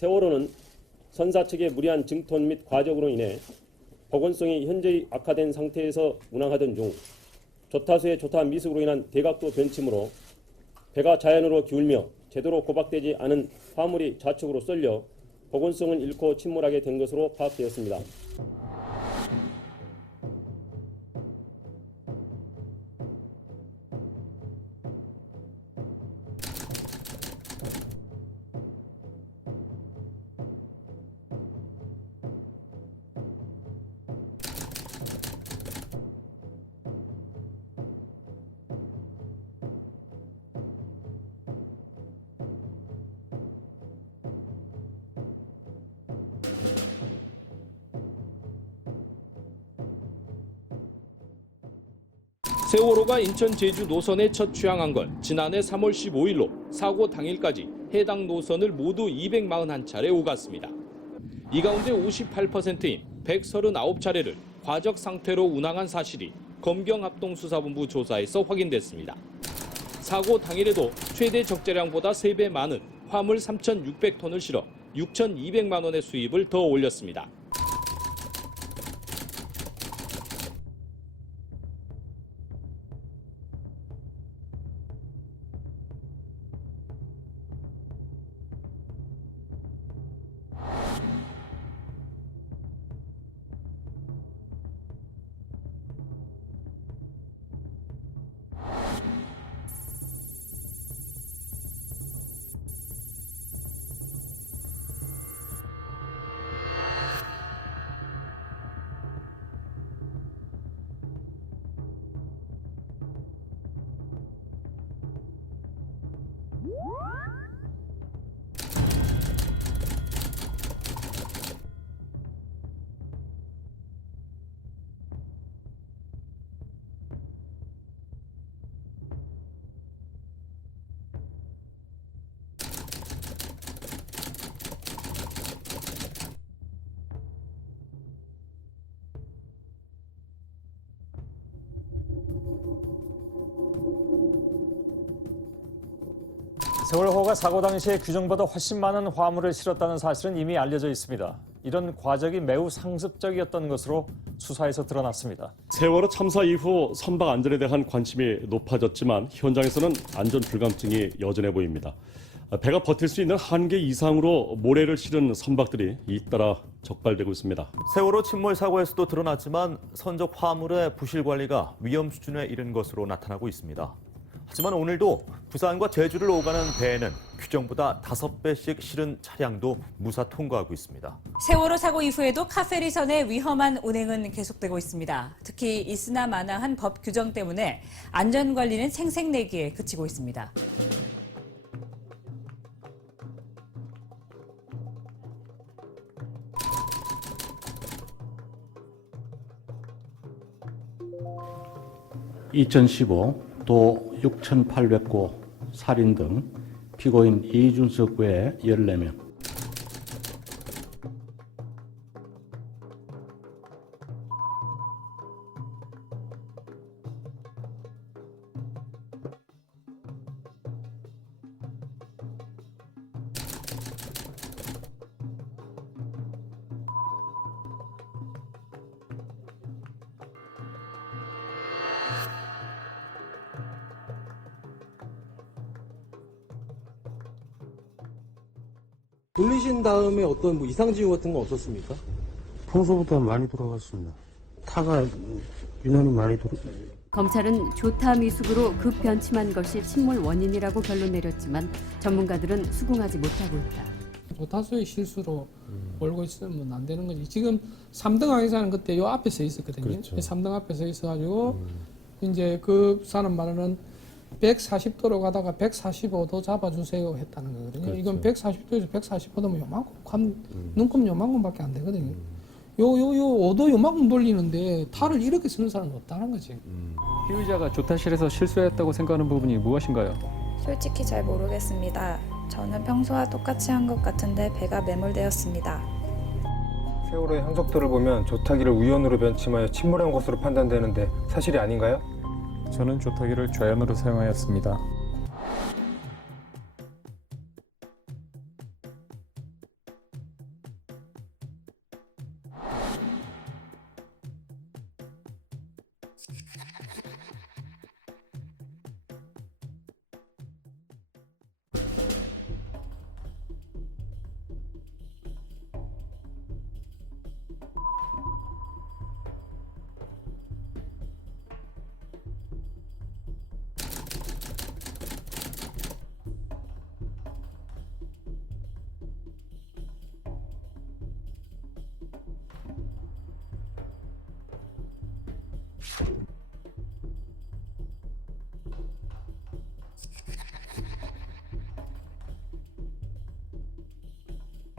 세월호는 선사 측의 무리한 증톤 및 과적으로 인해 보건성이 현저히 악화된 상태에서 운항하던 중 조타수의 조타 미숙으로 인한 대각도 변침으로 배가 자연으로 기울며 제대로 고박되지 않은 화물이 좌측으로 쏠려 보건성을 잃고 침몰하게 된 것으로 파악되었습니다. 세월호가 인천 제주 노선에 첫 취항한 건 지난해 3월 15일로 사고 당일까지 해당 노선을 모두 241차례 오갔습니다. 이 가운데 58%인 139차례를 과적 상태로 운항한 사실이 검경합동수사본부 조사에서 확인됐습니다. 사고 당일에도 최대 적재량보다 3배 많은 화물 3,600톤을 실어 6,200만 원의 수입을 더 올렸습니다. 세월호가 사고 당시에 규정보다 훨씬 많은 화물을 실었다는 사실은 이미 알려져 있습니다. 이런 과적이 매우 상습적이었던 것으로 수사에서 드러났습니다. 세월호 참사 이후 선박 안전에 대한 관심이 높아졌지만 현장에서는 안전 불감증이 여전해 보입니다. 배가 버틸 수 있는 한계 이상으로 모래를 실은 선박들이 잇따라 적발되고 있습니다. 세월호 침몰 사고에서도 드러났지만 선적 화물의 부실 관리가 위험 수준에 이른 것으로 나타나고 있습니다. 하지만 오늘도 부산과 제주를 오가는 배에는 규정보다 5배씩 실은 차량도 무사 통과하고 있습니다. 세월호 사고 이후에도 카페리선의 위험한 운행은 계속되고 있습니다. 특히 있으나마나한 법 규정 때문에 안전관리는 생색내기에 그치고 있습니다. (2015) 도 6,800고 살인 등 피고인 이준석 외 14명. 돌리신 다음에 어떤 이상 징후 같은 건 없었습니까? 평소보다 많이 돌아갔습니다. 타가 유난히 많이 검찰은 조타 미숙으로 급 변침한 것이 침몰 원인이라고 결론 내렸지만 전문가들은 수긍하지 못하고 있다. 조타수의 실수로 몰고 있으면 안 되는 거지. 지금 3등 항해사는 그때 요 앞에 서 있었거든요. 그렇죠. 3등 앞에 서 있어가지고 이제 그 사람 말은 140도로 가다가 145도 잡아주세요 했다는 거거든요. 그렇죠. 이건 140도에서 145도면 요만큼, 눈금 요만큼밖에 안 되거든요. 요 5도 요만큼 돌리는데 탈을 이렇게 쓰는 사람은 없다는 거지. 피의자가 조타실에서 실수했다고 생각하는 부분이 무엇인가요? 솔직히 잘 모르겠습니다. 저는 평소와 똑같이 한 것 같은데 배가 매몰되었습니다. 세월호의 항적들을 보면 조타기를 우연으로 변침하여 침몰한 것으로 판단되는데 사실이 아닌가요? 저는 조타기를 좌연으로 사용하였습니다.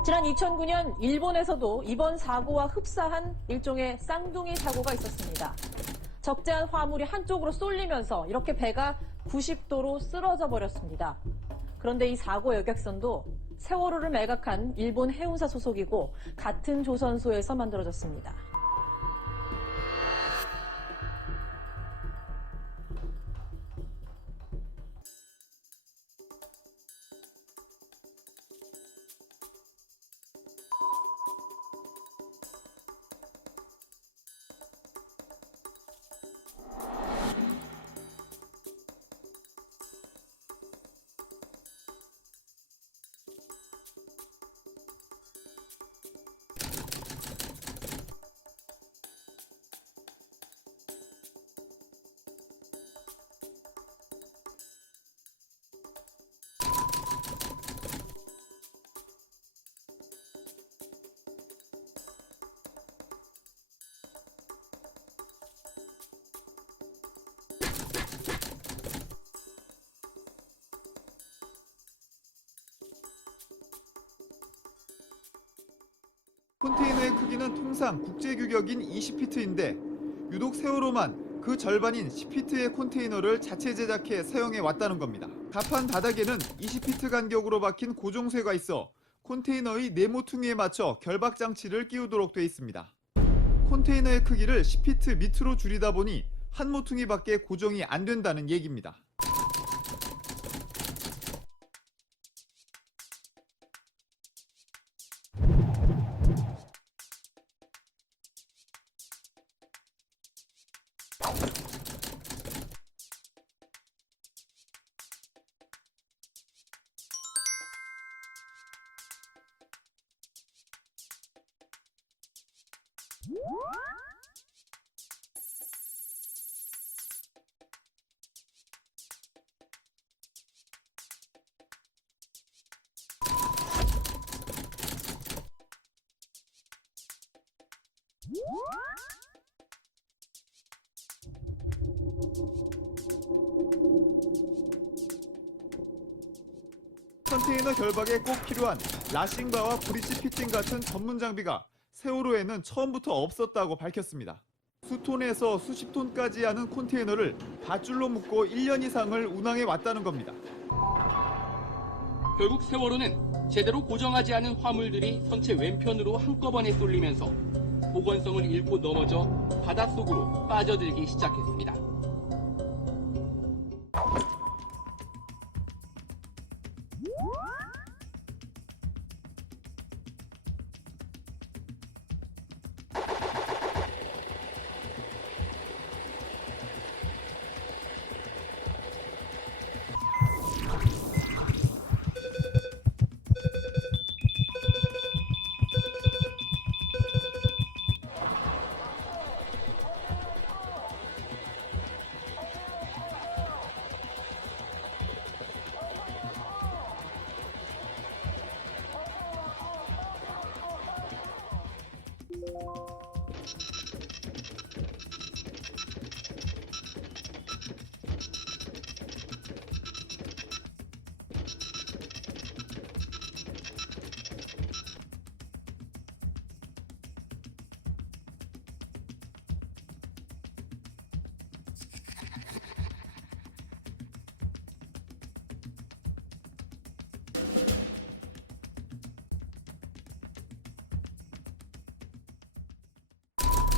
지난 2009년 일본에서도 이번 사고와 흡사한 일종의 쌍둥이 사고가 있었습니다. 적재한 화물이 한쪽으로 쏠리면서 이렇게 배가 90도로 쓰러져 버렸습니다. 그런데 이 사고 여객선도 세월호를 매각한 일본 해운사 소속이고 같은 조선소에서 만들어졌습니다. 컨테이너의 크기는 통상 국제 규격인 20피트인데 유독 세월호만 그 절반인 10피트의 컨테이너를 자체 제작해 사용해 왔다는 겁니다. 갑판 바닥에는 20피트 간격으로 박힌 고정쇠가 있어 컨테이너의 네모퉁이에 맞춰 결박 장치를 끼우도록 돼 있습니다. 컨테이너의 크기를 10피트 밑으로 줄이다 보니 한 모퉁이밖에 고정이 안 된다는 얘기입니다. 컨테이너 결박에 꼭 필요한 라싱바와 브릿지 피팅 같은 전문 장비가 세월호에는 처음부터 없었다고 밝혔습니다. 수톤에서 수십 톤까지 하는 컨테이너를 밧줄로 묶고 1년 이상을 운항해 왔다는 겁니다. 결국 세월호는 제대로 고정하지 않은 화물들이 선체 왼편으로 한꺼번에 쏠리면서 보건성을 잃고 넘어져 바닷속으로 빠져들기 시작했습니다.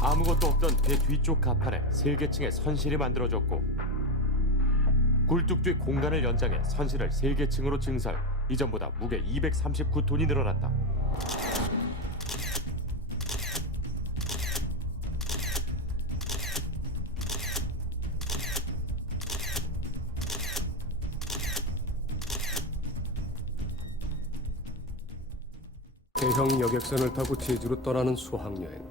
아무것도 없던 배 뒤쪽 갑판에 세개층의 선실이 만들어졌고 굴뚝 뒤 공간을 연장해 선실을 3개층으로 증설, 이전보다 무게 239톤이 늘어났다. 대형 여객선을 타고 제주로 떠나는 수학여행.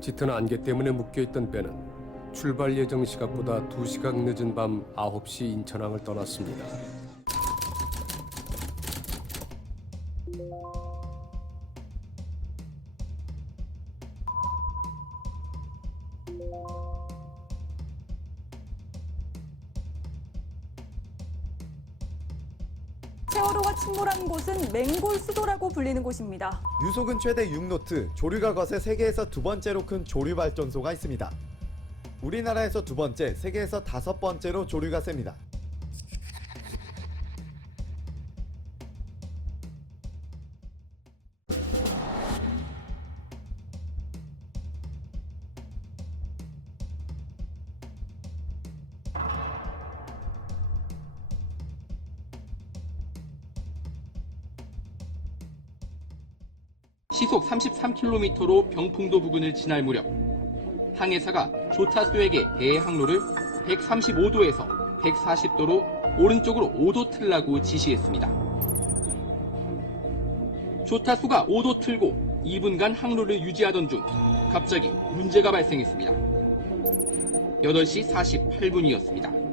짙은 안개 때문에 묶여있던 배는 출발 예정 시각보다 2시간 늦은 밤 9시 인천항을 떠났습니다. 세월호가 침몰한 곳은 맹골 수도라고 불리는 곳입니다. 유속은 최대 6노트, 조류가 거세 세계에서 두 번째로 큰 조류 발전소가 있습니다. 우리나라에서 두 번째, 세계에서 5번째로 조류가 셉니다. 시속 33km로 병풍도 부근을 지날 무렵 항해사가 조타수에게 배의 항로를 135도에서 140도로 오른쪽으로 5도 틀라고 지시했습니다. 조타수가 5도 틀고 2분간 항로를 유지하던 중 갑자기 문제가 발생했습니다. 8시 48분이었습니다.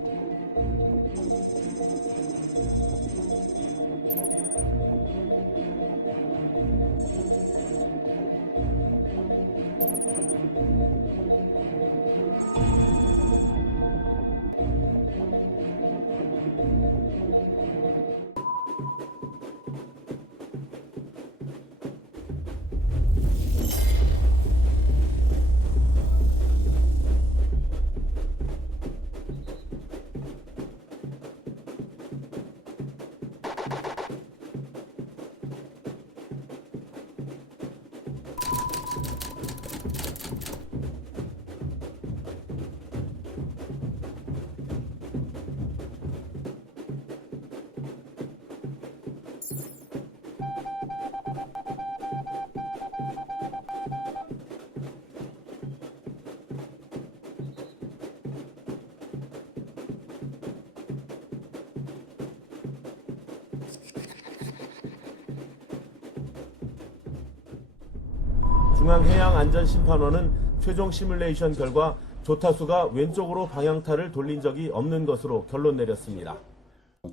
중앙해양안전심판원은 최종 시뮬레이션 결과 조타수가 왼쪽으로 방향타를 돌린 적이 없는 것으로 결론 내렸습니다.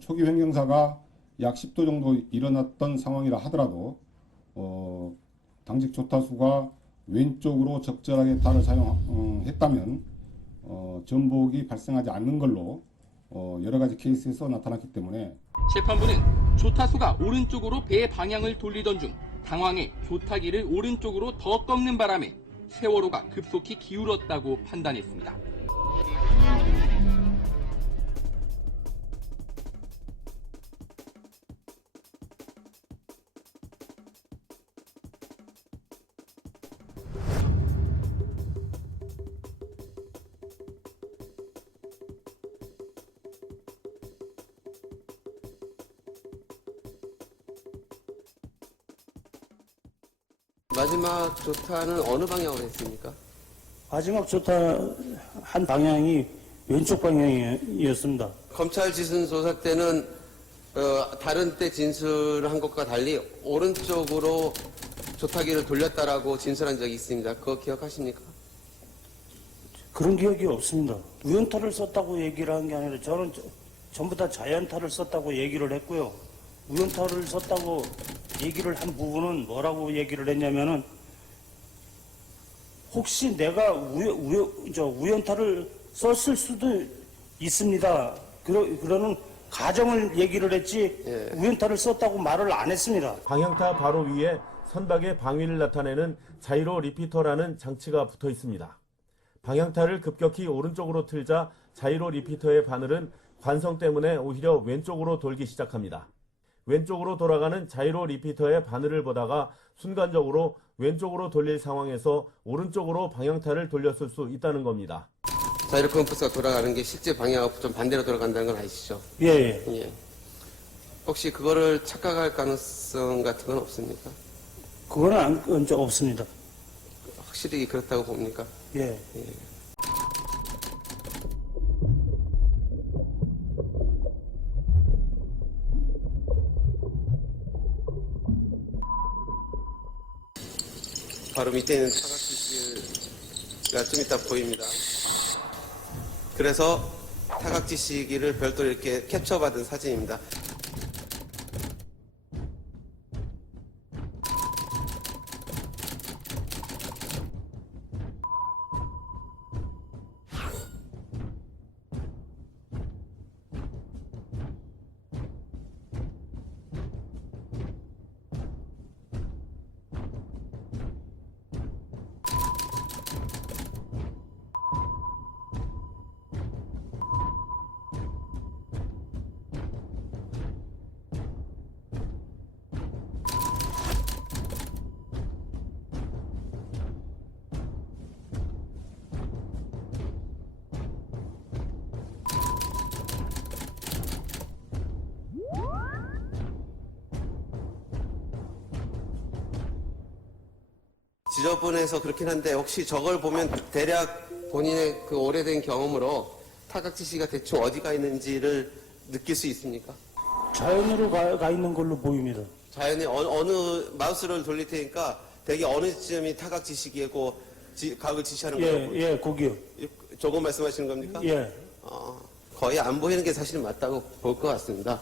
초기 횡경사가 약 10도 정도 일어났던 상황이라 하더라도 당직 조타수가 왼쪽으로 적절하게 타를 사용했다면 전복이 발생하지 않는 걸로 여러 가지 케이스에서 나타났기 때문에 재판부는 조타수가 오른쪽으로 배의 방향을 돌리던 중 당황해 조타기를 오른쪽으로 더 꺾는 바람에 세월호가 급속히 기울었다고 판단했습니다. 마지막 조타는 어느 방향으로 했습니까? 마지막 조타 한 방향이 왼쪽 방향이었습니다. 검찰 지순 조사 때는 다른 때 진술한 것과 달리 오른쪽으로 조타기를 돌렸다라고 진술한 적이 있습니다. 그거 기억하십니까? 그런 기억이 없습니다. 우연타를 썼다고 얘기를 한 게 아니라 저는 전부 다 자연타를 썼다고 얘기를 했고요. 우연타를 썼다고 얘기를 한 부분은 뭐라고 얘기를 했냐면은 혹시 내가 우연타를 썼을 수도 있습니다. 그러는 가정을 얘기를 했지 우연타를 썼다고 말을 안 했습니다. 방향타 바로 위에 선박의 방위를 나타내는 자이로 리피터라는 장치가 붙어 있습니다. 방향타를 급격히 오른쪽으로 틀자 자이로 리피터의 바늘은 관성 때문에 오히려 왼쪽으로 돌기 시작합니다. 왼쪽으로 돌아가는 자이로 리피터의 바늘을 보다가 순간적으로 왼쪽으로 돌릴 상황에서 오른쪽으로 방향타를 돌렸을 수 있다는 겁니다. 자이로 컴퍼스가 돌아가는 게 실제 방향하고 좀 반대로 돌아간다는 건 아시죠? 예. 혹시 그거를 착각할 가능성 같은 건 없습니까? 그거는 없습니다. 확실히 그렇다고 봅니까? 예. 바로 밑에 있는 타각 지시기가 좀 이따 보입니다. 그래서 타각 지시기를 별도로 이렇게 캡처받은 사진입니다. 지저분해서 그렇긴 한데 혹시 저걸 보면 대략 본인의 그 오래된 경험으로 타각 지시가 대충 어디가 있는지를 느낄 수 있습니까? 자연으로 가 있는 걸로 보입니다. 자연히 어느 마우스를 돌릴 테니까 대개 어느 지점이 타각 지시기고 각을 지시하는 거예요? 예, 거기요. 저거 말씀하시는 겁니까? 예. 거의 안 보이는 게 사실 맞다고 볼 것 같습니다.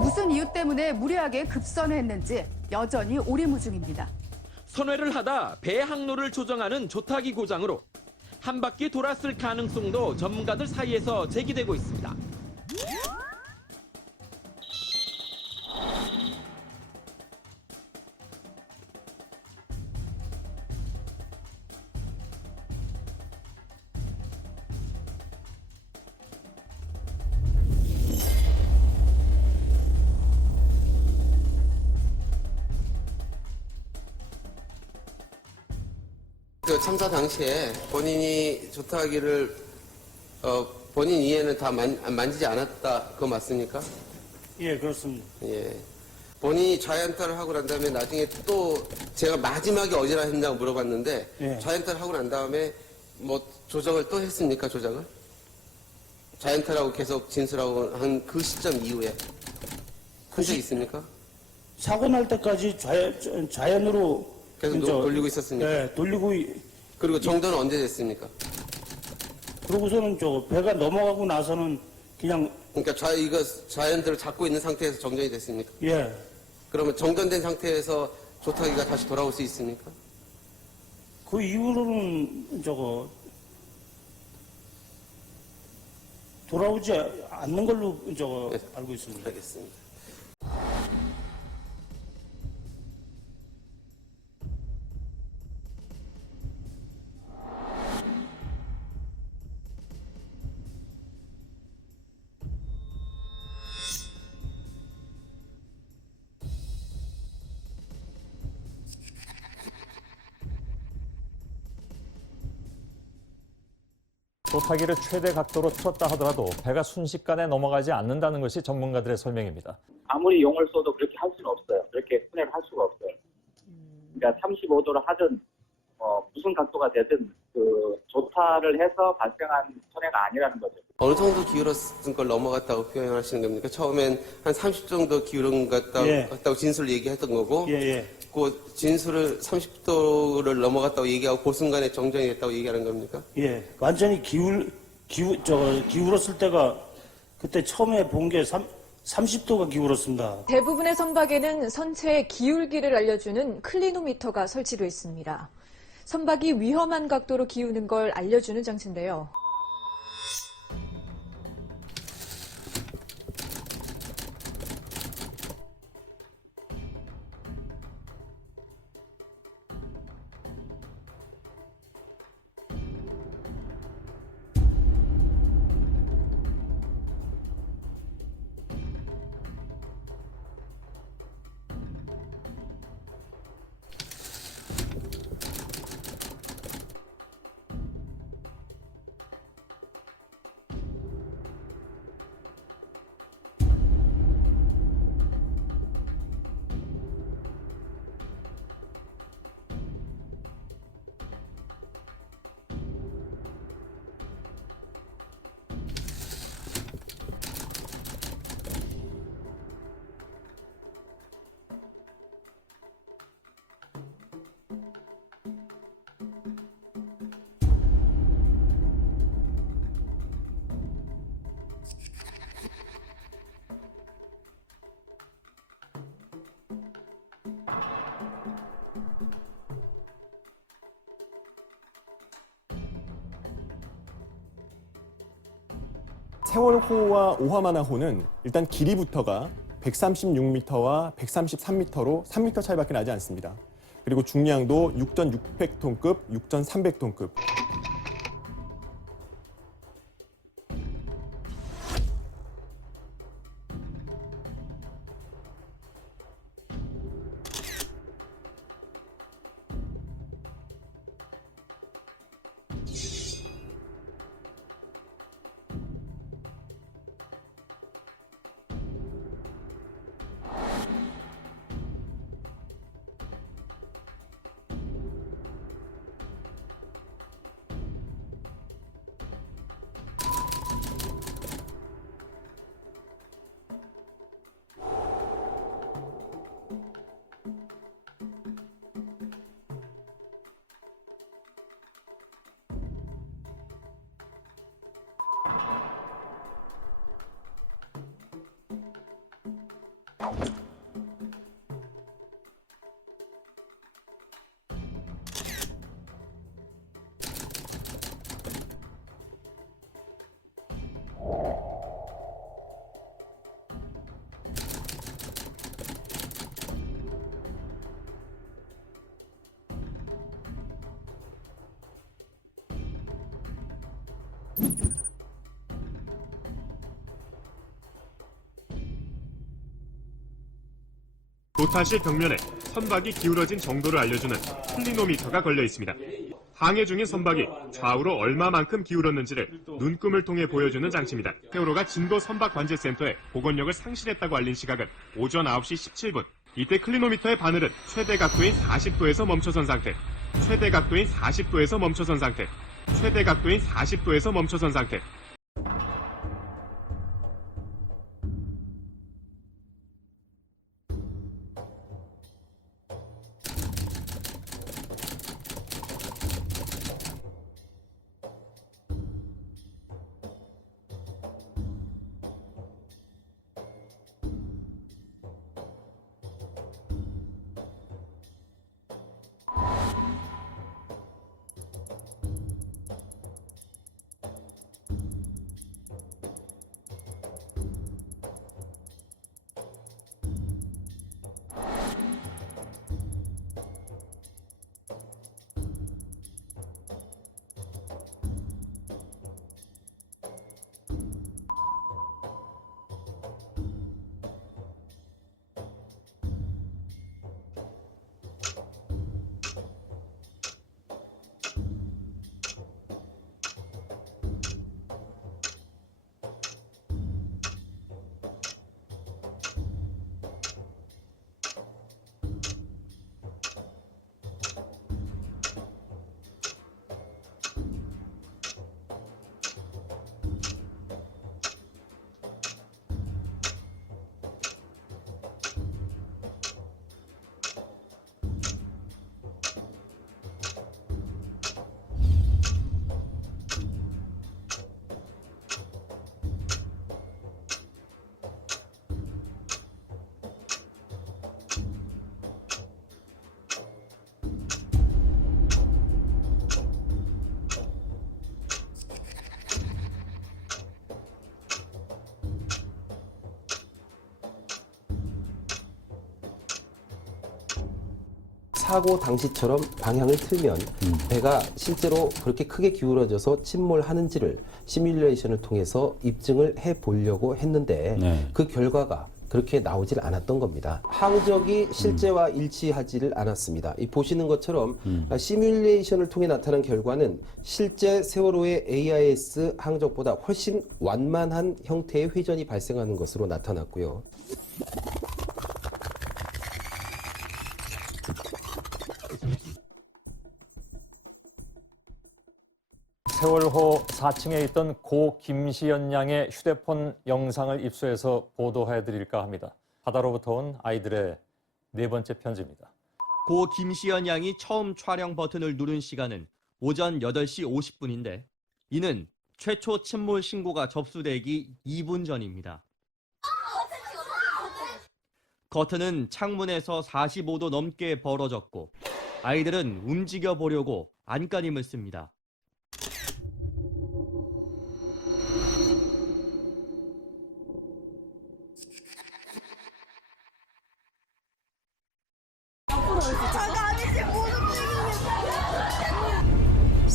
무슨 이유 때문에 무리하게 급선회했는지 여전히 오리무중입니다. 선회를 하다 배 항로를 조정하는 조타기 고장으로 한 바퀴 돌았을 가능성도 전문가들 사이에서 제기되고 있습니다. 그 참사 당시에 본인이 조타기를 본인 이해는 다 만지지 않았다. 그거 맞습니까? 예, 그렇습니다. 예. 본인이 좌연타를 하고 난 다음에 나중에 또 제가 마지막에 어디라 했냐고 물어봤는데 예. 좌연타를 하고 난 다음에 뭐 조정을 또 했습니까? 조작을? 좌연타라고 계속 진술하고 한 그 시점 이후에 한 적 있습니까? 사고 날 때까지 자연으로 계속 돌리고 있었습니까? 네, 돌리고. 그리고 정전은 언제 됐습니까? 그러고서는 배가 넘어가고 나서는 그냥. 그러니까 좌연들을 잡고 있는 상태에서 정전이 됐습니까? 예. 그러면 정전된 상태에서 조타기가 다시 돌아올 수 있습니까? 그 이후로는 돌아오지 않는 걸로 알고 있습니다. 알겠습니다. 조타기를 최대 각도로 틀었다 하더라도 배가 순식간에 넘어가지 않는다는 것이 전문가들의 설명입니다. 아무리 용을 써도 그렇게 할 수는 없어요. 그렇게 분해를 할 수가 없어요. 그러니까 35도를 하든 무슨 각도가 되든 그 조타를 해서 발생한 손해가 아니라는 거죠. 어느 정도 기울었은 걸 넘어갔다고 표현하시는 겁니까? 처음엔 한 30 정도 기울은 것 같다고 진술을 얘기했던 거고 그 진술을 30도를 넘어갔다고 얘기하고 그 순간에 정전이 됐다고 얘기하는 겁니까? 예, 완전히 기울었을 때가 그때 처음에 본 게 30도가 기울었습니다. 대부분의 선박에는 선체의 기울기를 알려주는 클리노미터가 설치되어 있습니다. 선박이 위험한 각도로 기우는 걸 알려주는 장치인데요. 세월호와 오하마나호는 일단 길이부터가 136m와 133m로 3m 차이밖에 나지 않습니다. 그리고 중량도 6,600톤급, 6,300톤급. 조타실 벽면에 선박이 기울어진 정도를 알려주는 클리노미터가 걸려 있습니다. 항해 중인 선박이 좌우로 얼마만큼 기울었는지를 눈금을 통해 보여주는 장치입니다. 세월호가 진도 선박관제센터에 복원력을 상실했다고 알린 시각은 오전 9시 17분. 이때 클리노미터의 바늘은 최대 각도인 40도에서 멈춰선 상태, 최대 각도인 40도에서 멈춰선 상태, 최대 각도인 40도에서 멈춰선 상태. 사고 당시처럼 방향을 틀면 배가 실제로 그렇게 크게 기울어져서 침몰하는지를 시뮬레이션을 통해서 입증을 해보려고 했는데 그 결과가 그렇게 나오질 않았던 겁니다. 항적이 실제와 일치하지를 않았습니다. 이 보시는 것처럼 시뮬레이션을 통해 나타난 결과는 실제 세월호의 AIS 항적보다 훨씬 완만한 형태의 회전이 발생하는 것으로 나타났고요. 세월호 4층에 있던 고 김시연 양의 휴대폰 영상을 입수해서 보도해드릴까 합니다. 바다로부터 온 아이들의 네 번째 편지입니다. 고 김시연 양이 처음 촬영 버튼을 누른 시간은 오전 8시 50분인데 이는 최초 침몰 신고가 접수되기 2분 전입니다. 커튼은 창문에서 45도 넘게 벌어졌고 아이들은 움직여 보려고 안간힘을 씁니다.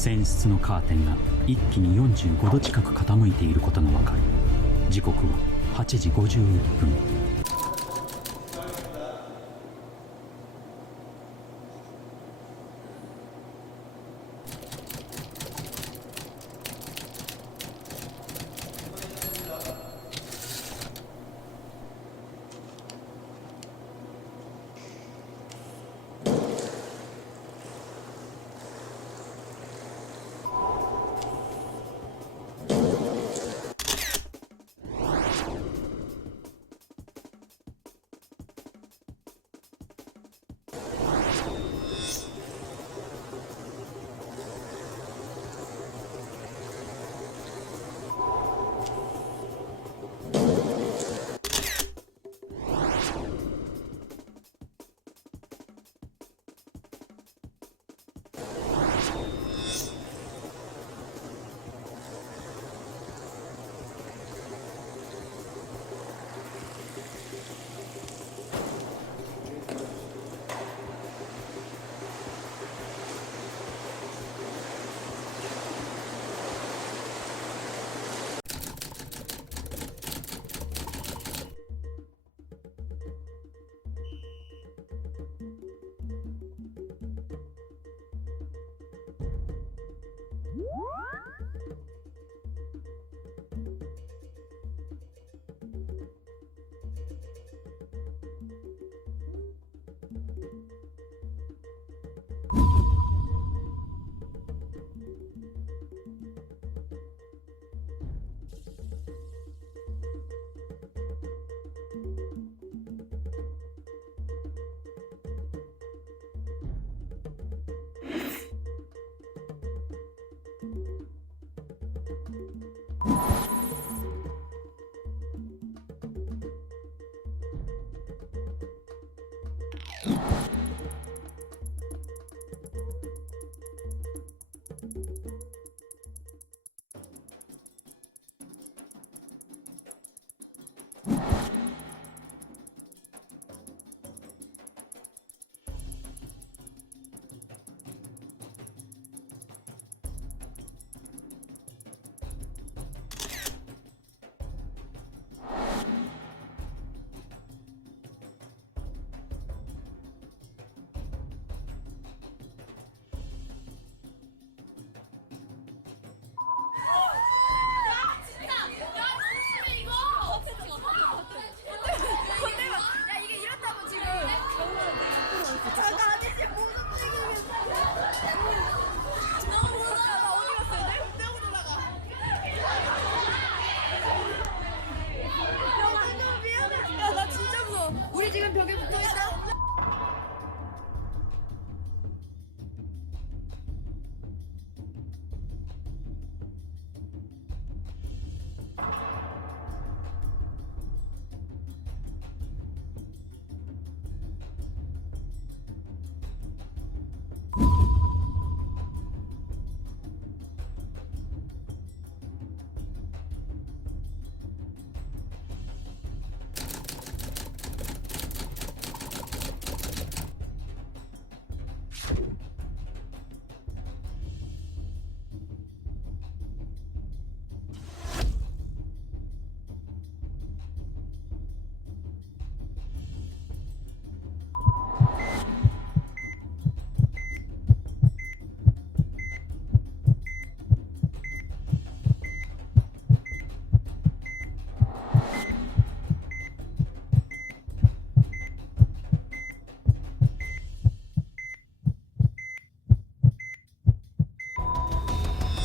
船室のカーテンが一気に45度近く傾いていることがわかる。時刻は8時51分。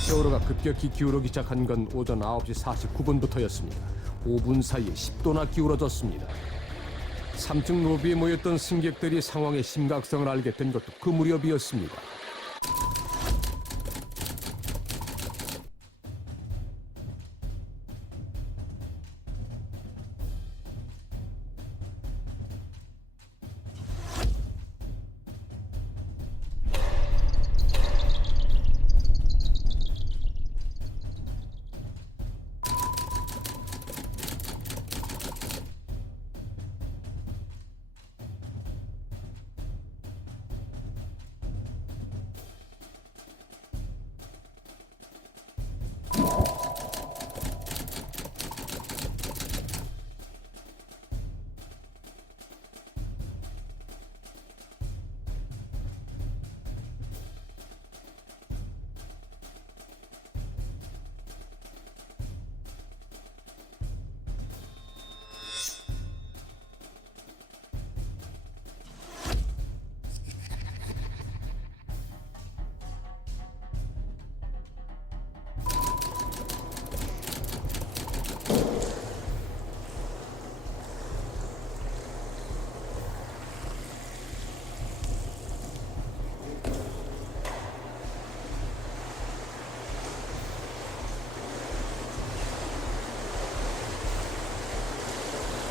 세월호가 급격히 기울어기 시작한 건 오전 9시 49분부터였습니다. 5분 사이에 10도나 기울어졌습니다. 3층 로비에 모였던 승객들이 상황의 심각성을 알게 된 것도 그 무렵이었습니다.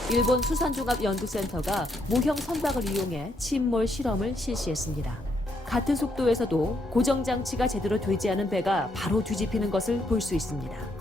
일본 수산종합연구센터가 모형 선박을 이용해 침몰 실험을 실시했습니다. 같은 속도에서도 고정장치가 제대로 되지 않은 배가 바로 뒤집히는 것을 볼 수 있습니다.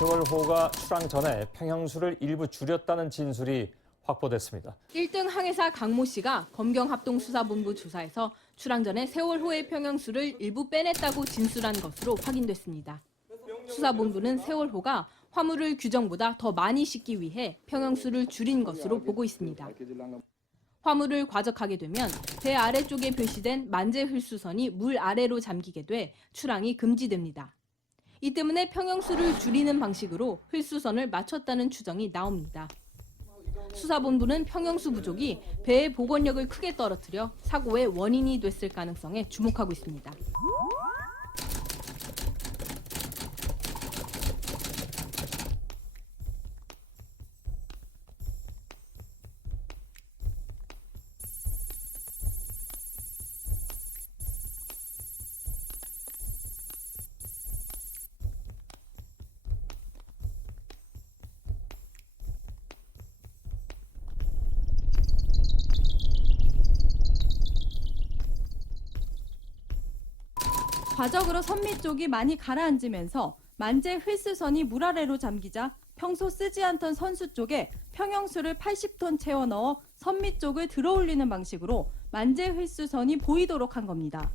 세월호가 출항 전에 평형수를 일부 줄였다는 진술이 확보됐습니다. 1등 항해사 강모 씨가 검경합동수사본부 조사에서 출항 전에 세월호의 평형수를 일부 빼냈다고 진술한 것으로 확인됐습니다. 수사본부는 세월호가 화물을 규정보다 더 많이 싣기 위해 평형수를 줄인 것으로 보고 있습니다. 화물을 과적하게 되면 배 아래쪽에 표시된 만재 흘수선이 물 아래로 잠기게 돼 출항이 금지됩니다. 이 때문에 평형수를 줄이는 방식으로 흘수선을 맞췄다는 추정이 나옵니다. 수사본부는 평형수 부족이 배의 복원력을 크게 떨어뜨려 사고의 원인이 됐을 가능성에 주목하고 있습니다. 과적으로 선미 쪽이 많이 가라앉으면서 만재 흘수선이 물 아래로 잠기자 평소 쓰지 않던 선수 쪽에 평형수를 80톤 채워 넣어 선미 쪽을 들어올리는 방식으로 만재 흘수선이 보이도록 한 겁니다.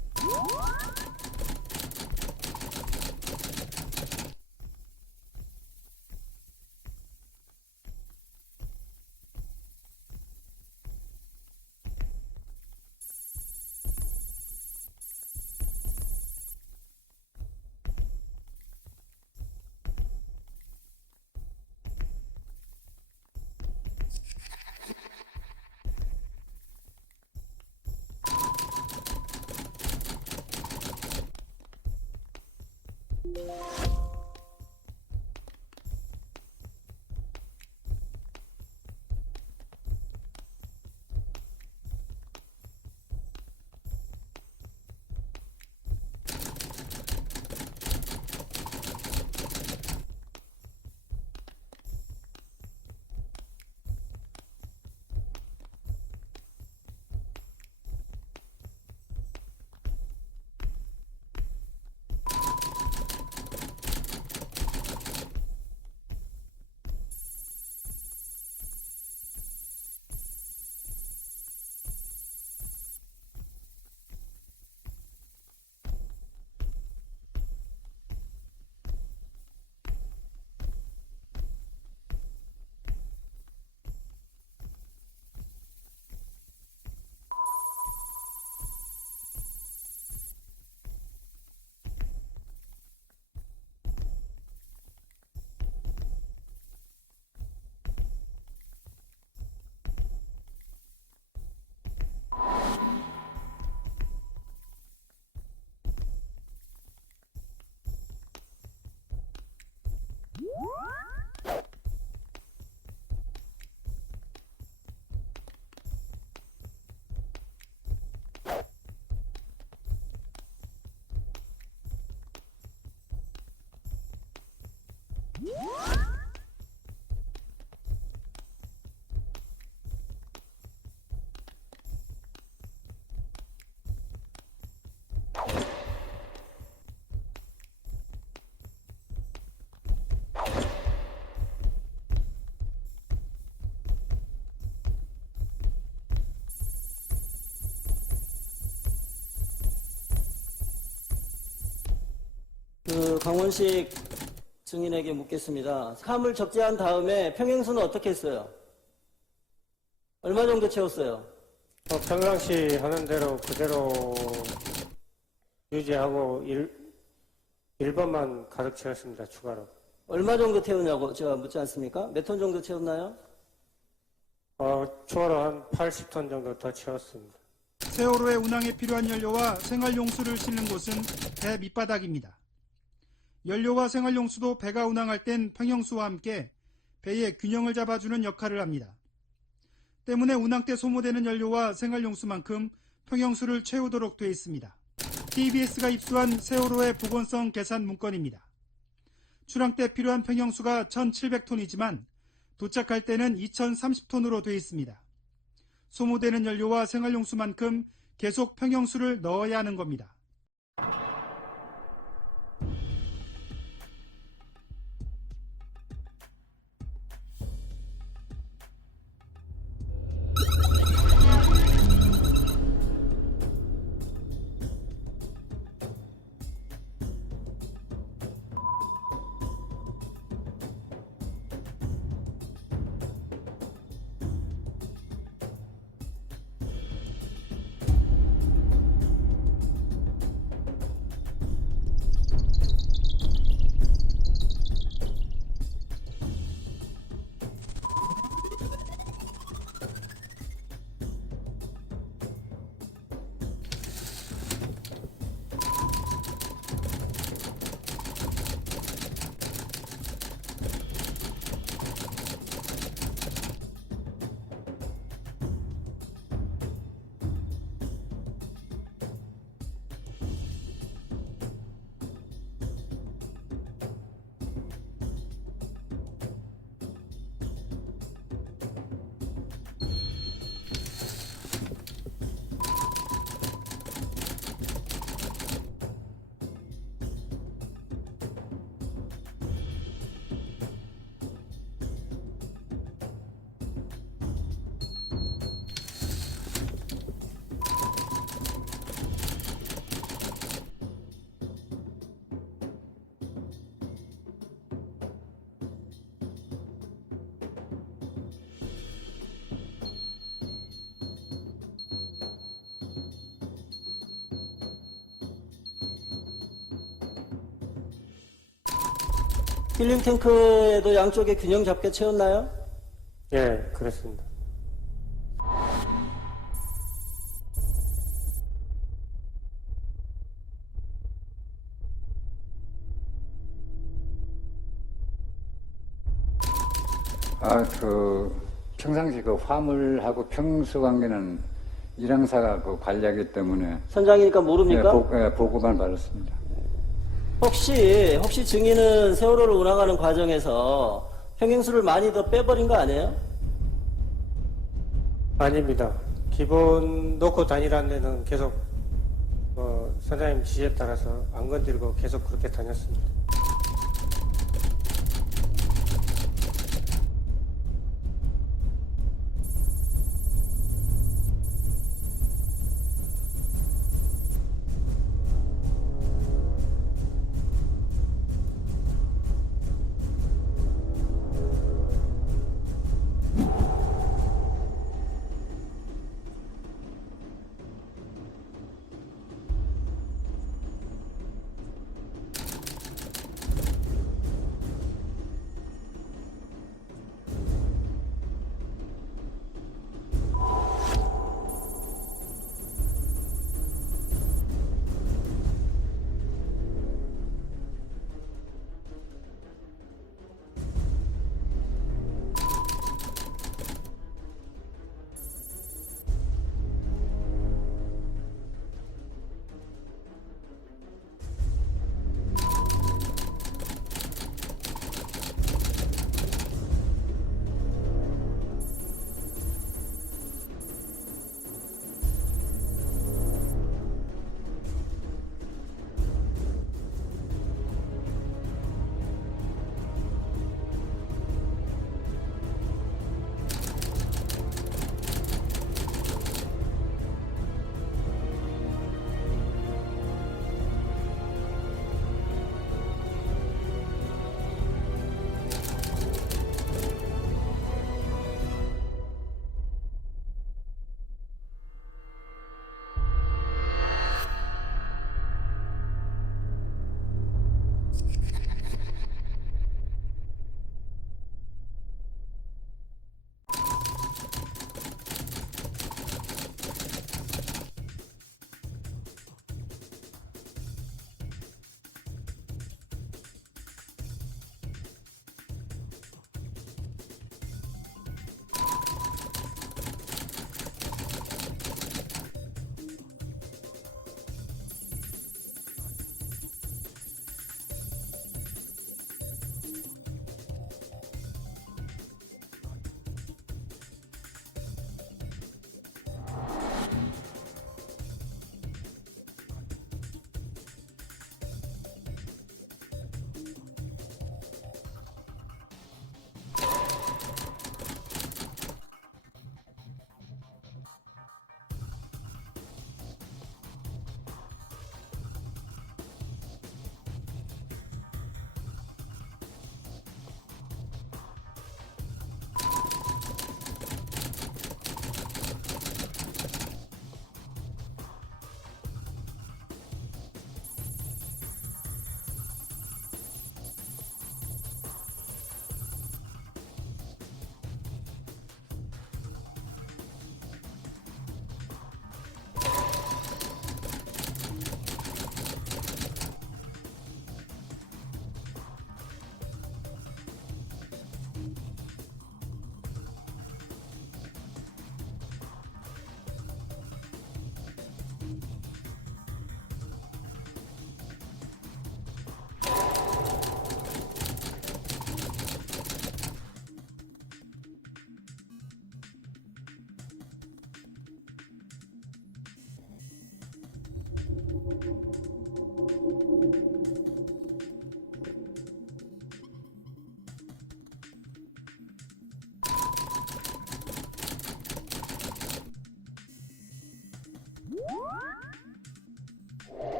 강원식 증인에게 묻겠습니다. 화물 적재한 다음에 평형수는 어떻게 했어요? 얼마 정도 채웠어요? 평상시 하는 대로 그대로 유지하고 1번만 가득 채웠습니다. 추가로. 얼마 정도 태우냐고 제가 묻지 않습니까? 몇 톤 정도 채웠나요? 추가로 한 80톤 정도 더 채웠습니다. 세월호의 운항에 필요한 연료와 생활용수를 싣는 곳은 배 밑바닥입니다. 연료와 생활용수도 배가 운항할 땐 평형수와 함께 배의 균형을 잡아주는 역할을 합니다. 때문에 운항 때 소모되는 연료와 생활용수만큼 평형수를 채우도록 돼 있습니다. TBS가 입수한 세월호의 보건성 계산 문건입니다. 출항 때 필요한 평형수가 1,700톤이지만 도착할 때는 2,030톤으로 돼 있습니다. 소모되는 연료와 생활용수만큼 계속 평형수를 넣어야 하는 겁니다. 힐링 탱크에도 양쪽에 균형 잡게 채웠나요? 예, 그렇습니다. 평상시 그 화물하고 평수 관계는 일항사가 그 관리하기 때문에 선장이니까 모릅니까? 보고만 받았습니다. 혹시 증인은 세월호를 운항하는 과정에서 평형수를 많이 더 빼버린 거 아니에요? 아닙니다. 기본 놓고 다니라는 데는 계속 선장님 지시에 따라서 안 건드리고 계속 그렇게 다녔습니다.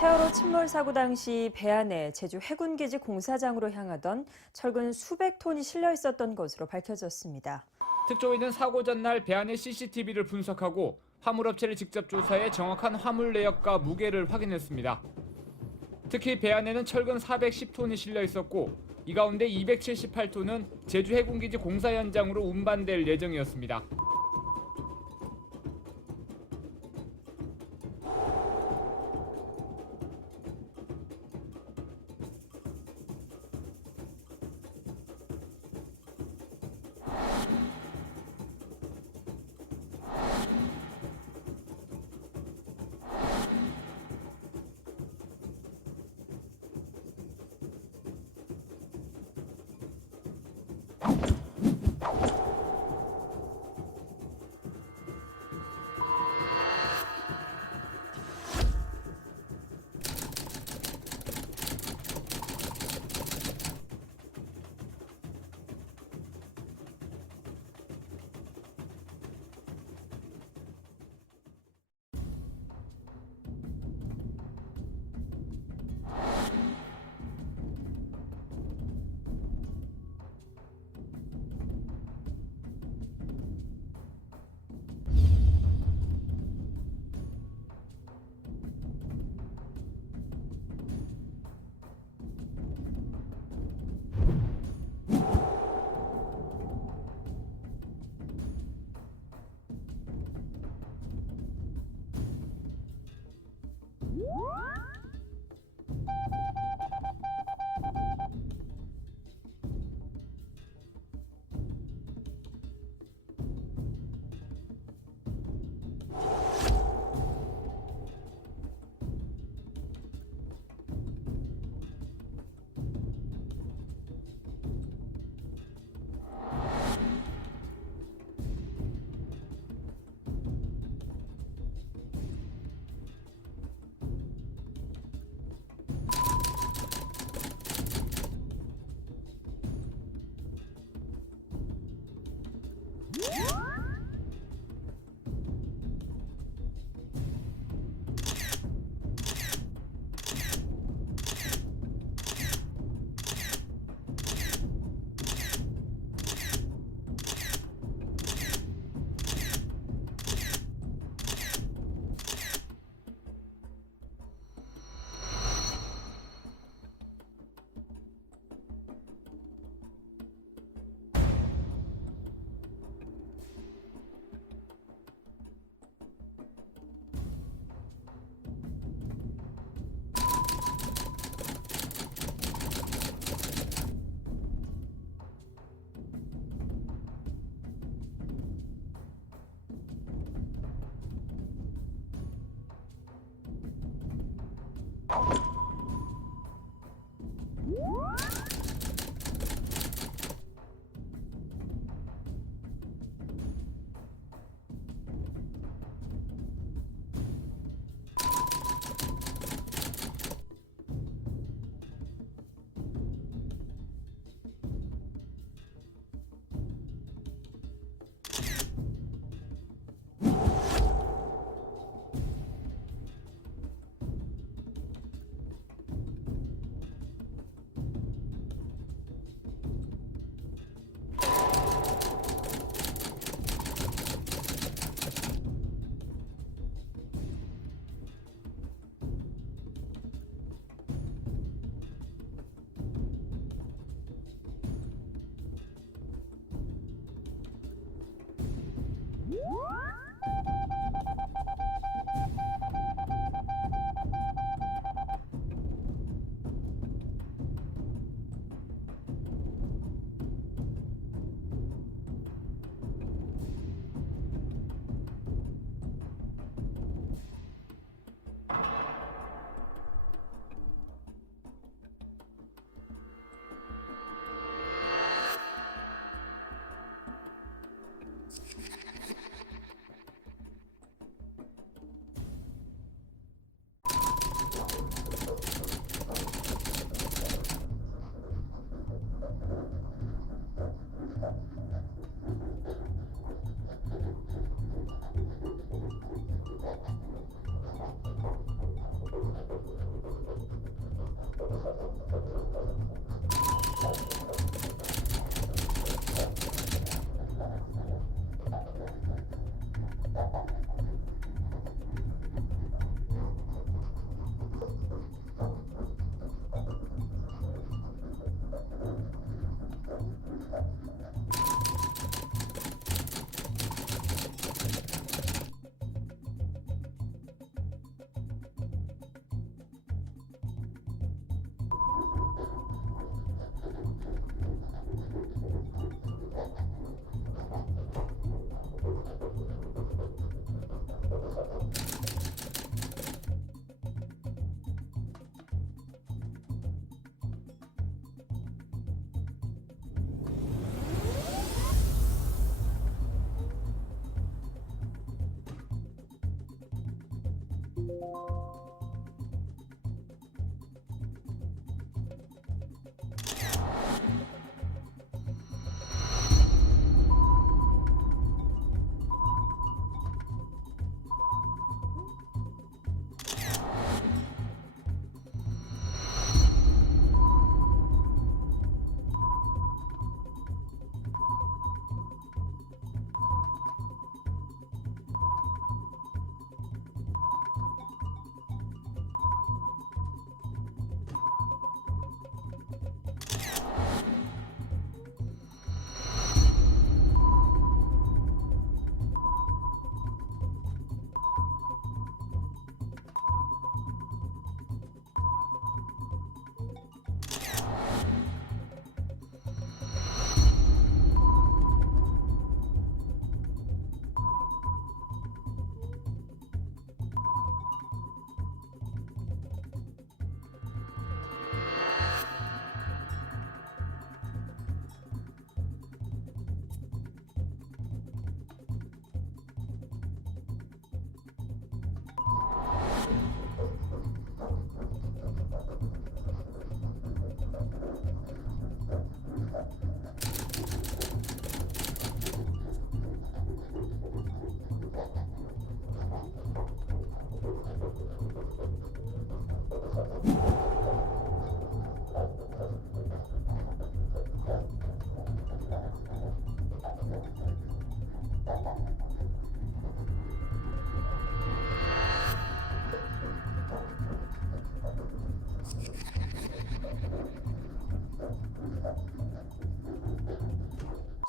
세월호 침몰 사고 당시 배 안에 제주 해군기지 공사장으로 향하던 철근 수백 톤이 실려 있었던 것으로 밝혀졌습니다. 특조위는 사고 전날 배 안의 CCTV를 분석하고 화물업체를 직접 조사해 정확한 화물 내역과 무게를 확인했습니다. 특히 배 안에는 철근 410톤이 실려 있었고 이 가운데 278톤은 제주 해군기지 공사 현장으로 운반될 예정이었습니다.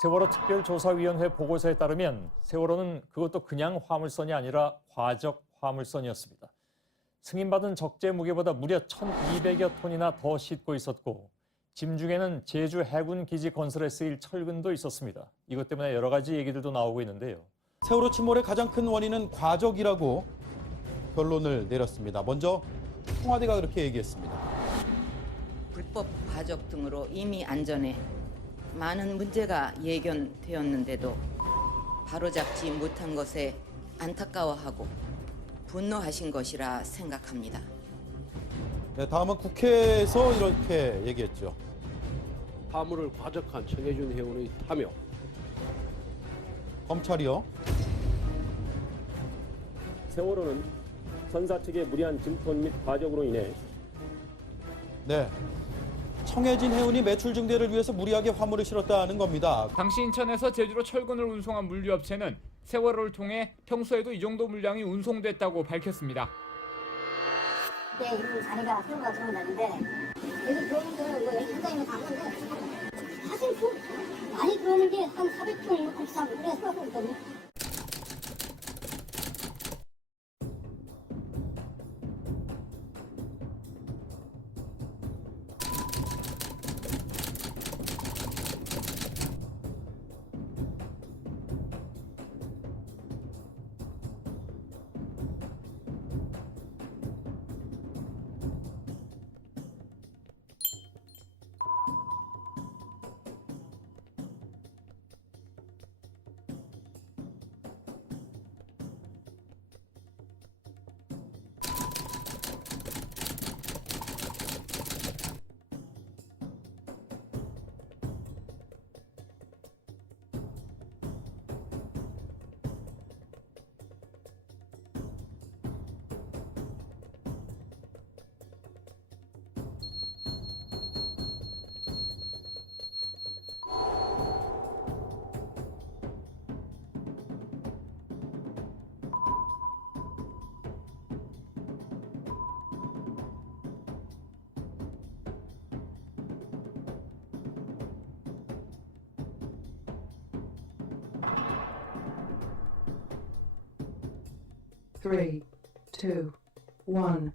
세월호 특별조사위원회 보고서에 따르면 세월호는 그것도 그냥 화물선이 아니라 과적 화물선이었습니다. 승인받은 적재 무게보다 무려 1,200여 톤이나 더 싣고 있었고 짐 중에는 제주 해군 기지 건설에 쓰일 철근도 있었습니다. 이것 때문에 여러 가지 얘기들도 나오고 있는데요. 세월호 침몰의 가장 큰 원인은 과적이라고 결론을 내렸습니다. 먼저 청와대가 그렇게 얘기했습니다. 불법 과적 등으로 이미 안전에 많은 문제가 예견되었는데도 바로잡지 못한 것에 안타까워하고 분노하신 것이라 생각합니다. 네, 다음은 국회에서 이렇게 얘기했죠. 화물을 과적한 청해준 회원의 탐욕. 검찰이요. 세월호는 선사 측의 무리한 짐톤 및 과적으로 인해 네. 청해진 해운이 매출 증대를 위해서 무리하게 화물을 실었다는 겁니다. 당시 인천에서 제주로 철근을 운송한 물류업체는 세월호를 통해 평소에도 이 정도 물량이 운송됐다고 밝혔습니다. 네, 이런 자리가 세월호가 들어온다는데 여기 들어오는 거는 뭐 여기 현장이면 다 하는데 사실 좀 많이 들어오는 게 한 400톤 이상 그래 생각하고 있거든요. Three, two, one.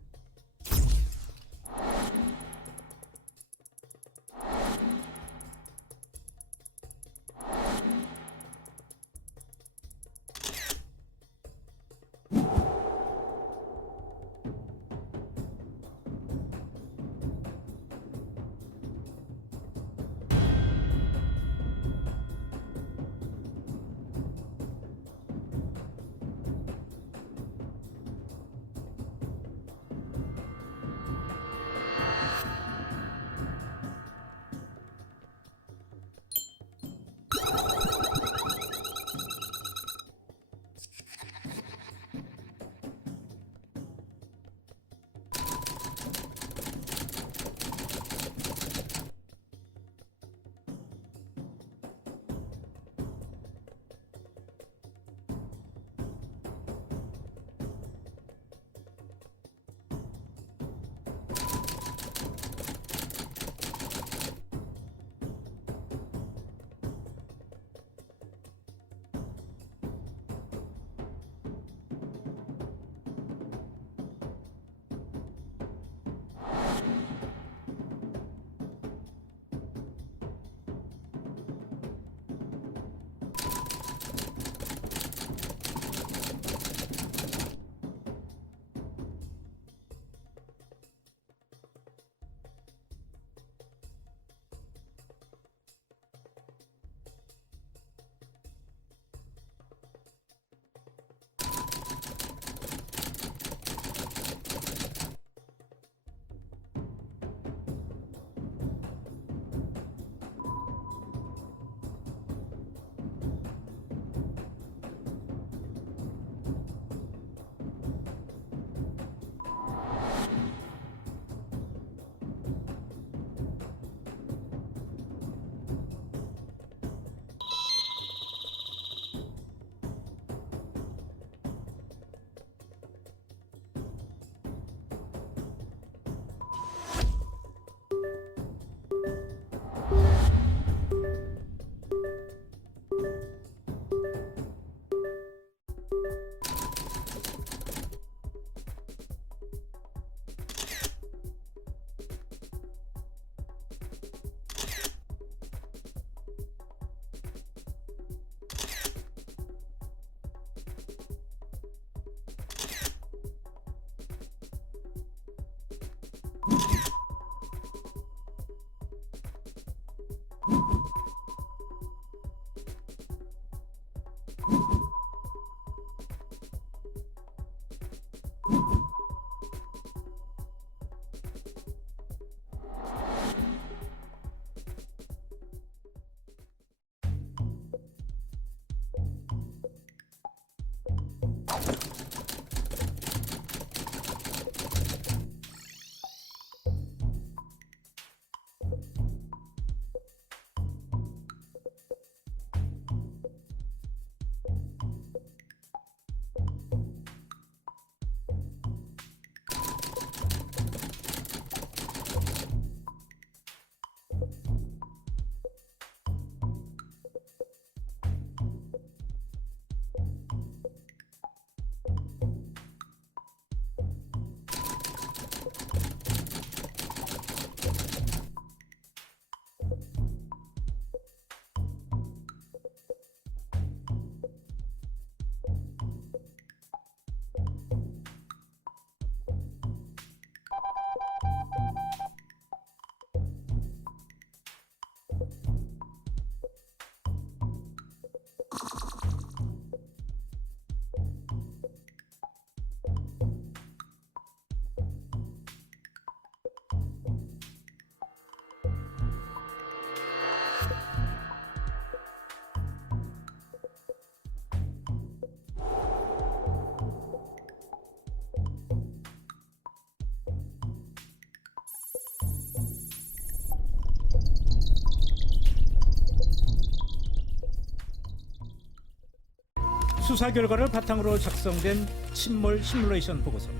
수사 결과를 바탕으로 작성된 침몰 시뮬레이션 보고서.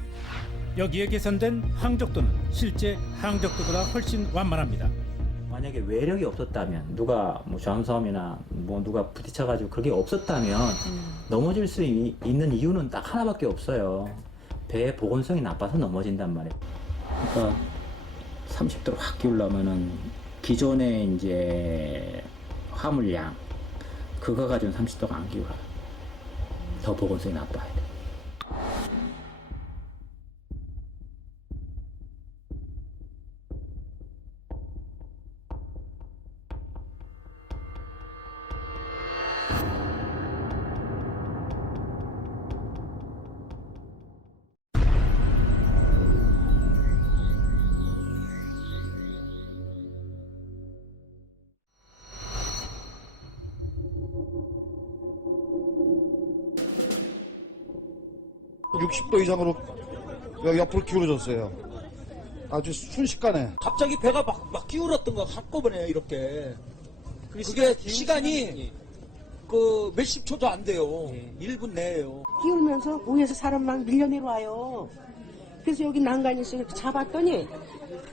여기에 계산된 항적도는 실제 항적도보다 훨씬 완만합니다. 만약에 외력이 없었다면, 누가 뭐 잠수함이나 뭐 누가 부딪혀가지고 그게 없었다면 넘어질 수 있는 이유는 딱 하나밖에 없어요. 배의 보건성이 나빠서 넘어진단 말이에요. 그러니까 30도로 확 기울려면은 기존의 이제 화물량 그거 가지고 30도가 안 기울어요. 더 보건성이 나빠야 돼. (60도) 이상으로 옆으로 기울어졌어요. 아주 순식간에. 갑자기 배가 막 기울었던 거 한꺼번에 이렇게. 그게 시간이 그 몇십 초도 안 돼요. 1분 내에요. 기울면서 위에서 사람 막 밀려 내려와요. 그래서 여기 난간이 있어 이렇게 잡았더니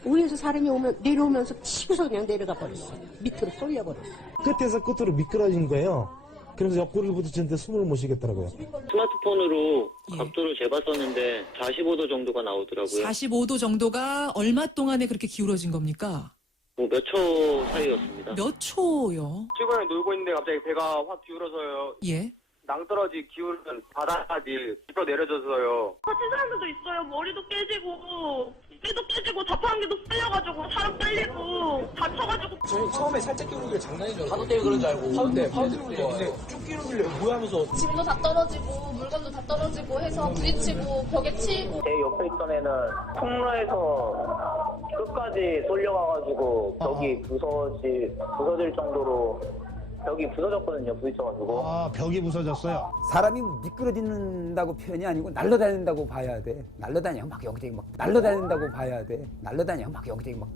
위에서 사람이 내려오면서 치고서 그냥 내려가 버렸어. 밑으로 쏠려 버렸어. 끝에서 끝으로 미끄러진 거예요. 그래서 옆구리를 부딪혔는데 숨을 못 쉬겠더라고요. 스마트폰으로 각도를 재봤었는데 45도 정도가 나오더라고요. 45도 정도가 얼마 동안에 그렇게 기울어진 겁니까? 뭐 몇 초 사이였습니다. 몇 초요? 시골에 놀고 있는데 갑자기 배가 확 기울어서요. 예. 낭떠러지 기울은 바닥까지 밀어 내려져서요. 다친 사람들도 있어요. 머리도 깨지고, 뼈도 깨지고, 자판기도 쓸려가지고, 사람 딸리고, 다쳐가지고. 저희 처음에 살짝 기울는 게 장난인 줄 알고. 파도 때문에 그런 줄 알고. 파도 때문에. 근데 쭉 기울길래 뭐야 하면서. 짐도 다 떨어지고, 물건도 다 떨어지고 해서 부딪히고, 벽에 치이고. 제 옆에 있던 애는 통로에서 끝까지 쏠려가가지고 벽이 부서질 정도로 벽이 부서졌거든요. 부딪혀가지고. 아, 벽이 부서졌어요. 사람이 미끄러진다고 표현이 아니고 날아다닌다고 봐야 돼. 날아다녀 막 여기저기 막 날아다닌다고 봐야 돼. 날아다녀 막 여기저기 막.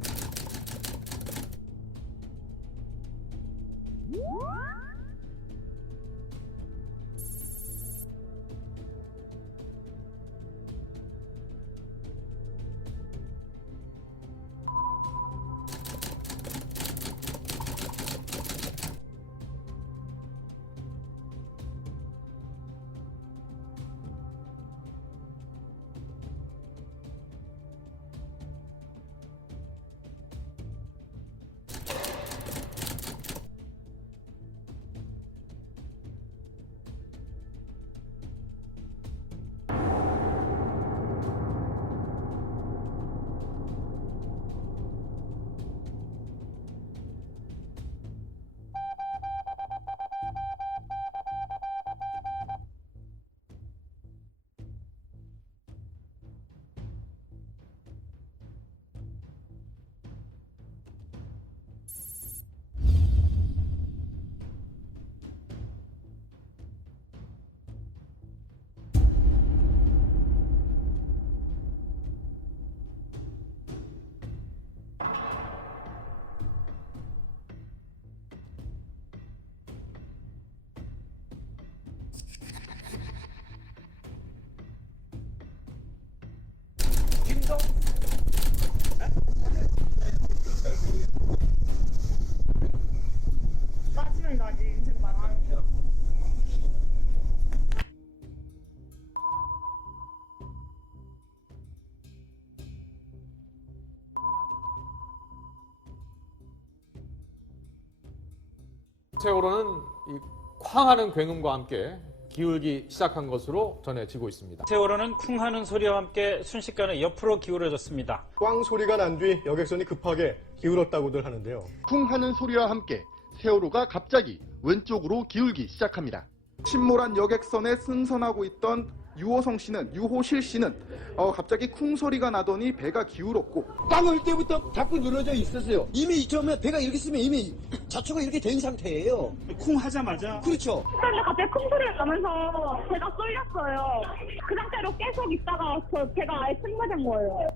빠지면 나지 인생 망하는 거. 세월호는 이 쾅하는 굉음과 함께 기울기 시작한 것으로 전해지고 있습니다. 세월호는 쿵하는 소리와 함께 순식간에 옆으로 기울어졌습니다. 꽝 소리가 난 뒤 여객선이 급하게 기울었다고들 하는데요. 쿵 하는 소리와 함께 세월호가 갑자기 왼쪽으로 기울기 시작합니다. 침몰한 여객선에 승선하고 있던 유호성 씨는, 유호실 씨는 갑자기 쿵 소리가 나더니 배가 기울었고 빵 올 때부터 자꾸 늘어져 있었어요. 이미 처음에 배가 이렇게 쓰면 이미 자초가 이렇게 된 상태예요. 쿵 하자마자. 그렇죠. 근데 갑자기 큰 소리가 나면서 배가 쏠렸어요. 그 상태로 계속 있다가 저 배가 아예 침몰된 거예요.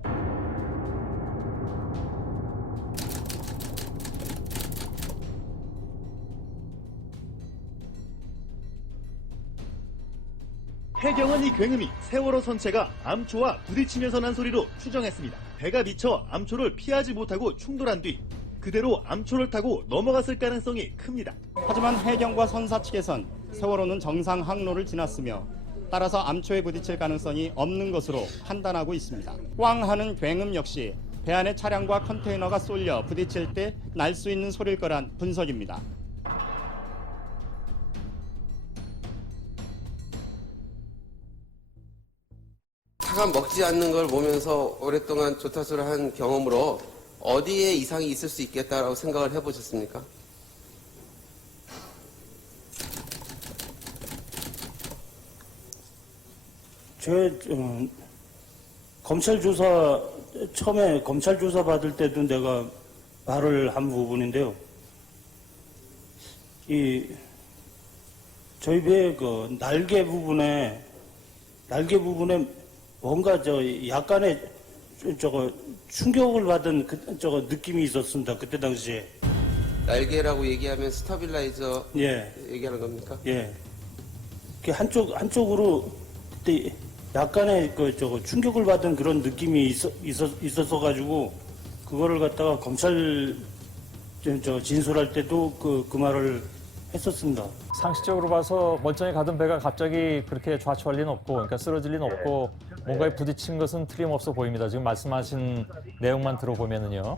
해경은 이 굉음이 세월호 선체가 암초와 부딪히면서 난 소리로 추정했습니다. 배가 미쳐 암초를 피하지 못하고 충돌한 뒤 그대로 암초를 타고 넘어갔을 가능성이 큽니다. 하지만 해경과 선사 측에선 세월호는 정상 항로를 지났으며 따라서 암초에 부딪힐 가능성이 없는 것으로 판단하고 있습니다. 꽝 하는 굉음 역시 배 안의 차량과 컨테이너가 쏠려 부딪힐 때 날 수 있는 소리일 거란 분석입니다. 차가 먹지 않는 걸 보면서 오랫동안 조타수를 한 경험으로 어디에 이상이 있을 수 있겠다라고 생각을 해보셨습니까? 처음에 검찰 조사 받을 때도 내가 말을 한 부분인데요. 저희 배의 그 날개 부분에 뭔가 약간의 충격을 받은 느낌이 있었습니다. 그때 당시에. 날개라고 얘기하면 스타빌라이저 예. 얘기하는 겁니까? 예. 한쪽으로 그때 약간의 충격을 받은 그런 느낌이 있었어 가지고 그거를 갖다가 검찰 진술할 때도 그 말을 했었습니다. 상식적으로 봐서 멀쩡히 가던 배가 갑자기 그렇게 좌초할 리는 없고, 그러니까 쓰러질 리는 없고, 뭔가에 부딪힌 것은 틀림없어 보입니다. 지금 말씀하신 내용만 들어보면은요.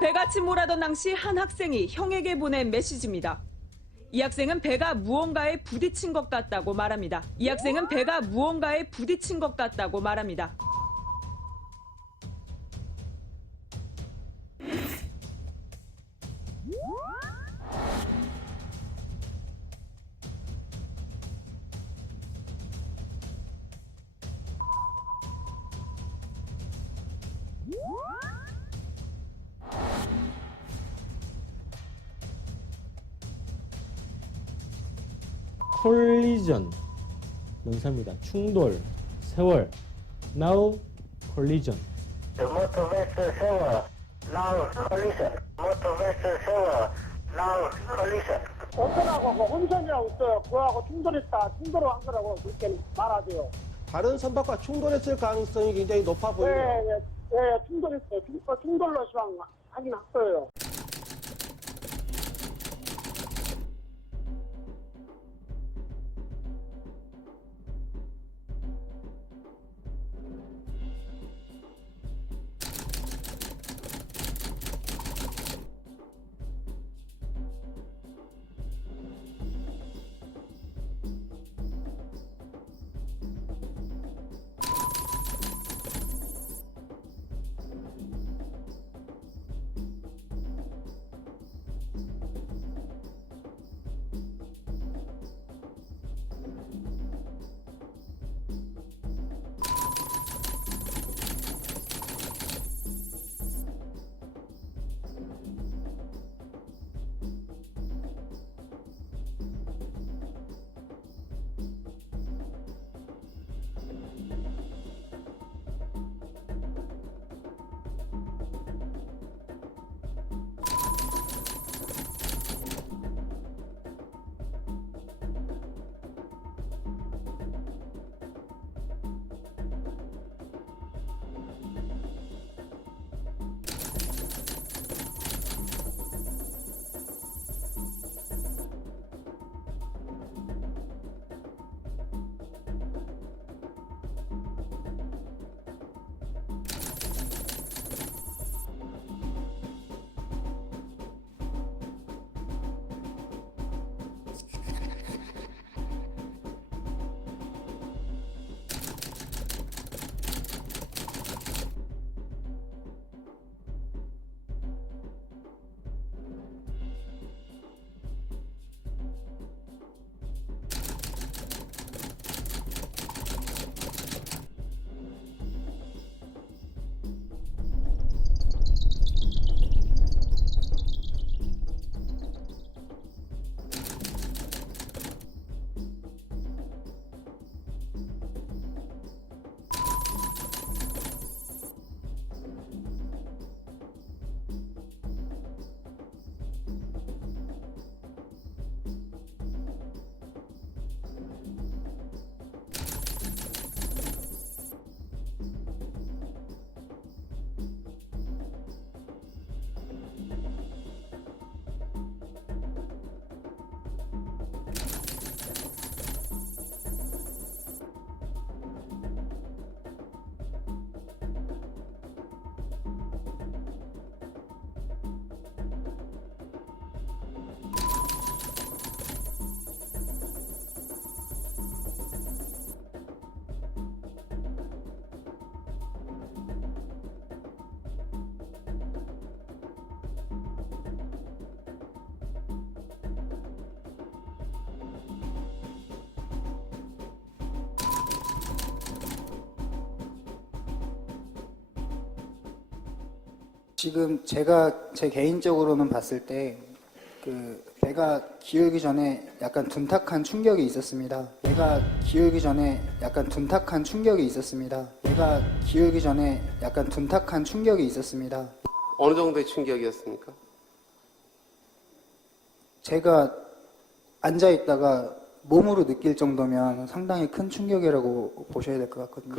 배가 침몰하던 당시 한 학생이 형에게 보낸 메시지입니다. 이 학생은 배가 무언가에 부딪힌 것 같다고 말합니다. 콜리전 명사입니다. 충돌, 세월, now collision. The motor vessel sewer, now collision. Motor vessel sewer, now collision. 어쩌라고 혼선이라고 있어요. 그거하고 충돌했다. 충돌을 한 거라고 그렇게 말하세요. 다른 선박과 충돌했을 가능성이 굉장히 높아 보여요. 네, 충돌했어요. 충돌로 시방 하긴 했어요. 지금 제가 제 개인적으로는 봤을 때 그 배가 기울기 전에 약간 둔탁한 충격이 있었습니다. 배가 기울기 전에 약간 둔탁한 충격이 있었습니다. 배가 기울기 전에 약간 둔탁한 충격이 있었습니다. 어느 정도의 충격이었습니까? 제가 앉아 있다가 몸으로 느낄 정도면 상당히 큰 충격이라고 보셔야 될 것 같거든요.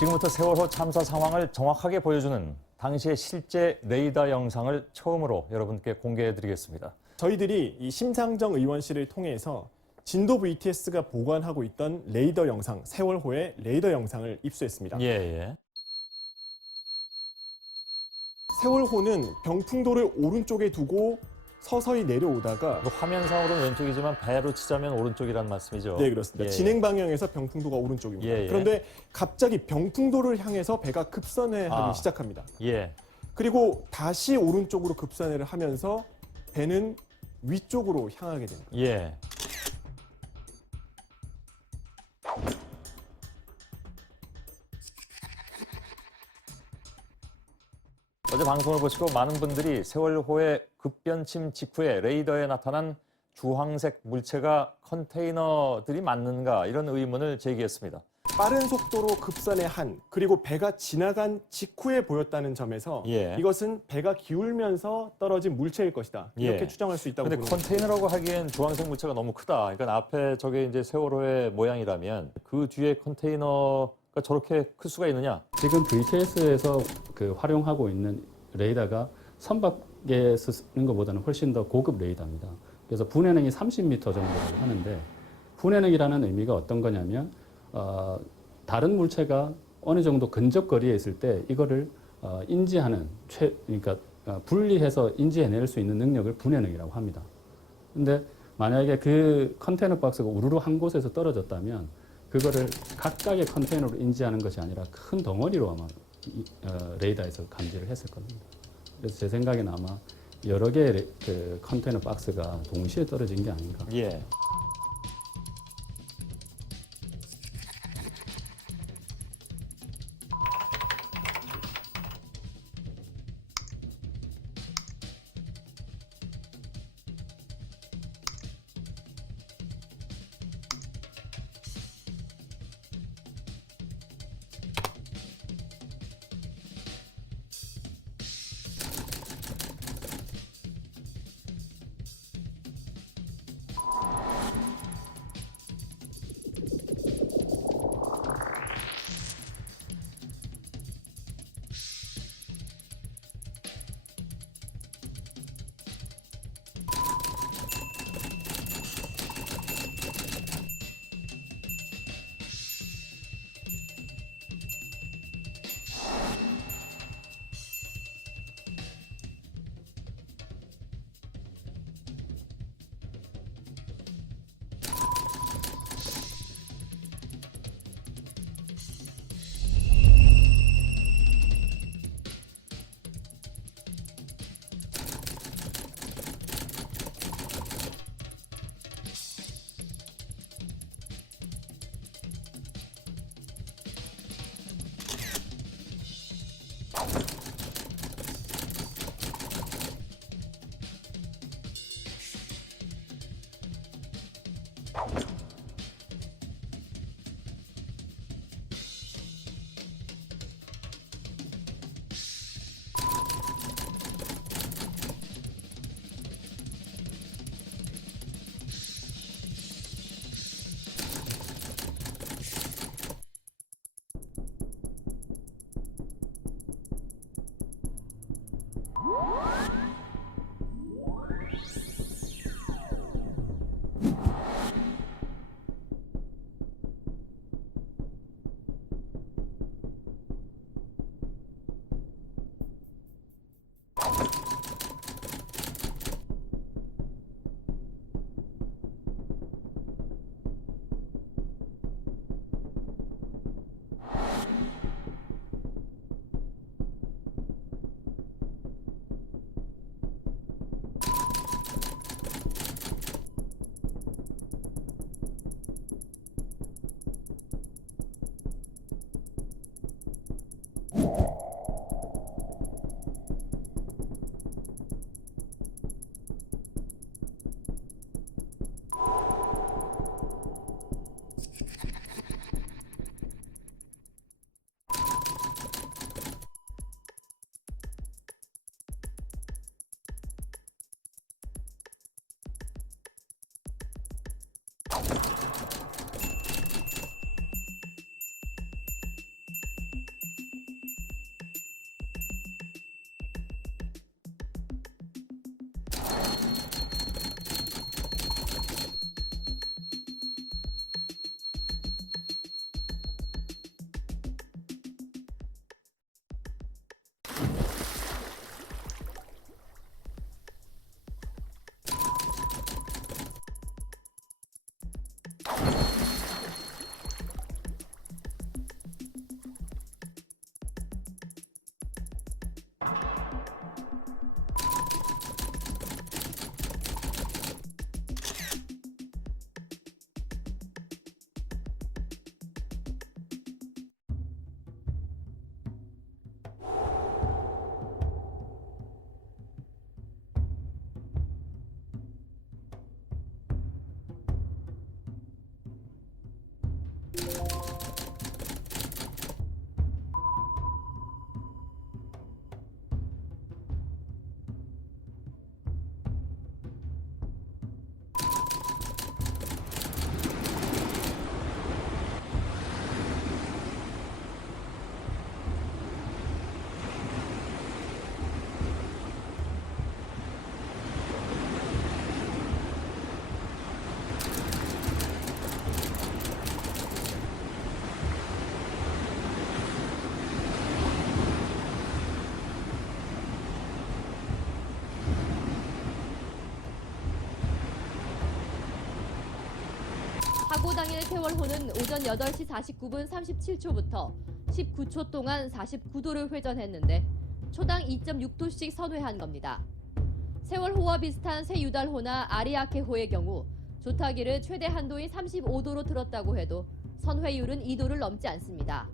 지금부터 세월호 참사 상황을 정확하게 보여주는 당시의 실제 레이더 영상을 처음으로 여러분께 공개해드리겠습니다. 저희들이 이 심상정 의원실을 통해서 진도 VTS가 보관하고 있던 레이더 영상, 세월호의 레이더 영상을 입수했습니다. 예. 세월호는 병풍도를 오른쪽에 두고 서서히 내려오다가 화면상으로는 왼쪽이지만 배로 치자면 오른쪽이란 말씀이죠. 네, 그렇습니다. 예. 진행 방향에서 병풍도가 오른쪽입니다. 예. 그런데 갑자기 병풍도를 향해서 배가 급선회하기 시작합니다. 예. 그리고 다시 오른쪽으로 급선회를 하면서 배는 위쪽으로 향하게 됩니다. 예. 어제 방송을 보시고 많은 분들이 세월호의 급변침 직후에 레이더에 나타난 주황색 물체가 컨테이너들이 맞는가 이런 의문을 제기했습니다. 빠른 속도로 급선회한 그리고 배가 지나간 직후에 보였다는 점에서 이것은 배가 기울면서 떨어진 물체일 것이다. 이렇게 추정할 수 있다고 근데 보는 겁니다. 컨테이너라고 하기엔 주황색 물체가 너무 크다. 그러니까 앞에 저게 이제 세월호의 모양이라면 그 뒤에 컨테이너가 저렇게 클 수가 있느냐? 지금 VTS에서 활용하고 있는 레이더가 선박에 쓰는 것보다는 훨씬 더 고급 레이더입니다. 그래서 분해능이 30m 정도라고 하는데 분해능이라는 의미가 어떤 거냐면 다른 물체가 어느 정도 근접 거리에 있을 때 이거를 인지하는 그러니까 분리해서 인지해낼 수 있는 능력을 분해능이라고 합니다. 근데 만약에 그 컨테이너 박스가 우르르 한 곳에서 떨어졌다면 그거를 각각의 컨테이너로 인지하는 것이 아니라 큰 덩어리로 아마 레이더에서 감지를 했을 겁니다. 그래서 제 생각에는 아마 여러 개의 그 컨테이너 박스가 동시에 떨어진 게 아닌가. 예. 당일 세월호는 오전 8시 49분 37초부터 19초 동안 49도를 회전했는데 초당 2.6도씩 선회한 겁니다. 세월호와 비슷한 새 유달호나 아리아케호의 경우 조타기를 최대 한도인 35도로 들었다고 해도 선회율은 2도를 넘지 않습니다.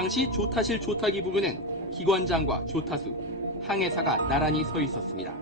당시 조타실 조타기 부근엔 기관장과 조타수, 항해사가 나란히 서 있었습니다.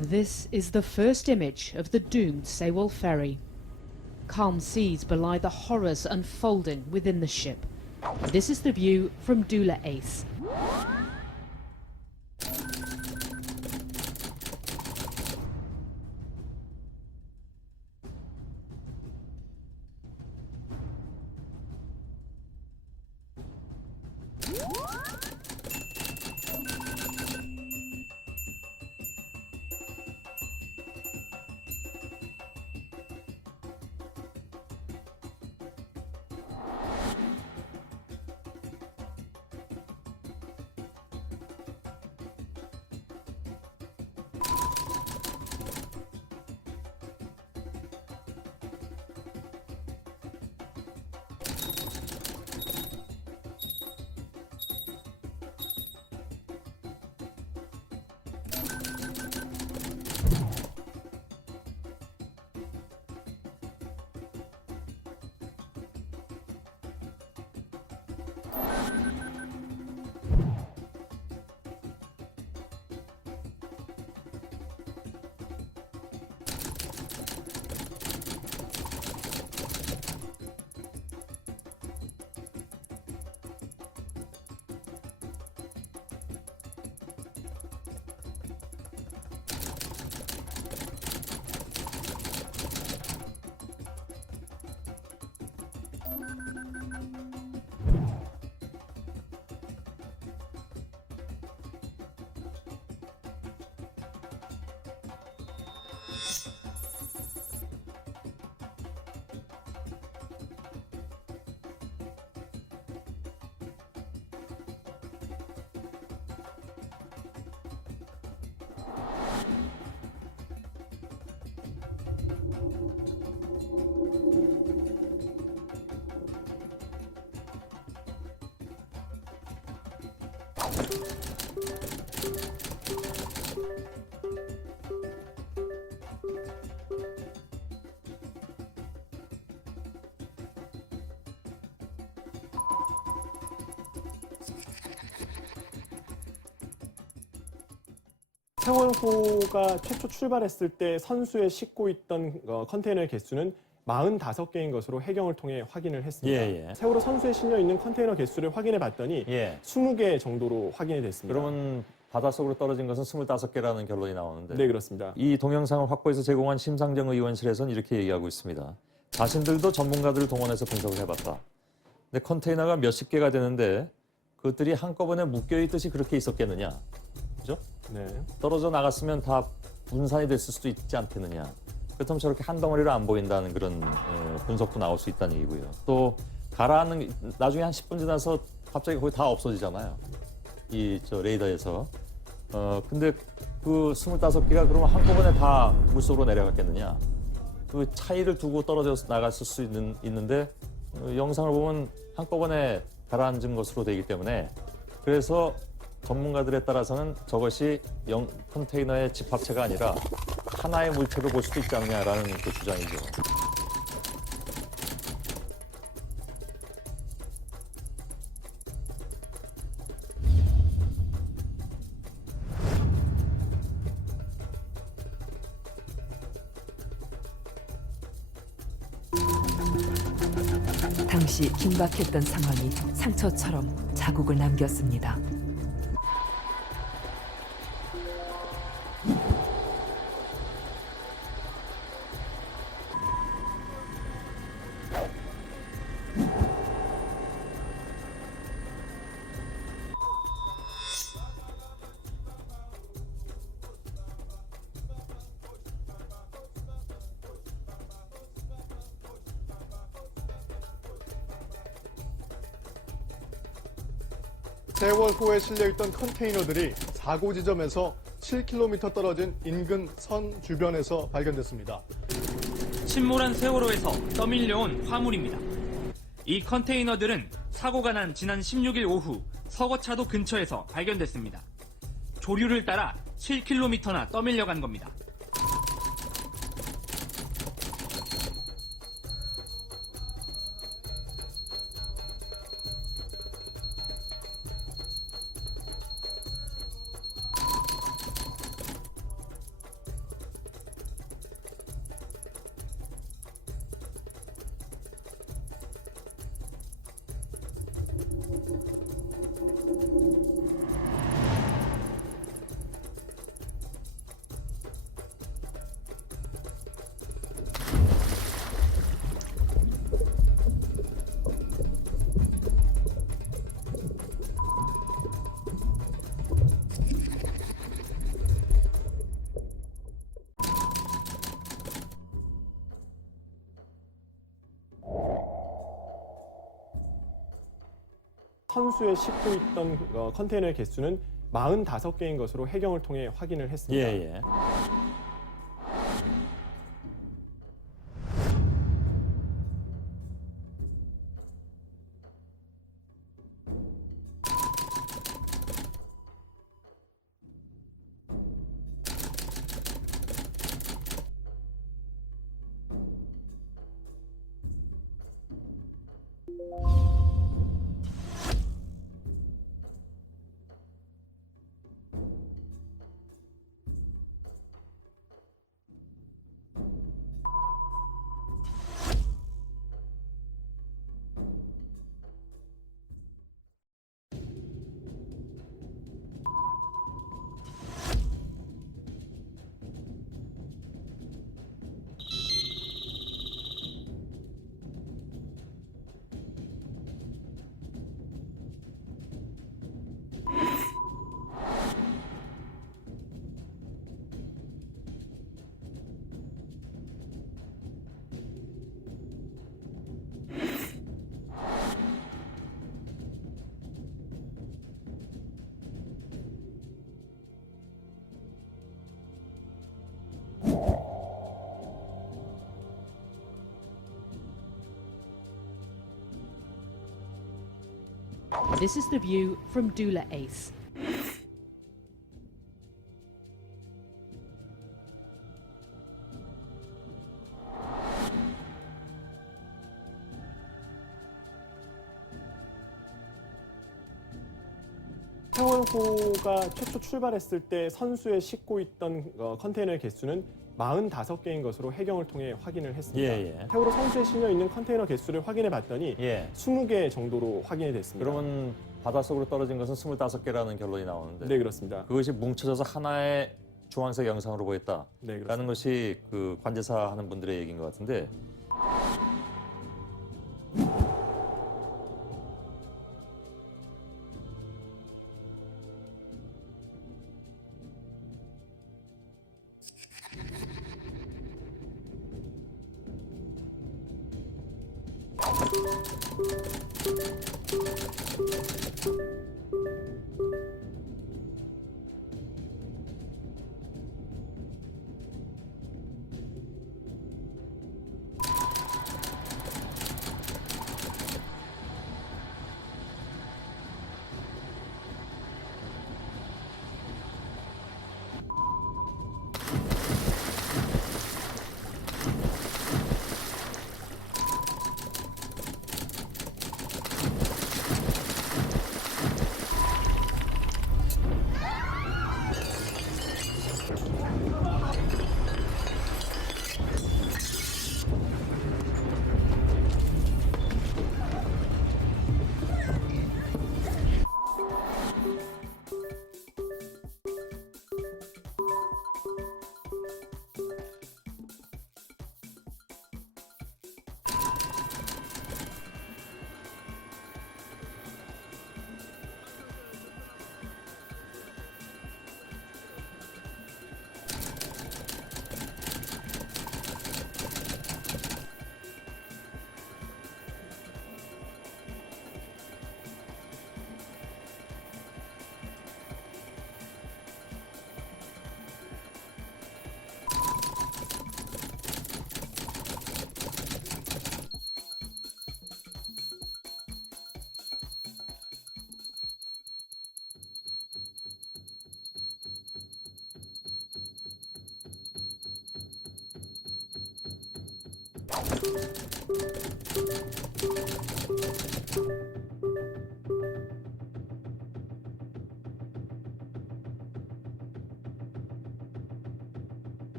This is the first image of the doomed Sewol ferry. Calm seas belie the horrors unfolding within the ship. This is the view from Dula Ace. 세월호가 최초 출발했을 때 선수에 싣고 있던 컨테이너의 개수는 45개인 것으로 해경을 통해 확인을 했습니다. 세월호 선수에 실려 있는 컨테이너 개수를 확인해 봤더니 20개 정도로 확인이 됐습니다. 그러면 바닷속으로 떨어진 것은 25개라는 결론이 나오는데. 네, 그렇습니다. 이 동영상을 확보해서 제공한 심상정 의원실에서는 이렇게 얘기하고 있습니다. 자신들도 전문가들을 동원해서 분석을 해봤다. 근데 컨테이너가 몇십 개가 되는데 그것들이 한꺼번에 묶여있듯이 그렇게 있었겠느냐. 그죠? 네. 떨어져 나갔으면 다 분산이 됐을 수도 있지 않겠느냐. 그렇다면 저렇게 한 덩어리로 안 보인다는 그런 분석도 나올 수 있다는 얘기고요. 또 가라앉는 나중에 한 10분 지나서 갑자기 거기 다 없어지잖아요. 이 레이더에서. 근데 그 25개가 그러면 한꺼번에 다 물속으로 내려갔겠느냐. 그 차이를 두고 떨어져 나갔을 수 있는데 영상을 보면 한꺼번에 가라앉은 것으로 되기 때문에 그래서 전문가들에 따라서는 저것이 컨테이너의 집합체가 아니라 하나의 물체로 볼 수도 있지 않느냐라는 그 주장이죠. 당시 긴박했던 상황이 상처처럼 자국을 남겼습니다. 세월호에 실려있던 컨테이너들이 사고 지점에서 7km 떨어진 인근 선 주변에서 발견됐습니다. 침몰한 세월호에서 떠밀려온 화물입니다. 이 컨테이너들은 사고가 난 지난 16일 오후 서거차도 근처에서 발견됐습니다. 조류를 따라 7km나 떠밀려간 겁니다. 선수에 싣고 있던 컨테이너의 개수는 45개인 것으로 해경을 통해 확인을 했습니다. This is the view from Dula Ace. 세월호가 최초 출발했을 때 선수에 싣고 있던 컨테이너의 개수는 45개인 것으로 해경을 통해 확인을 했습니다. 세월호 선수에 실려 있는 컨테이너 개수를 확인해 봤더니 20개 정도로 확인이 됐습니다. 그러면 바닷속으로 떨어진 것은 25개라는 결론이 나오는데. 네, 그렇습니다. 그것이 뭉쳐져서 하나의 주황색 영상으로 보였다라는 네, 그렇습니다. 것이 그 관제사 하는 분들의 얘기인 것 같은데.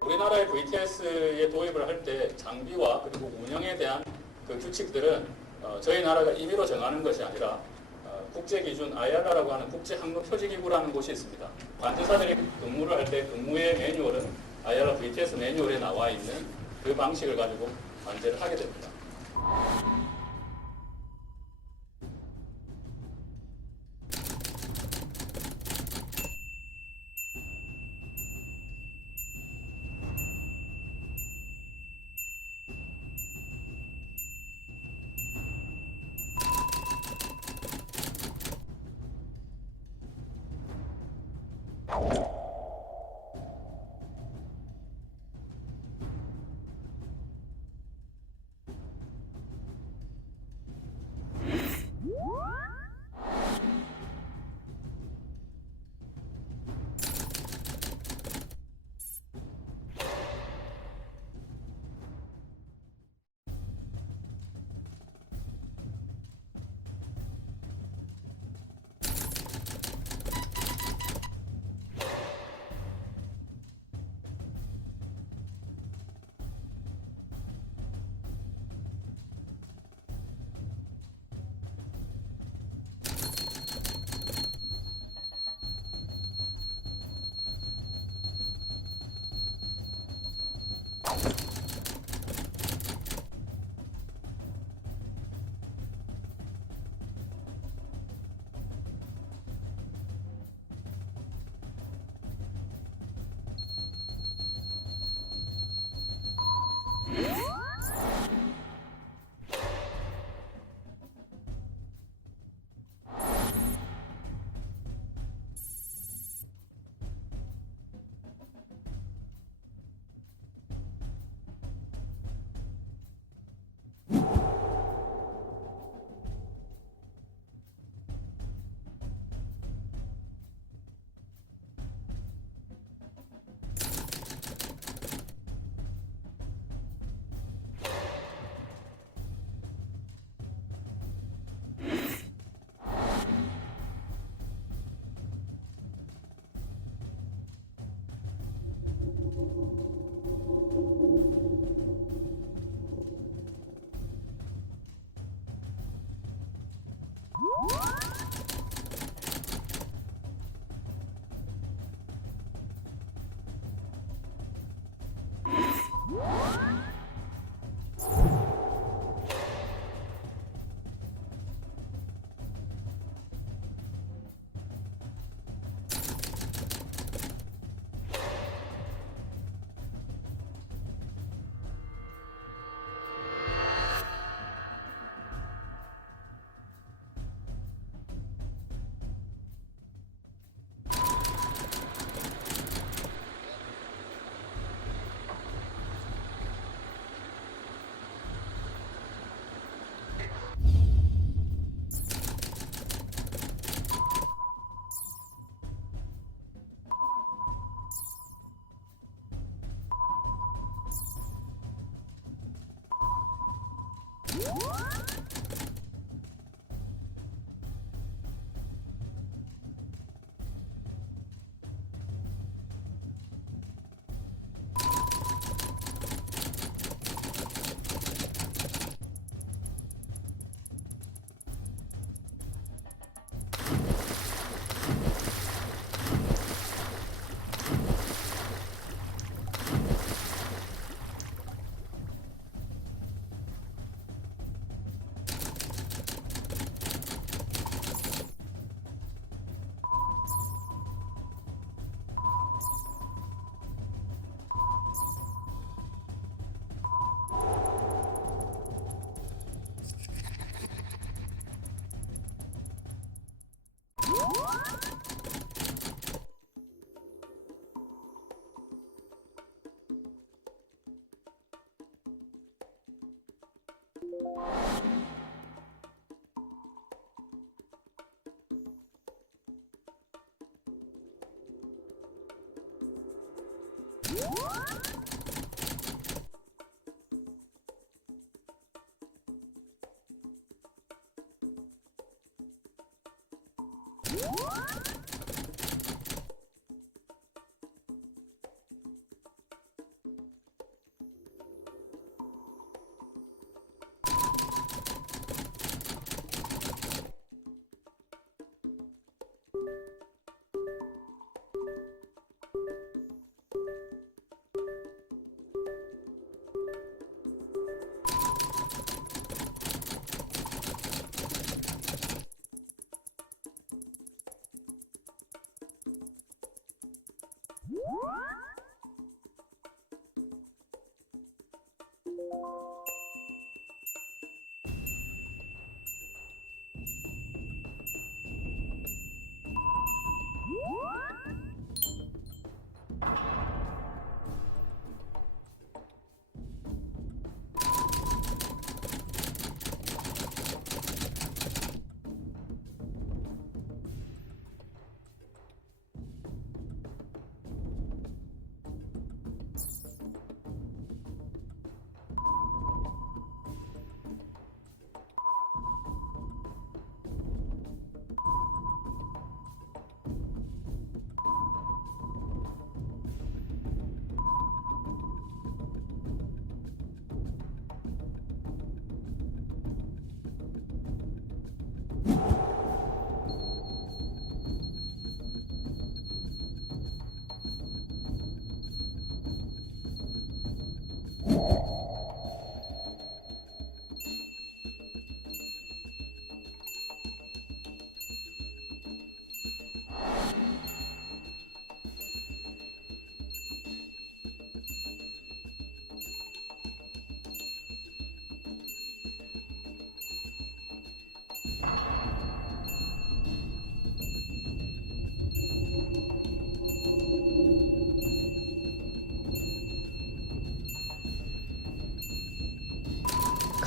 우리나라의 VTS에 도입을 할 때 장비와 그리고 운영에 대한 그 규칙들은 저희 나라가 임의로 정하는 것이 아니라 국제기준 IR라고 하는 국제항로표지기구라는 곳이 있습니다. 관제사들이 근무를 할 때 근무의 매뉴얼은 IR VTS 매뉴얼에 나와 있는 그 방식을 가지고 관제를 하게 됩니다.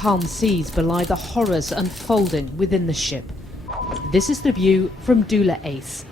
Calm seas belie the horrors unfolding within the ship. This is the view from Dula Ace.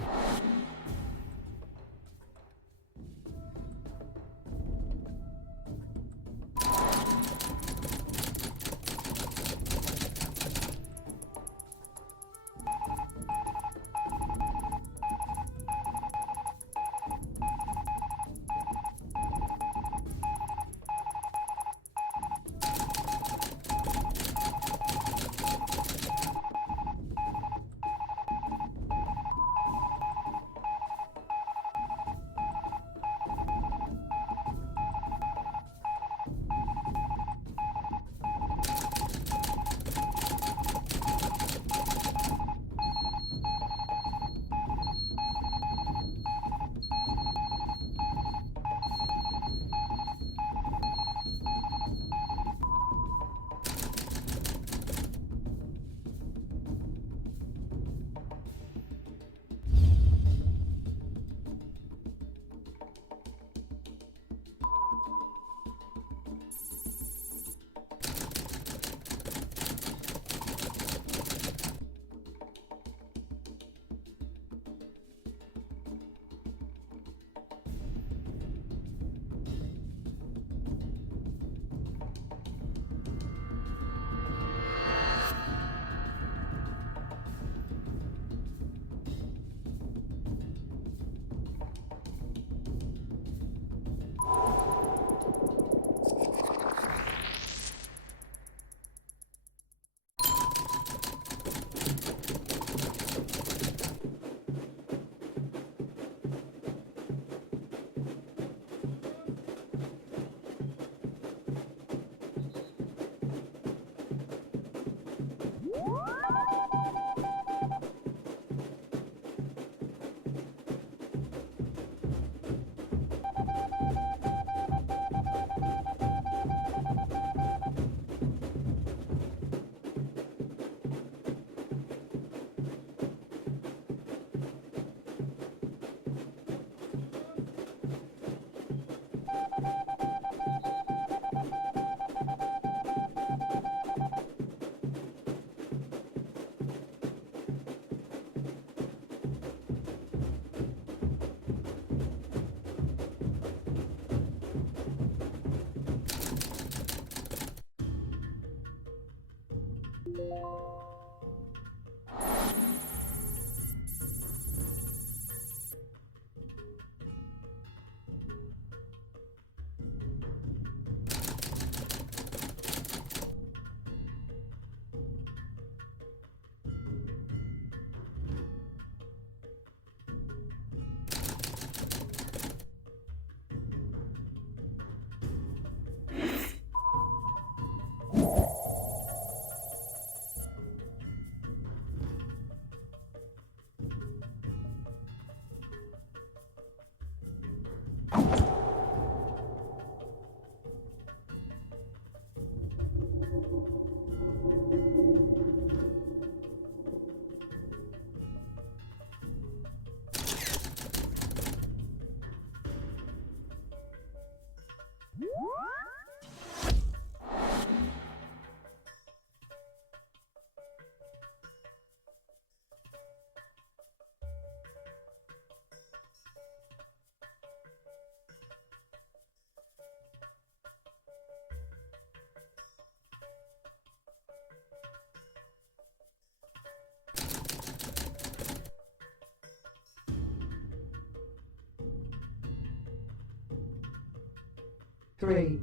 Three,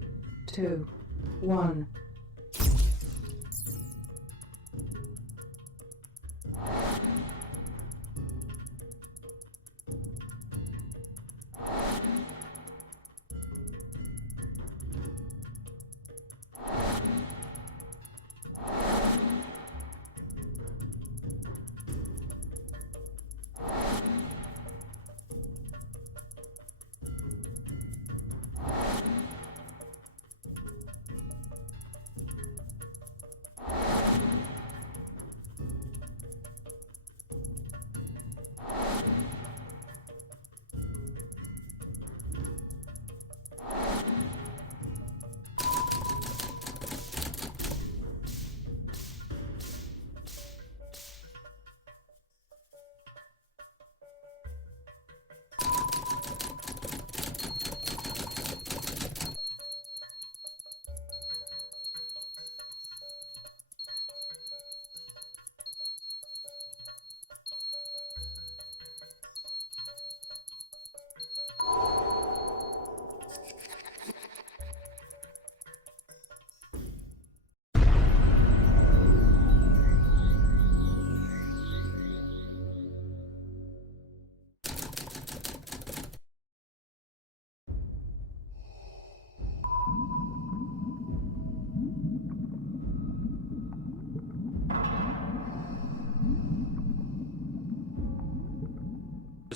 two, one.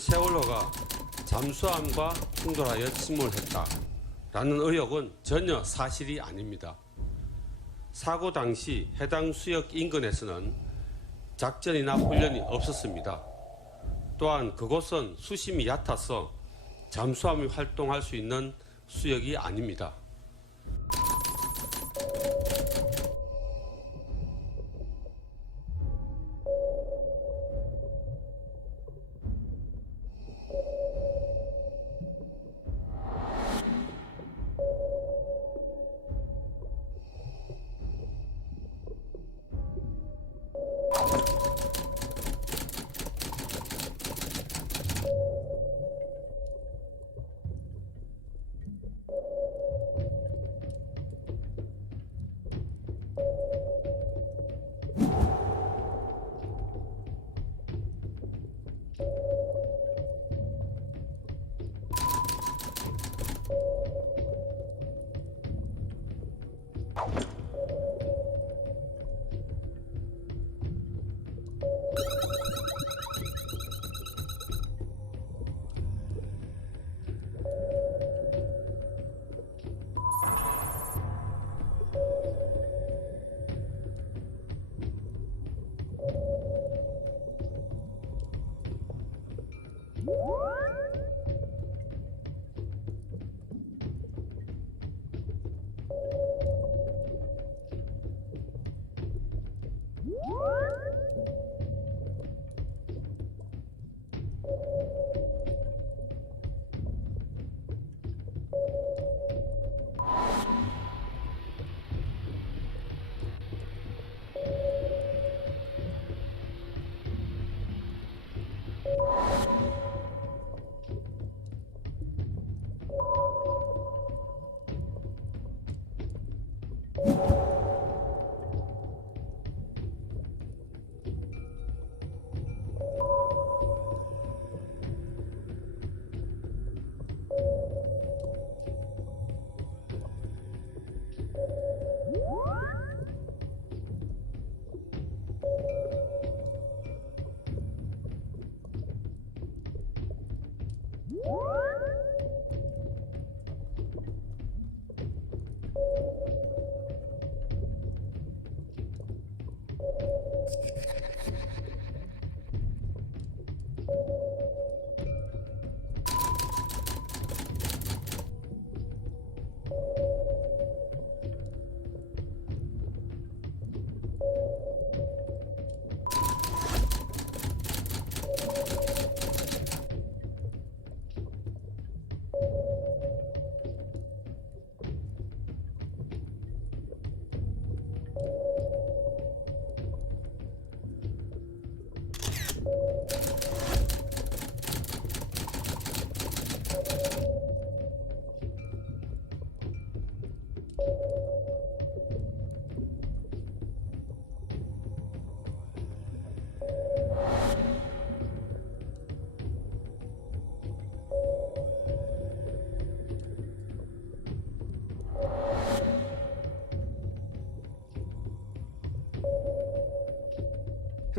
세월호가 잠수함과 충돌하여 침몰했다라는 의혹은 전혀 사실이 아닙니다. 사고 당시 해당 수역 인근에서는 작전이나 훈련이 없었습니다. 또한 그곳은 수심이 얕아서 잠수함이 활동할 수 있는 수역이 아닙니다.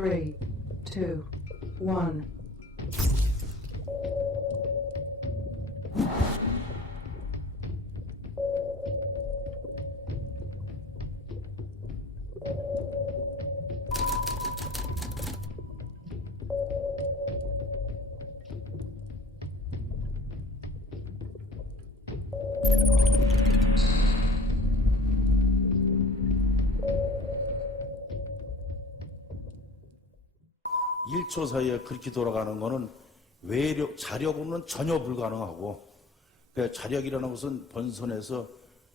3, 2, 1. 일 초 사이에 그렇게 돌아가는 거는 자력으로는 전혀 불가능하고, 그러니까 자력이라는 것은 본선에서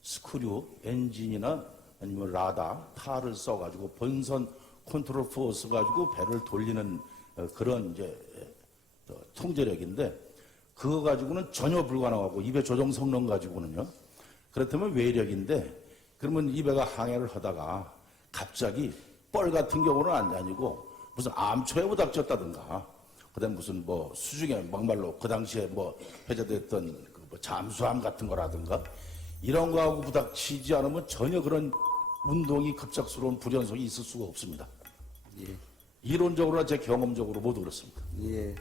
스크류, 엔진이나 아니면 라다, 타를 써가지고 본선 컨트롤 포스 가지고 배를 돌리는 그런 이제 통제력인데, 그거 가지고는 전혀 불가능하고, 입의 조종 성능 가지고는요. 그렇다면 외력인데, 그러면 이 배가 항해를 하다가 갑자기 뻘 같은 경우는 아니고 무슨 암초에 부닥쳤다든가, 그다음 무슨 뭐 수중에 막말로 그 당시에 뭐 회자됐던 그 뭐 잠수함 같은 거라든가 이런 거하고 부닥치지 않으면 전혀 그런 운동이 급작스러운 불연속이 있을 수가 없습니다. 예. 이론적으로나 제 경험적으로 모두 그렇습니다. 예.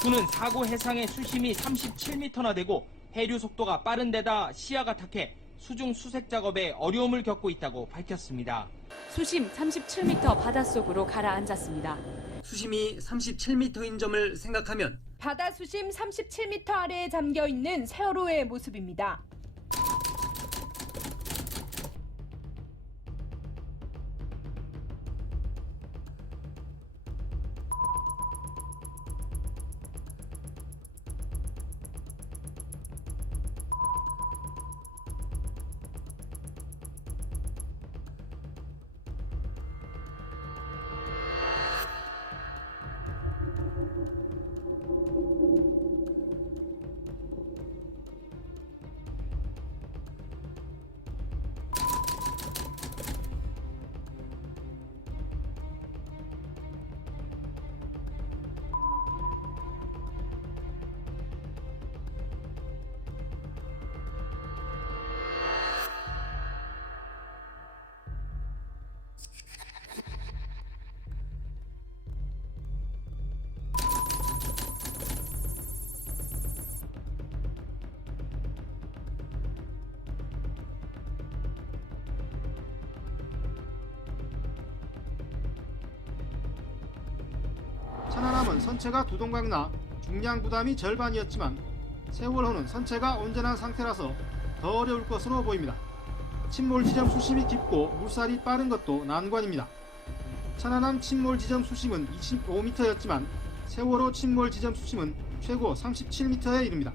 군은 사고 해상의 수심이 37m나 되고 해류 속도가 빠른 데다 시야가 탁해 수중 수색 작업에 어려움을 겪고 있다고 밝혔습니다. 수심 37m 바닷속으로 가라앉았습니다. 수심이 37m인 점을 생각하면 바다 수심 37m 아래에 잠겨 있는 세월호의 모습입니다. 해남은 선체가 두 동강 나 중량 부담이 절반이었지만 세월호는 선체가 온전한 상태라서 더 어려울 것으로 보입니다. 침몰 지점 수심이 깊고 물살이 빠른 것도 난관입니다. 천안함 침몰 지점 수심은 25m였지만 세월호 침몰 지점 수심은 최고 37m에 이릅니다.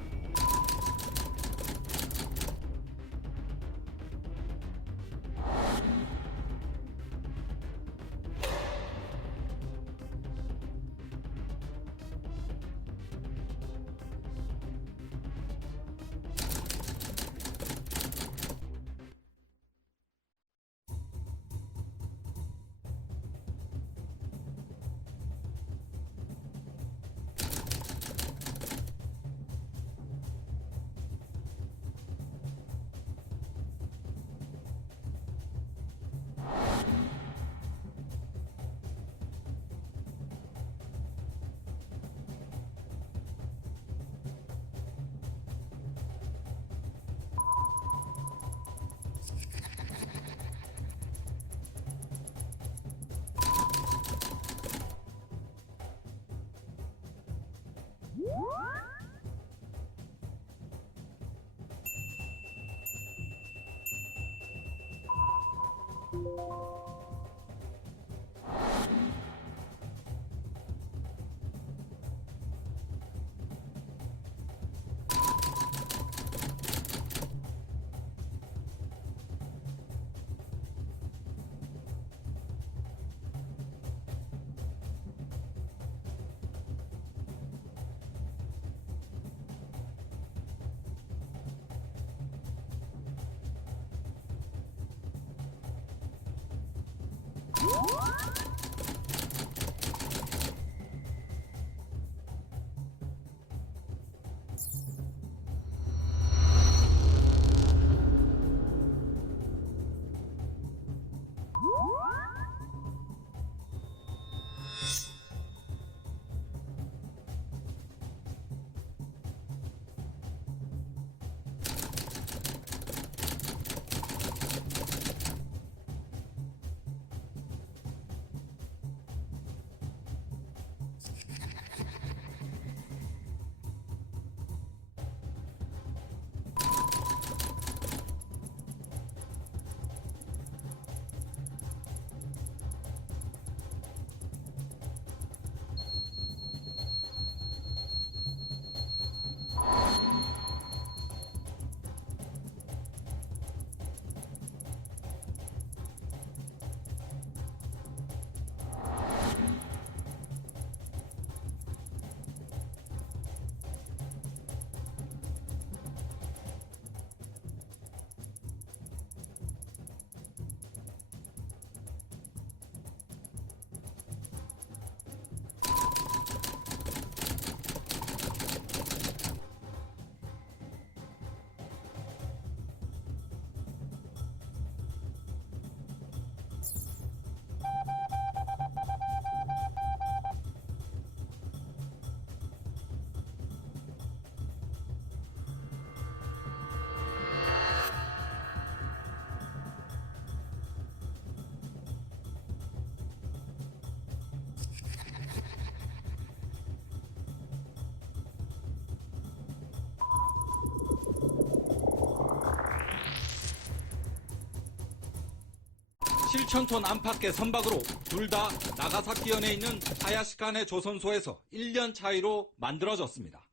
(7,000톤) 안팎의 선박으로 둘 다 나가사키현에 있는 하야시칸의 조선소에서 1년 차이로 만들어졌습니다.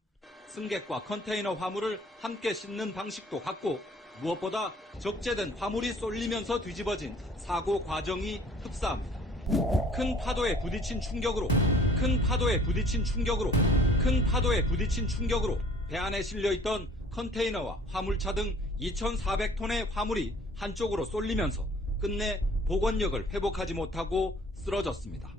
승객과 컨테이너 화물을 함께 싣는 방식도 같고 무엇보다 적재된 화물이 쏠리면서 뒤집어진 사고 과정이 흡사합니다. 큰 파도에 부딪힌 충격으로 배 안에 실려있던 컨테이너와 화물차 등 2,400톤의 화물이 한쪽으로 쏠리면서 끝내 복원력을 회복하지 못하고 쓰러졌습니다.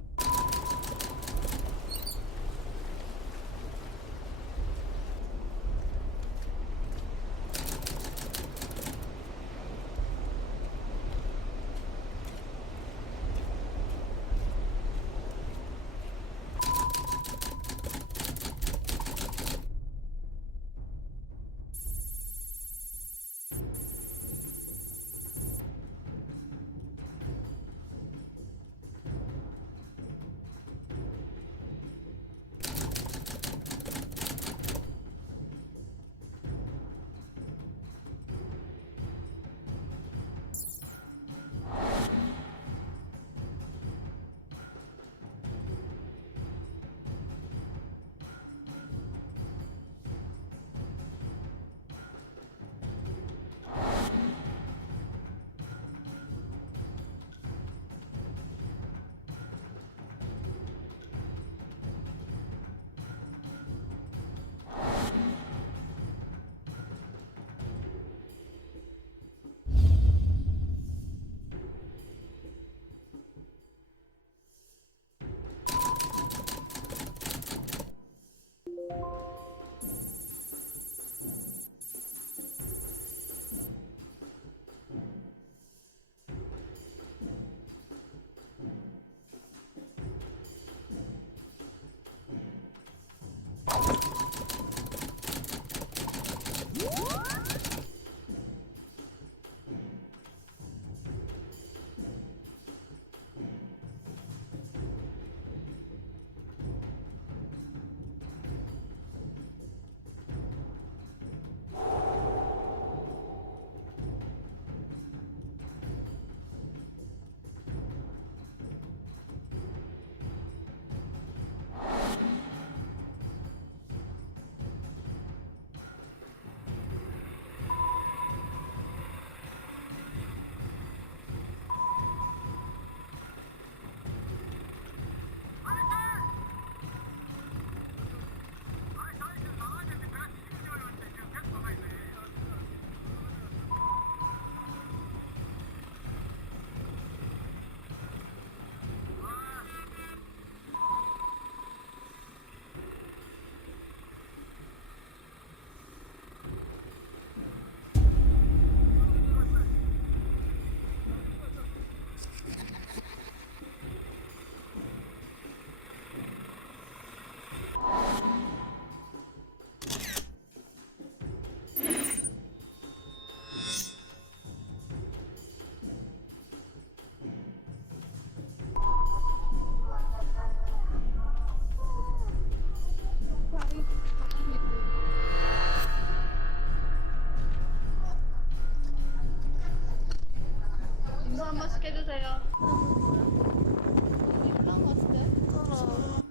해주세요.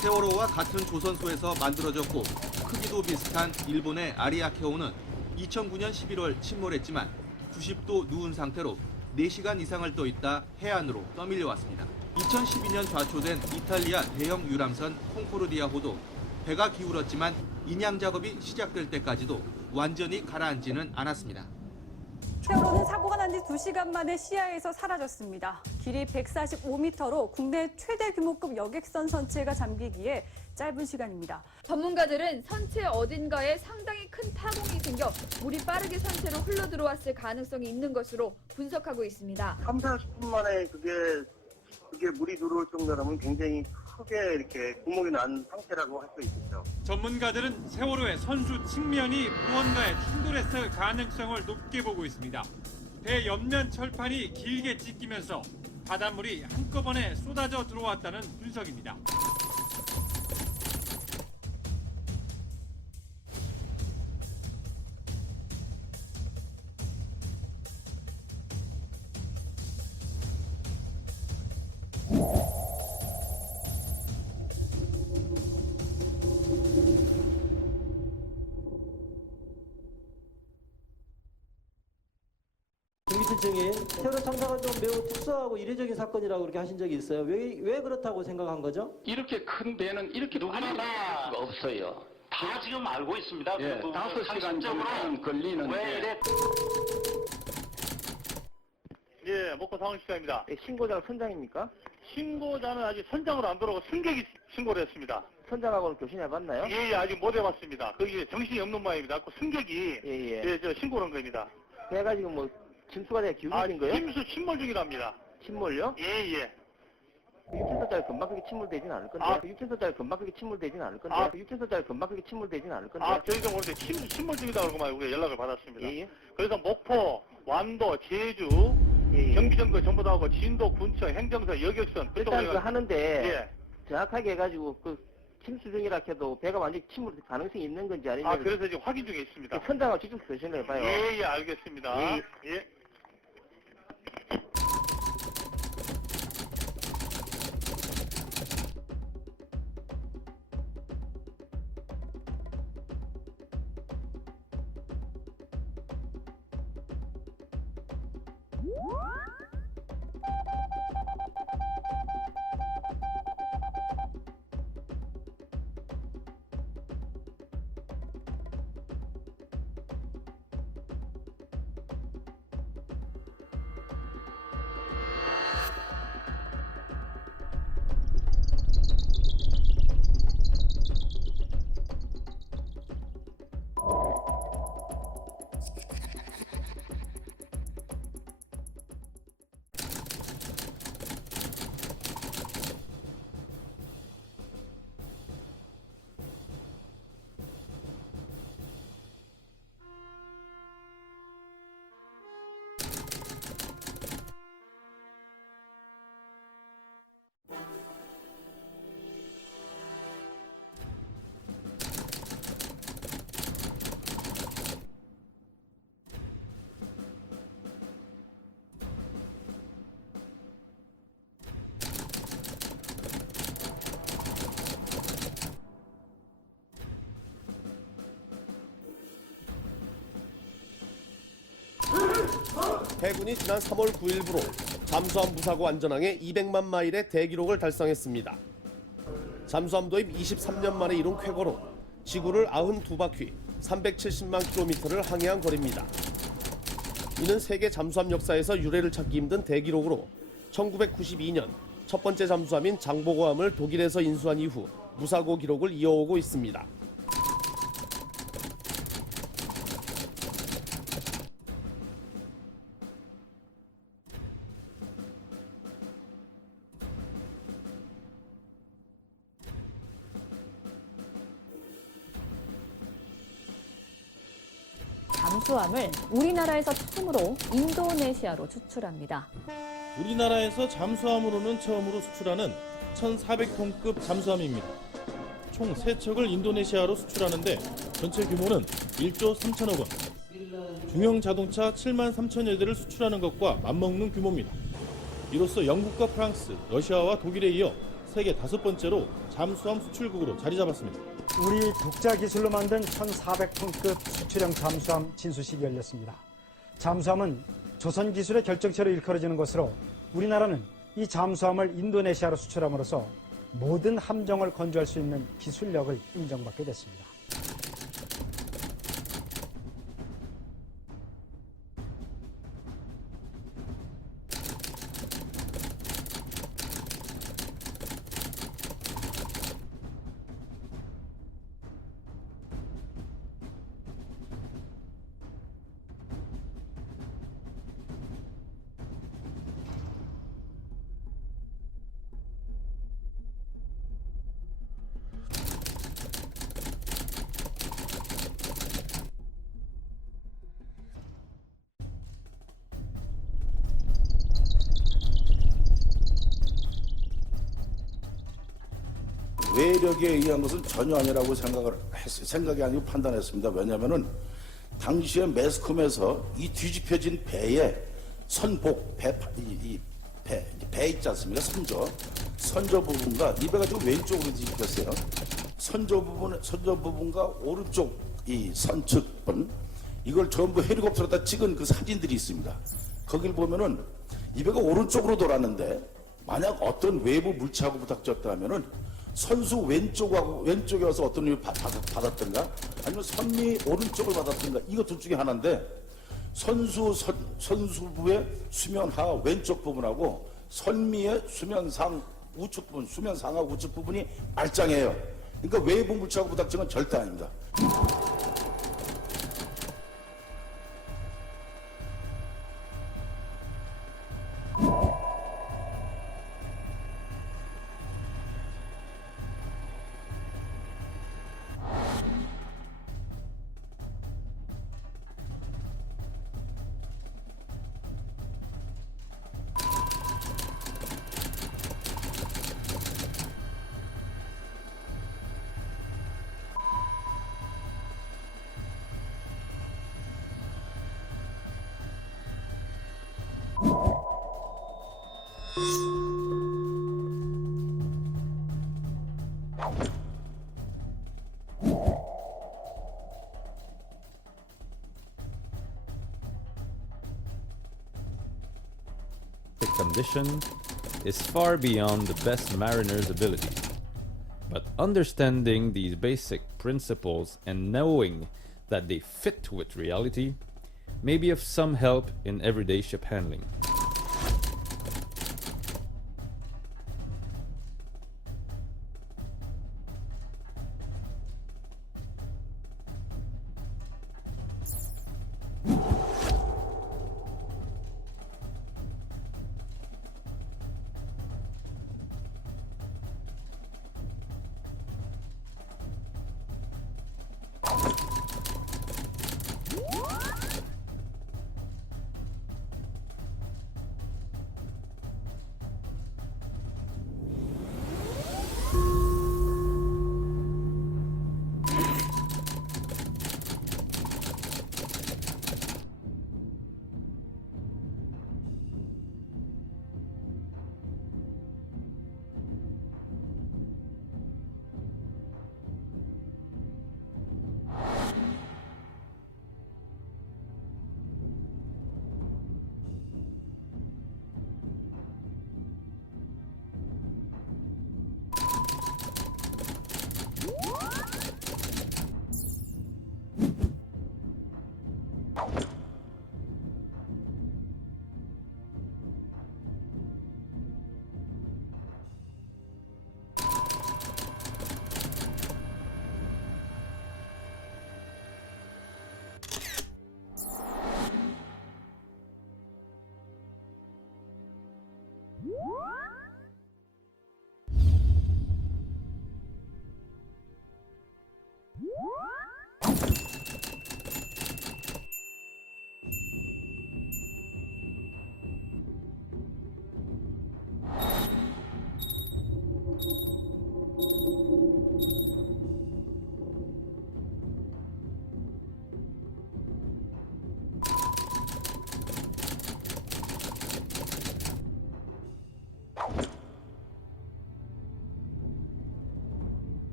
세월호와 같은 조선소에서 만들어졌고 크기도 비슷한 일본의 아리아케호는 2009년 11월 침몰했지만 90도 누운 상태로 4시간 이상을 떠 있다 해안으로 떠밀려 왔습니다. 2012년 좌초된 이탈리아 대형 유람선 콩코르디아호도 배가 기울었지만 인양 작업이 시작될 때까지도 완전히 가라앉지는 않았습니다. 세월호는 사고가 난 지 2시간 만에 시야에서 사라졌습니다. 길이 145m로 국내 최대 규모급 여객선 선체가 잠기기에 짧은 시간입니다. 전문가들은 선체 어딘가에 상당히 큰 타공이 생겨 물이 빠르게 선체로 흘러들어왔을 가능성이 있는 것으로 분석하고 있습니다. 3, 40분 만에 그게 물이 들어올 정도라면 굉장히 크게 이렇게 구멍이 난 상태라고 할 수 있겠죠. 전문가들은 세월호의 선수 측면이 무언가에 충돌했을 가능성을 높게 보고 있습니다. 배 옆면 철판이 길게 찢기면서 바닷물이 한꺼번에 쏟아져 들어왔다는 분석입니다. 김기춘 증인, 세월호 참사가 좀 매우 특수하고 이례적인 사건이라고 그렇게 하신 적이 있어요. 왜 그렇다고 생각한 거죠? 이렇게 큰 배는 이렇게 누구나 없어요. 다 지금 알고 있습니다. 예, 5시간 정도 걸리는데. 왜 이래? 예, 목포 상황시장입니다. 신고자가 선장입니까? 신고자는 아직 선장으로 안 들어오고 승객이 신고를 했습니다. 선장하고는 교신해봤나요? 예, 아직 못 해봤습니다. 거기 정신이 없는 모양입니다. 그 승객이 저 신고를 한 겁니다. 배가 지금 뭐 침수가 되어 기울어진 거예요? 침몰 중이랍니다. 침몰요? 예. 6,000톤짜리 금방 크게 침몰되진 않을 건데. 6,000톤짜리 금방 크게 침몰되진 않을 건데. 6,000톤짜리 금방 크게 침몰되진 않을 건데. 저희도 모르는데 침몰 중이다 그러고만 우리가 연락을 받았습니다. 그래서 목포, 완도, 제주, 경기정거 전부 다 하고 진도, 군청, 행정선, 여객선 일단 그 하는데 정확하게 해가지고 그 침수 중이라 해도 배가 완전히 침몰 가능성이 있는 건지 아니면 그래서 지금 확인 중에 있습니다. 선장하고 직접 교신을 해봐요. 예, 알겠습니다. 예. 해군이 지난 3월 9일부로 잠수함 무사고 안전항에 200만 마일의 대기록을 달성했습니다. 잠수함 도입 23년 만에 이룬 쾌거로 지구를 92바퀴 370만 킬로미터를 항해한 거리입니다. 이는 세계 잠수함 역사에서 유례를 찾기 힘든 대기록으로 1992년 첫 번째 잠수함인 장보고함을 독일에서 인수한 이후 무사고 기록을 이어오고 있습니다. 잠수함을 우리나라에서 처음으로 인도네시아로 수출합니다. 우리나라에서 잠수함으로는 처음으로 수출하는 1,400톤급 잠수함입니다. 총 3척을 인도네시아로 수출하는데 전체 규모는 1조 3천억 원. 중형 자동차 7만 3천여 대를 수출하는 것과 맞먹는 규모입니다. 이로써 영국과 프랑스, 러시아와 독일에 이어 세계 5번째로 잠수함 수출국으로 자리 잡았습니다. 우리 독자 기술로 만든 1,400톤급 수출형 잠수함 진수식이 열렸습니다. 잠수함은 조선 기술의 결정체로 일컬어지는 것으로 우리나라는 이 잠수함을 인도네시아로 수출함으로써 모든 함정을 건조할 수 있는 기술력을 인정받게 됐습니다. 외력에 의한 것은 전혀 아니라고 생각이 아니고 판단했습니다. 왜냐하면은 당시에 매스컴에서 이 뒤집혀진 배에 선복, 배 있지 않습니까? 선저 부분과 이 배가 지금 왼쪽으로 뒤집혔어요. 선저 부분과 오른쪽 이 선측분 이걸 전부 헬리콥터로다 찍은 그 사진들이 있습니다. 거길 보면은 이 배가 오른쪽으로 돌았는데 만약 어떤 외부 물체하고 부닥쳤다면은 선수 왼쪽에 와서 어떤 일을 받았던가 아니면 선미 오른쪽을 받았던가 이거 둘 중에 하나인데 선수부의 수면하 왼쪽 부분하고 선미의 수면상 우측 부분, 수면상하 우측 부분이 말짱해요. 그러니까 외부 물체하고 부닥친 건 절대 아닙니다. The condition is far beyond the best mariner's abilities. But understanding these basic principles and knowing that they fit with reality may be of some help in everyday ship handling.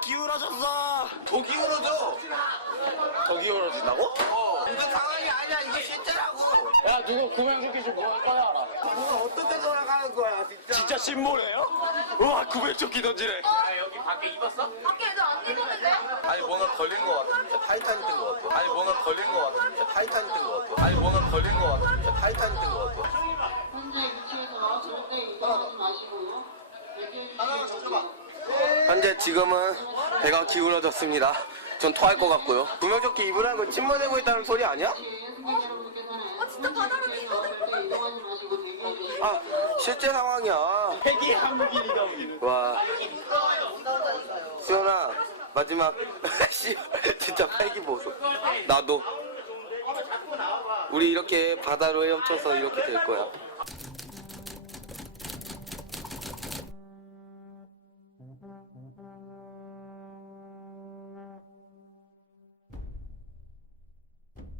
기울어졌어. 더 기울어져. 더 기울어진다고? 이거 상황이 아니야. 이거 실제라고. 야, 누구 구명조끼 좀 뭐 할 거야? 뭐가 어떻게 돌아가는 거야, 진짜? 진짜 신모래요? 우와, 구명조끼 던지래. 야, 여기 밖에 입었어? 밖에 애들 안 입었는데? 아니, 뭔가 걸린 거 같아. 타이타닉 된 거 같아. 아니, 뭔가 걸린 거 같아. 타이타닉 된 거 같아. 아니, 뭔가 걸린 거 같아. 타이타닉 된 거 같아. 현재 지금은 배가 기울어졌습니다. 전 토할 것 같고요. 구명조끼 입으라고 침 보내고 있다는 소리 아니야? 진짜 바다로 뛰어들어. 아, 실제 상황이야. 폐기 한국인이다 우리는. 와. 수연아, 마지막. 씨, 진짜 폐기 보소. 나도. 우리 이렇게 바다로 헤엄쳐서 이렇게 될 거야.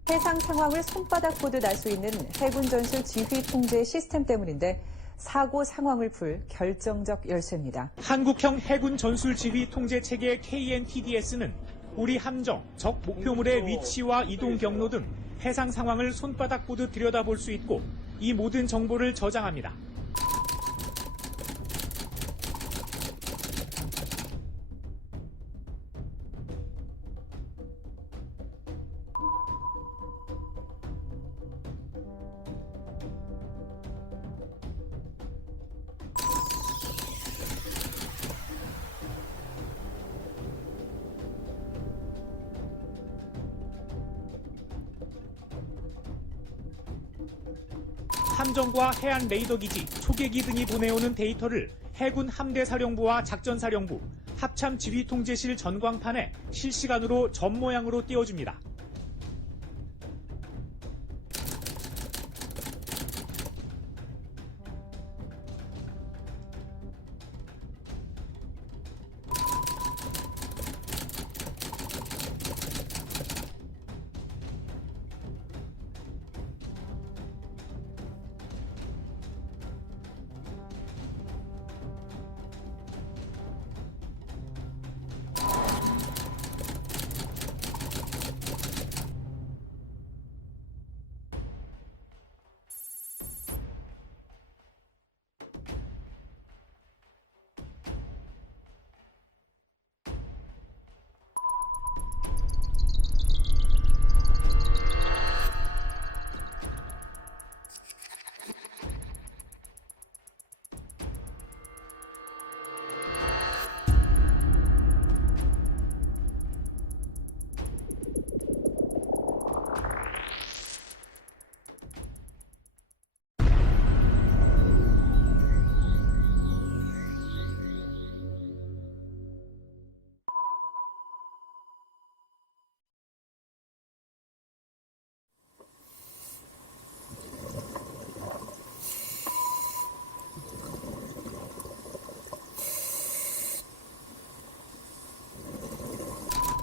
해상 상황을 손바닥 보듯 알 수 있는 해군 전술 지휘 통제 시스템 때문인데 사고 상황을 풀 결정적 열쇠입니다. 한국형 해군 전술 지휘 통제 체계 KNTDS는 우리 함정, 적 목표물의 위치와 이동 경로 등 해상 상황을 손바닥 보듯 들여다볼 수 있고 이 모든 정보를 저장합니다. 함정과 해안 레이더 기지, 초계기 등이 보내오는 데이터를 해군 함대사령부와 작전사령부, 합참지휘통제실 전광판에 실시간으로 점 모양으로 띄워줍니다.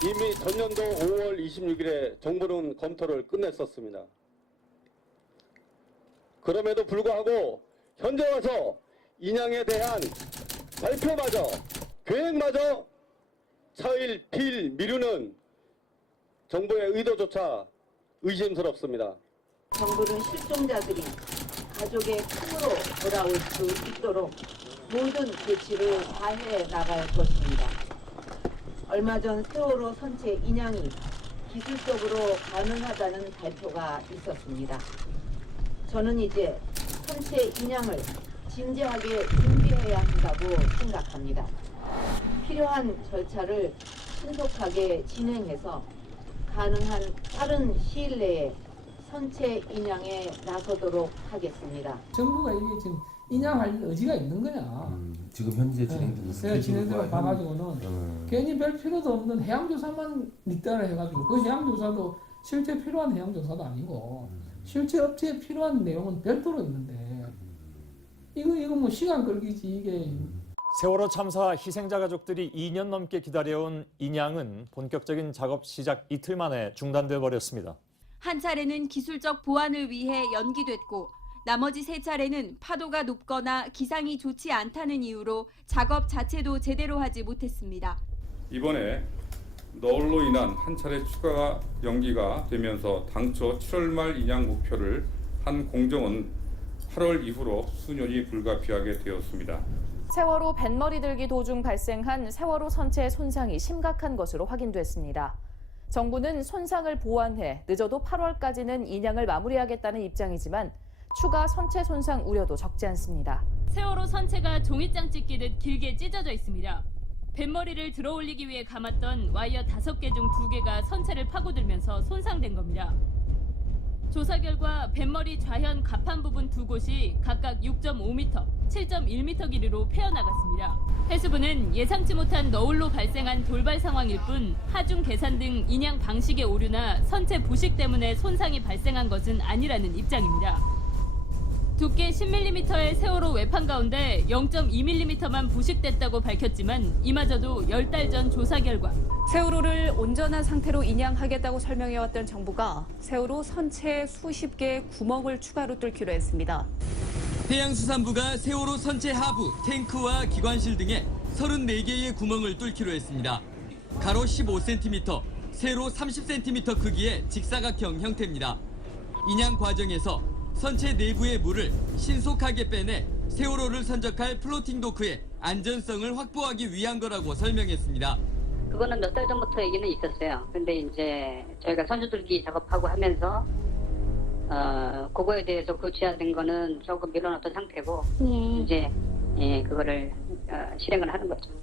이미 전년도 5월 26일에 정부는 검토를 끝냈었습니다. 그럼에도 불구하고 현재 와서 인양에 대한 발표마저 계획마저 차일 미루는 정부의 의도조차 의심스럽습니다. 정부는 실종자들이 가족의 품으로 돌아올 수 있도록 모든 조치를 다해 나갈 것입니다. 얼마 전 세월호 선체 인양이 기술적으로 가능하다는 발표가 있었습니다. 저는 이제 선체 인양을 진지하게 준비해야 한다고 생각합니다. 필요한 절차를 신속하게 진행해서 가능한 빠른 시일 내에 선체 인양에 나서도록 하겠습니다. 정부가 이게 지금 인양할 의지가 있는 거냐? 지금 현재 진행되는 진행되는 봐가지고는 괜히 별 필요도 없는 해양조사만 닉다를 해가지고 그 해양조사도 실제 필요한 해양조사도 아니고 실제 업체에 필요한 내용은 별도로 있는데 이거 뭐 시간 끌기지 이게. 세월호 참사 희생자 가족들이 2년 넘게 기다려온 인양은 본격적인 작업 시작 이틀 만에 중단돼 버렸습니다. 한 차례는 기술적 보완을 위해 연기됐고 나머지 3차례는 파도가 높거나 기상이 좋지 않다는 이유로 작업 자체도 제대로 하지 못했습니다. 이번에 너울로 인한 한 차례 추가 연기가 되면서 당초 7월 말 인양 목표를 한 공정은 8월 이후로 수년이 불가피하게 되었습니다. 세월호 뱃머리 들기 도중 발생한 세월호 선체 손상이 심각한 것으로 확인됐습니다. 정부는 손상을 보완해 늦어도 8월까지는 인양을 마무리하겠다는 입장이지만 추가 선체 손상 우려도 적지 않습니다. 세월호 선체가 종이장 찢기듯 길게 찢어져 있습니다. 뱃머리를 들어올리기 위해 감았던 와이어 5개 중 2개가 선체를 파고들면서 손상된 겁니다. 조사 결과 뱃머리 좌현 가판 부분 2곳이 각각 6.5m, 7.1m 길이로 패어나갔습니다. 해수부는 예상치 못한 너울로 발생한 돌발 상황일 뿐 하중 계산 등 인양 방식의 오류나 선체 부식 때문에 손상이 발생한 것은 아니라는 입장입니다. 두께 10mm의 세월호 외판 가운데 0.2mm만 부식됐다고 밝혔지만 이마저도 10달 전 조사 결과 세월호를 온전한 상태로 인양하겠다고 설명해왔던 정부가 세월호 선체에 수십 개의 구멍을 추가로 뚫기로 했습니다. 해양수산부가 세월호 선체 하부, 탱크와 기관실 등에 34개의 구멍을 뚫기로 했습니다. 가로 15cm, 세로 30cm 크기의 직사각형 형태입니다. 인양 과정에서 선체 내부의 물을 신속하게 빼내 세월호를 선적할 플로팅 도크의 안전성을 확보하기 위한 거라고 설명했습니다. 그거는 몇 달 전부터 얘기는 있었어요. 근데 이제 저희가 선수들기 작업하고 하면서 그거에 대해서 구체화된 거는 조금 미뤄놨던 상태고 이제 그거를 실행을 하는 거죠.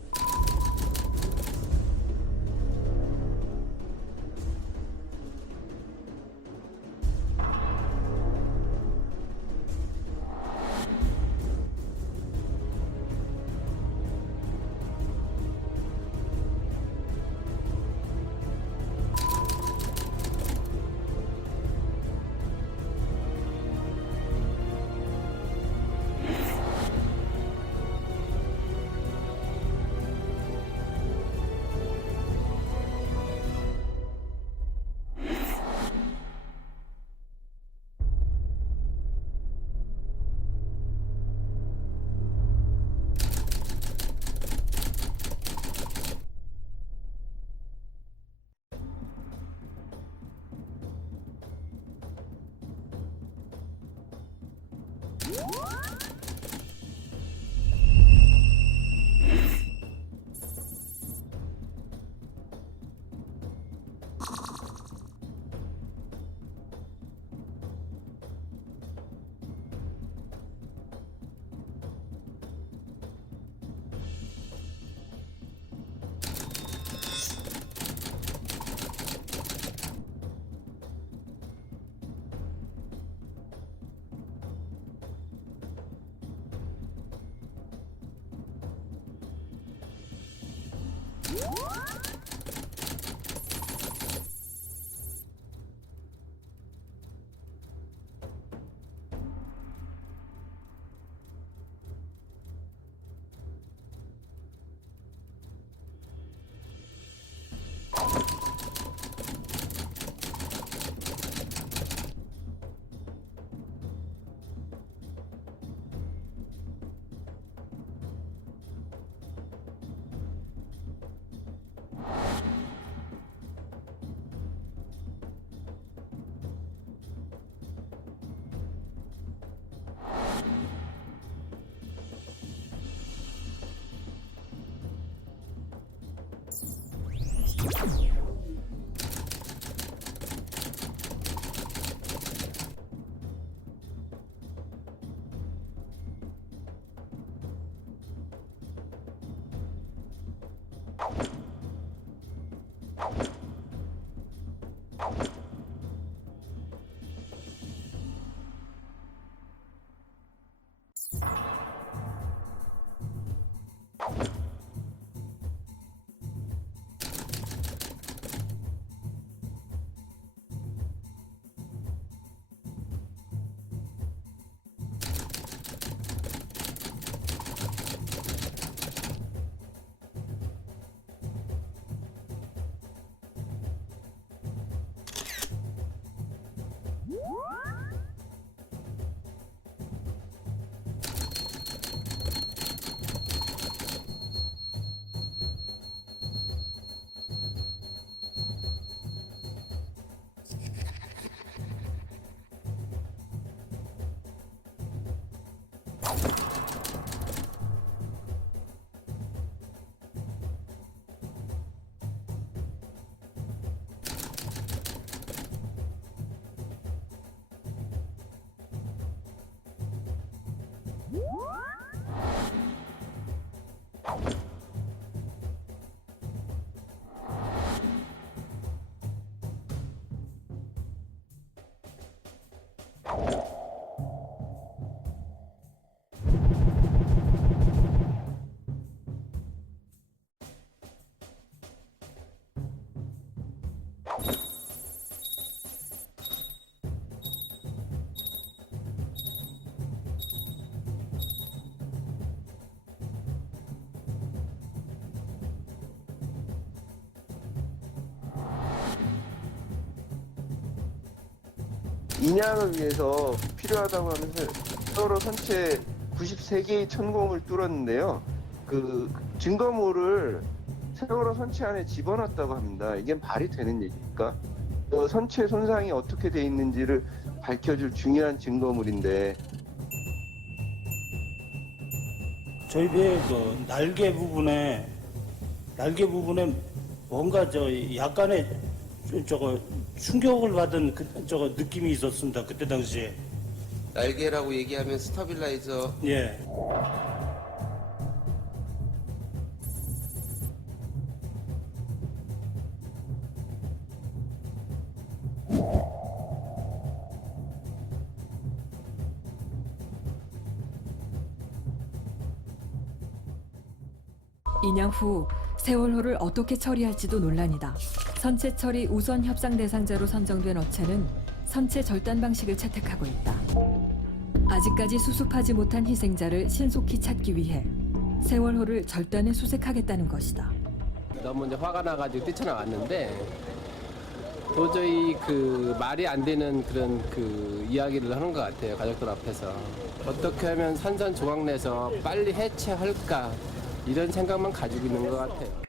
인양을 위해서 필요하다고 하면서 세월호 선체 93개의 천공을 뚫었는데요. 그 증거물을 세월호 선체 안에 집어넣었다고 합니다. 이게 말이 되는 얘기입니까? 선체 손상이 어떻게 돼 있는지를 밝혀줄 중요한 증거물인데. 저희 배의 그 날개 부분에 뭔가 약간의 충격을 받은 느낌이 있었습니다. 그때 당시에. 날개라고 얘기하면 스타빌라이저. 예. 인양 후 세월호를 어떻게 처리할지도 논란이다. 선체 처리 우선 협상 대상자로 선정된 업체는 선체 절단 방식을 채택하고 있다. 아직까지 수습하지 못한 희생자를 신속히 찾기 위해 세월호를 절단해 수색하겠다는 것이다. 너무 이제 화가 나가지고 뛰쳐나왔는데 도저히 그 말이 안 되는 그런 그 이야기를 하는 것 같아요. 가족들 앞에서. 어떻게 하면 산산조각 내서 빨리 해체할까 이런 생각만 가지고 있는 것 같아요.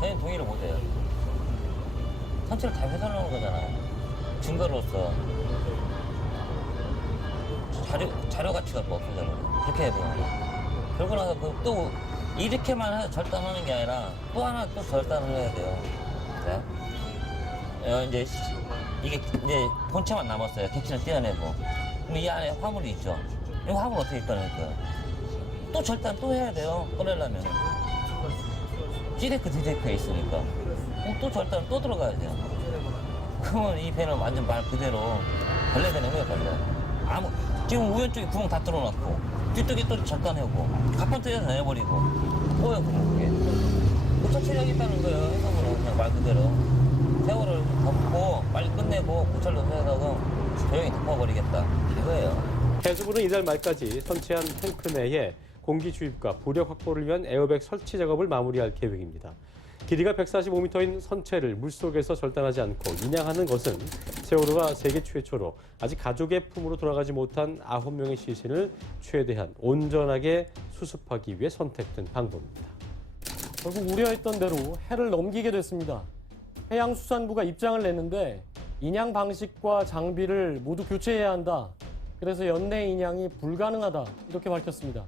저희는 동의를 못해요. 선체를 다 훼손하는 거잖아요. 증거로서 자료 가치가 없어져요. 그렇게 해야 돼요. 그러고 나서 또 이렇게만 절단하는 게 아니라 또 하나 또 절단을 해야 돼요. 네? 이제 이게 이제 본체만 남았어요. 객신을 떼어내고. 그럼 이 안에 화물이 있죠. 이 화물 어떻게 꺼낼까요? 또 절단 또 해야 돼요. 꺼내려면. C데크, D데크에 있으니까. 또 절단 또 들어가야 돼요. 그러면 이 배는 완전 말 그대로 벌레되는 거예요, 벌레. 지금 우연 쪽에 구멍 다 뚫어놨고, 뒤쪽에 또 절단하고, 갑판 뜯어서 내버리고, 뭐야, 그럼 그게. 고쳐 처리하겠다는 거예요, 해석으로. 그냥 말 그대로. 세월을 덮고, 빨리 끝내고, 고철로 해서 조용히 덮어버리겠다. 이거예요. 해수부는 이달 말까지 선체한 탱크 내에 공기 주입과 부력 확보를 위한 에어백 설치 작업을 마무리할 계획입니다. 길이가 145m인 선체를 물속에서 절단하지 않고 인양하는 것은 세월호가 세계 최초로 아직 가족의 품으로 돌아가지 못한 9명의 시신을 최대한 온전하게 수습하기 위해 선택된 방법입니다. 결국 우려했던 대로 해를 넘기게 됐습니다. 해양수산부가 입장을 냈는데 인양 방식과 장비를 모두 교체해야 한다. 그래서 연내 인양이 불가능하다. 이렇게 밝혔습니다.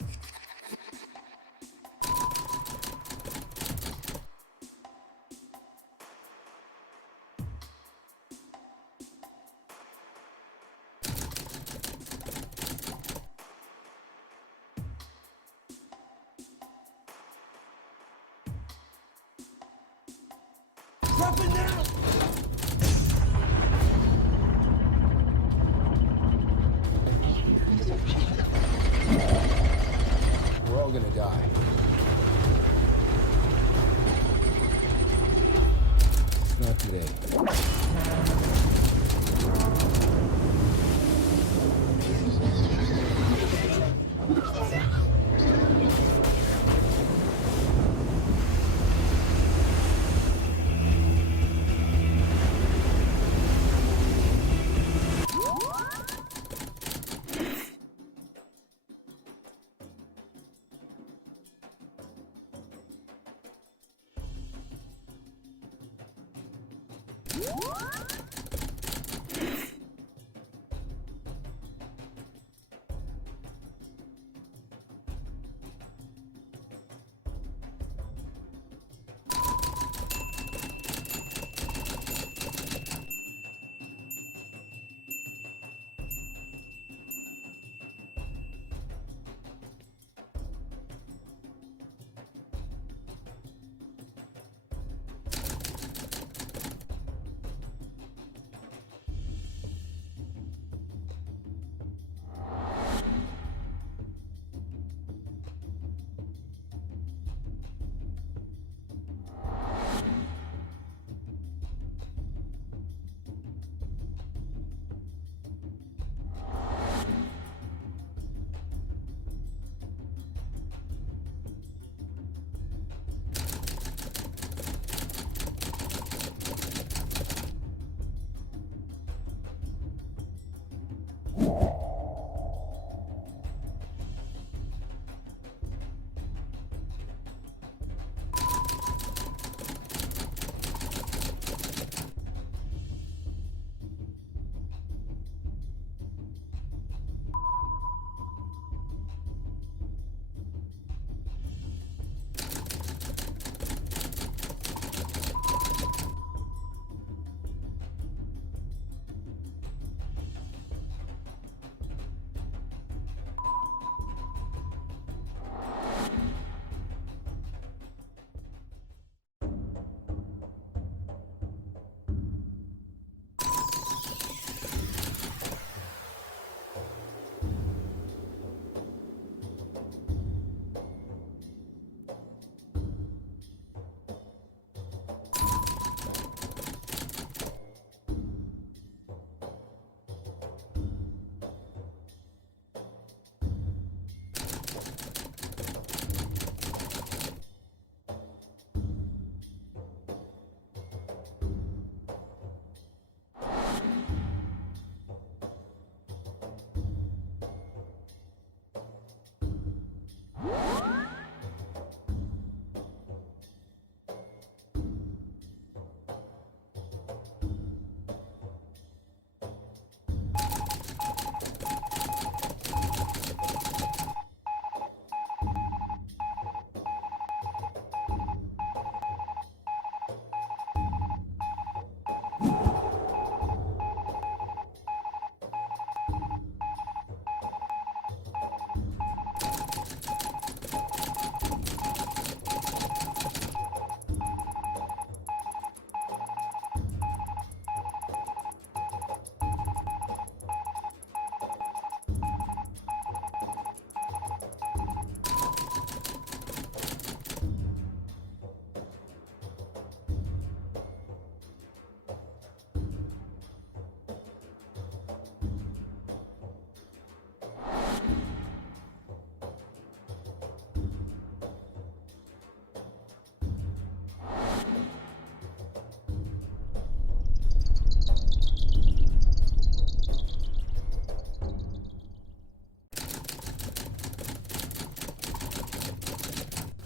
We're all gonna die. It's not today.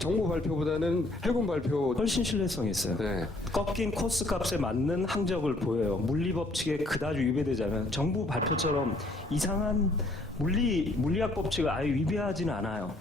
정부 발표보다는 해군 발표 훨씬 신뢰성이 있어요. 네. 꺾인 코스 값에 맞는 항적을 보여요. 물리 법칙에 그다지 위배되자면 정부 발표처럼 이상한 물리학 법칙을 아예 위배하지는 않아요.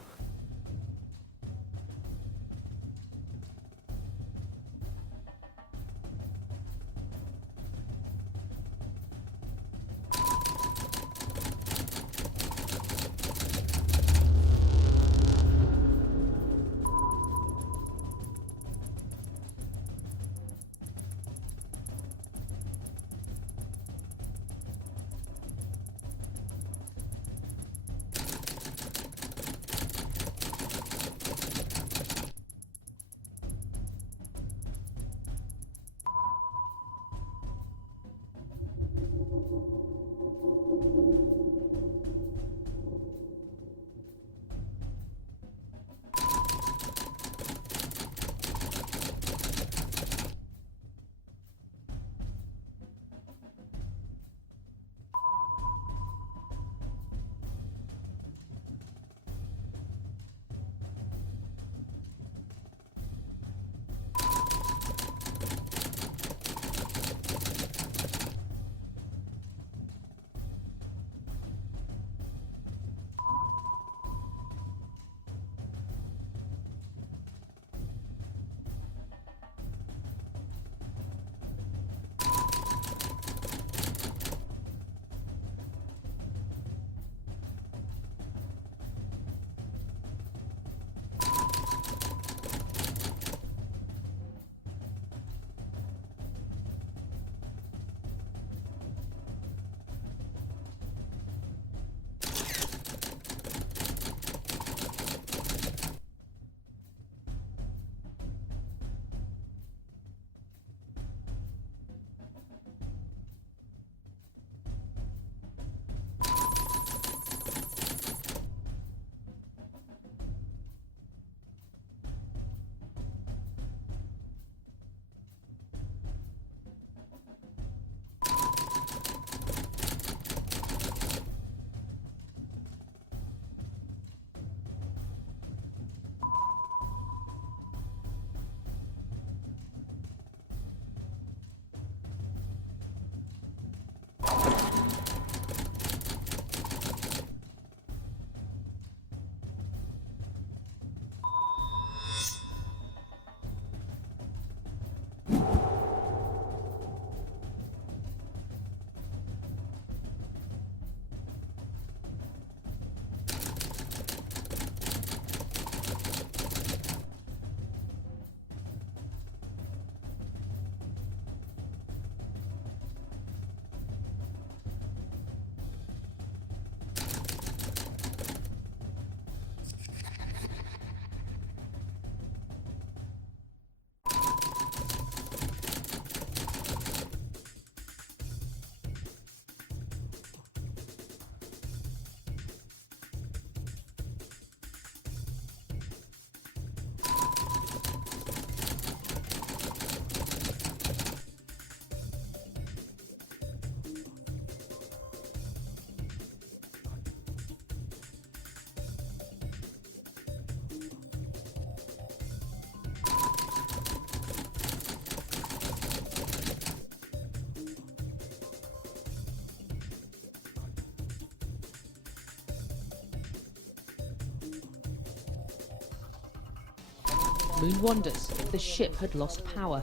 Moon wonders if the ship had lost power.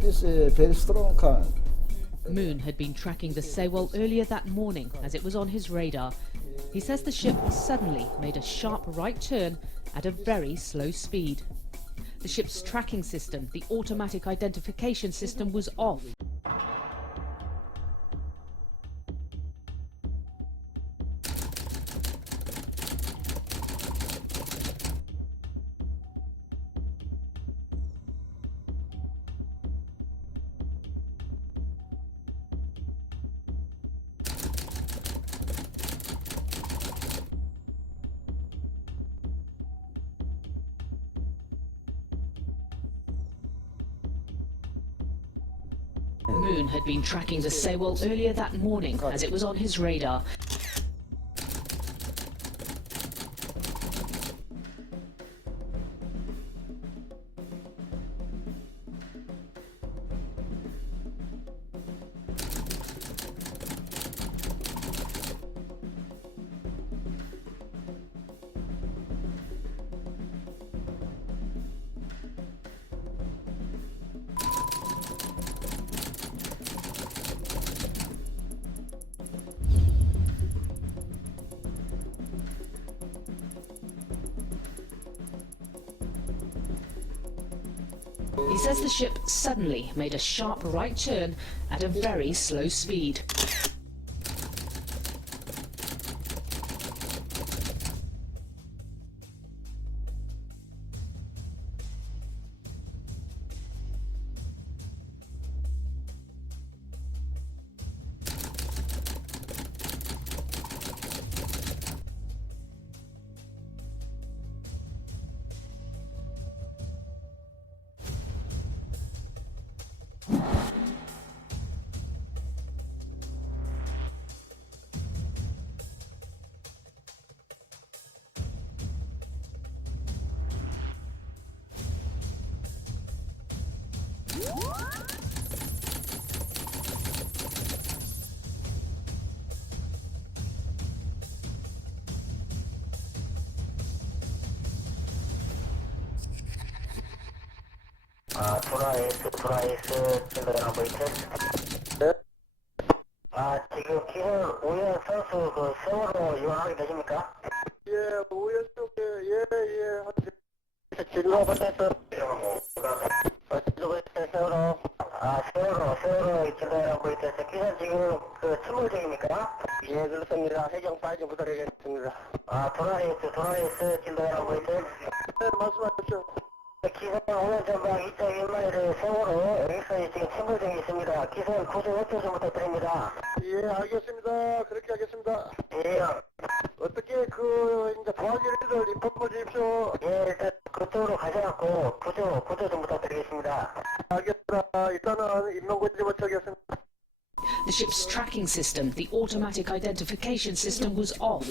This is very strong car. Moon had been tracking the Sewol earlier that morning as it was on his radar. He says the ship suddenly made a sharp right turn at a very slow speed. The ship's tracking system, the automatic identification system, was off. Moon had been tracking the Sewol earlier that morning as it was on his radar. He says the ship suddenly made a sharp right turn at a very slow speed. 도라이스 친구랑 보이트? 네. 지금 기본 오연 선수 그 세월호 이용하게 되십니까? 예, 오연 쪽에, 예. 질러 버튼 많이 좀 부탁드리겠습니다. 도라이스 진도라고 있어요. 네, 말씀하십시오. 기선 5년 전방 2.1마일의 세월호 여기까지 지금 침몰 중에 있습니다. 기선 구조 협조 좀 부탁드립니다. 예, 알겠습니다. 그렇게 하겠습니다. 예. 어떻게 이제 도와줄 일을 인포해 주십시오. 예, 일단 그쪽으로 가셔갖고 구조 좀 부탁드리겠습니다. 알겠습니다. 일단은 인명구조 부탁하겠습니다. The ship's tracking system, the automatic identification system, was off.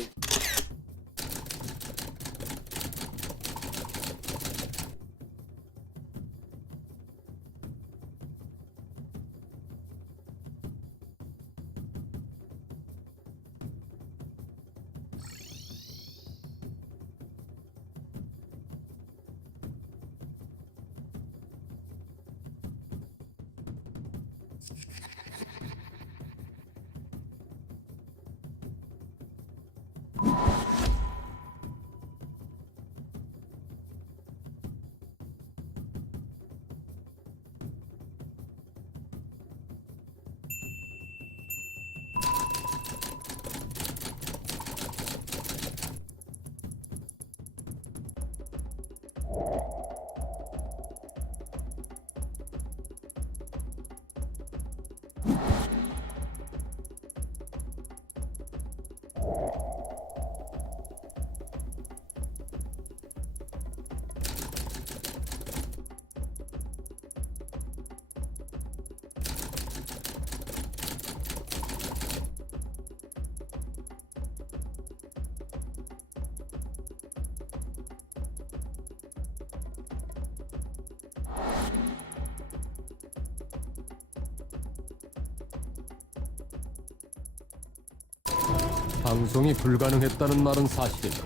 방송이 불가능했다는 말은 사실입니다.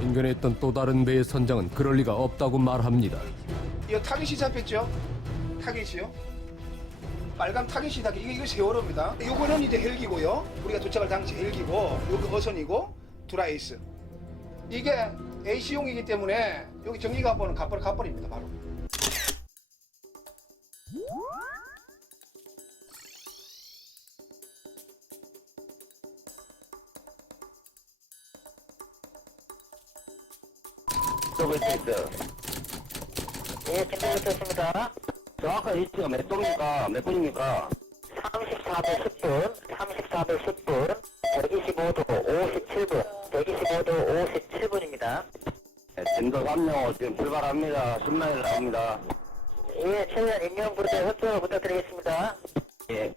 인근에 있던 또 다른 배의 선장은 그럴 리가 없다고 말합니다. 이거 타깃이 잡혔죠? 타깃이요? 빨간 타깃이 이거 세월호입니다. 요거는 이제 헬기고요. 우리가 도착할 당시 헬기고, 여기 어선이고, 드라이스. 이게 A씨용이기 때문에 여기 정리가번은 갑벌입니다, 바로. 예, 준비됐습니다. 정확한 위치가 몇 분입니까? 34도 10분, 34도 10분, 125도 57분, 125도 57분입니다. 진도 3호 지금 출발합니다. 10마일 나옵니다. 예, 최대한 인명부대 협조 부탁드리겠습니다. 예.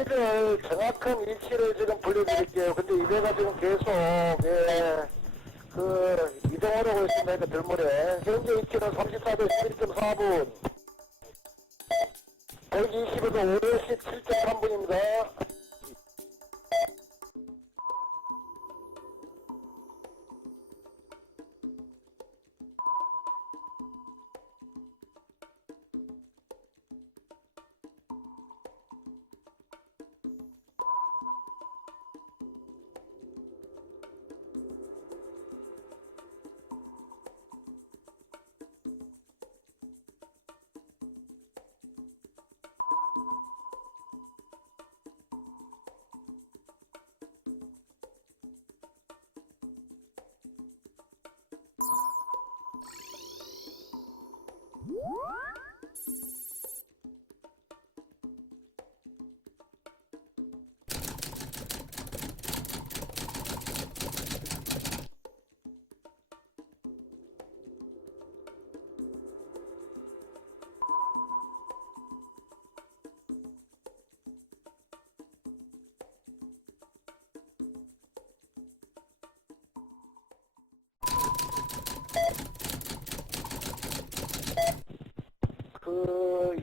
위치를, 정확한 위치를 지금 불러드릴게요. 근데 이 배가 지금 계속, 이동을 하고 있습니다. 그 들물에. 현재 위치는 34도 11.4분. 125도 57.3분입니다.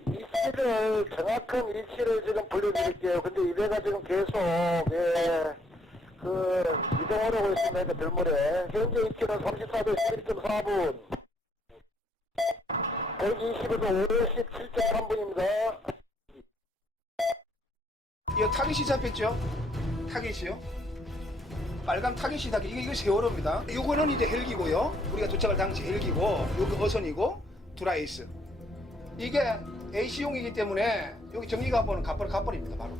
위치를, 정확한 위치를 지금 불러드릴게요. 근데 이 배가 지금 계속, 이동을 하고 있습니다. 그 들물에. 현재 위치는 34도 11.4분. 125도 57.3분입니다. 이거 타깃이 잡혔죠? 타깃이요? 빨간 타깃이 이거 세월호입니다. 요거는 이제 헬기고요. 우리가 도착할 당시 헬기고, 여기 어선이고, 드라이스. 이게 AC용이기 때문에 여기 정리가 한번 가버립니다 바로.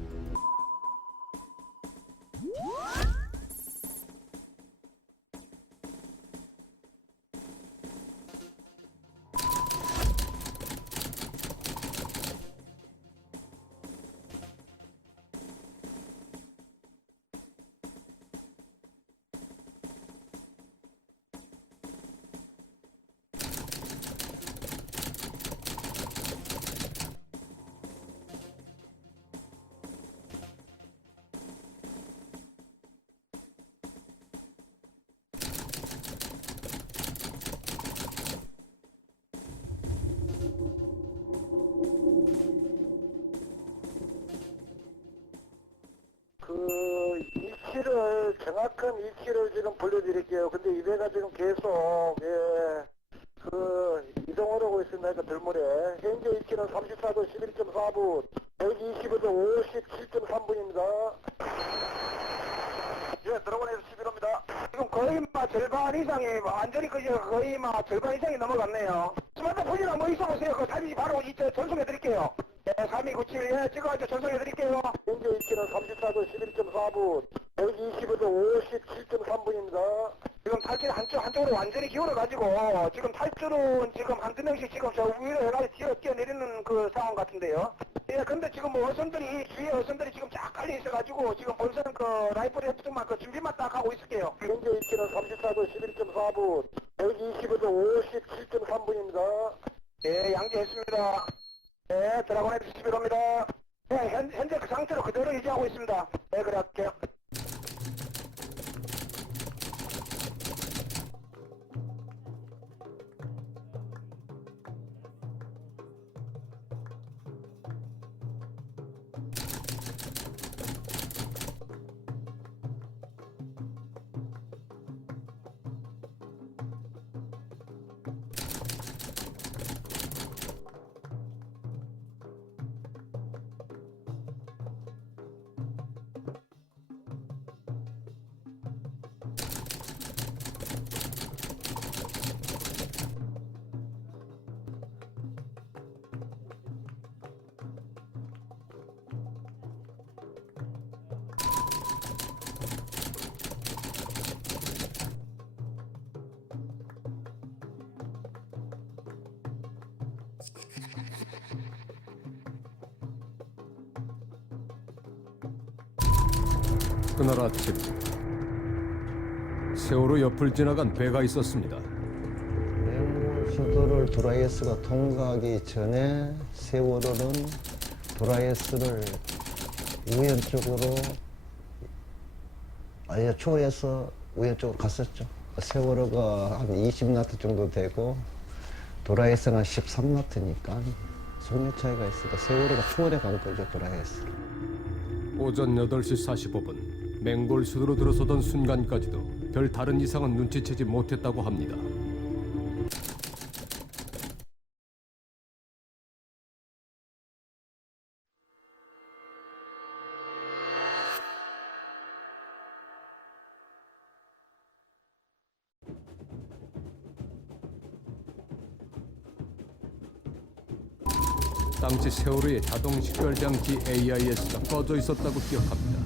그 위치를 정확한 위치를 지금 불러드릴게요. 근데 이 배가 지금 계속 그 이동을 하고 있습니다. 그 들물에 현재 위치는 34도 11.4분, 125도 57.3분입니다. 예, 드래곤에서 11호입니다. 지금 거의 절반 이상이 완전히 거의 절반 이상이 넘어갔네요. 스마트폰이나 뭐 있어보세요. 그 사진 바로 전송해드릴게요. 3297, 예, 찍어가지고 전송해드릴게요. 현재 위치는 34도 11.4분, 125도 57.3분입니다. 지금 탈출 한쪽으로 완전히 기울어가지고, 지금 탈출은 지금 한두 명씩 지금 저 위로 해가지고 뛰어내리는 그 상황 같은데요. 예, 근데 지금 뭐 주위에 어선들이 지금 쫙 깔려 있어가지고, 지금 본선 그 라이플 해프트만 그 준비만 딱 하고 있을게요. 현재 위치는 34도 11.4분, 125도 57.3분입니다. 예, 양지했습니다. 네, 드래곤에서 11호입니다. 네, 현재 그 상태로 그대로 유지하고 있습니다. 네, 그래 할게요. 그날 아침 세월호 옆을 지나간 배가 있었습니다. 맹물 수도를 도라이스가 통과하기 전에 세월호는 도라이스를 우연적으로 아예 초에서 우연적으로 갔었죠. 세월호가 한 20나트 정도 되고 도라이스는 13나트니까 속력 차이가 있으니까 세월호가 초월에 간 거죠, 도라이스. 오전 8시 45분 맹골 수도로 들어서던 순간까지도 별 다른 이상은 눈치채지 못했다고 합니다. 당시 세월호의 자동 식별 장치 AIS가 꺼져 있었다고 기억합니다.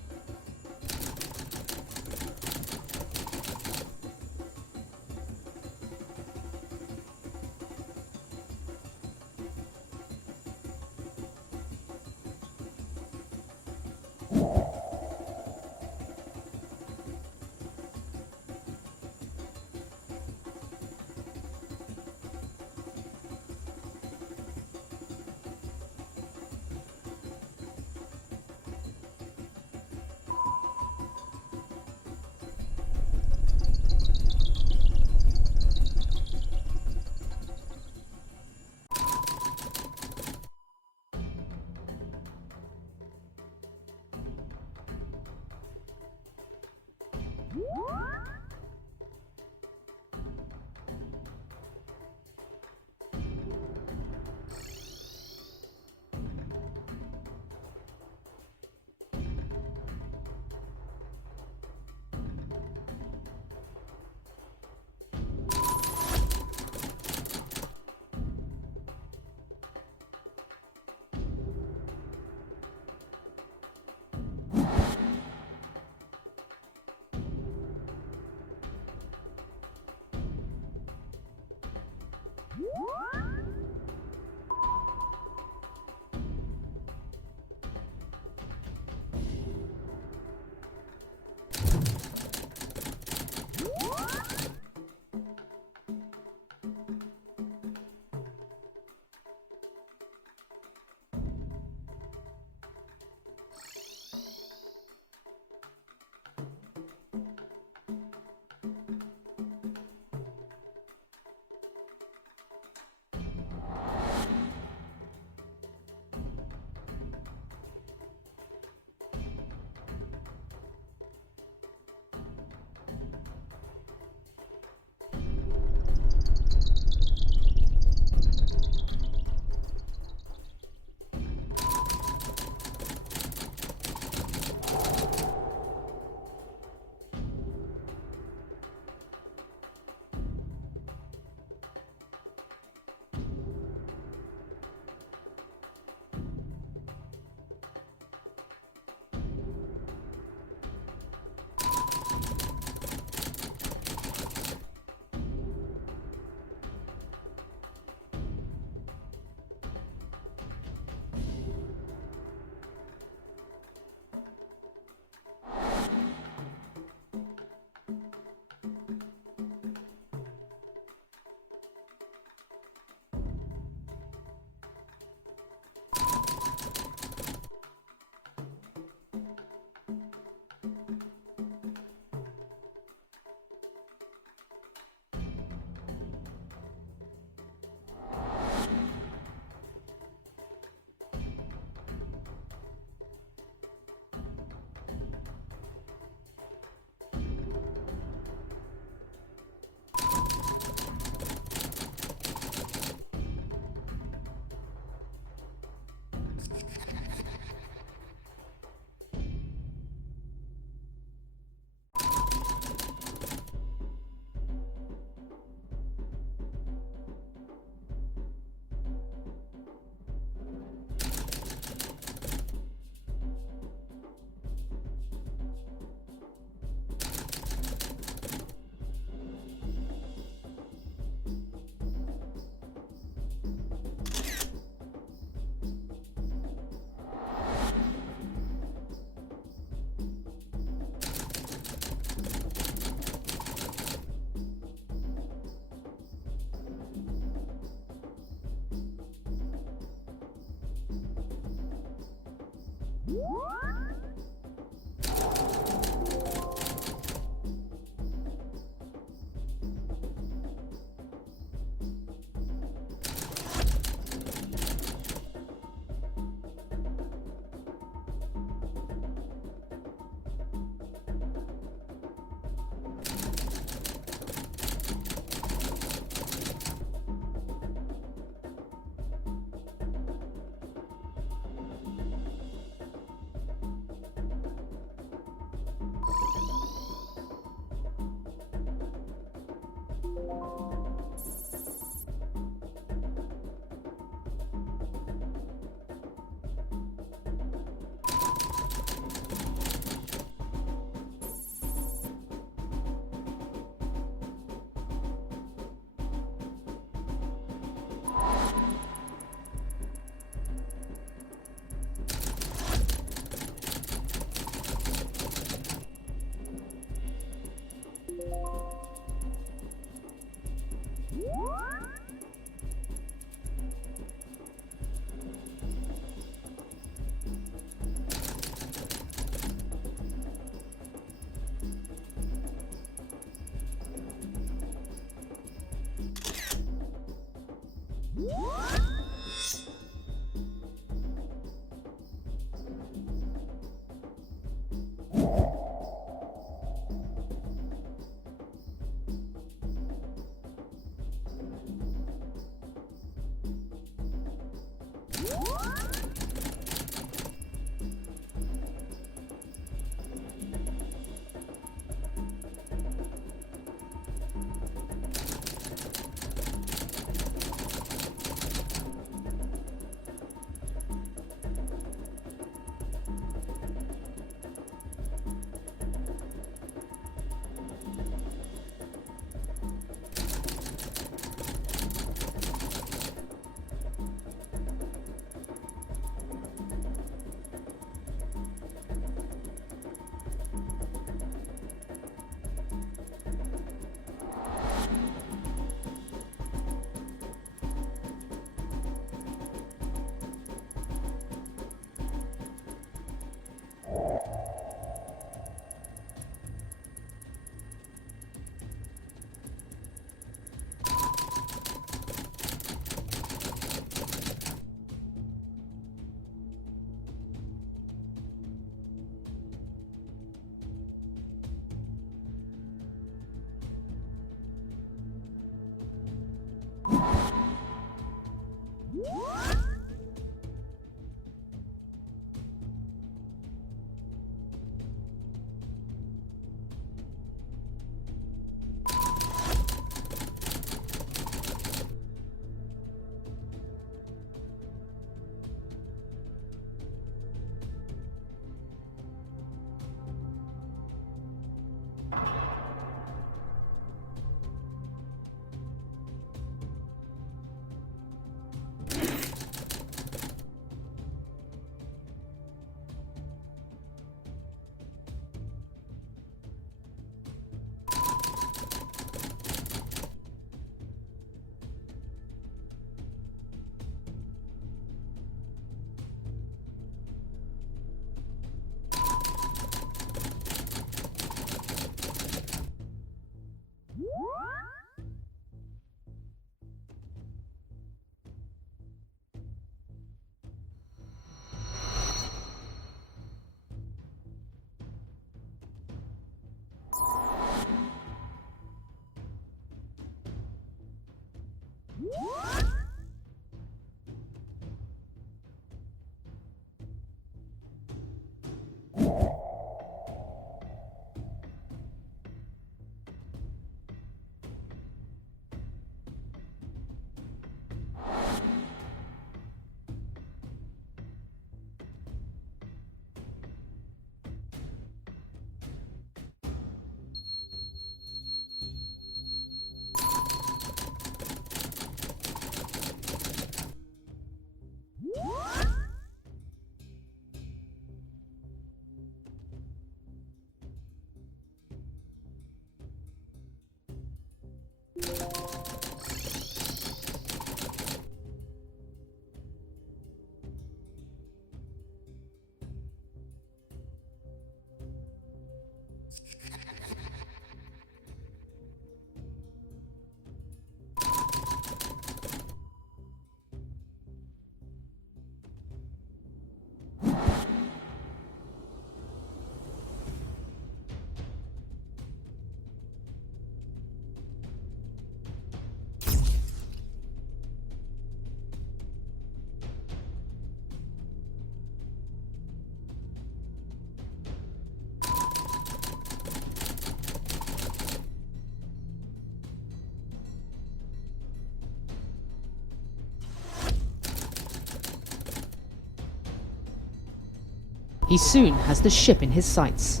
He soon has the ship in his sights.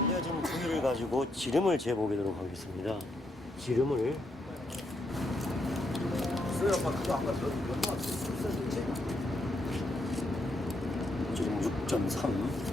알려진 부위를 가지고 지름을 재보도록 하겠습니다. 지름을 지름 6.3.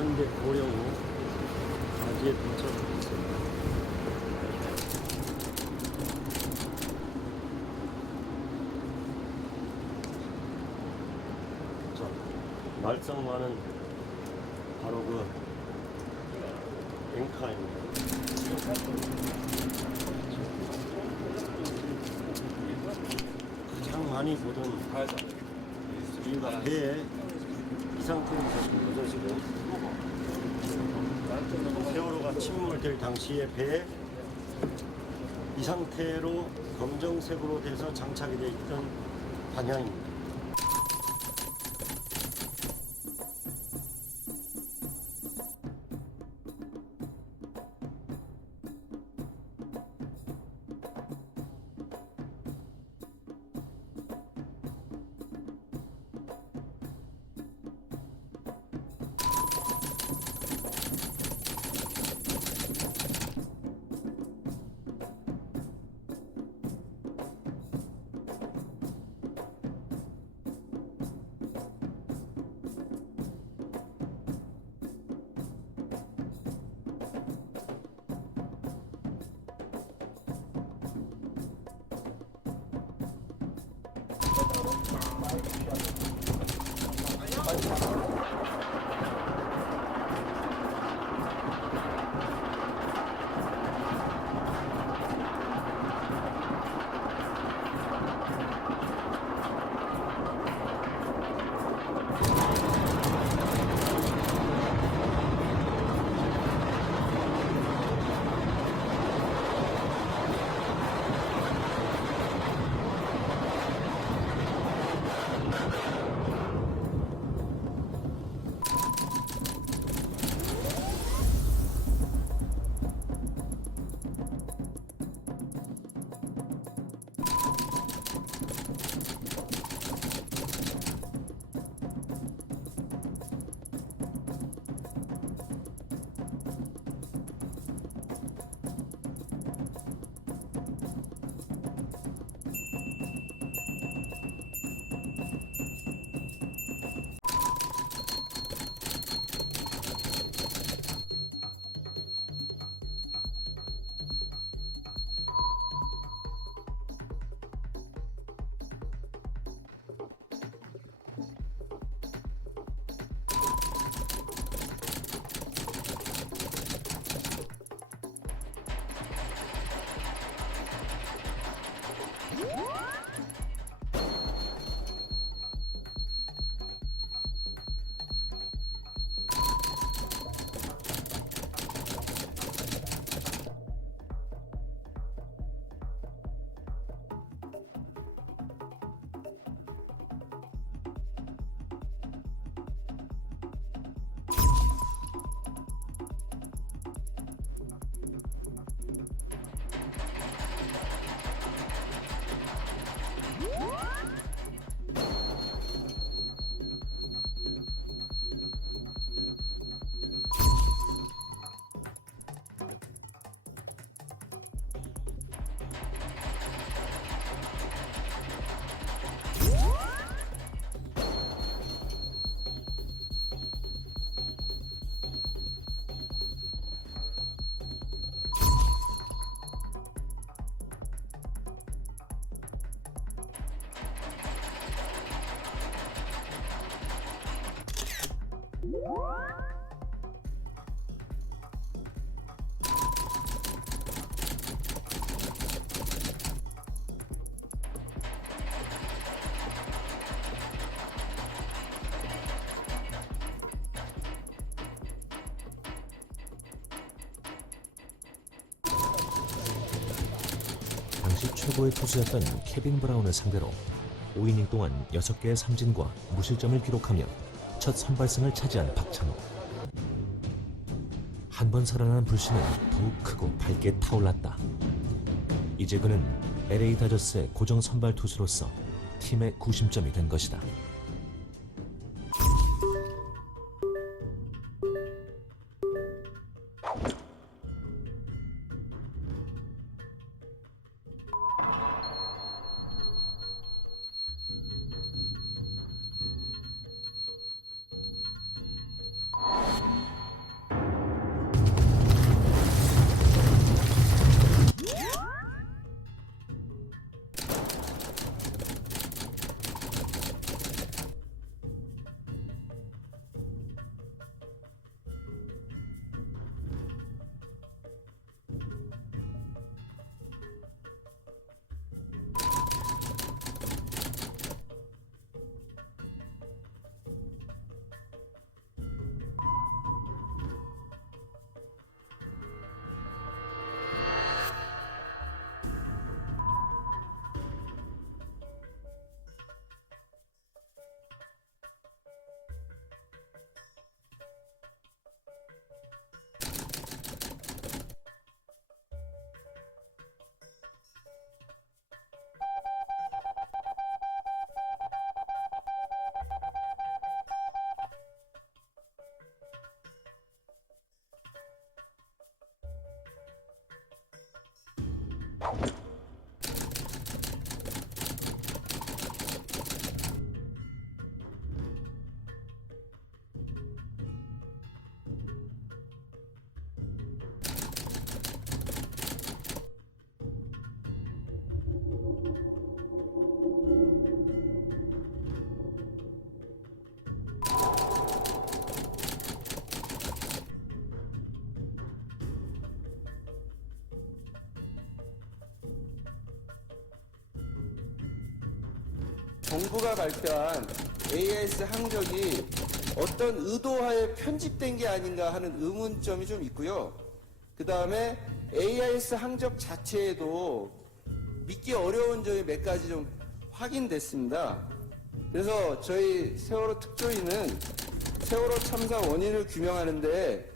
현재 고령호 가지에 도착했습니다. 자, 말썽많은 바로 그 앵카입니다. 가장 많이 보던 우리가 배에 이 상태에서 지금 늦어지고 세월호가 침몰될 당시에 배에 이 상태로 검정색으로 돼서 장착이 되어 있던 방향입니다. 당시 최고의 투수였던 케빈 브라운을 상대로 5이닝 동안 6개의 삼진과 무실점을 기록하며 첫 선발승을 차지한 박찬호. 한 번 살아난 불씨는 더욱 크고 밝게 타올랐다. 이제 그는 LA 다저스의 고정 선발 투수로서 팀의 구심점이 된 것이다. 정부가 발표한 AIS 항적이 어떤 의도하에 편집된 게 아닌가 하는 의문점이 좀 있고요. 그 다음에 AIS 항적 자체에도 믿기 어려운 점이 몇 가지 좀 확인됐습니다. 그래서 저희 세월호 특조위는 세월호 참사 원인을 규명하는데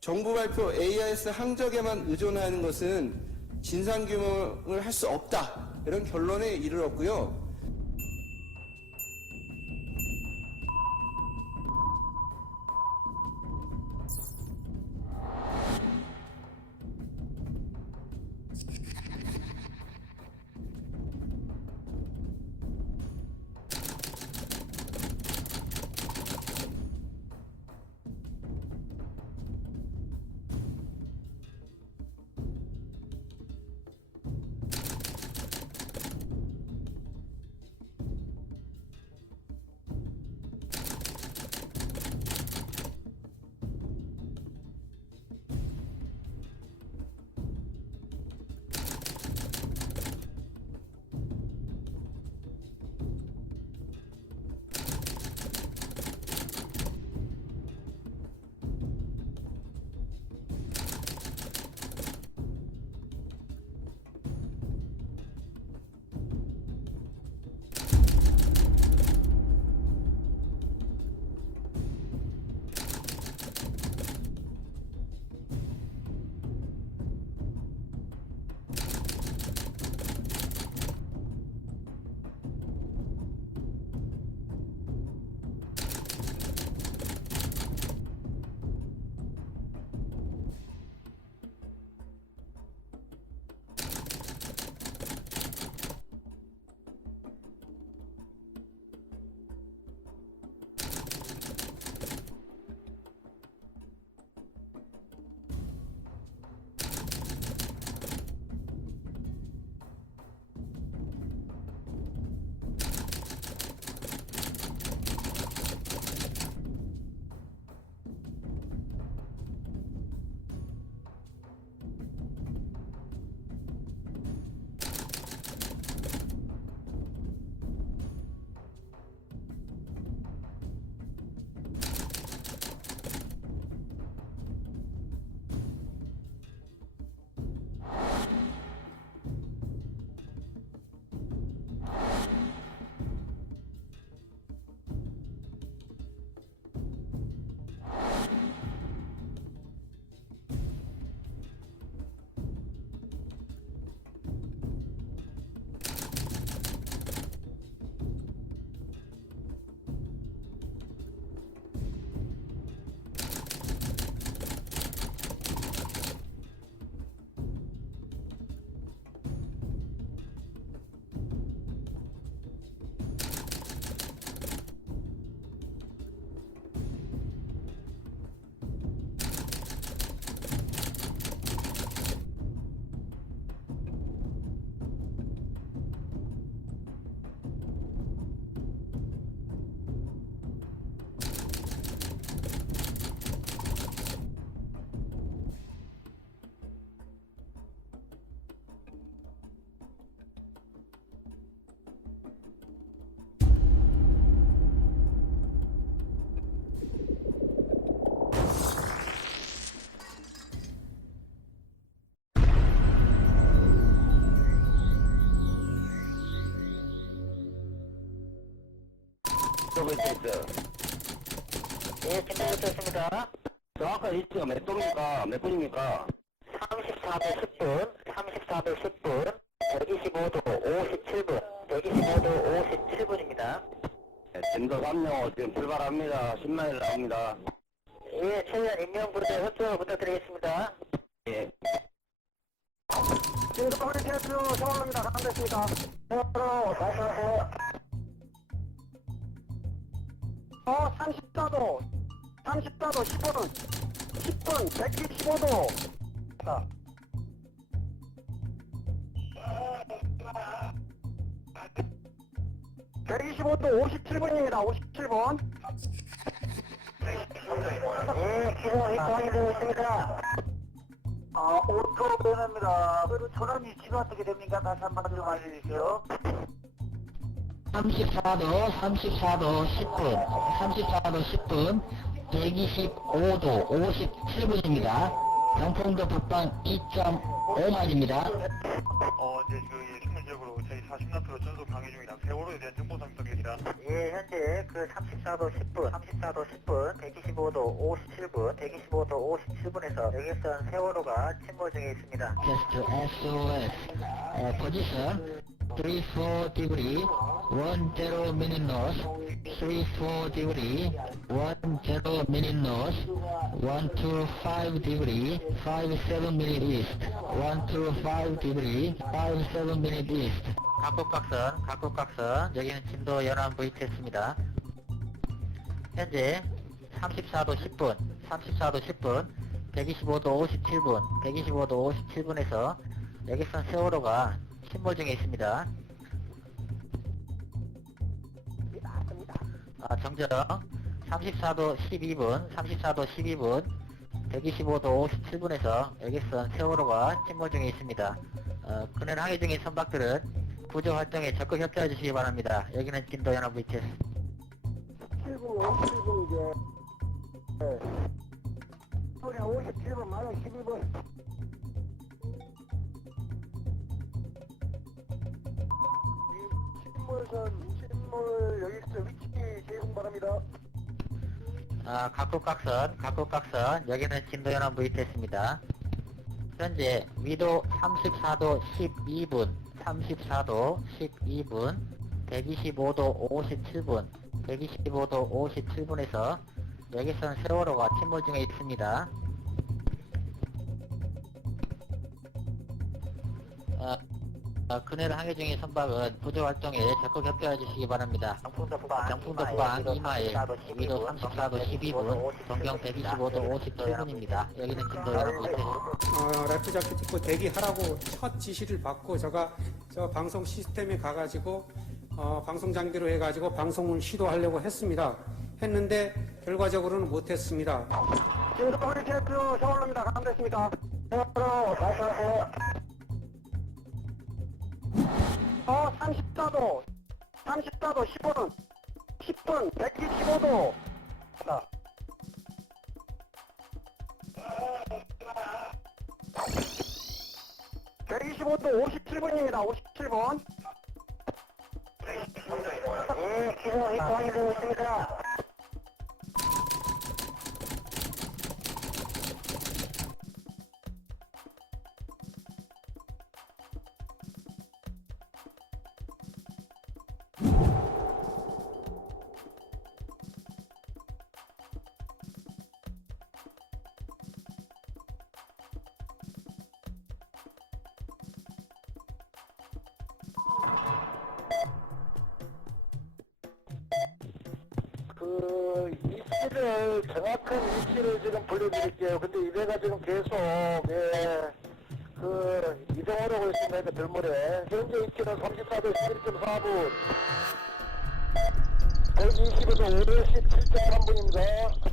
정부 발표 AIS 항적에만 의존하는 것은 진상규명을 할 수 없다. 이런 결론에 이르렀고요. 서브스테이스. 예, 김동했습니다. 정확한 위치가 몇 동입니까? 몇 분입니까? 34도 10분, 34도 10분, 125도 57분, 125도 57분입니다. 진도 3호 지금 출발합니다. 10마일 나옵니다. 예, 최대한 인명부대 협조를 부탁드리겠습니다. 예. 진도 커뮤니케이션 상황입니다. 감사합니다. 세월호 말씀하세요. 34도 10분 125도 자. (125도) 57분입니다. 57분. 예, 기본 확인되고 있습니다. 5초 변화입니다. 그리고 전원 위치가 어떻게 됩니까? 다시 한번 좀 알려주시죠. 34도 10분 34도 10분 125도 57분입니다. 경풍도 북방 2.5마일입니다. 이제 그 신문 지역으로 저희 40나트로 전속 강의 중이라 세월호에 대한 정보 상담입니다. 예, 현재 그 34도 10분 125도 57분 125도 57분에서 여객선 세월호가 침몰 중에 있습니다. Just SOS position 34 degree 10 minute north 34 degree 10 minute north 125 degree 57 minute east 125 degree 57 minute east. 각국각선 여기는 진도 연안 VTS입니다. 현재 34도 10분 125도 57분에서 여객선 세월호가 침몰 중에 있습니다. 정정 34도 12분 125도 57분에서 여객선 세월호가 침몰 중에 있습니다. 그늘 항해 중인 선박들은 구조 활동에 적극 협조해 주시기 바랍니다. 여기는 진도 연안 VTS. 7분 이제 소리 57분 만원 12분. 침몰 여객선 위치 제공 바랍니다. 각국각선 여기는 진도 연안 VTS입니다. 현재 위도 34도 12분 125도 57분에서 여객선 세월호가 침몰 중에 있습니다. 그늘 항해 중인 선박은 구조 활동에 적극 협조해 주시기 바랍니다. 경풍도 북방 2마일, 위도 34도 12분, 동경 125도 57분입니다. 여기는 진도 연안 VTS. 라이프 자켓 입고 대기하라고 첫 지시를 받고 저 방송 시스템에 가가지고 방송 장비로 해가지고 방송을 시도하려고 했는데 결과적으로는 못했습니다. 진도 커뮤니케이션 서울로입니다. 감사했습니다. 세월호 말씀하세요. 34도 10분 125도 자. 125도 57분입니다. 57분. 예, 기본 확인되고 있습니다. 위치를 정확한 위치를 지금 불러드릴게요. 근데 이 배가 지금 계속 이동을 하고 있습니다. 별물에 현재 위치는 34도 11.4분 120에서 57.3분입니다.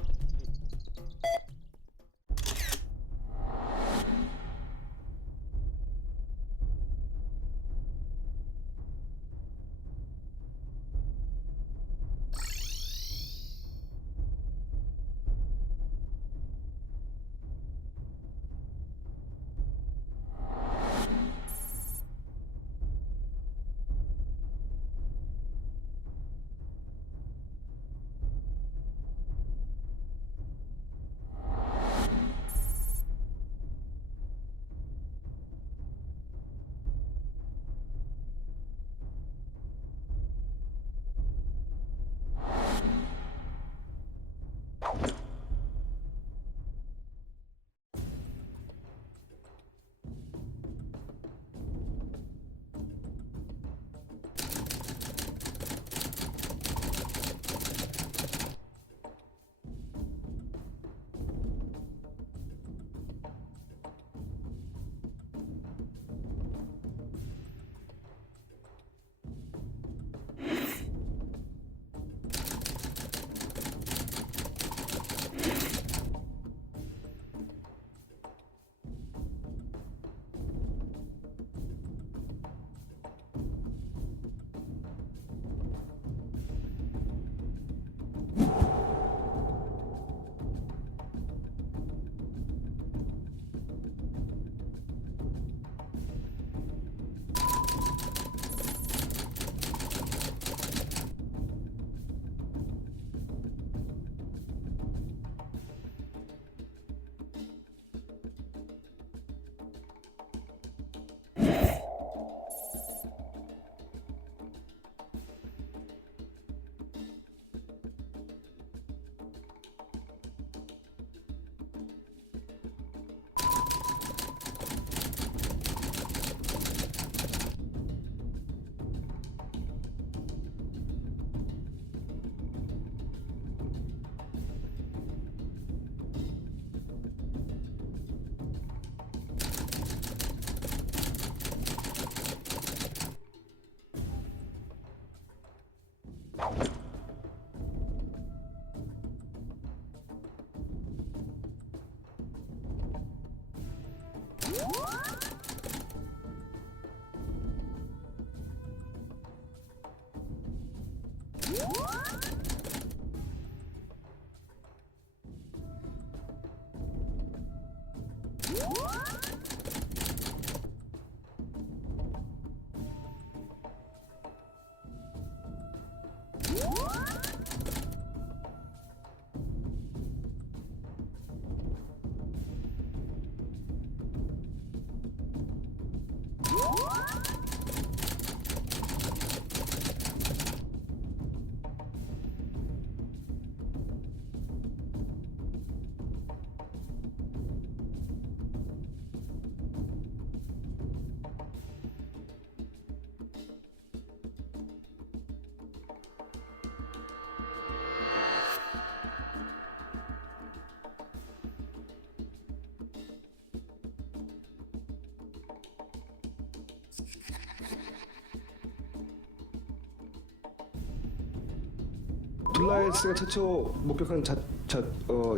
둘라이스가 최초 목격한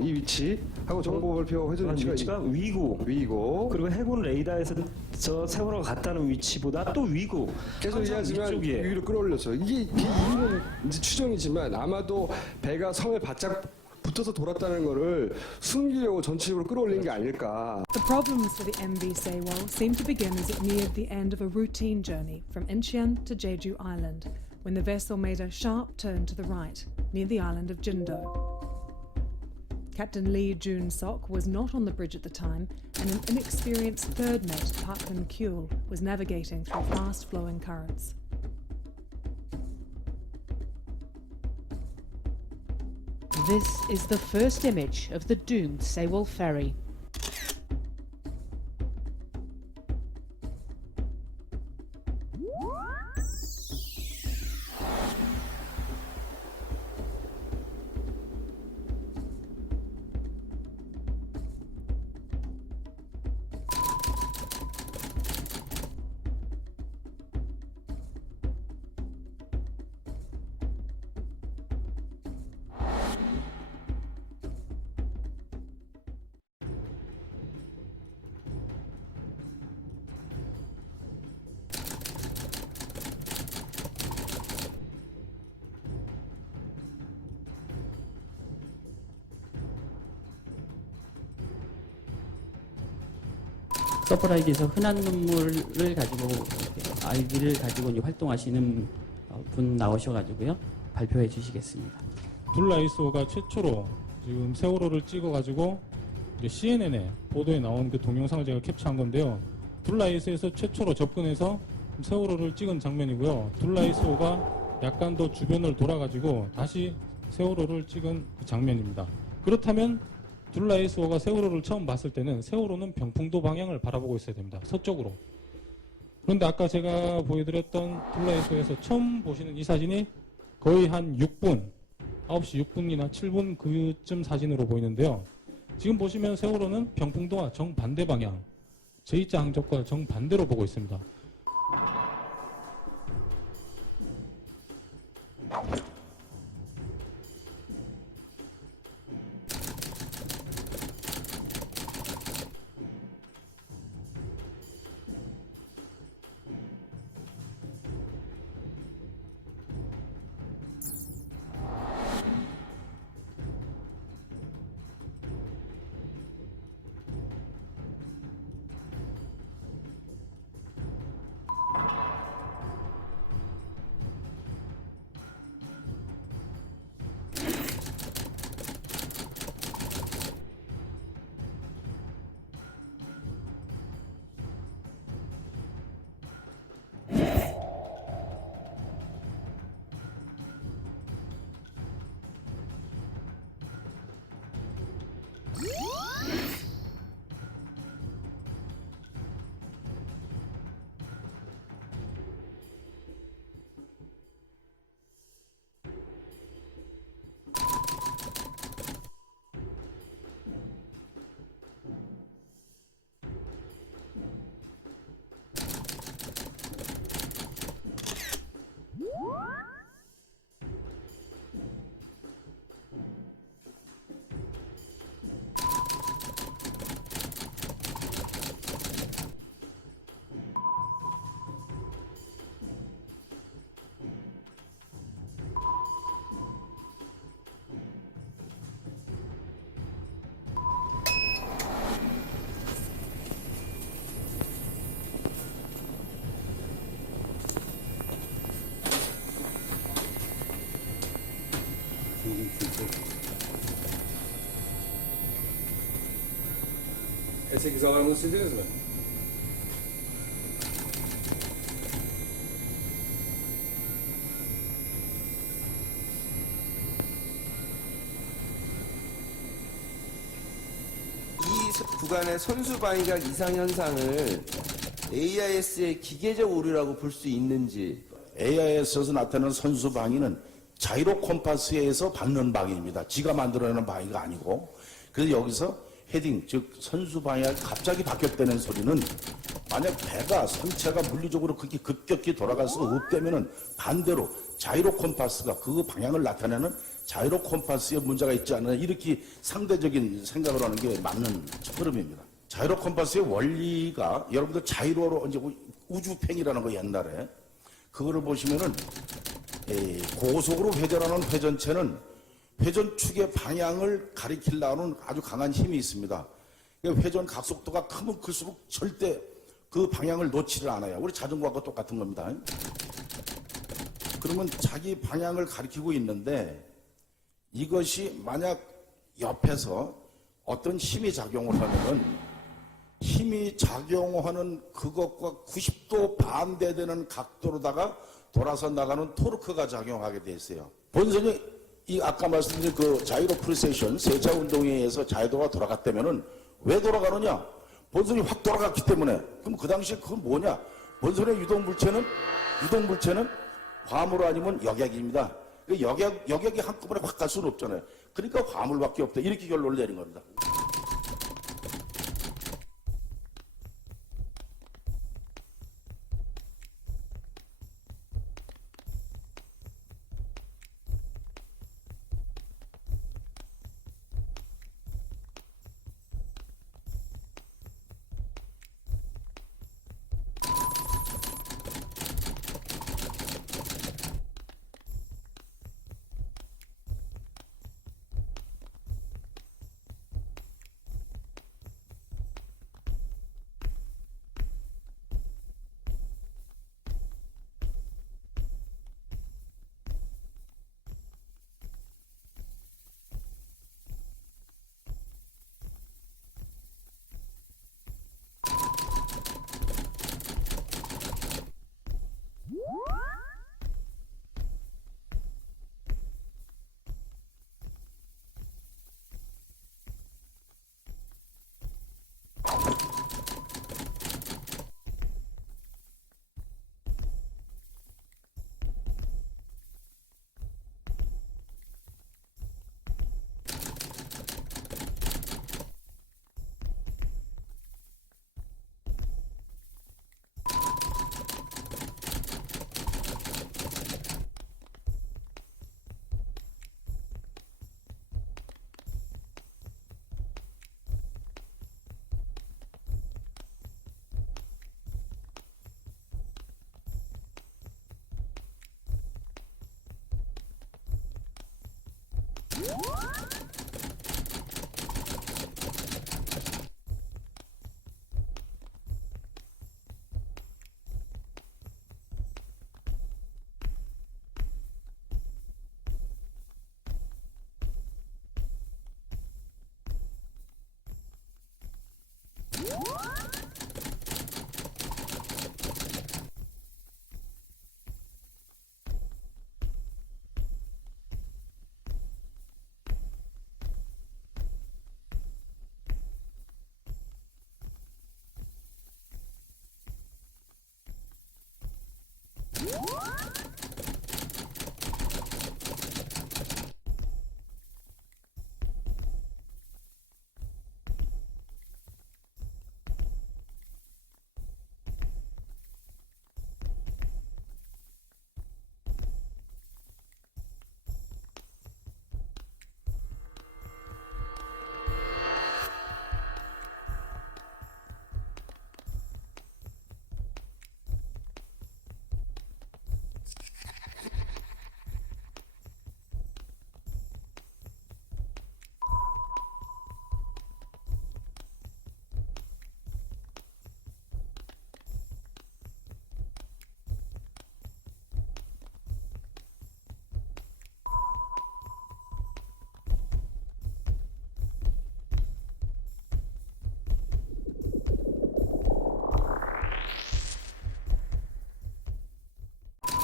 이 위치하고 정보 발표 회전 위치가 위고 그리고 해군 레이더에서 저 세월호가 갔다는 위치보다 또 위고 계속 이해하지만 위쪽이에요. 위로 끌어올렸죠. 이게 이유는 이제 추정이지만 아마도 배가 섬에 바짝 붙어서 돌았다는 거를 숨기려고 전체적으로 끌어올린 게 아닐까. The problems for the MV Sewol seemed to begin as it neared the end of a routine journey from Incheon to Jeju Island, when the vessel made a sharp turn to the right, near the island of Jindo. Captain Lee Jun-sok was not on the bridge at the time, and an inexperienced third mate, Park Hun-kyul, was navigating through fast-flowing currents. This is the first image of the doomed Sewol ferry. 서프라이즈에서 흔한 눈물을 가지고 아이디를 가지고 이제 활동하시는 분 나오셔가지고요 발표해 주시겠습니다. 둘라이스호가 최초로 지금 세월호를 찍어가지고 CNN에 보도에 나온 그 동영상을 제가 캡처한 건데요. 둘라이스에서 최초로 접근해서 세월호를 찍은 장면이고요. 둘라이스호가 약간 더 주변을 돌아가지고 다시 세월호를 찍은 그 장면입니다. 그렇다면 둘라이스호가 세월호를 처음 봤을 때는 세월호는 병풍도 방향을 바라보고 있어야 됩니다. 서쪽으로. 그런데 아까 제가 보여드렸던 둘라이스호에서 처음 보시는 이 사진이 거의 한 6분, 9시 6분이나 7분 그쯤 사진으로 보이는데요. 지금 보시면 세월호는 병풍도와 정반대 방향, 제2자 항적과 정반대로 보고 있습니다. Esse alanı sildiniz mi? 이 구간의 선수 방위각 이상 현상을 AIS의 기계적 오류라고 볼 수 있는지. AIS에서 나타나는 선수 방위는 자이로 콤파스에서 받는 방위입니다. 지가 만들어내는 방위가 아니고. 그래서 여기서 헤딩, 즉 선수 방위가 갑자기 바뀌었다는 소리는 만약 배가 선체가 물리적으로 그렇게 급격히 돌아갈 수가 없다면은 반대로 자이로 콤파스가 그 방향을 나타내는 자이로 콤파스에 문제가 있지 않느냐 이렇게 상대적인 생각을 하는 게 맞는 흐름입니다. 자이로 콤파스의 원리가 여러분들 자이로로 이제 우주팽이라는 거 옛날에 그거를 보시면은 고속으로 회전하는 회전체는 회전축의 방향을 가리키려는 아주 강한 힘이 있습니다. 회전 각속도가 크면 클수록 절대 그 방향을 놓지를 않아요. 우리 자전거하고 똑같은 겁니다. 그러면 자기 방향을 가리키고 있는데 이것이 만약 옆에서 어떤 힘이 작용을 하면은 힘이 작용하는 그것과 90도 반대되는 각도로다가 돌아서 나가는 토르크가 작용하게 돼 있어요. 본선이 이 아까 말씀드린 그 자이로 프리세션 세차 운동에 의해서 자유도가 돌아갔다면은 왜 돌아가느냐? 본선이 확 돌아갔기 때문에. 그럼 그 당시에 그건 뭐냐? 본선의 유동 물체는 화물 아니면 여객입니다. 그 여객이 한꺼번에 확 갈 수는 없잖아요. 그러니까 화물밖에 없다. 이렇게 결론을 내린 겁니다.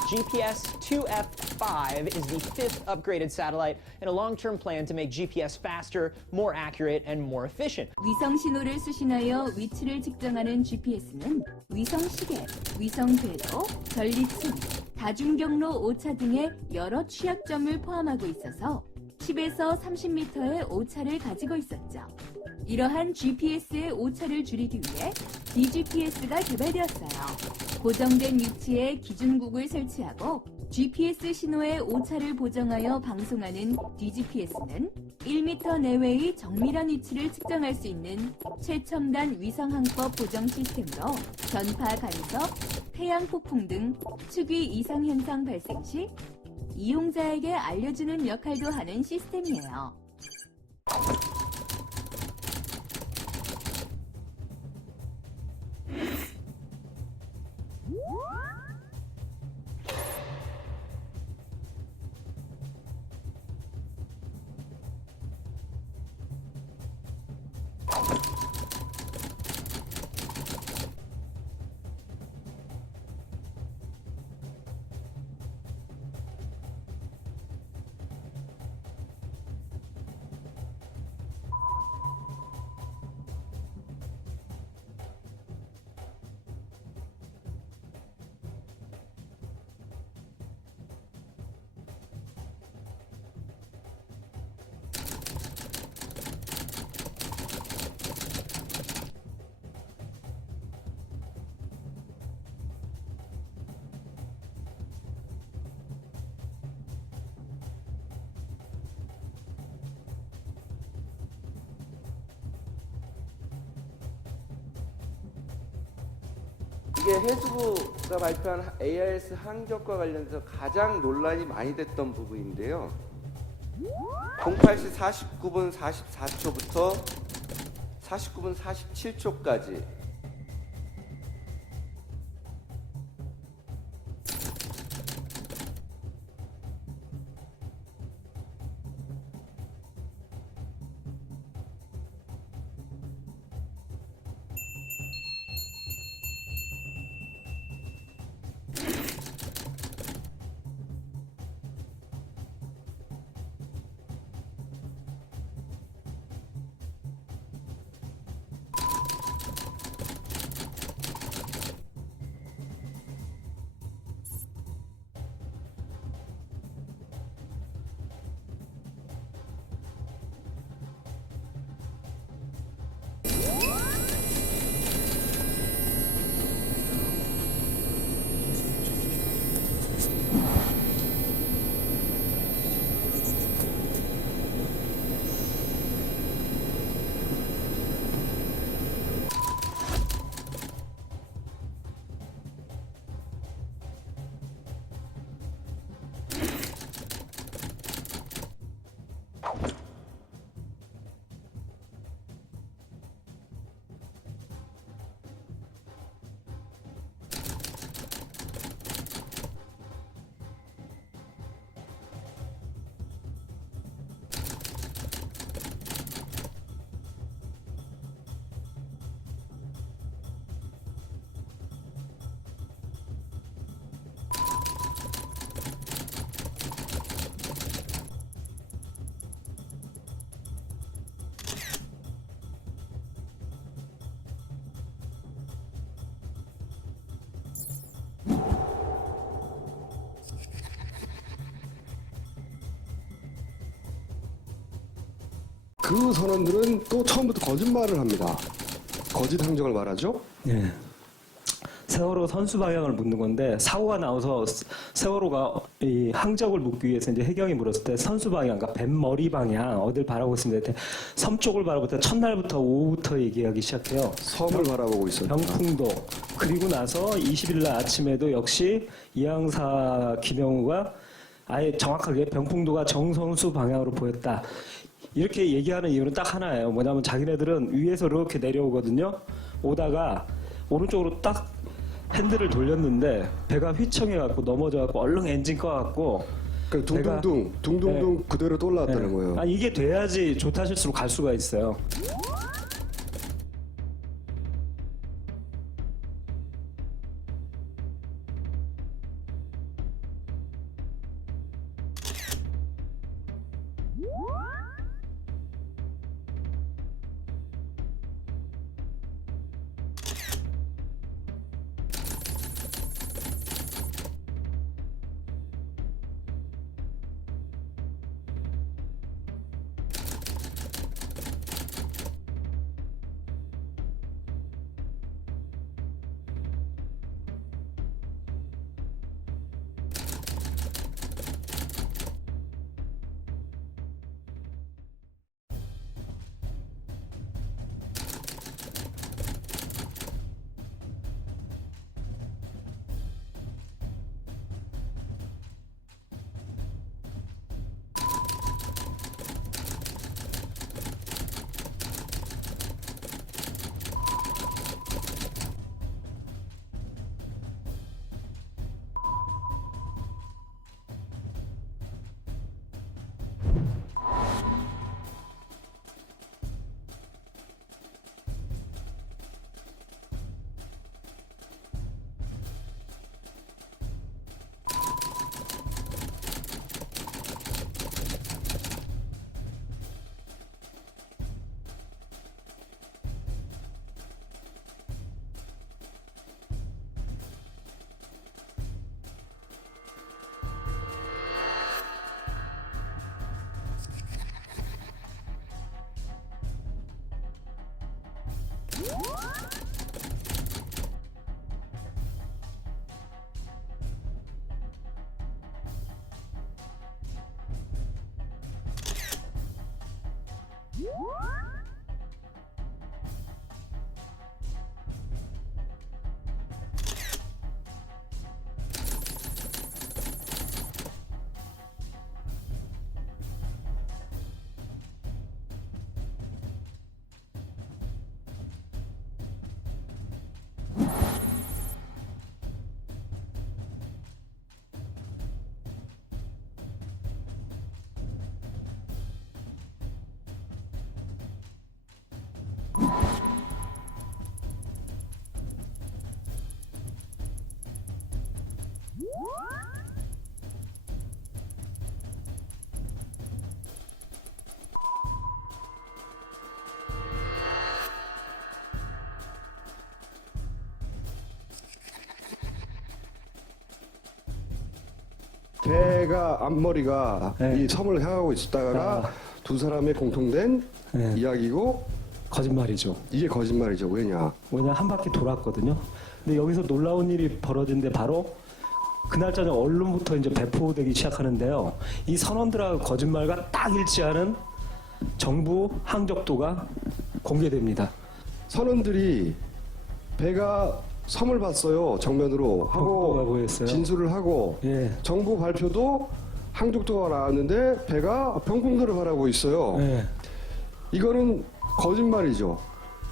GPS 2F5 is the fifth upgraded satellite in a long-term plan to make GPS faster, more accurate, and more efficient. 위성 신호를 수신하여 위치를 측정하는 GPS는 위성 시계, 위성 궤도, 전리층, 다중경로 오차 등의 여러 취약점을 포함하고 있어서 10에서 30m의 오차를 가지고 있었죠. 이러한 GPS의 오차를 줄이기 위해 DGPS가 개발되었어요. 고정된 위치에 기준국을 설치하고 GPS 신호의 오차를 보정하여 방송하는 DGPS는 1m 내외의 정밀한 위치를 측정할 수 있는 최첨단 위성항법 보정 시스템으로 전파 간섭, 태양 폭풍 등 축위 이상 현상 발생 시 이용자에게 알려주는 역할도 하는 시스템이에요. 이게 해수부가 발표한 AIS 항적과 관련해서 가장 논란이 많이 됐던 부분인데요. 08시 49분 44초부터 49분 47초까지 그 선원들은 또 처음부터 거짓말을 합니다. 거짓 항적을 말하죠. 네. 세월호 선수 방향을 묻는 건데 사고가 나와서 세월호가 이 항적을 묻기 위해서 이제 해경이 물었을 때 선수 방향, 그러니까 뱃머리 방향 어딜 바라보고 있습니다. 섬 쪽을 바라볼 때 첫날부터 오후부터 얘기하기 시작해요. 섬을 바라보고 있어요. 병풍도. 그리고 나서 20일 날 아침에도 역시 이항사 김영우가 아예 정확하게 병풍도가 정선수 방향으로 보였다. 이렇게 얘기하는 이유는 딱 하나예요. 뭐냐면 자기네들은 위에서 이렇게 내려오거든요. 오다가 오른쪽으로 딱 핸들을 돌렸는데 배가 휘청해갖고 넘어져갖고 얼른 엔진 꺼갖고 그러니까 둥둥둥 그대로 또 올라왔다는 거예요. 아니, 이게 돼야지 조타실수로 갈 수가 있어요. 배가 앞머리가 이 섬을 향하고 있었다가 두 사람의 공통된 이야기고 거짓말이죠. 이게 거짓말이죠. 왜냐? 한 바퀴 돌았거든요. 근데 여기서 놀라운 일이 벌어진데 바로 그날 저녁 언론부터 이제 배포되기 시작하는데요. 이 선원들하고 거짓말과 딱 일치하는 정부 항적도가 공개됩니다. 선원들이 배가 섬을 봤어요. 정면으로 하고 진술을 하고 정부 발표도 항적도가 나왔는데 배가 병풍도를 바라고 있어요. 이거는 거짓말이죠.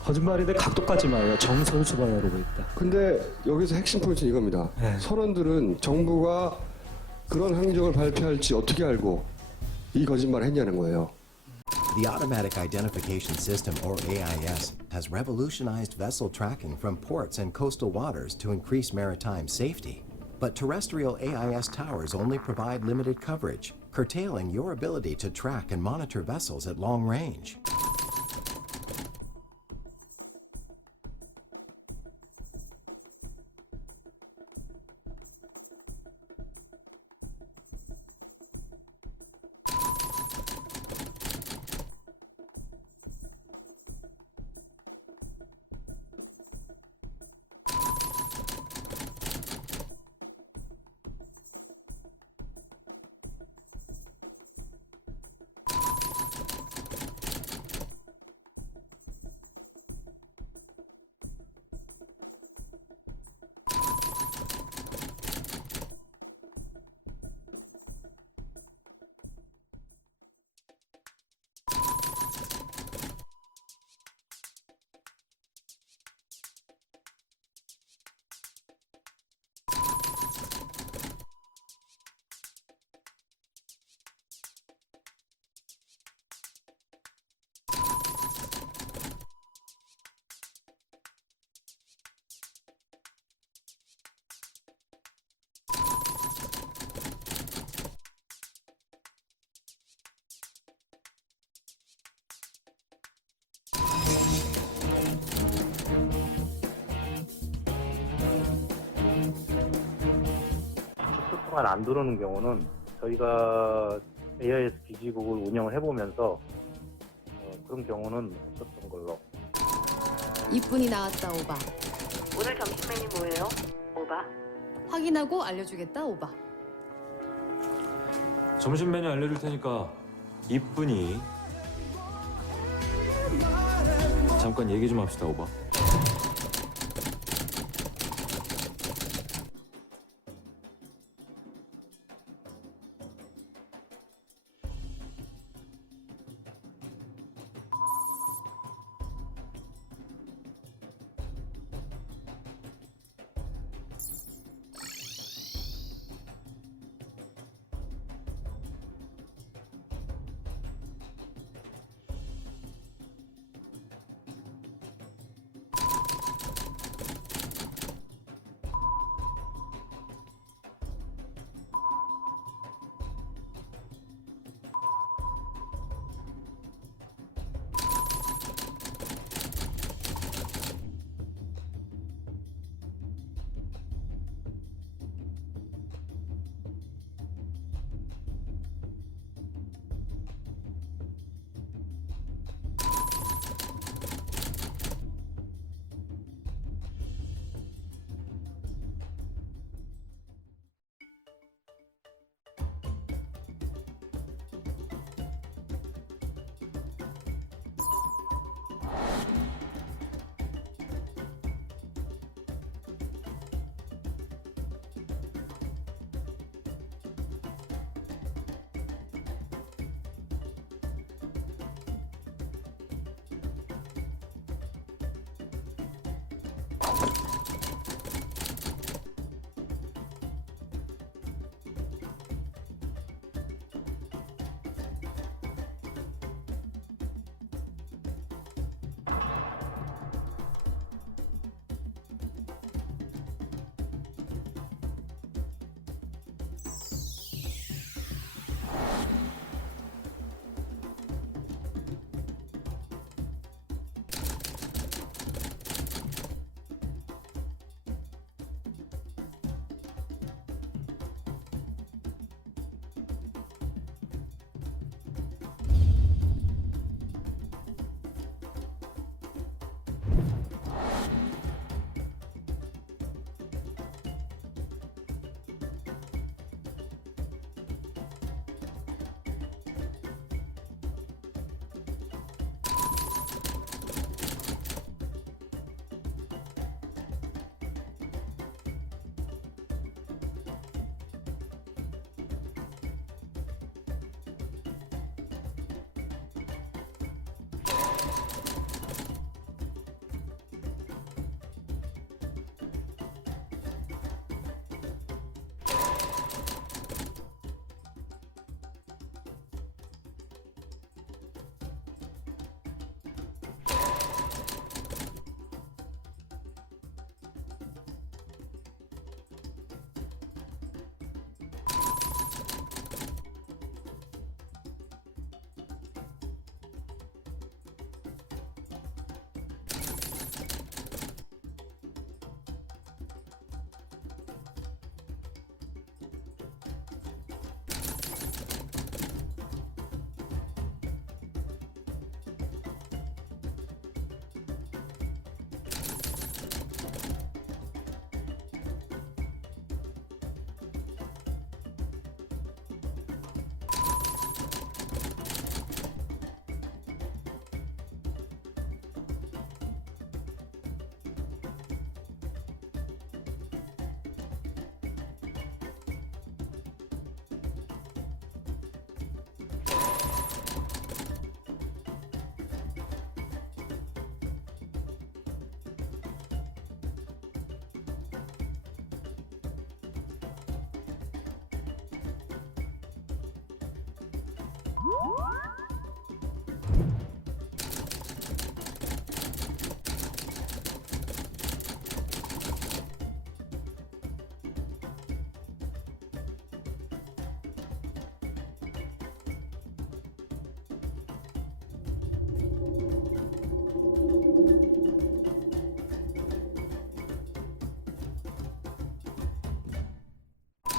거짓말인데 각도까지 말이에요. 정선수 방향으로 보였다. 근데 여기서 핵심 포인트는 이겁니다. 선원들은 정부가 그런 항적을 발표할지 어떻게 알고 이 거짓말을 했냐는 거예요. The Automatic Identification System, or AIS, has revolutionized vessel tracking from ports and coastal waters to increase maritime safety. But terrestrial AIS towers only provide limited coverage, curtailing your ability to track and monitor vessels at long range. 동안 안 들어오는 경우는 저희가 AIS 기지국을 운영을 해보면서 그런 경우는 없었던 걸로. 이쁜이 나왔다 오바. 오늘 점심 메뉴 뭐예요? 오바. 확인하고 알려주겠다 오바. 점심 메뉴 알려줄 테니까 이쁜이 잠깐 얘기 좀 합시다 오바.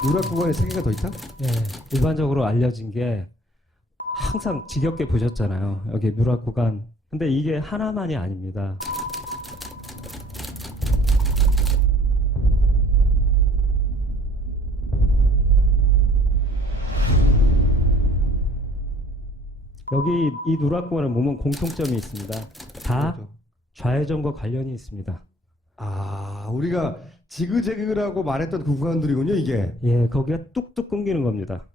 누락 구간에 3개가 더 있다? 예, 일반적으로 알려진 게 항상 지겹게 보셨잖아요. 여기 누락 구간. 근데 이게 하나만이 아닙니다. 여기 이 누락 구간은 보면 공통점이 있습니다. 다 좌회전과 관련이 있습니다. 아, 우리가 지그재그라고 말했던 그 구간들이군요, 이게. 예, 거기가 뚝뚝 끊기는 겁니다.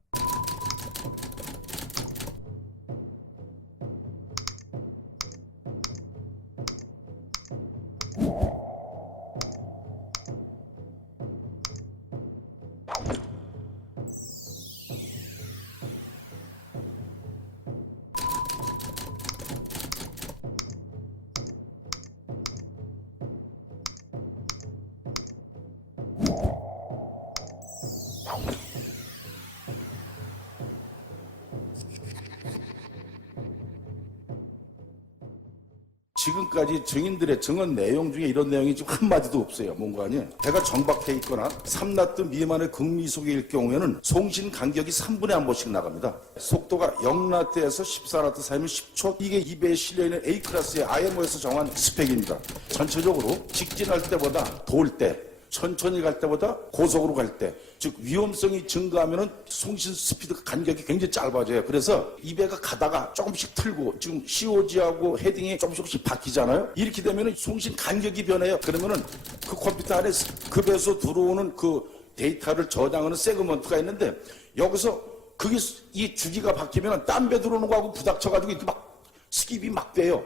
지금까지 증인들의 증언 내용 중에 이런 내용이 지금 한마디도 없어요. 뭔가 아니에요. 배가 정박해 있거나 3나트 미만의 극미속일 경우에는 송신 간격이 3분의 1번씩 나갑니다. 속도가 0나트에서 14나트 사이면 10초. 이게 2배에 실려있는 A클래스의 IMO에서 정한 스펙입니다. 전체적으로 직진할 때보다 돌 때, 천천히 갈 때보다 고속으로 갈 때, 즉 위험성이 증가하면은 송신 스피드 간격이 굉장히 짧아져요. 그래서 이 배가 가다가 조금씩 틀고 지금 COG하고 헤딩이 조금씩 바뀌잖아요. 이렇게 되면은 송신 간격이 변해요. 그러면은 그 컴퓨터 안에 그 배에서 들어오는 그 데이터를 저장하는 세그먼트가 있는데 여기서 그게 이 주기가 바뀌면은 딴 배 들어오는 거하고 부닥쳐가지고 이렇게 막 스킵이 막 돼요.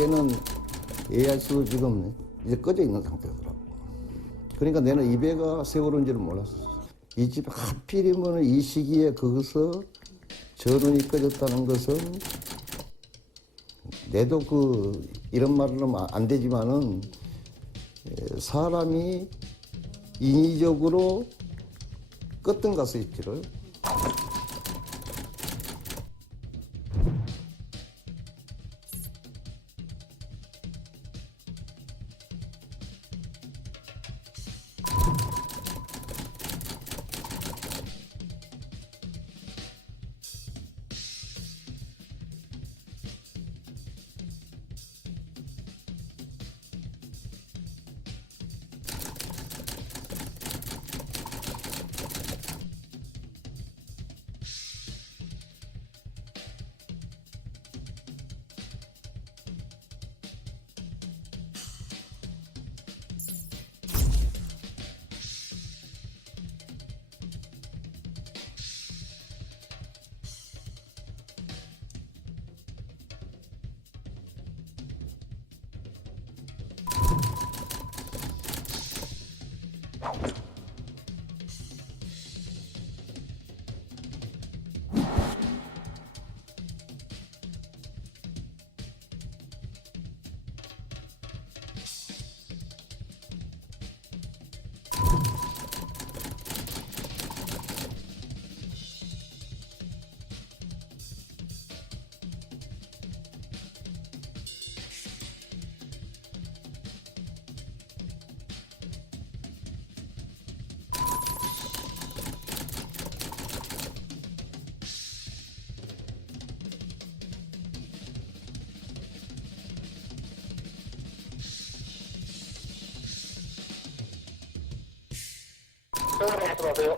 입에는 AIS도 지금 이제 꺼져 있는 상태더라고. 그러니까 내는 이 배가 세월호인지는 몰랐어. 이 집 하필이면 이 시기에 거기서 전원이 꺼졌다는 것은 내도 이런 말은 안 되지만은 사람이 인위적으로 껐던 가스일지를.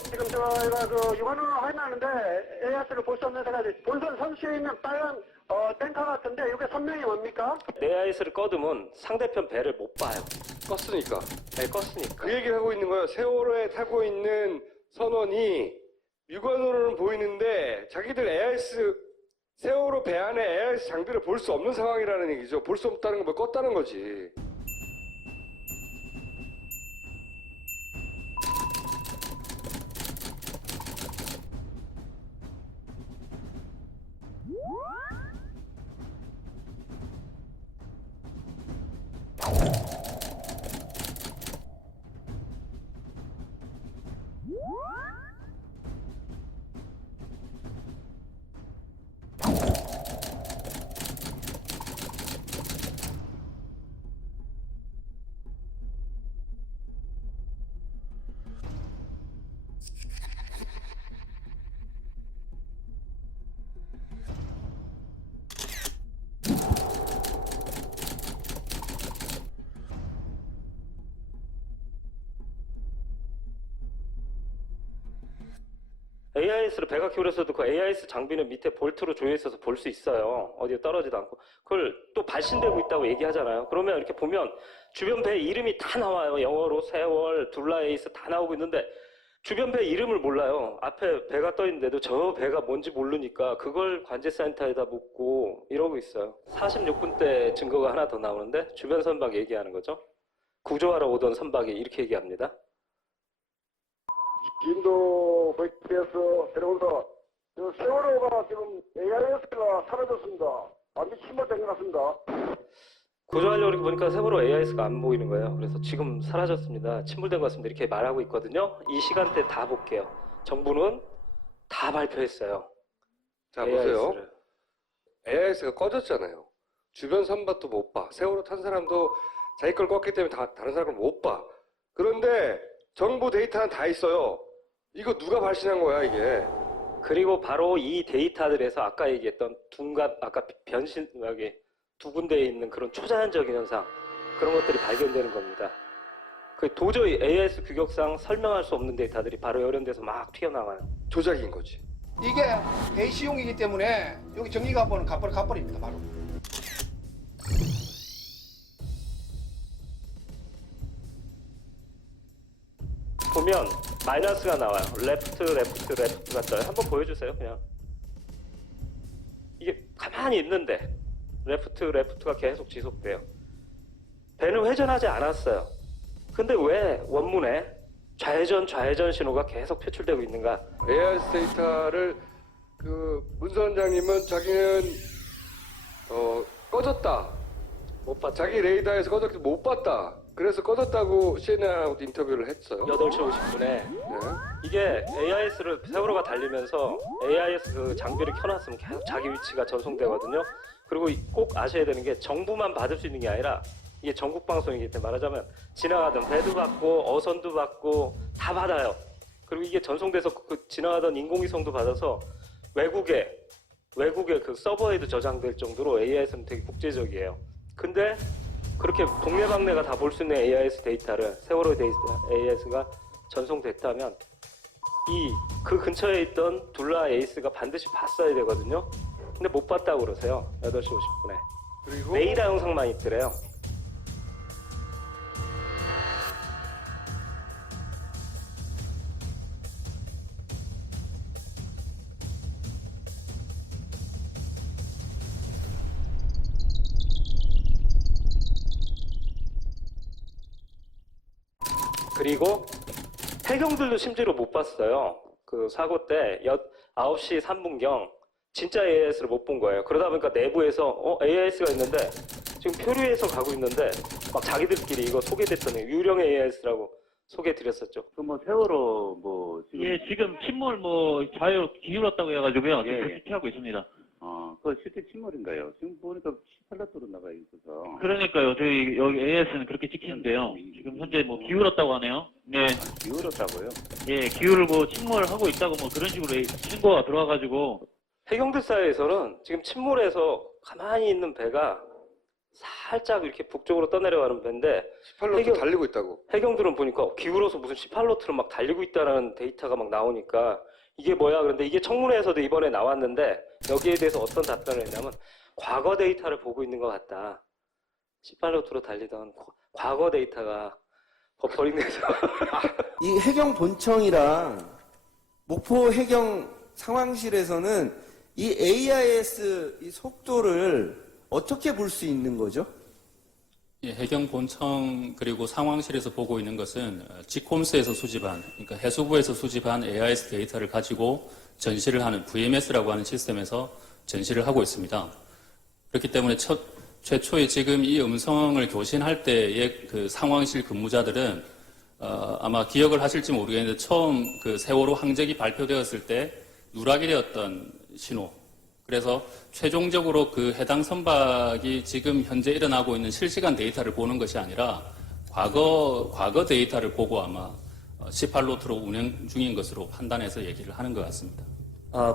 지금 저희가 유관으로 해놨는데 AIS를 볼 수 없는 데가 본선 선수에 있는 빨간 탱커 같은데 이게 선명히 뭡니까? AIS를 꺼두면 상대편 배를 못 봐요. 껐으니까. 네, 껐으니까. 그 얘기를 하고 있는 거예요. 세월호에 타고 있는 선원이 육안으로는 보이는데 자기들 AIS 세월호 배 안에 AIS 장비를 볼 수 없는 상황이라는 얘기죠. 볼 수 없다는 건 뭐 껐다는 거지. AIS를 배가 기울였어도 그 AIS 장비는 밑에 볼트로 조여 있어서 볼 수 있어요. 어디에 떨어지도 않고. 그걸 또 발신되고 있다고 얘기하잖아요. 그러면 이렇게 보면 주변 배 이름이 다 나와요. 영어로 세월, 둘라에이스 다 나오고 있는데 주변 배 이름을 몰라요. 앞에 배가 떠 있는데도 저 배가 뭔지 모르니까 그걸 관제센터에다 묻고 이러고 있어요. 46분 때 증거가 하나 더 나오는데 주변 선박 얘기하는 거죠. 구조하러 오던 선박이 이렇게 얘기합니다. 인도 VPS 데려온다. 세월호가 지금 AIS가 사라졌습니다. 완전 침몰된 것 같습니다. 구조하려고 이렇게 보니까 세월호 AIS가 안 보이는 거예요. 그래서 지금 사라졌습니다. 침몰된 것 같습니다. 이렇게 말하고 있거든요. 이 시간대 다 볼게요. 정부는 다 발표했어요. 자, 보세요. AIS가 꺼졌잖아요. 주변 선박도 못 봐. 세월호 탄 사람도 자기 걸 껐기 때문에 다른 사람을 못 봐. 그런데 정부 데이터는 다 있어요. 이거 누가 발신한 거야, 이게? 그리고 바로 이 데이터들에서 아까 얘기했던 둔갑, 아까 변신하게 두 군데에 있는 그런 초자연적인 현상, 그런 것들이 발견되는 겁니다. 그 도저히 AIS 규격상 설명할 수 없는 데이터들이 바로 이런 데서 막 튀어나와요. 조작인 거지. 이게 AC용이기 때문에 여기 전기가보는 갑벌입니다, 바로. 보면 마이너스가 나와요. 레프트가 떠요. 한번 보여주세요, 그냥. 이게 가만히 있는데 레프트가 계속 지속돼요. 배는 회전하지 않았어요. 근데 왜 원문에 좌회전 신호가 계속 표출되고 있는가? AIS 데이터를 문 선장님은 자기는 꺼졌다. 못 봤다. 자기 레이더에서 꺼졌기 못 봤다. 그래서 꺼졌다고 CNN하고도 인터뷰를 했어요. 8시 50분에 이게 AIS를 세월호가 달리면서 AIS 그 장비를 켜놨으면 계속 자기 위치가 전송되거든요. 그리고 꼭 아셔야 되는 게 정부만 받을 수 있는 게 아니라 이게 전국 방송이기 때문에 말하자면 지나가던 배도 받고 어선도 받고 다 받아요. 그리고 이게 전송돼서 그 지나가던 인공위성도 받아서 외국의 그 서버에도 저장될 정도로 AIS는 되게 국제적이에요. 근데 그렇게 동네방네가 다 볼 수 있는 AIS 데이터를 세월호 AIS가 전송됐다면 그 근처에 있던 둘라 에이스가 반드시 봤어야 되거든요. 근데 못 봤다고 그러세요. 8시 50분에. 그리고 레이더 영상만 있더래요. 그리고 해경들도 심지어 못 봤어요. 그 사고 때 9시 3분경 진짜 AIS를 못 본 거예요. 그러다 보니까 내부에서 AIS가 있는데 지금 표류해서 가고 있는데 막 자기들끼리 이거 소개됐던 유령 AIS라고 소개드렸었죠. 뭐 세월호 지금 예, 지금 침몰 좌회로 기울었다고 해가지고요. 예, 그렇게 피하고 있습니다. 그 실제 침몰인가요? 지금 보니까 18라도로 나가 있어서. 그러니까요. 저희 여기 AS는 그렇게 찍히는데요. 지금 현재 기울었다고 하네요. 네. 기울었다고요? 예, 기울고 침몰하고 있다고 그런 식으로 신고가 들어와가지고. 해경들 사이에서는 지금 침몰해서 가만히 있는 배가 살짝 이렇게 북쪽으로 떠내려가는 배인데 18노트 달리고 있다고. 해경들은 보니까 기울어서 무슨 18노트로 막 달리고 있다는 데이터가 막 나오니까 이게 뭐야? 그런데 이게 청문회에서도 이번에 나왔는데 여기에 대해서 어떤 답변을 했냐면 과거 데이터를 보고 있는 것 같다. 18노트로 달리던 과거 데이터가 버퍼링돼서 이 해경 본청이랑 목포 해경 상황실에서는 이 AIS 이 속도를 어떻게 볼 수 있는 거죠? 예, 해경 본청 그리고 상황실에서 보고 있는 것은 지콤스에서 수집한, 그러니까 해수부에서 수집한 AIS 데이터를 가지고 전시를 하는 VMS라고 하는 시스템에서 전시를 하고 있습니다. 그렇기 때문에 최초에 지금 이 음성을 교신할 때의 그 상황실 근무자들은 아마 기억을 하실지 모르겠는데 처음 그 세월호 항적이 발표되었을 때 누락이 되었던 신호. 그래서 최종적으로 그 해당 선박이 지금 현재 일어나고 있는 실시간 데이터를 보는 것이 아니라 과거 데이터를 보고 아마 18노트로 운행 중인 것으로 판단해서 얘기를 하는 것 같습니다.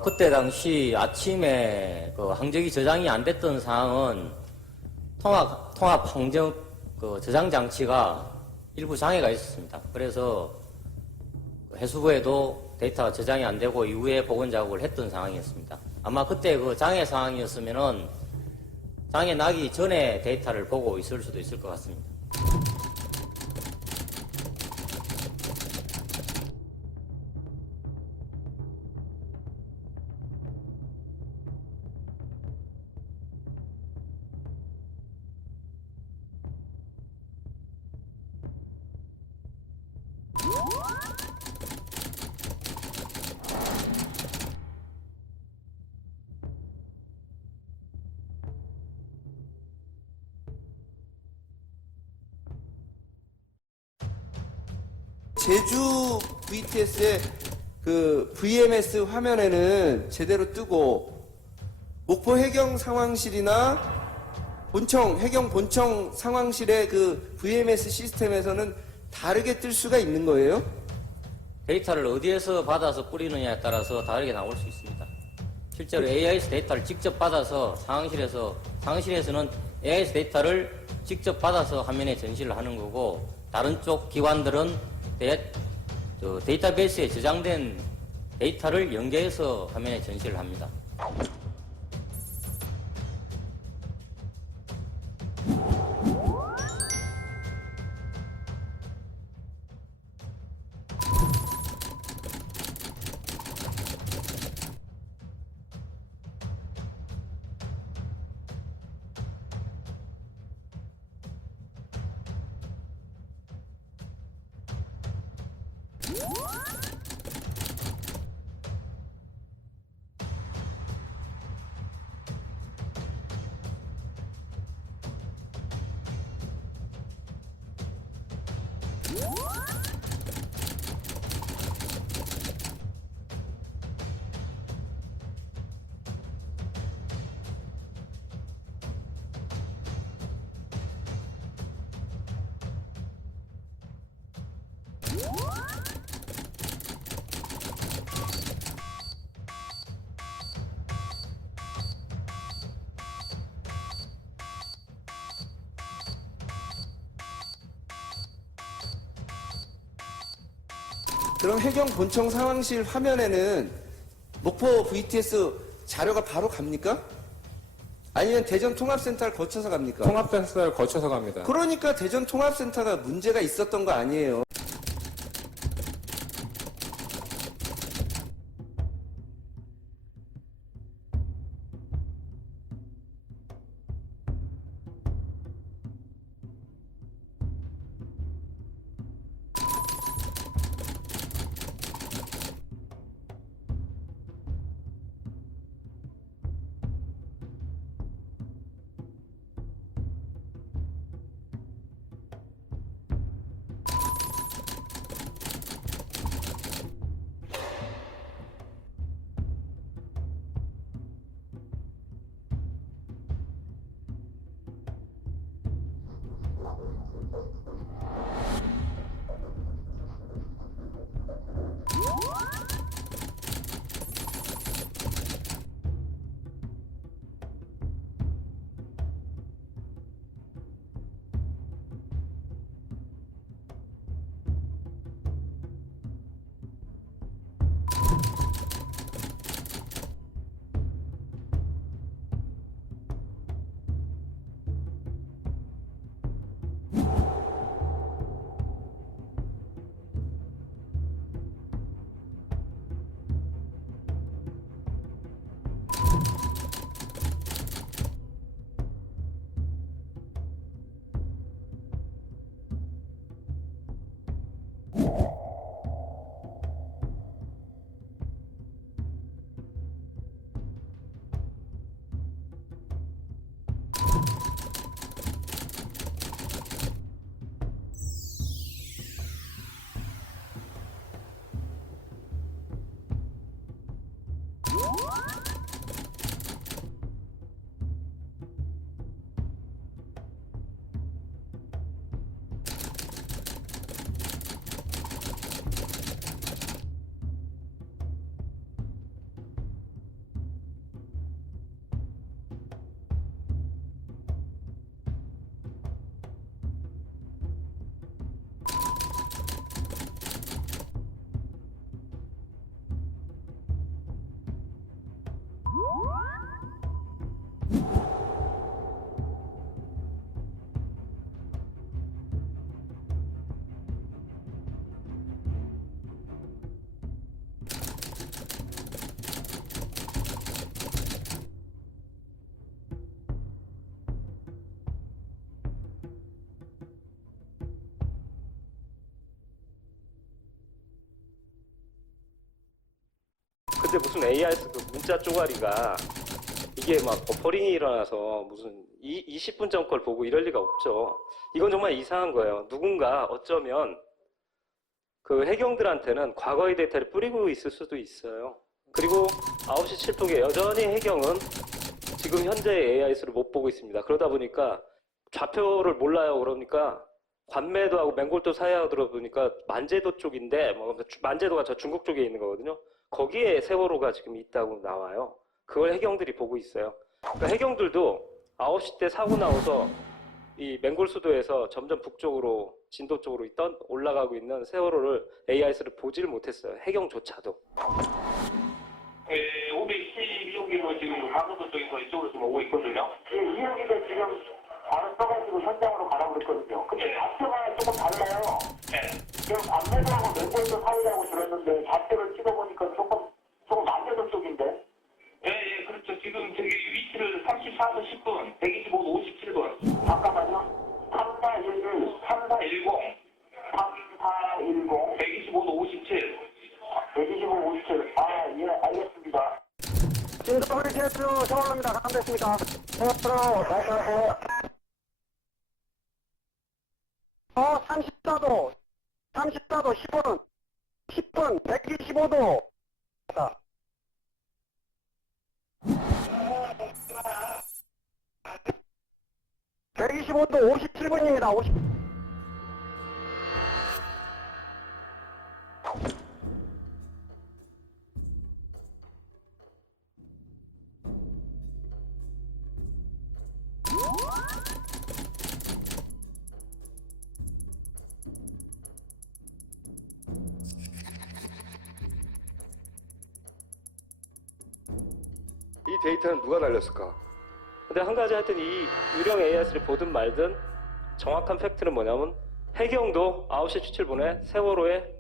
그때 당시 아침에 그 항적이 저장이 안 됐던 상황은 통합 항적 그 저장 장치가 일부 장애가 있었습니다. 그래서 해수부에도 데이터가 저장이 안 되고 이후에 복원 작업을 했던 상황이었습니다. 아마 그때 그 장애 상황이었으면은 장애 나기 전에 데이터를 보고 있을 수도 있을 것 같습니다. 제주 VTS의 그 VMS 화면에는 제대로 뜨고 목포 해경 상황실이나 해경 본청 상황실의 그 VMS 시스템에서는 다르게 뜰 수가 있는 거예요? 데이터를 어디에서 받아서 뿌리느냐에 따라서 다르게 나올 수 있습니다. 실제로 AIS 데이터를 직접 받아서 상황실에서는 AIS 데이터를 직접 받아서 화면에 전시를 하는 거고 다른 쪽 기관들은 데이터베이스에 저장된 데이터를 연계해서 화면에 전시를 합니다. 그럼 해경 본청 상황실 화면에는 목포 VTS 자료가 바로 갑니까? 아니면 대전 통합센터를 거쳐서 갑니까? 통합센터를 거쳐서 갑니다. 그러니까 대전 통합센터가 문제가 있었던 거 아니에요. 근데 무슨 AIS 그 문자 쪼가리가 이게 막 버퍼링이 일어나서 무슨 20분 전 걸 보고 이럴 리가 없죠. 이건 정말 이상한 거예요. 누군가 어쩌면 그 해경들한테는 과거의 데이터를 뿌리고 있을 수도 있어요. 그리고 9시 7분에 여전히 해경은 지금 현재 AIS를 못 보고 있습니다. 그러다 보니까 좌표를 몰라요. 그러니까 관매도하고 맹골도 사이하고 들어보니까 만제도 쪽인데 만제도가 저 중국 쪽에 있는 거거든요. 거기에 세월호가 지금 있다고 나와요. 그걸 해경들이 보고 있어요. 그러니까 해경들도 9시 때 사고 나서 이 맹골수도에서 점점 북쪽으로 진도 쪽으로 올라가고 있는 세월호를 AIS를 보지를 못했어요. 해경조차도. 512호기로 지금 강원도 쪽에서 이쪽으로 좀 오고 있거든요. 예, 이 형기가 지금 바로 써가지고 현장으로 가라고 그랬거든요. 근데 좌표가 조금 달라요. 지금 관매도하고 맹골도 사이라고 들었는데 좌표를 찍어보니까 조금 만제도 쪽인데. 예, 그렇죠. 지금 저기 위치를 34분 10분, 125도 57분. 잠깐만요. 3411, 3410, 3410, 125도 57. 올라옵니다. 감됐습니까? 세월호 말씀하세요. 34도 10분 125도. 자. 125도 57분입니다. 50. 이 데이터는 누가 날렸을까? 근데 한 가지 하여튼 이 유령 AIS를 보든 말든 정확한 팩트는 뭐냐면 해경도 9시 17분에 세월호에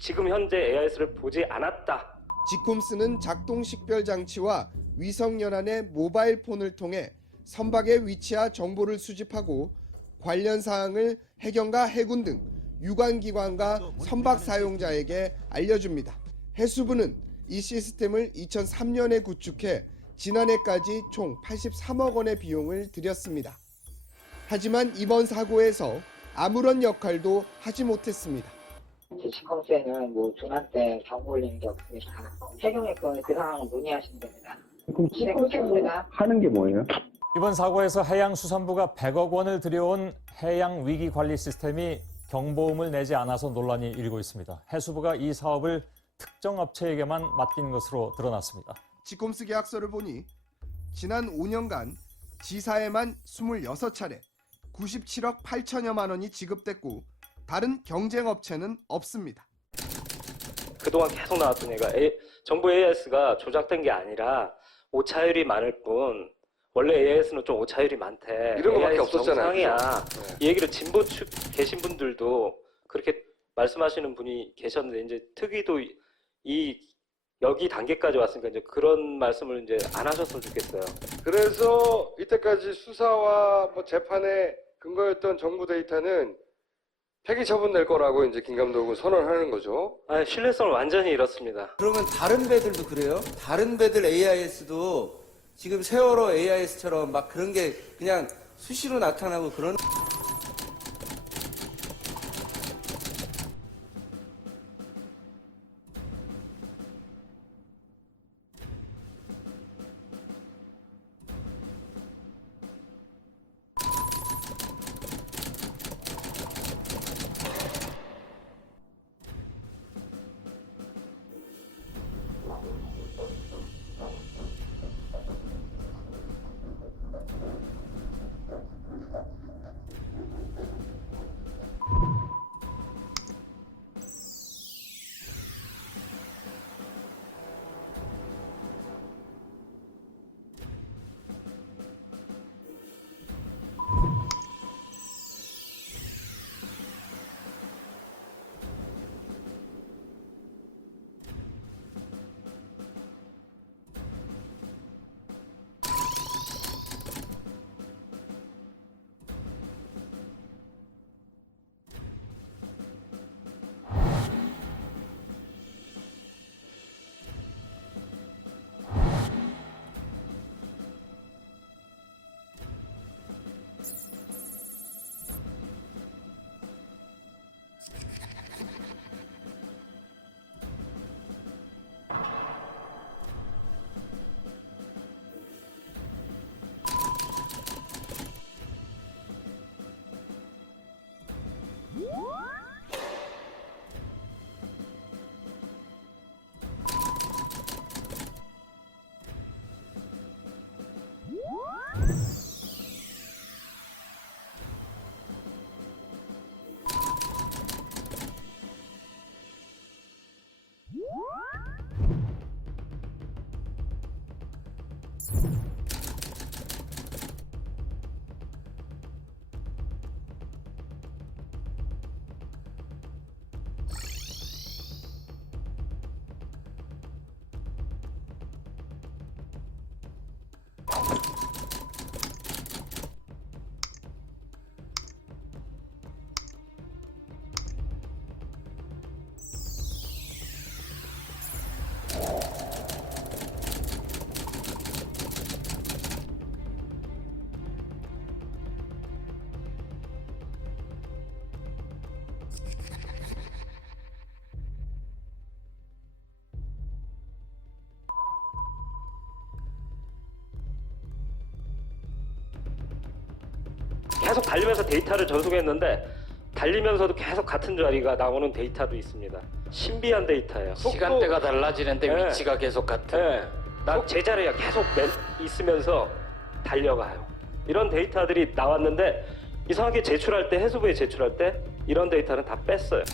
지금 현재 AIS를 보지 않았다. 지콤스는 작동 식별 장치와 위성 연안의 모바일 폰을 통해 선박의 위치와 정보를 수집하고 관련 사항을 해경과 해군 등 유관기관과 선박 사용자에게 알려줍니다. 해수부는 이 시스템을 2003년에 구축해 지난해까지 총 83억 원의 비용을 들였습니다. 하지만 이번 사고에서 아무런 역할도 하지 못했습니다. 지컴스에는 뭐 조난 때 경고 올리는 게 없으니까 해경의 그 상황을 문의하시면 됩니다. 지컴스입니다. 하는 게 뭐예요? 이번 사고에서 해양수산부가 100억 원을 들여온 해양 위기 관리 시스템이 경보음을 내지 않아서 논란이 일고 있습니다. 해수부가 이 사업을 특정 업체에게만 맡긴 것으로 드러났습니다. 지콤스 계약서를 보니 지난 5년간 지사에만 26차례 97억 8천여만 원이 지급됐고 다른 경쟁 업체는 없습니다. 그동안 계속 나왔던 얘기가 정부 AIS가 조작된 게 아니라 오차율이 많을 뿐 원래 AIS는 좀 오차율이 많대. 이런 거밖에 AIS 없었잖아요. 정상이야. 그죠? 이 얘기를 진보 측 계신 분들도 그렇게 말씀하시는 분이 계셨는데 이제 특위도 여기 단계까지 왔으니까 이제 그런 말씀을 이제 안 하셨으면 좋겠어요. 그래서 이때까지 수사와 뭐 재판에 근거였던 정부 데이터는 폐기 처분될 거라고 이제 김 감독은 선언하는 거죠. 아, 신뢰성을 완전히 잃었습니다. 그러면 다른 배들도 그래요? 다른 배들 AIS도 지금 세월호 AIS처럼 막 그런 게 그냥 수시로 나타나고 그런 계속 달리면서 데이터를 전송했는데 달리면서도 계속 같은 자리가 나오는 데이터도 있습니다. 신비한 데이터예요. 시간대가 달라지는데 네. 위치가 계속 같은. 네. 난 제자리에 계속 있으면서 달려가요. 이런 데이터들이 나왔는데 이상하게 제출할 때, 해수부에 제출할 때 이런 데이터는 다 뺐어요.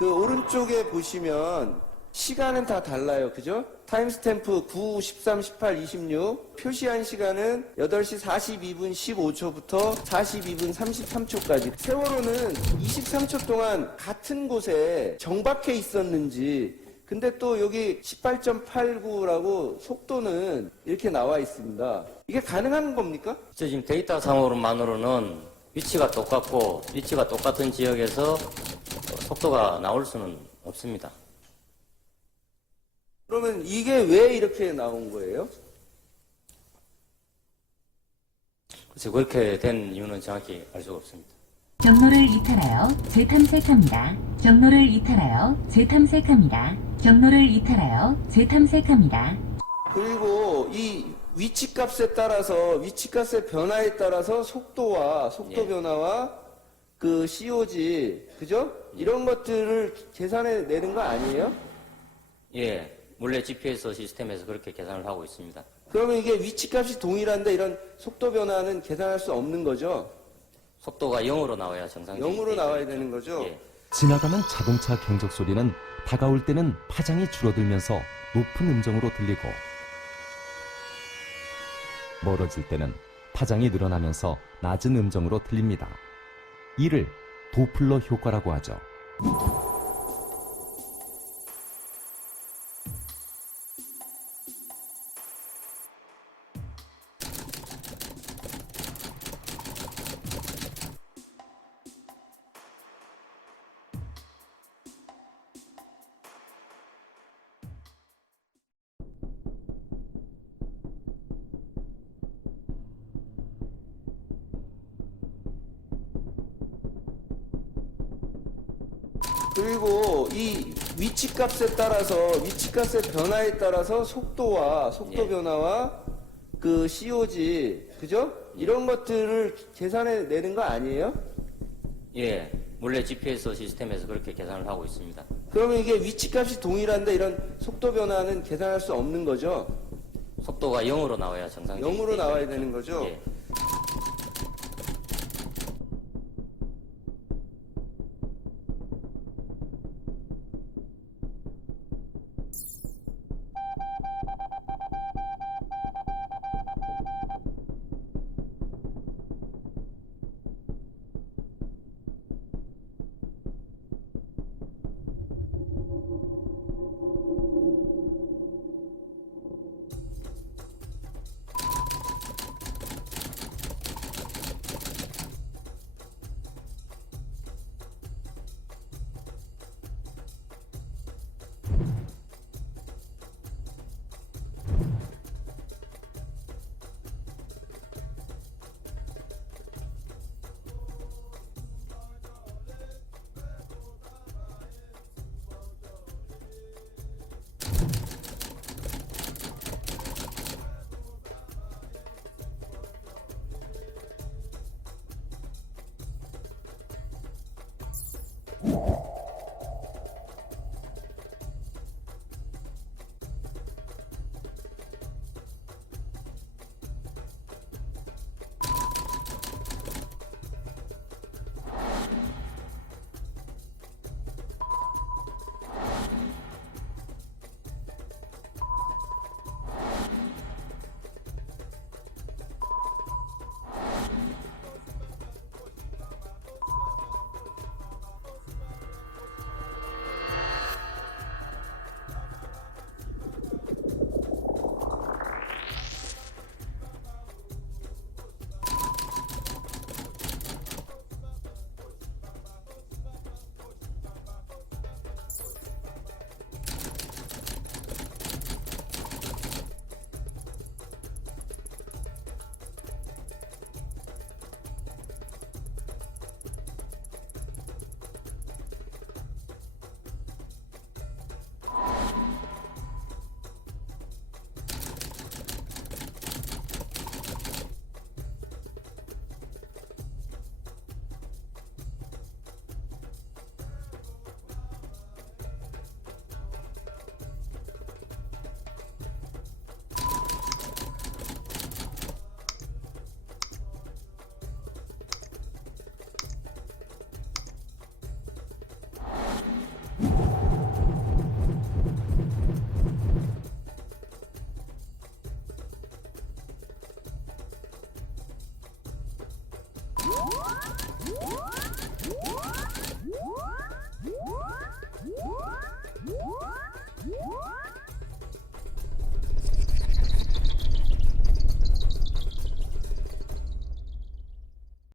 그 오른쪽에 보시면 시간은 다 달라요. 그죠? 타임스탬프 9, 13, 18, 26 표시한 시간은 8시 42분 15초부터 42분 33초까지. 세월호는 23초 동안 같은 곳에 정박해 있었는지, 근데 또 여기 18.89라고 속도는 이렇게 나와 있습니다. 이게 가능한 겁니까? 지금 데이터 상으로만으로는 위치가 똑같고 위치가 똑같은 지역에서 속도가 나올 수는 없습니다. 그러면 이게 왜 이렇게 나온 거예요? 그래서 그렇게 된 이유는 정확히 알 수가 없습니다. 경로를 이탈하여 재탐색합니다. 경로를 이탈하여 재탐색합니다. 경로를 이탈하여 재탐색합니다. 그리고 이 위치값에 따라서, 위치값의 변화에 따라서 속도와 속도 변화와 그 COG, 그죠? 이런 것들을 계산해 내는 거 아니에요? 예, 물레 GPS 시스템에서 그렇게 계산을 하고 있습니다. 그러면 이게 위치값이 동일한데 이런 속도 변화는 계산할 수 없는 거죠? 속도가 0으로 나와야 정상적인 0으로 나와야 되는 거죠? 예. 지나가는 자동차 경적 소리는 다가올 때는 파장이 줄어들면서 높은 음정으로 들리고 멀어질 때는 파장이 늘어나면서 낮은 음정으로 들립니다. 이를 도플러 효과라고 하죠. 그리고 이 위치값의 변화에 따라서 속도 변화와 그 COG, 그죠? 이런 것들을 계산해 내는 거 아니에요? 예, 몰래 GPS 시스템에서 그렇게 계산을 하고 있습니다. 그러면 이게 위치값이 동일한데 이런 속도 변화는 계산할 수 없는 거죠? 속도가 0으로 나와야 정상적인 0으로 나와야 되는 거죠? 예.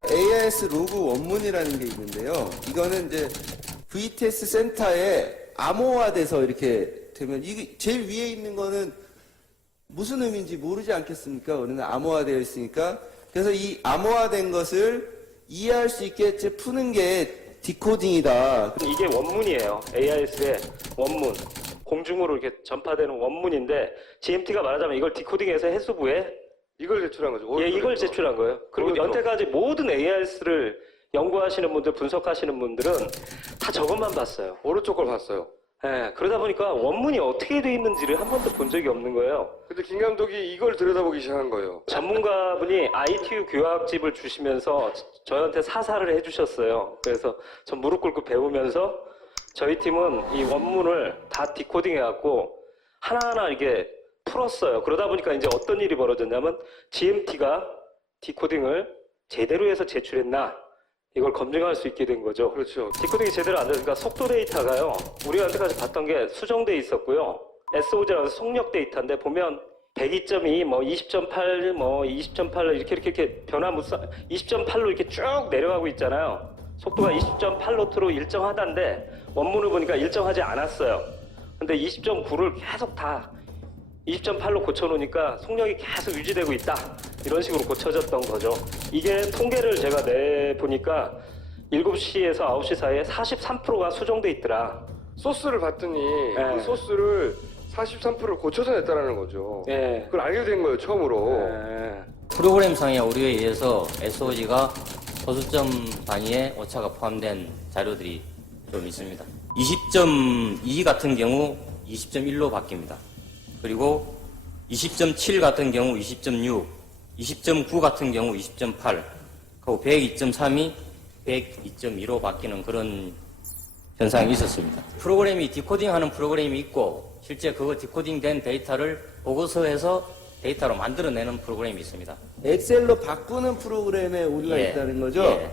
AIS 로그 원문이라는 게 있는데요. 이거는 이제 VTS 센터에 암호화돼서 이렇게 되면 이게 제일 위에 있는 거는 무슨 의미인지 모르지 않겠습니까? 우리는 암호화되어 있으니까. 그래서 이 암호화된 것을 이해할 수 있게 푸는 게 디코딩이다. 이게 원문이에요. AIS의 원문. 공중으로 이렇게 전파되는 원문인데 GMT가 말하자면 이걸 디코딩해서 해수부에 이걸 제출한 거죠. 예, 이걸 제출한 거예요. 그리고 오른쪽. 여태까지 모든 AIS를 연구하시는 분들, 분석하시는 분들은 다 저것만 봤어요. 오른쪽 걸 봤어요. 예, 그러다 보니까 원문이 어떻게 돼 있는지를 한 번도 본 적이 없는 거예요. 근데 김 감독이 이걸 들여다보기 시작한 거예요. 전문가분이 ITU 교학집을 주시면서 저한테 사사를 해주셨어요. 그래서 전 무릎 꿇고 배우면서 저희 팀은 이 원문을 다 디코딩해갖고 하나하나 이게 풀었어요. 그러다 보니까 이제 어떤 일이 벌어졌냐면 GMT가 디코딩을 제대로 해서 제출했나 이걸 검증할 수 있게 된 거죠. 그렇죠. 디코딩이 제대로 안 되니까 속도 데이터가요. 우리가 여태까지 봤던 게 수정돼 있었고요. SOG라고 해서 속력 데이터인데 보면 102.2, 뭐 20.8, 뭐 20.8 이렇게 변화무쌍 20.8로 이렇게 쭉 내려가고 있잖아요. 속도가 20.8노트로 일정하다는데 원문을 보니까 일정하지 않았어요. 근데 20.9를 계속 다 20.8로 고쳐놓으니까 속력이 계속 유지되고 있다. 이런 식으로 고쳐졌던 거죠. 이게 통계를 제가 내보니까 7시에서 9시 사이에 43%가 수정돼 있더라. 소스를 봤더니 네. 그 소스를 43%를 고쳐서 냈다는 거죠. 예. 그걸 알게 된 거예요, 처음으로. 예. 프로그램상의 오류에 의해서 SOG가 소수점 단위에 오차가 포함된 자료들이 좀 있습니다. 20.2 같은 경우 20.1로 바뀝니다. 그리고 20.7 같은 경우 20.6, 20.9 같은 경우 20.8, 그리고 102.3이 102.2로 바뀌는 그런 현상이 있었습니다. 프로그램이 디코딩하는 프로그램이 있고 실제 그거 디코딩된 데이터를 보고서에서 데이터로 만들어내는 프로그램이 있습니다. 엑셀로 바꾸는 프로그램에 오류가 예. 있다는 거죠? 예.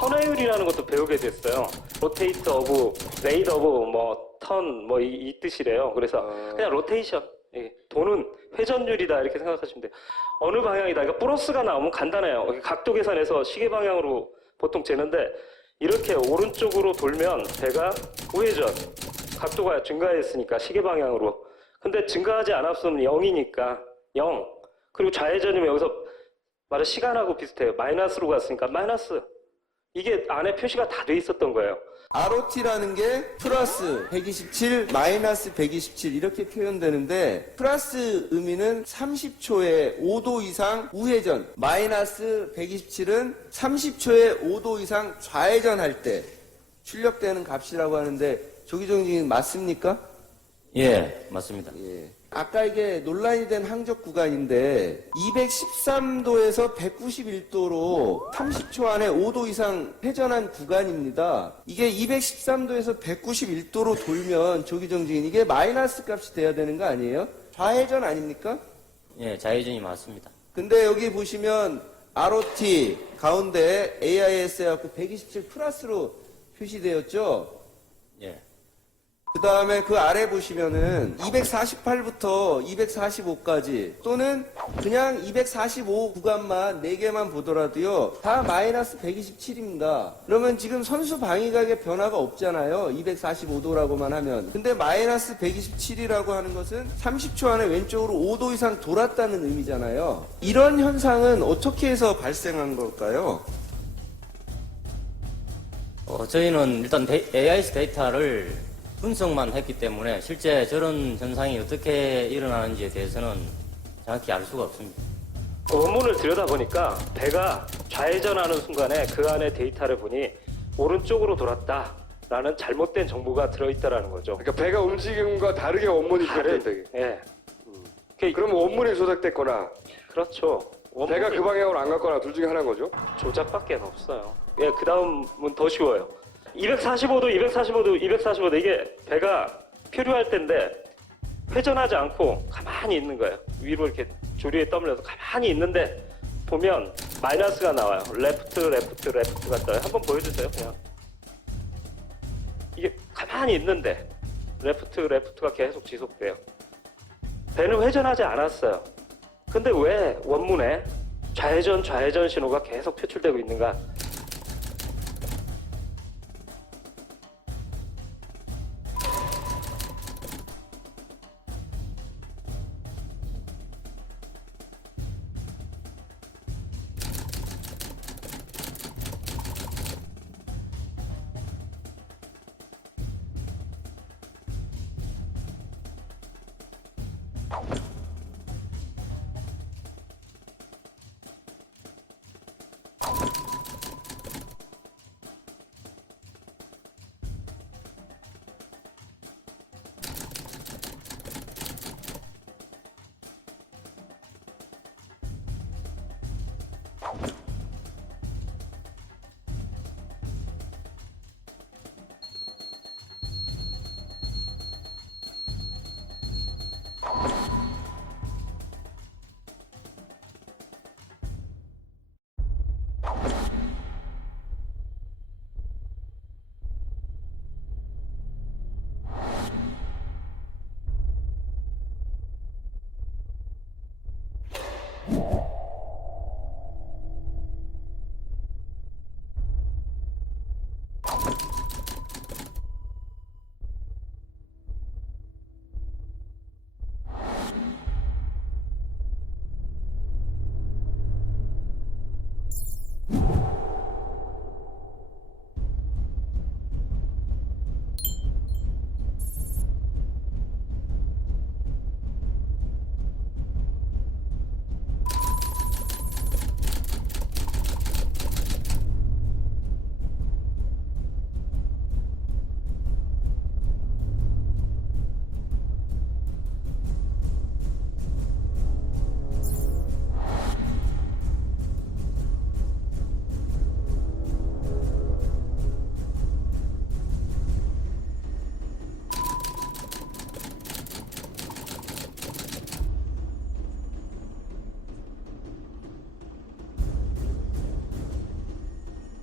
선회율이라는 것도 배우게 됐어요. 로테이트 오브, 레이드 오브, 뭐, 턴, 뭐, 이 뜻이래요. 그래서 그냥 로테이션. 예, 도는 회전율이다. 이렇게 생각하시면 돼요. 어느 방향이다. 그러니까 플러스가 나오면 간단해요. 각도 계산해서 시계 방향으로 보통 재는데, 이렇게 오른쪽으로 돌면 배가 우회전. 각도가 증가했으니까 시계 방향으로. 근데 증가하지 않았으면 0이니까 0. 그리고 좌회전이면 여기서 말은 시간하고 비슷해요. 마이너스로 갔으니까 마이너스. 이게 안에 표시가 다 돼 있었던 거예요. ROT라는 게 플러스 127, 마이너스 127 이렇게 표현되는데 플러스 의미는 30초에 5도 이상 우회전, 마이너스 127은 30초에 5도 이상 좌회전할 때 출력되는 값이라고 하는데 조기정님 맞습니까? 예, 맞습니다. 예. 아까 이게 논란이 된 항적 구간인데 213도에서 191도로 30초 안에 5도 이상 회전한 구간입니다. 이게 213도에서 191도로 돌면 조기정지인 이게 마이너스 값이 돼야 되는 거 아니에요? 좌회전 아닙니까? 예, 좌회전이 맞습니다. 근데 여기 보시면 ROT 가운데 AIS 해갖고 127 플러스로 표시되었죠? 예. 그 다음에 그 아래 보시면은 248부터 245까지 또는 그냥 245 구간만 4개만 보더라도요 다 마이너스 127입니다. 그러면 지금 선수 방위각의 변화가 없잖아요. 245도라고만 하면. 근데 마이너스 127이라고 하는 것은 30초 안에 왼쪽으로 5도 이상 돌았다는 의미잖아요. 이런 현상은 어떻게 해서 발생한 걸까요? 저희는 일단 AIS 데이터를 분석만 했기 때문에 실제 저런 현상이 어떻게 일어나는지에 대해서는 정확히 알 수가 없습니다. 원문을 들여다보니까 배가 좌회전하는 순간에 그 안에 데이터를 보니 오른쪽으로 돌았다라는 잘못된 정보가 들어있다라는 거죠. 그러니까 배가 움직임과 다르게 원문이 조작된다. 예. 그러면 원문이 조작됐거나 그렇죠. 배가 그 방향으로 안 갔거나 둘 중에 하나인 거죠? 조작밖에 없어요. 예, 그 다음은 더 쉬워요. 245도, 245도, 245도 이게 배가 표류할 때인데 회전하지 않고 가만히 있는 거예요. 위로 이렇게 조리에 떠밀려서 가만히 있는데 보면 마이너스가 나와요. 레프트가 떠요. 한번 보여주세요. 그냥 이게 가만히 있는데 레프트가 계속 지속돼요. 배는 회전하지 않았어요. 근데 왜 원문에 좌회전 신호가 계속 표출되고 있는가?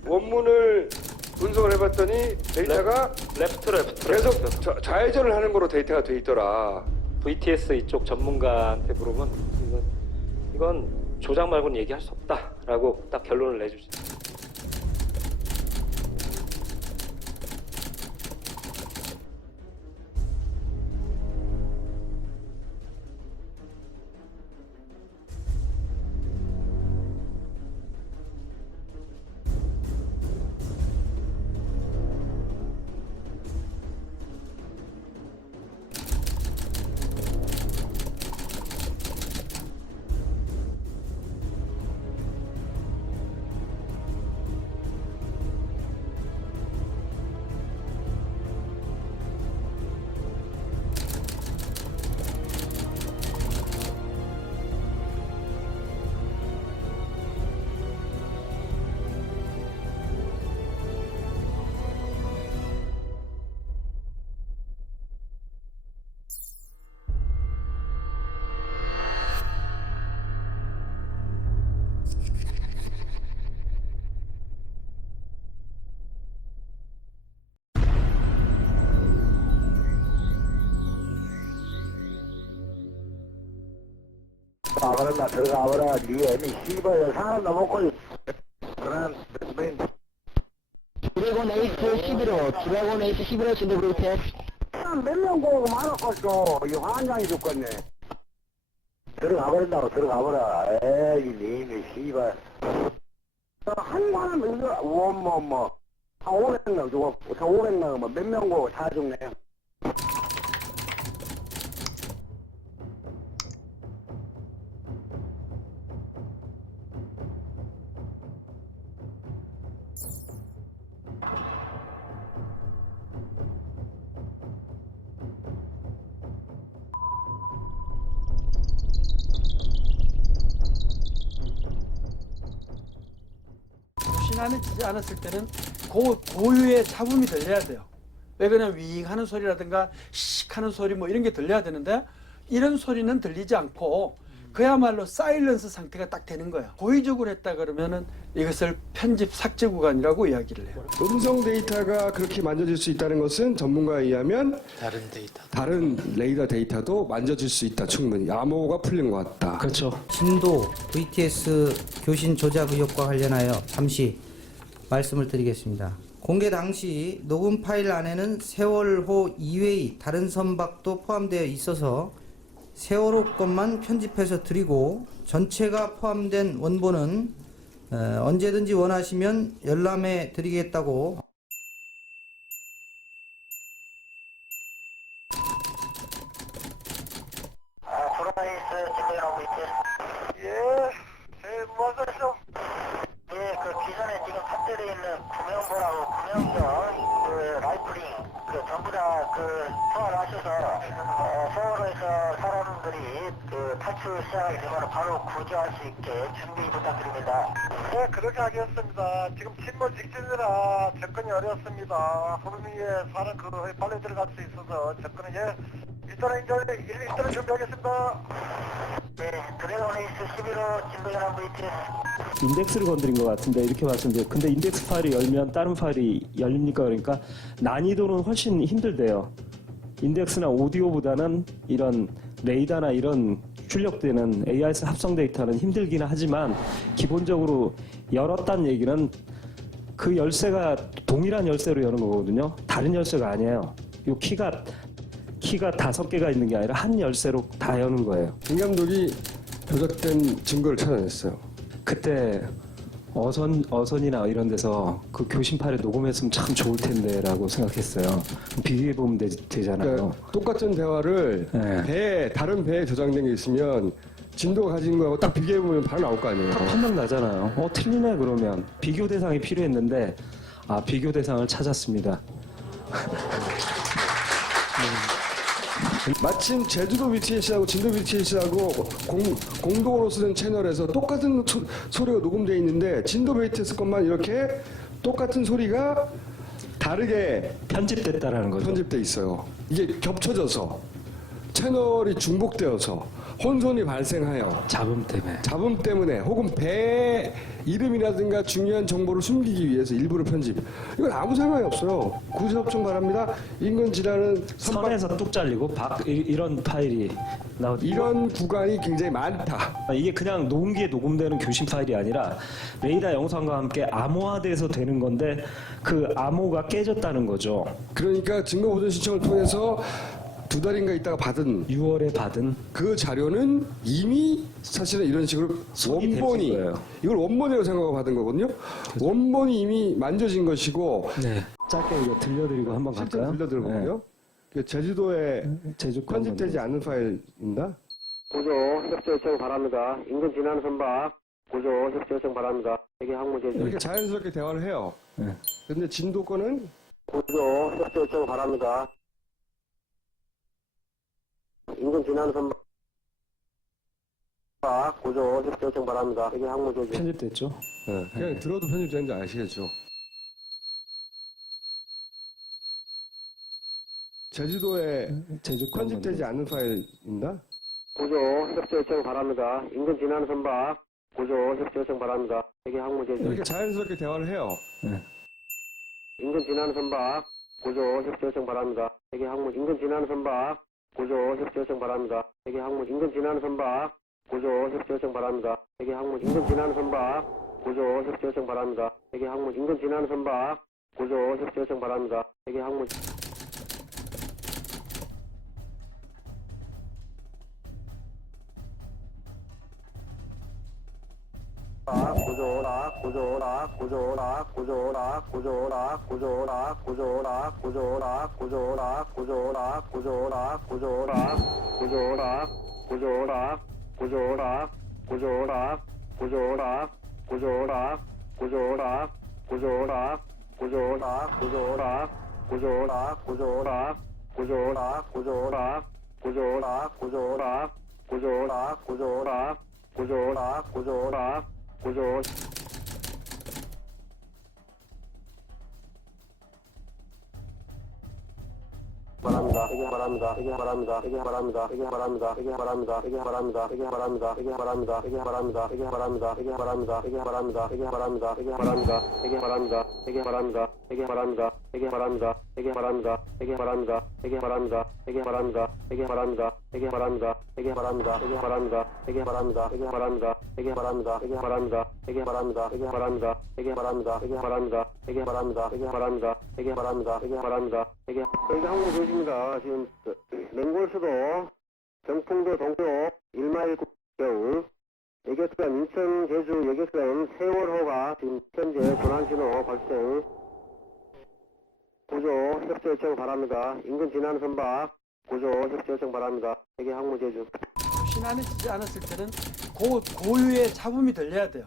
원문을 분석을 해봤더니 데이터가 레프트 계속 좌회전을 하는 거로 데이터가 돼 있더라. VTS 이쪽 전문가한테 물으면 이건 조작 말고는 얘기할 수 없다라고 딱 결론을 내주지. 들어가버라. 니 애미 씨발 사람 넘었고. 그런 드래곤 에이스 11호, 드래곤 에이스 11호 진도 그렇게. 몇명 보고 많았겠어. 이 환장이 죽겠네. 들어가버린다고 들어가버라. 에이 님이 씨발. 한 사람 이거 뭐 한 500명 죽어. 한 500명 뭐 몇 명 보고 다 죽네. 신안이 지지 않았을 때는 고유의 잡음이 들려야 돼요. 왜 그러냐면 윙 하는 소리라든가 씩 하는 소리 뭐 이런 게 들려야 되는데 이런 소리는 들리지 않고 그야말로 사일런스 상태가 딱 되는 거예요. 고의적으로 했다 그러면은 이것을 편집 삭제 구간이라고 이야기를 해요. 음성 데이터가 그렇게 만져질 수 있다는 것은 전문가에 의하면 다른 레이더 데이터도 만져질 수 있다. 충분히 암호가 풀린 것 같다. 그렇죠. 진도 VTS 교신 조작 의혹과 관련하여 잠시 말씀을 드리겠습니다. 공개 당시 녹음 파일 안에는 세월호 이외의 다른 선박도 포함되어 있어서 세월호 것만 편집해서 드리고 전체가 포함된 원본은 언제든지 원하시면 열람해 드리겠다고. 브라이스 진행하고 있지. 예, 무엇을 그 기존에 지금 탑재되어 있는 구명보라고 구명정, 그 라이플링, 그 전부 다 그 소환하셔서 서울에서 사람들이 그 탈출 시작하게 되면 바로 구조할 수 있게 준비 부탁드립니다. 네, 그렇게 하겠습니다. 지금 침몰 직전이라 접근이 어렵습니다. 호름 위에 사람 빨리 들어갈 수 있어서 접근은 일단은 준비하겠습니다. 네, 드래곤 에이스 11호 진도연합 VTS. 인덱스를 건드린 것 같은데 이렇게 말씀드려요. 근데 인덱스 파일이 열면 다른 파일이 열립니까? 그러니까 난이도는 훨씬 힘들대요. 인덱스나 오디오보다는 이런 레이더나 이런 출력되는 AIS 합성 데이터는 힘들긴 하지만 기본적으로 열었다는 얘기는 그 열쇠가 동일한 열쇠로 여는 거거든요. 다른 열쇠가 아니에요. 이 키가 5개가 있는 게 아니라 한 열쇠로 다 여는 거예요. 김 감독이 조작된 증거를 찾아냈어요. 그때 어선이나 이런 데서 그 교신 파일을 녹음했으면 참 좋을 텐데라고 생각했어요. 비교해 보면 되잖아요. 그러니까 똑같은 대화를 네. 다른 배에 저장된 게 있으면 진도가 가진 거하고 딱 비교해 보면 바로 나올 거 아니에요. 판명 나잖아요. 틀리네 그러면. 비교 대상이 필요했는데 비교 대상을 찾았습니다. 마침 제주도 BTS하고 진도 BTS하고 공동으로 쓰는 채널에서 똑같은 소리가 녹음되어 있는데 진도 BTS 것만 이렇게 똑같은 소리가 다르게 편집됐다라는 거죠. 편집돼 있어요. 이게 겹쳐져서 채널이 중복되어서 혼선이 발생하여 잡음 때문에 혹은 배 이름이라든가 중요한 정보를 숨기기 위해서 일부러 편집. 이건 아무 상관이 없어요. 구조 협정 바랍니다. 인근 지나는 선에서 뚝 잘리고 이런 파일이 이런 구간이 굉장히 많다. 이게 그냥 녹음기에 녹음되는 교신 파일이 아니라 레이더 영상과 함께 암호화돼서 되는 건데 그 암호가 깨졌다는 거죠. 그러니까 증거보존 신청을 통해서 2달인가 있다가 받은 6월에 받은 그 자료는 이미 사실은 이런 식으로 원본이 이걸 원본이라고 생각하고 받은 거거든요. 원본이 이미 만져진 것이고 짧게 이거 들려드리고 한번 실제 갈까요? 들려드리거든요. 그 제주도에 편집되지 않은 파일입니다. 구조 협조 요청 바랍니다. 인근 지나는 선박 구조 협조 요청 바랍니다. 세계 항모 제주. 이렇게 자연스럽게 대화를 해요. 근데 진도권은 구조 협조 요청 바랍니다. 인근 지나는 선박 구조 협조 요청 바랍니다. 세계 항모 제주. 편집됐죠? 그냥 들어도 편집되는지 아시겠죠. 제주도에 편집되지 않은 파일입니다. 구조 협조 요청 바랍니다. 인근 지나는 선박 구조 협조 요청 바랍니다. 세계 항모 제주. 이렇게 자연스럽게 대화를 해요. 인근 지나는 선박 구조 협조 요청 바랍니다. 세계 항모 인근 지나는 선박 구조 협조 요청 바랍니다. 세계 항모 인근 지나는 선박 구조 협조 요청 바랍니다. 세계 항모 인근 지나는 선박 구조 협조 요청 바랍니다. 세계 항모 인근 지나는 선박 구조 협조 요청 바랍니다. 세계 항모 항모 조지입니다. 지금 맹골수도 정풍도 동쪽 1마일 국경 예격선 인천 제주 예격선 세월호가 지금 현재 전환신호 발생 구조 협조 요청 바랍니다. 인근 지나는 선박 구조 협조 요청 바랍니다. 세계 항모 제주. 신안에 지지 않았을 때는 고유의 잡음이 들려야 돼요.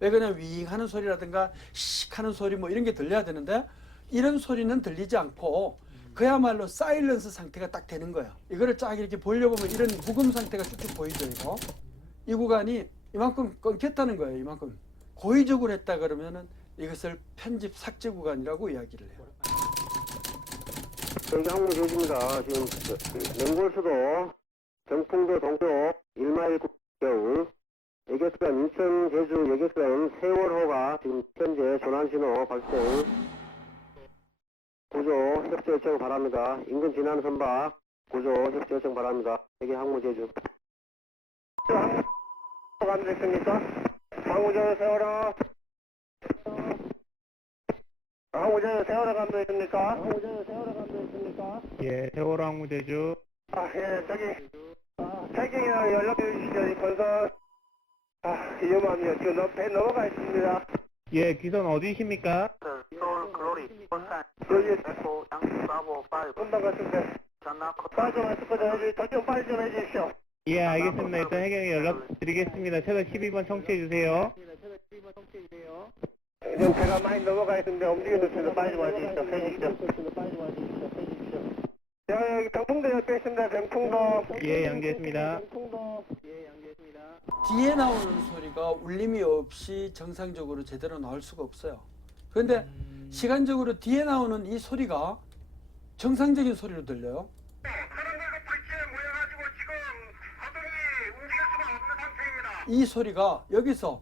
왜 그냥 윙 하는 소리라든가 씩 하는 소리 뭐 이런 게 들려야 되는데 이런 소리는 들리지 않고 그야말로 사일런스 상태가 딱 되는 거예요. 이거를 쫙 이렇게 보려보면 이런 묵음 상태가 쭉쭉 보이죠. 이거. 이 구간이 이만큼 끊겼다는 거예요. 이만큼. 고의적으로 했다 그러면은 이것을 편집 삭제 구간이라고 이야기를 해요. 세계 항모 조지입니다. 지금 맹골수도 정풍도 동쪽 1마일 국경 예격선 인천 제주 예격선 세월호가 지금 현재 전환신호 발생 구조 협조 요청 바랍니다. 인근 지나는 선박 구조 협조 요청 바랍니다. 세계 항모 제주. 항모 감지됐습니까? 항모전 세월호. 항모전 세월호 감지됐습니까? 항모전 세월호 감지됐습니까? 예, 세월호 항모 제주. 예, 저기 태경이랑 연락해 주시죠. 이 건설 위험합니다. 지금 배 넘어가 있습니다. 예, 기선 어디십니까? 서울 글로리 여기 금방 같은데 빨리 좀 해주십시오. 결정 빨리 좀 해주십시오. 예, 알겠습니다. 일단 해경에 연락드리겠습니다. 최대 12번 청취해주세요. 지금 배가 많이 넘어가 있는데 움직이는 수는 빨리 좀 해주십시오. 여기 병풍도 옆에 있습니다. 병풍도. 예, 양지했습니다. 뒤에 나오는 소리가 울림이 없이 정상적으로 제대로 나올 수가 없어요. 그런데 시간적으로 뒤에 나오는 이 소리가 정상적인 소리로 들려요. 사람들도 불치에 모여가지고 지금 하동이 이 소리가 여기서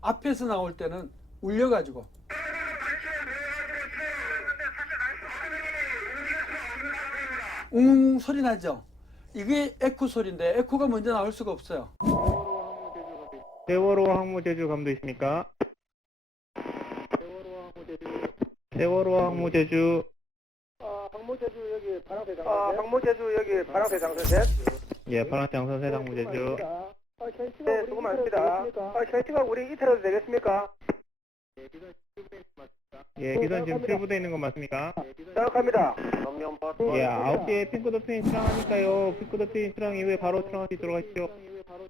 앞에서 나올 때는 울려가지고 웅 소리 나죠. 이게 에코 소리인데 에코가 먼저 나올 수가 없어요. 세월호 항모 제주 감도 있습니까? 세월호 항모 제주. 항모제주 여기 파랑새 장선셋. 항모제주 여기 파랑새 장선셋. 예, 파랑새 장선셋 항모 제주. 네, 수고 많습니다. 혈치가 우리 이태로도 되겠습니까? 예, 기선 지금 출부되어 있는 건 맞습니까? 정확합니다. 예, 9시에 핑크더핀 출항하니까요. 핑크더핀 출항 이후에 바로 출항할 수 있도록 하십시오.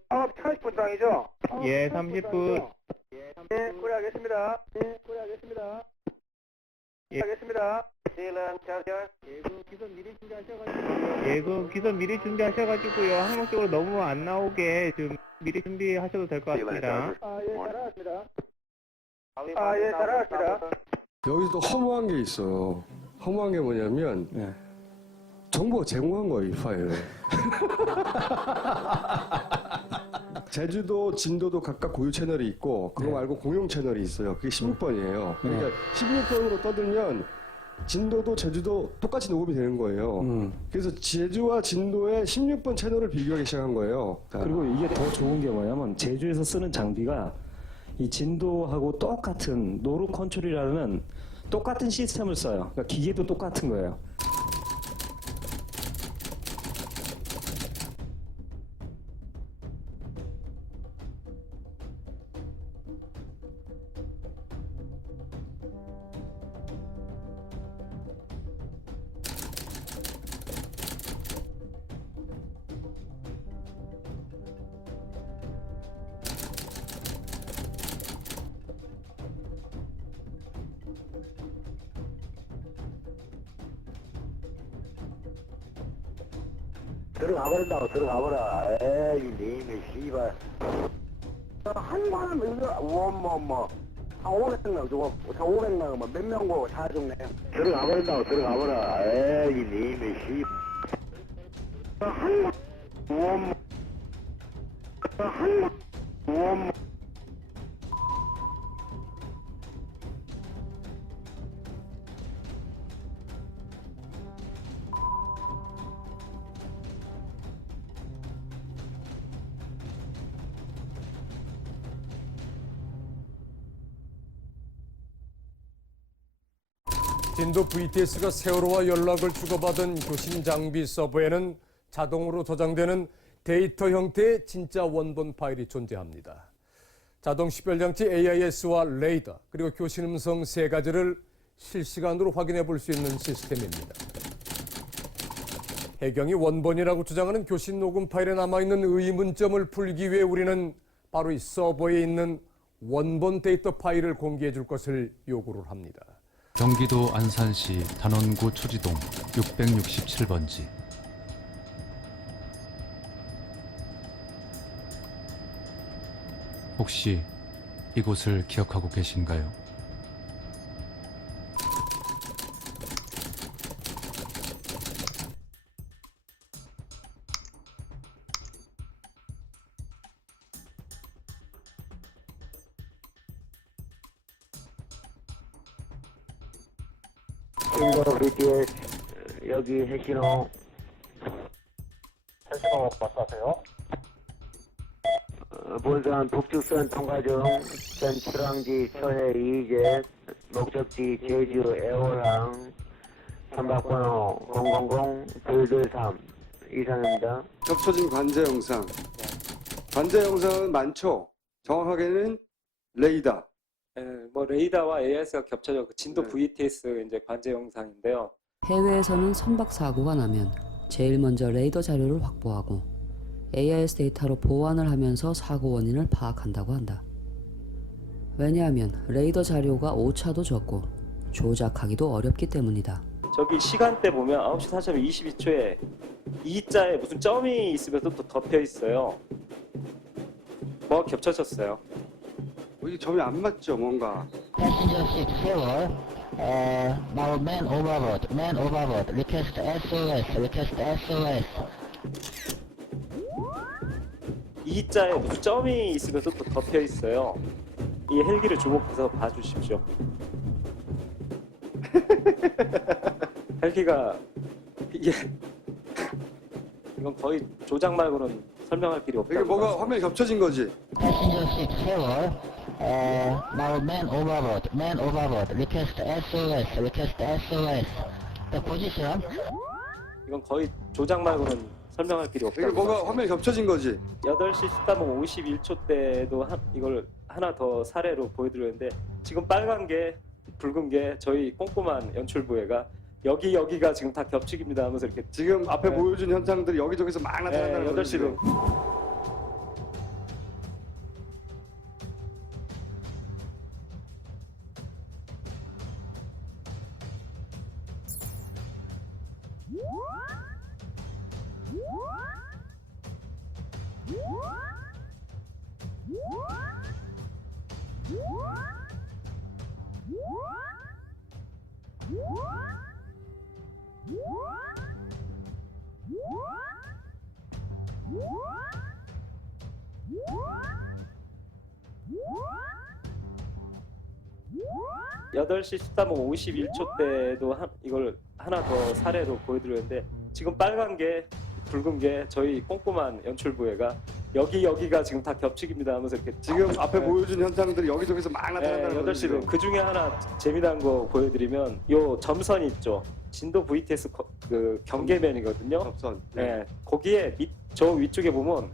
9시 30분 출항이죠? 예, 30분. 네, 고려하겠습니다. 네, 고려하겠습니다. 예. 하겠습니다. 실은 charger. 예, 그 기선 미리 준비하셔가지고요. 항목 쪽으로 너무 안 나오게 좀 미리 준비하셔도 될 것 같습니다. 예, 잘 알았습니다. 예, 잘 알았습니다. 여기서 또 허무한 게 있어요. 허무한 게 뭐냐면 정부가 제공한 거예요, 이 파일을. 제주도, 진도도 각각 고유 채널이 있고 그거 말고 공용 채널이 있어요. 그게 16번이에요. 그러니까 16번으로 떠들면 진도도 제주도 똑같이 녹음이 되는 거예요. 그래서 제주와 진도의 16번 채널을 비교하기 시작한 거예요. 그리고 이게 더 좋은 게 뭐냐면 제주에서 쓰는 장비가 이 진도하고 똑같은 노루 컨트롤이라는 똑같은 시스템을 써요. 그러니까 기계도 똑같은 거예요. 들어가버린다고 들어가버려. 에이 님의 씨발. 한 사람 이거 뭐 한 500명 주고 500명 몇 명고 다 죽네. 들어가버린다고 들어가버려. 에이 님의 씨. 한 진도 VTS가 세월호와 연락을 주고받은 교신 장비 서버에는 자동으로 저장되는 데이터 형태의 진짜 원본 파일이 존재합니다. 자동 식별장치 AIS와 레이더, 그리고 교신 음성 세 가지를 실시간으로 확인해 볼 수 있는 시스템입니다. 해경이 원본이라고 주장하는 교신 녹음 파일에 남아있는 의문점을 풀기 위해 우리는 바로 이 서버에 있는 원본 데이터 파일을 공개해 줄 것을 요구를 합니다. 경기도 안산시 단원구 초지동 667번지. 혹시 이곳을 기억하고 계신가요? 진도 BTS 여기 해신호. 해신호 말씀하세요? 본선 북측선 통과 중 전 출항지 서해 이제 목적지 제주 애월항 선박번호 000-223 이상입니다. 겹쳐진 관제 영상. 관제 영상은 많죠. 정확하게는 레이더. 뭐 레이더와 AIS가 겹쳐져 진도 VTS 이제 관제 영상인데요. 해외에서는 선박 사고가 나면 제일 먼저 레이더 자료를 확보하고 AIS 데이터로 보완을 하면서 사고 원인을 파악한다고 한다. 왜냐하면 레이더 자료가 오차도 적고 조작하기도 어렵기 때문이다. 저기 시간대 보면 9시 40분 22초에 2자에 무슨 점이 있으면서 또 덮여 있어요. 뭐 겹쳐졌어요. 이게 점이 안 맞죠, 뭔가. Passenger ship Seawol, now man overboard, request SOS. E자에 무슨 점이 있으면서 또 덮여 있어요. 이 헬기를 주목해서 봐주십시오. 헬기가 이게 이건 거의 조작 말고는 설명할 길이 없다. 이게 뭐가 화면이 겹쳐진 거지? Passenger ship Seoul, now man overboard, request SOS. The position. 이건 거의 조작 말고는 설명할 길이 없다. 이게 뭐가 화면이 겹쳐진 거지? 8시 13분 51초 때도 이걸 하나 더 사례로 보여드렸는데 지금 빨간 게 붉은 게 저희 꼼꼼한 연출부회가 여기가 지금 다 겹치기입니다 하면서 이렇게 지금 앞에 네. 보여준 현상들이 여기저기서 막 나타난다는 네, 거죠. 8시는 여덟 시 13분 51초 때도 이걸 하나 더 사례로 보여드렸는데 지금 빨간 게 붉은 게 저희 꼼꼼한 연출부회가 여기가 지금 다 겹치기입니다 하면서 이렇게 지금 앞에 네. 보여준 현상들이 여기저기서 막 나타난다는 거죠. 8시는 그 중에 하나 재미난 거 보여드리면 요 점선 있죠. 진도 VTS 그 경계면이거든요. 접선. 네. 거기에 저 위쪽에 보면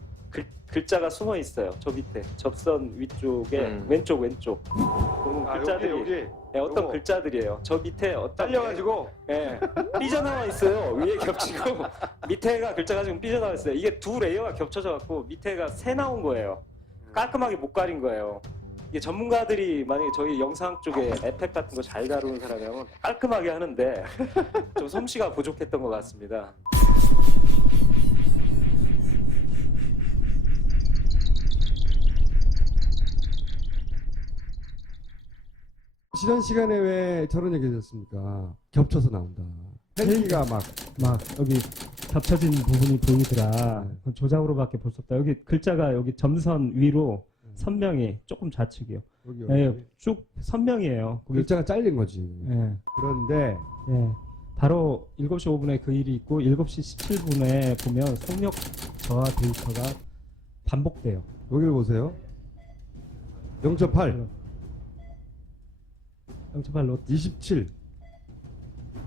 글자가 숨어 있어요. 저 밑에 접선 위쪽에 왼쪽. 그러면 글자들이 여기. 네, 어떤 요거. 글자들이에요. 저 밑에 어떤 딸려가지고. 예, 삐져나와 있어요. 위에 겹치고 밑에가 글자가 지금 삐져나와 있어요. 이게 두 레이어가 겹쳐져 갖고 밑에가 새 나온 거예요. 깔끔하게 못 가린 거예요. 이게 전문가들이 만약에 저희 영상 쪽에 에펙 같은 거 잘 다루는 사람이라면 깔끔하게 하는데 좀 솜씨가 부족했던 것 같습니다. 지난 시간에 왜 저런 얘기 하셨습니까? 겹쳐서 나온다. 헬기가 막 여기 겹쳐진 부분이 보이더라. 그건 조작으로밖에 볼 수 없다. 여기 글자가 여기 점선 위로 선명히 조금 좌측이요. 여기. 예, 쭉 선명이에요. 거기 글자가 잘린 거지. 예. 그런데 예. 바로 7시 5분에 그 일이 있고 7시 17분에 보면 속력 저하 데이터가 반복돼요. 여기를 보세요. 0.8, 0.8로 27,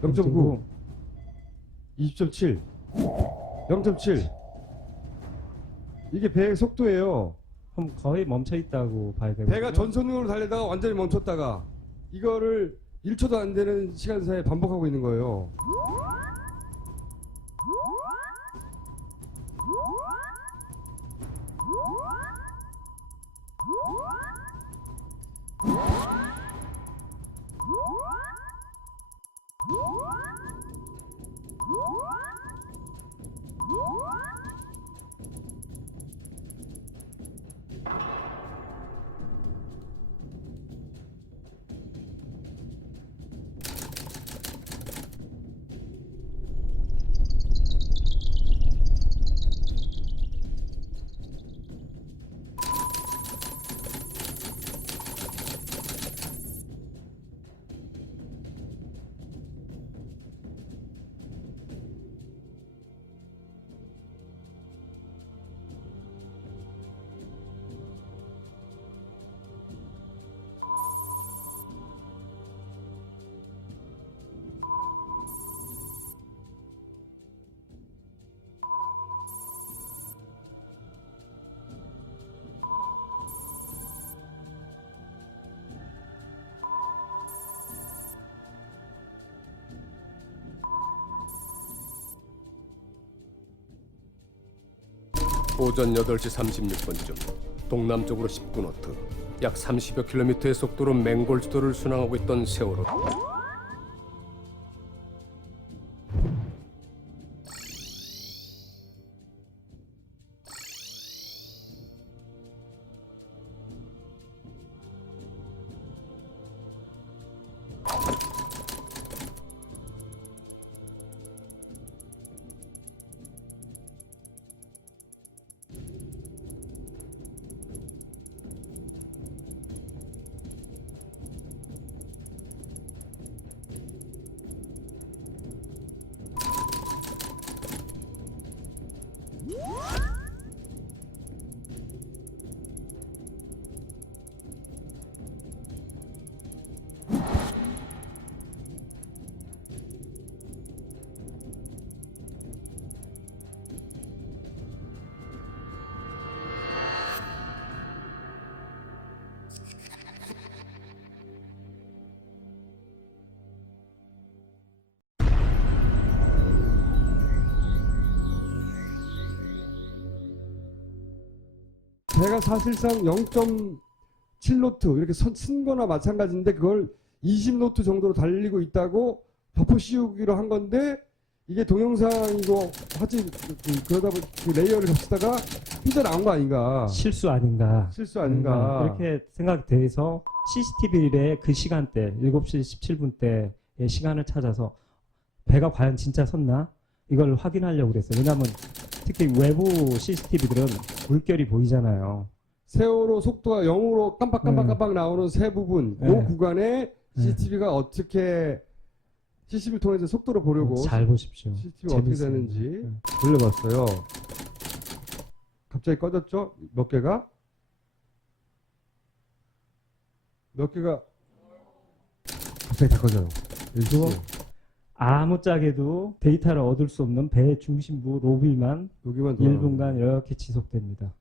0.9, 20.7, 0.7. 이게 배의 속도예요. 그럼 거의 멈춰 있다고 봐야 되거든요. 배가 전선으로 달리다가 완전히 멈췄다가 이거를 1초도 안 되는 시간 사이에 반복하고 있는 거예요. 오전 8시 36분쯤 동남쪽으로 19노트, 약 30여 킬로미터의 속도로 맹골수도를 순항하고 있던 세월호. 제가 사실상 0.7노트 이렇게 쓴 거나 마찬가지인데 그걸 20노트 정도로 달리고 있다고 덮어 씌우기로 한 건데 이게 동영상이고 하지 그러다 보니 그 레이어를 겹치다가 삐져나온 거 아닌가. 실수 아닌가. 실수 아닌가. 이렇게 생각돼서 CCTV에 그 시간대 7시 17분 때의 시간을 찾아서 배가 과연 진짜 섰나 이걸 확인하려고 그랬어요. 왜냐하면 특히 외부 CCTV들은 물결이 보이잖아요. 세월호 속도가 0으로 깜빡깜빡깜빡 나오는 세 부분 그 구간에 CCTV가 어떻게 CCTV 통해서 속도를 보려고 잘 보십시오. CCTV가 어떻게 되는지 돌려봤어요. 갑자기 꺼졌죠? 몇 개가 갑자기 다 꺼져요. 그리고 아무짝에도 데이터를 얻을 수 없는 배 중심부 로비만 여기만 1분간 이렇게 지속됩니다.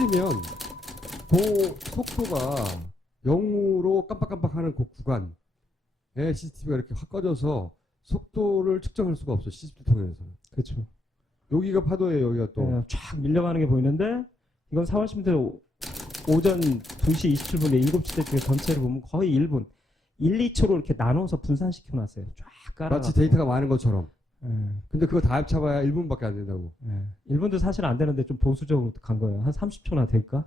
하필이면 그 속도가 0으로 깜빡깜빡하는 그 구간에 CCTV가 이렇게 확 꺼져서 속도를 측정할 수가 없어. CCTV 통해서. 그렇죠. 여기가 파도예요. 여기가 또. 쫙 밀려가는 게 보이는데 이건 4월 10일 오전 2시 27분에 7시 때 중에 전체를 보면 거의 1분, 1, 2초로 이렇게 나눠서 분산시켜 놨어요. 쫙 깔아. 마치 데이터가 많은 것처럼. 예. 근데 그거 다 합쳐봐야 1분밖에 안 된다고. 예. 1분도 사실 안 되는데 좀 보수적으로 간 거예요. 한 30초나 될까?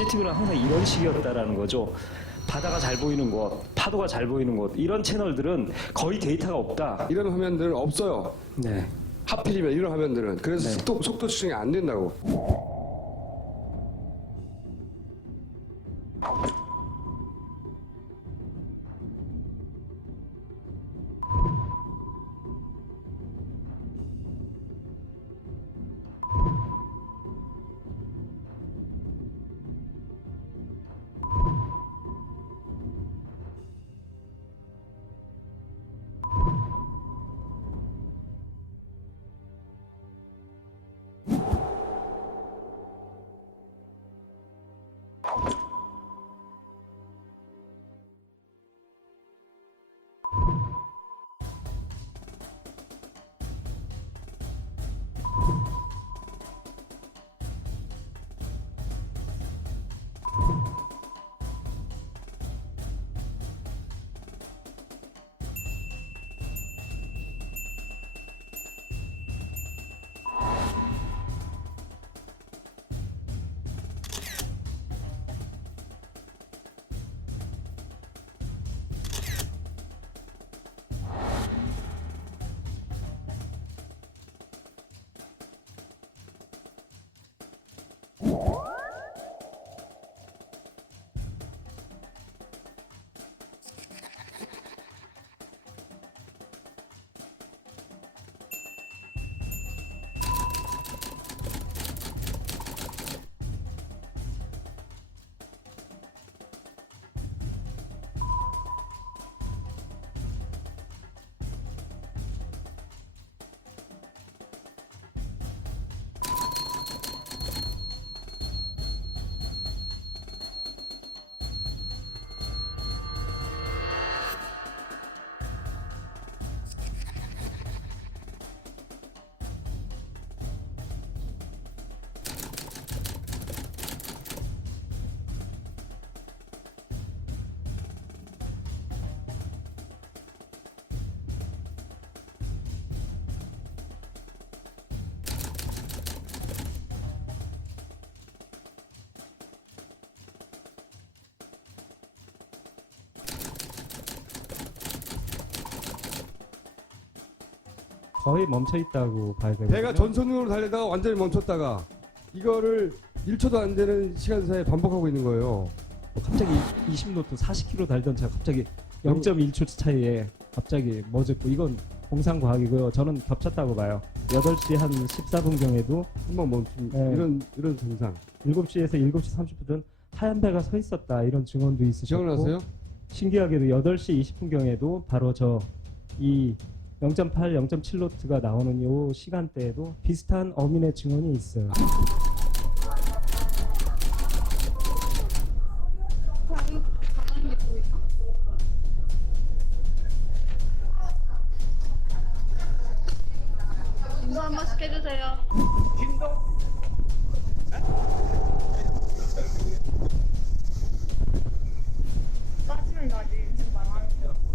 CCTV는 항상 이런 식이었다라는 거죠. 바다가 잘 보이는 곳, 파도가 잘 보이는 곳 이런 채널들은 거의 데이터가 없다. 이런 화면들은 없어요. 네. 하필이면 이런 화면들은. 그래서 네. 속도 추정이 안 된다고. 거의 멈춰 있다고 봐야 되거든요. 배가 전선으로 달리다가 완전히 멈췄다가 이거를 1초도 안 되는 시간 사이에 반복하고 있는 거예요. 갑자기 20노트 40km 달던 차가 갑자기 0.1초 차이에 갑자기 멎었고 이건 공상과학이고요. 저는 겹쳤다고 봐요. 8시 한 14분경에도 한번 멈춘 이런 증상. 7시에서 7시 30분은 하얀 배가 서 있었다 이런 증언도 있으셨고 기억나세요? 신기하게도 8시 20분경에도 바로 이 0.8, 0.7노트가 나오는 요 시간대에도 비슷한 어민의 증언이 있어요. 인도 한 번씩 해주세요. 빠지면 가지. 지금 말하는 거.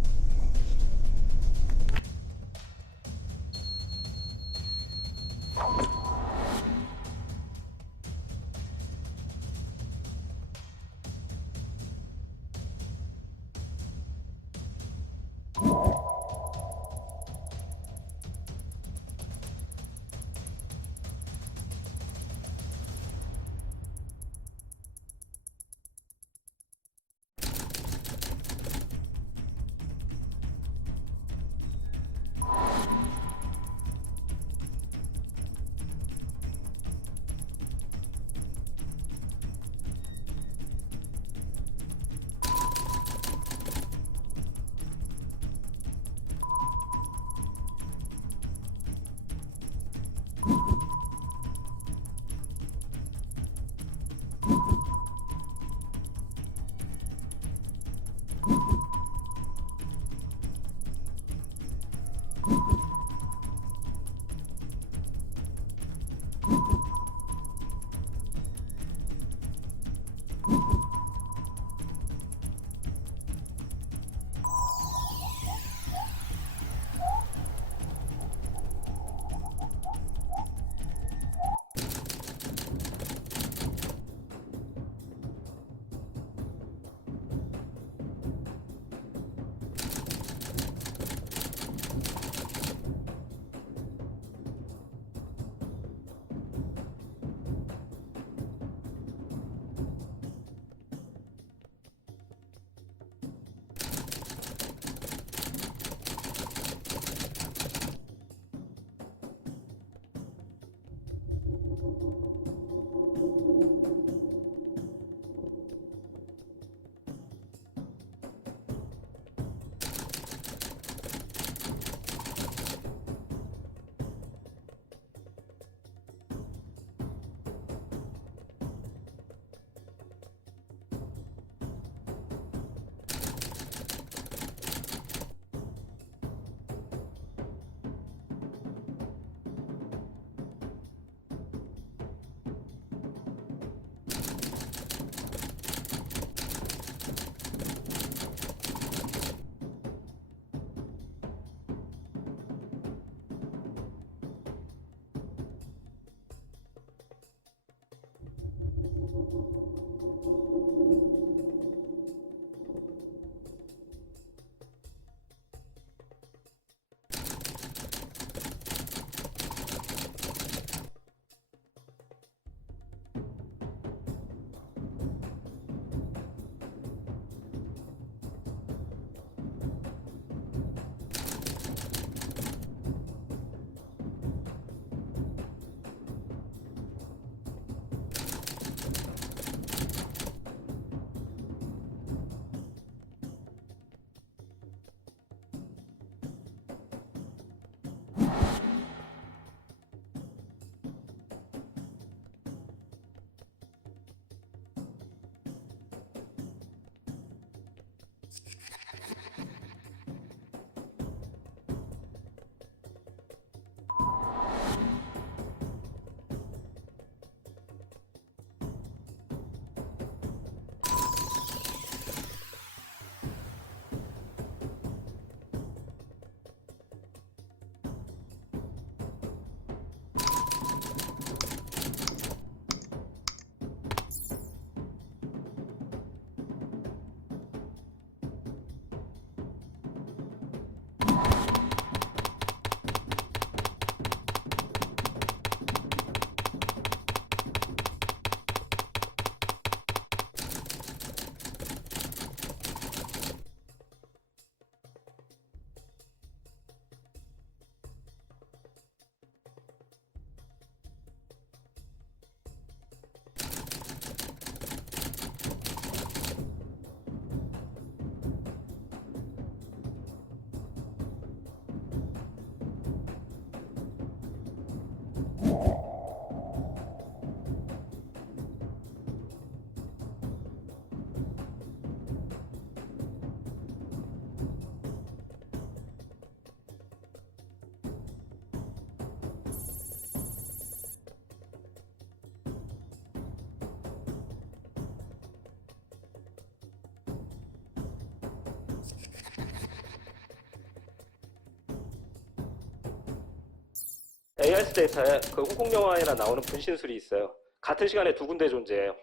AIS 데이터에 그 홍콩 영화에나 나오는 분신술이 있어요. 같은 시간에 두 군데 존재해요.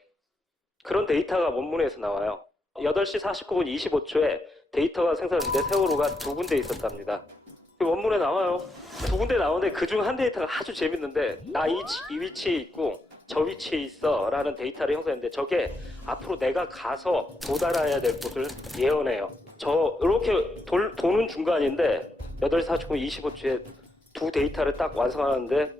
그런 데이터가 원문에서 나와요. 8시 49분 25초에 데이터가 생성됐는데 세월호가 두 군데 있었답니다. 원문에 나와요. 두 군데 나오는데 그중 한 데이터가 아주 재밌는데 나 이 위치에 있고 저 위치에 있어 라는 데이터를 형성했는데 저게 앞으로 내가 가서 도달해야 될 곳을 예언해요. 저 이렇게 도는 중간인데 8시 49분 25초에 두 데이터를 딱 완성하는데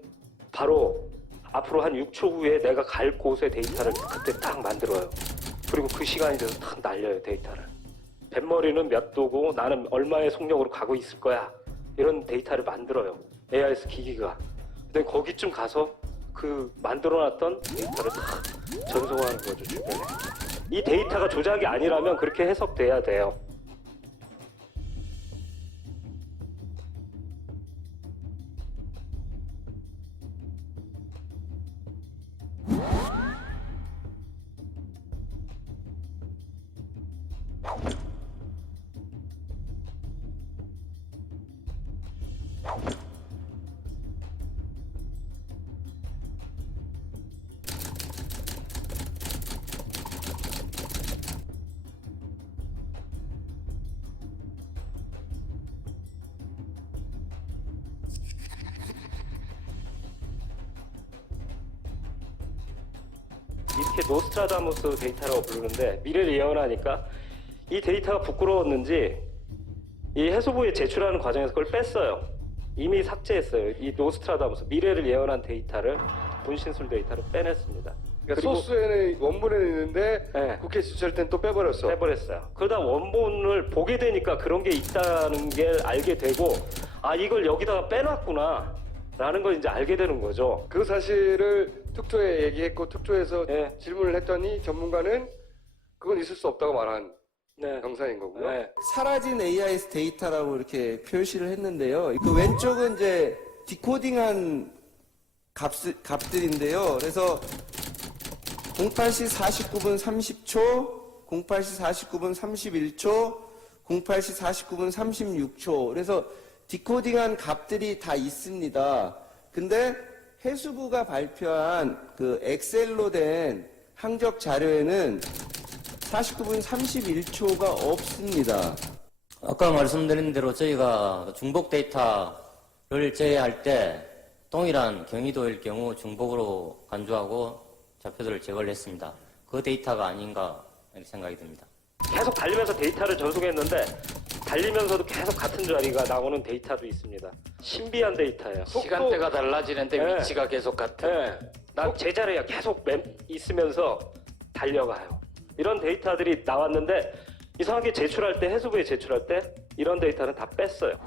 바로 앞으로 한 6초 후에 내가 갈 곳의 데이터를 그때 딱 만들어요. 그리고 그 시간이 돼서 딱 날려요, 데이터를. 뱃머리는 몇 도고 나는 얼마의 속력으로 가고 있을 거야. 이런 데이터를 만들어요. AIS 기기가. 근데 거기쯤 가서 그 만들어놨던 데이터를 딱 전송하는 거죠, 주변에. 이 데이터가 조작이 아니라면 그렇게 해석돼야 돼요. 이렇게 노스트라다무스 데이터라고 부르는데 미래를 예언하니까 이 데이터가 부끄러웠는지 이 해수부에 제출하는 과정에서 그걸 뺐어요. 이미 삭제했어요. 이 노스트라다무스 미래를 예언한 데이터를 분신술 데이터를 빼냈습니다. 그러니까 소스에는 원문에는 있는데 네. 국회 지출할 땐 또 빼버렸어. 빼버렸어요. 그러다 원본을 보게 되니까 그런 게 있다는 게 알게 되고 아 이걸 여기다가 빼놨구나 라는 걸 이제 알게 되는 거죠. 그 사실을 특조에 얘기했고 특조에서 네. 질문을 했더니 전문가는 그건 있을 수 없다고 말한 네. 영상인 거고요. 네. 사라진 AIS 데이터라고 이렇게 표시를 했는데요. 그 왼쪽은 이제 디코딩한 값들인데요. 그래서 08시 49분 30초, 08시 49분 31초, 08시 49분 36초. 그래서 디코딩한 값들이 다 있습니다. 근데 해수부가 발표한 그 엑셀로 된 항적 자료에는 49분 31초가 없습니다. 아까 말씀드린 대로 저희가 중복 데이터를 제외할 때 동일한 경위도일 경우 중복으로 간주하고 좌표들을 제거를 했습니다. 그 데이터가 아닌가 이렇게 생각이 듭니다. 계속 달리면서 데이터를 전송했는데 달리면서도 계속 같은 자리가 나오는 데이터도 있습니다. 신비한 데이터예요. 시간대가 달라지는데 네. 위치가 계속 같은. 난 제자리가 계속 있으면서 달려가요. 이런 데이터들이 나왔는데 이상하게 제출할 때, 해수부에 제출할 때 이런 데이터는 다 뺐어요.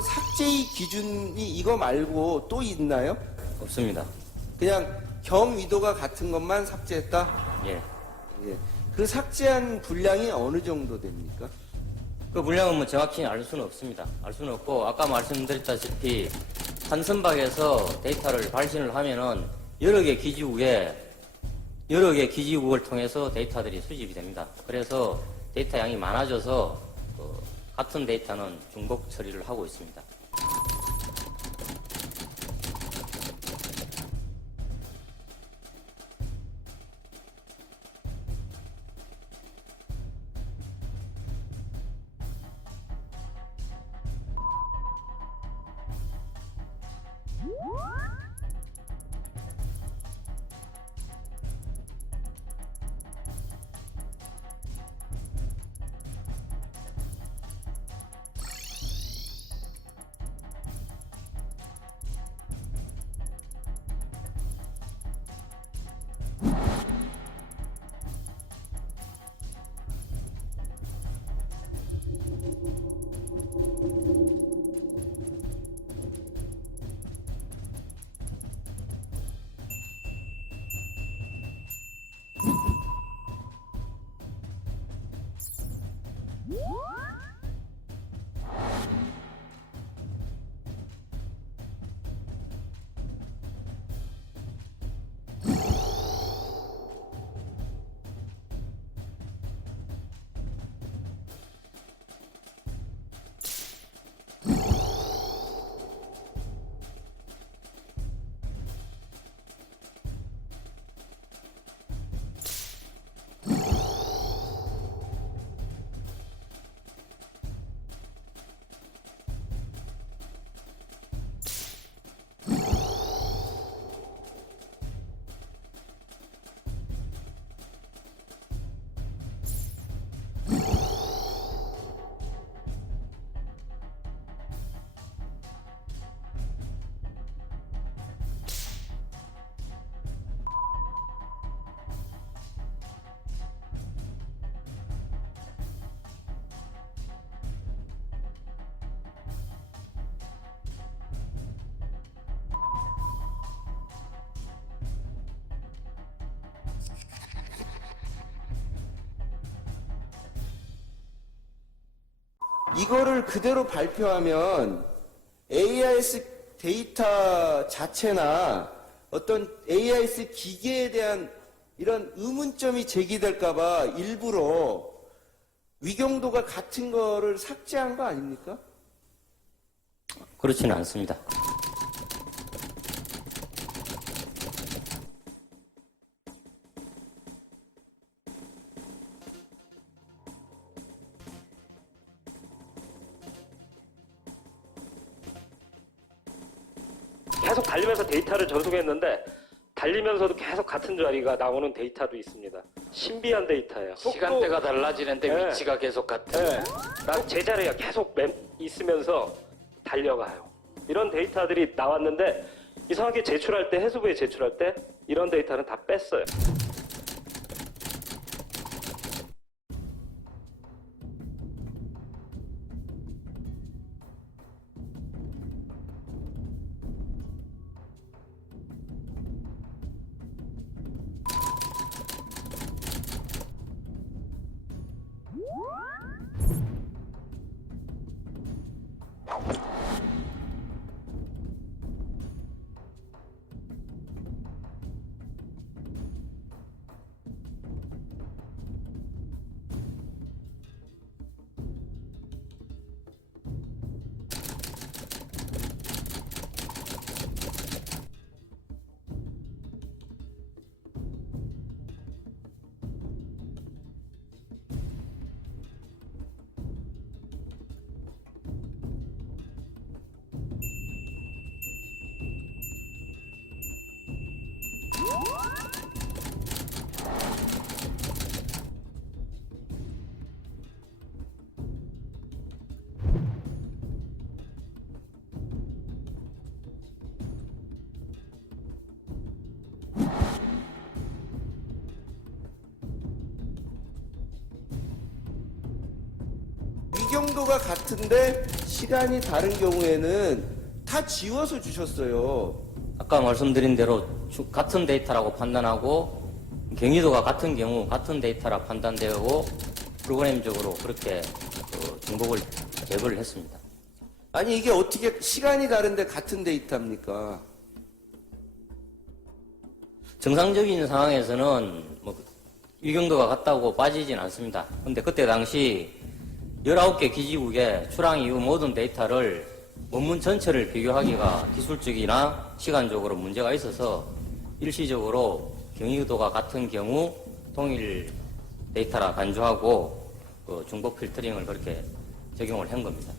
삭제의 기준이 이거 말고 또 있나요? 없습니다. 그냥 경위도가 같은 것만 삭제했다? 예. 예. 그 삭제한 분량이 어느 정도 됩니까? 그 물량은 뭐 정확히 알 수는 없습니다. 알 수는 없고 아까 말씀드렸다시피 한 선박에서 데이터를 발신을 하면은 여러 개 기지국을 통해서 데이터들이 수집이 됩니다. 그래서 데이터 양이 많아져서 같은 데이터는 중복 처리를 하고 있습니다. 이거를 그대로 발표하면 AIS 데이터 자체나 어떤 AIS 기계에 대한 이런 의문점이 제기될까봐 일부러 위경도가 같은 거를 삭제한 거 아닙니까? 그렇지는 않습니다. 계속 달리면서 데이터를 전송했는데 달리면서도 계속 같은 자리가 나오는 데이터도 있습니다. 신비한 데이터예요. 시간대가 달라지는데 네. 위치가 계속 같은. 난 제자리가 계속 있으면서 달려가요. 이런 데이터들이 나왔는데 이상하게 제출할 때, 해수부에 제출할 때 이런 데이터는 다 뺐어요. 위경도가 같은데 시간이 다른 경우에는 다 지워서 주셨어요. 아까 말씀드린 대로 같은 데이터라고 판단하고 경위도가 같은 경우 같은 데이터라 판단되고 프로그램적으로 그렇게 정보를 제거를 했습니다. 아니 이게 어떻게 시간이 다른데 같은 데이터입니까? 정상적인 상황에서는 뭐 위경도가 같다고 빠지진 않습니다. 근데 그때 당시 19개 기지국의 출항 이후 모든 데이터를 원문 전체를 비교하기가 기술적이나 시간적으로 문제가 있어서 일시적으로 경위도가 같은 경우 동일 데이터라 간주하고 중복 필터링을 그렇게 적용을 한 겁니다.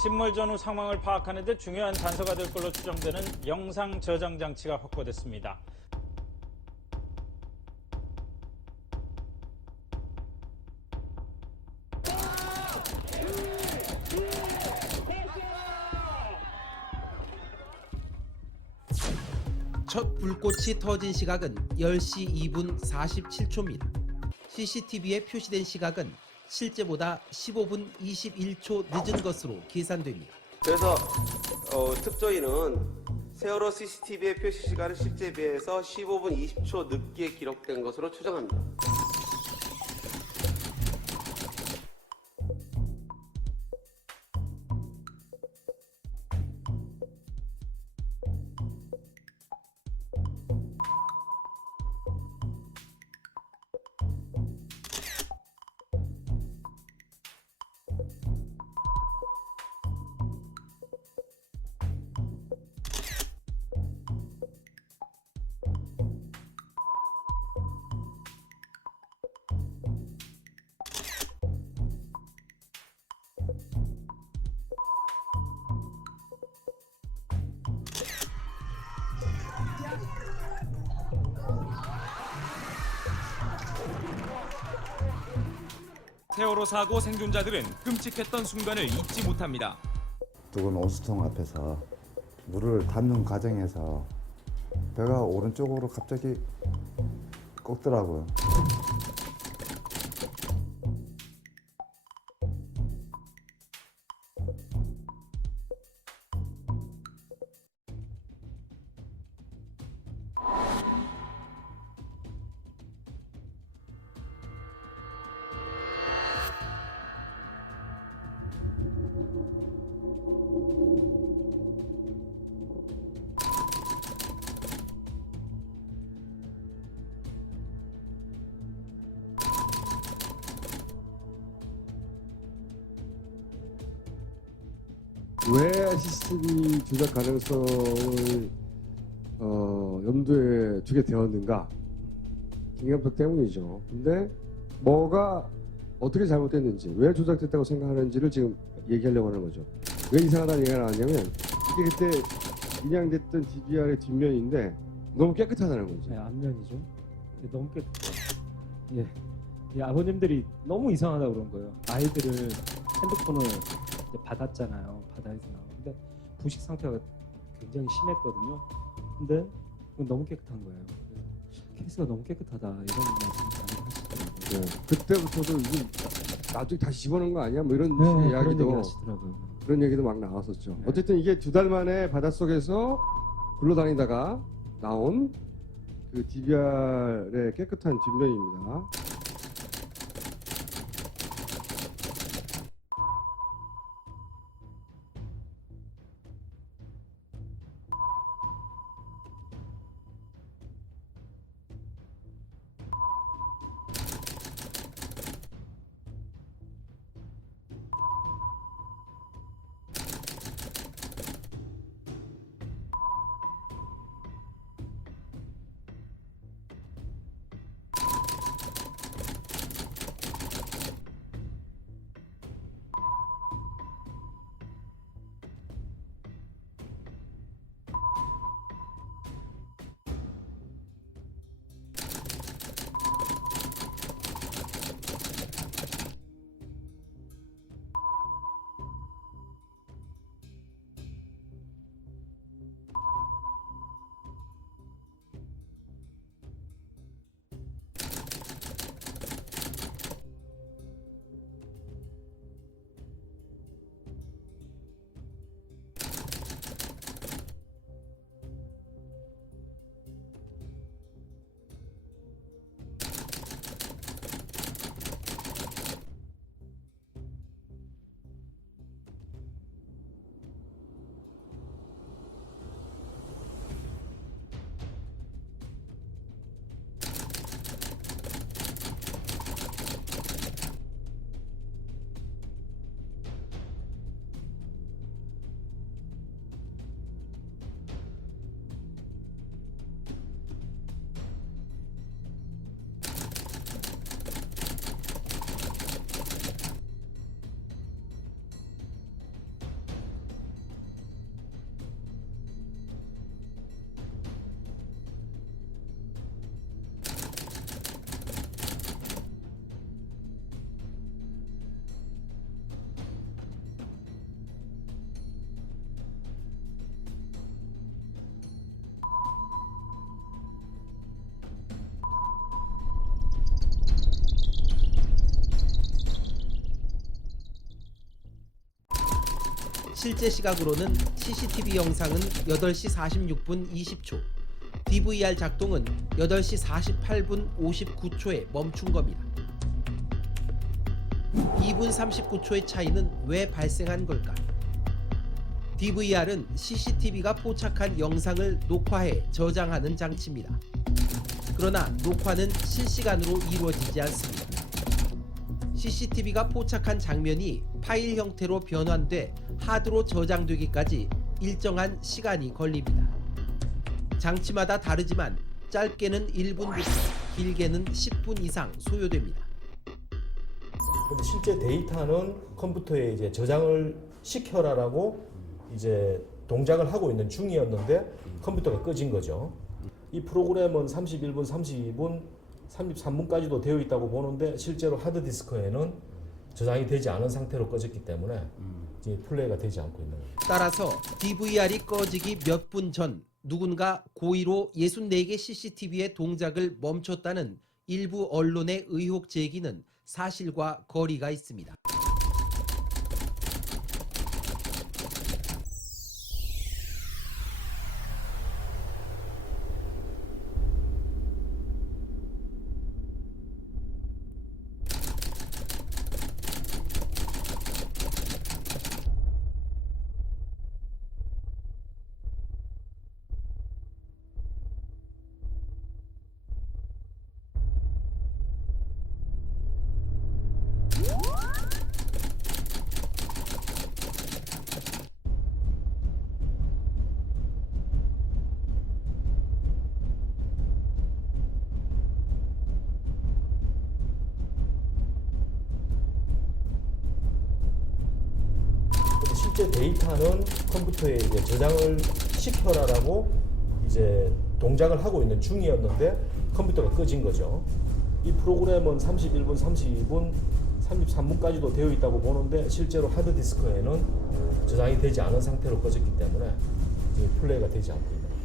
침몰 전후 상황을 파악하는 데 중요한 단서가 될 걸로 추정되는 영상 저장 장치가 확보됐습니다. 첫 불꽃이 터진 시각은 10시 2분 47초입니다. CCTV에 표시된 시각은 실제보다 15분 21초 늦은 것으로 계산됩니다. 그래서 특조위는 세월호 CCTV의 표시 시간은 실제 비해서 15분 20초 늦게 기록된 것으로 추정합니다. 세월호 사고 생존자들은 끔찍했던 순간을 잊지 못합니다. 두근 온수통 앞에서 물을 담는 과정에서 배가 오른쪽으로 갑자기 꺾더라고요. 왜 CCTV 조작 가능성을 염두에 두게 되었는가? 김경석 때문이죠. 근데 뭐가 어떻게 잘못됐는지, 왜 조작됐다고 생각하는지를 지금 얘기하려고 하는 거죠. 왜 이상하다는 얘기가 나왔냐면 이게 그때 인양됐던 DVR의 뒷면인데 너무 깨끗하다는 거죠. 네, 앞면이죠. 너무 깨끗해요. 예. 이 아버님들이 너무 이상하다고 그런 거예요. 아이들을 핸드폰을 이제 받았잖아요. 바다에서 나오는데 부식 상태가 굉장히 심했거든요. 근데 그건 너무 깨끗한 거예요. 그래서 케이스가 너무 깨끗하다 이런 말씀을 하시더라고요. 네. 그때부터도 이게 나중에 다시 집어넣은 거 아니야? 뭐 이런 네, 그런 이야기도 얘기 하시더라고요. 그런 얘기도 막 나왔었죠. 네. 어쨌든 이게 2달 만에 바닷속에서 굴러다니다가 나온 그 DVR의 깨끗한 뒷면입니다. 실제 시각으로는 CCTV 영상은 8시 46분 20초, DVR 작동은 8시 48분 59초에 멈춘 겁니다. 2분 39초의 차이는 왜 발생한 걸까? DVR은 CCTV가 포착한 영상을 녹화해 저장하는 장치입니다. 그러나 녹화는 실시간으로 이루어지지 않습니다. CCTV가 포착한 장면이 파일 형태로 변환돼 하드로 저장되기까지 일정한 시간이 걸립니다. 장치마다 다르지만 짧게는 1분부터 길게는 10분 이상 소요됩니다. 근데 실제 데이터는 컴퓨터에 이제 저장을 시켜라라고 이제 동작을 하고 있는 중이었는데 컴퓨터가 꺼진 거죠. 이 프로그램은 31분, 32분, 33분까지도 되어 있다고 보는데 실제로 하드디스크에는 저장이 되지 않은 상태로 꺼졌기 때문에 이제 플레이가 되지 않고 있는 거예요. 따라서 DVR이 꺼지기 몇 분 전 누군가 고의로 64개 CCTV의 동작을 멈췄다는 일부 언론의 의혹 제기는 사실과 거리가 있습니다. 실제 데이터는 컴퓨터에 이제 저장을 시켜라라고 이제 동작을 하고 있는 중이었는데 컴퓨터가 꺼진 거죠. 이 프로그램은 31분, 32분, 33분까지도 되어 있다고 보는데 실제로 하드디스크에는 저장이 되지 않은 상태로 꺼졌기 때문에 이제 플레이가 되지 않고 있는 거예요.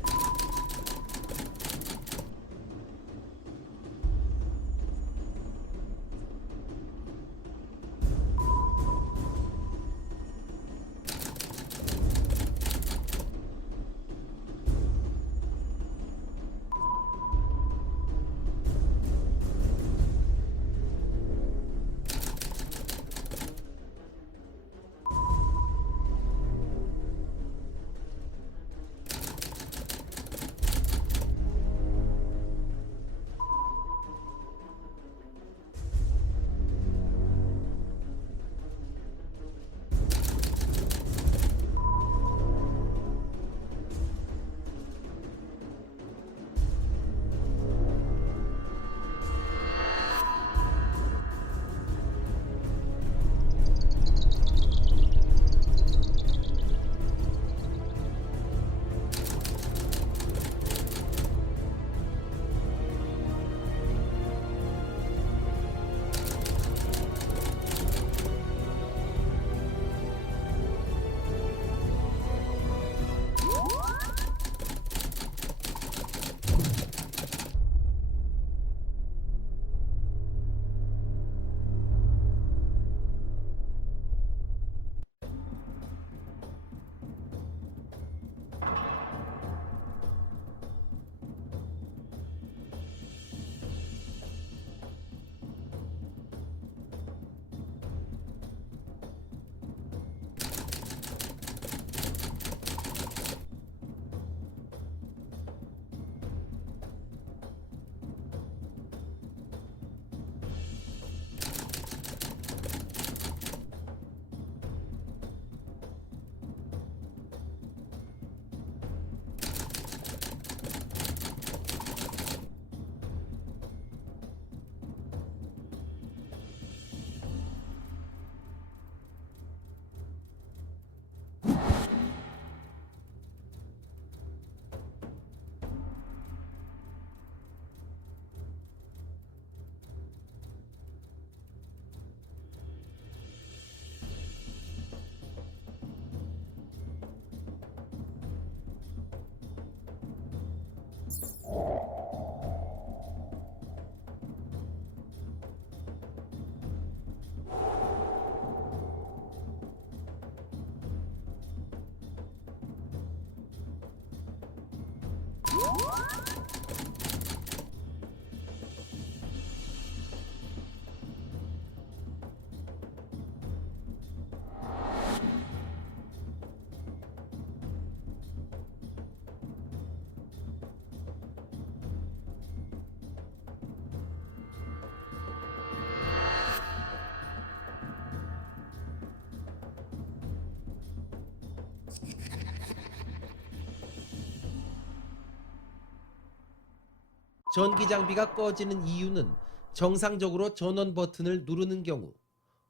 전기 장비가 꺼지는 이유는 정상적으로 전원 버튼을 누르는 경우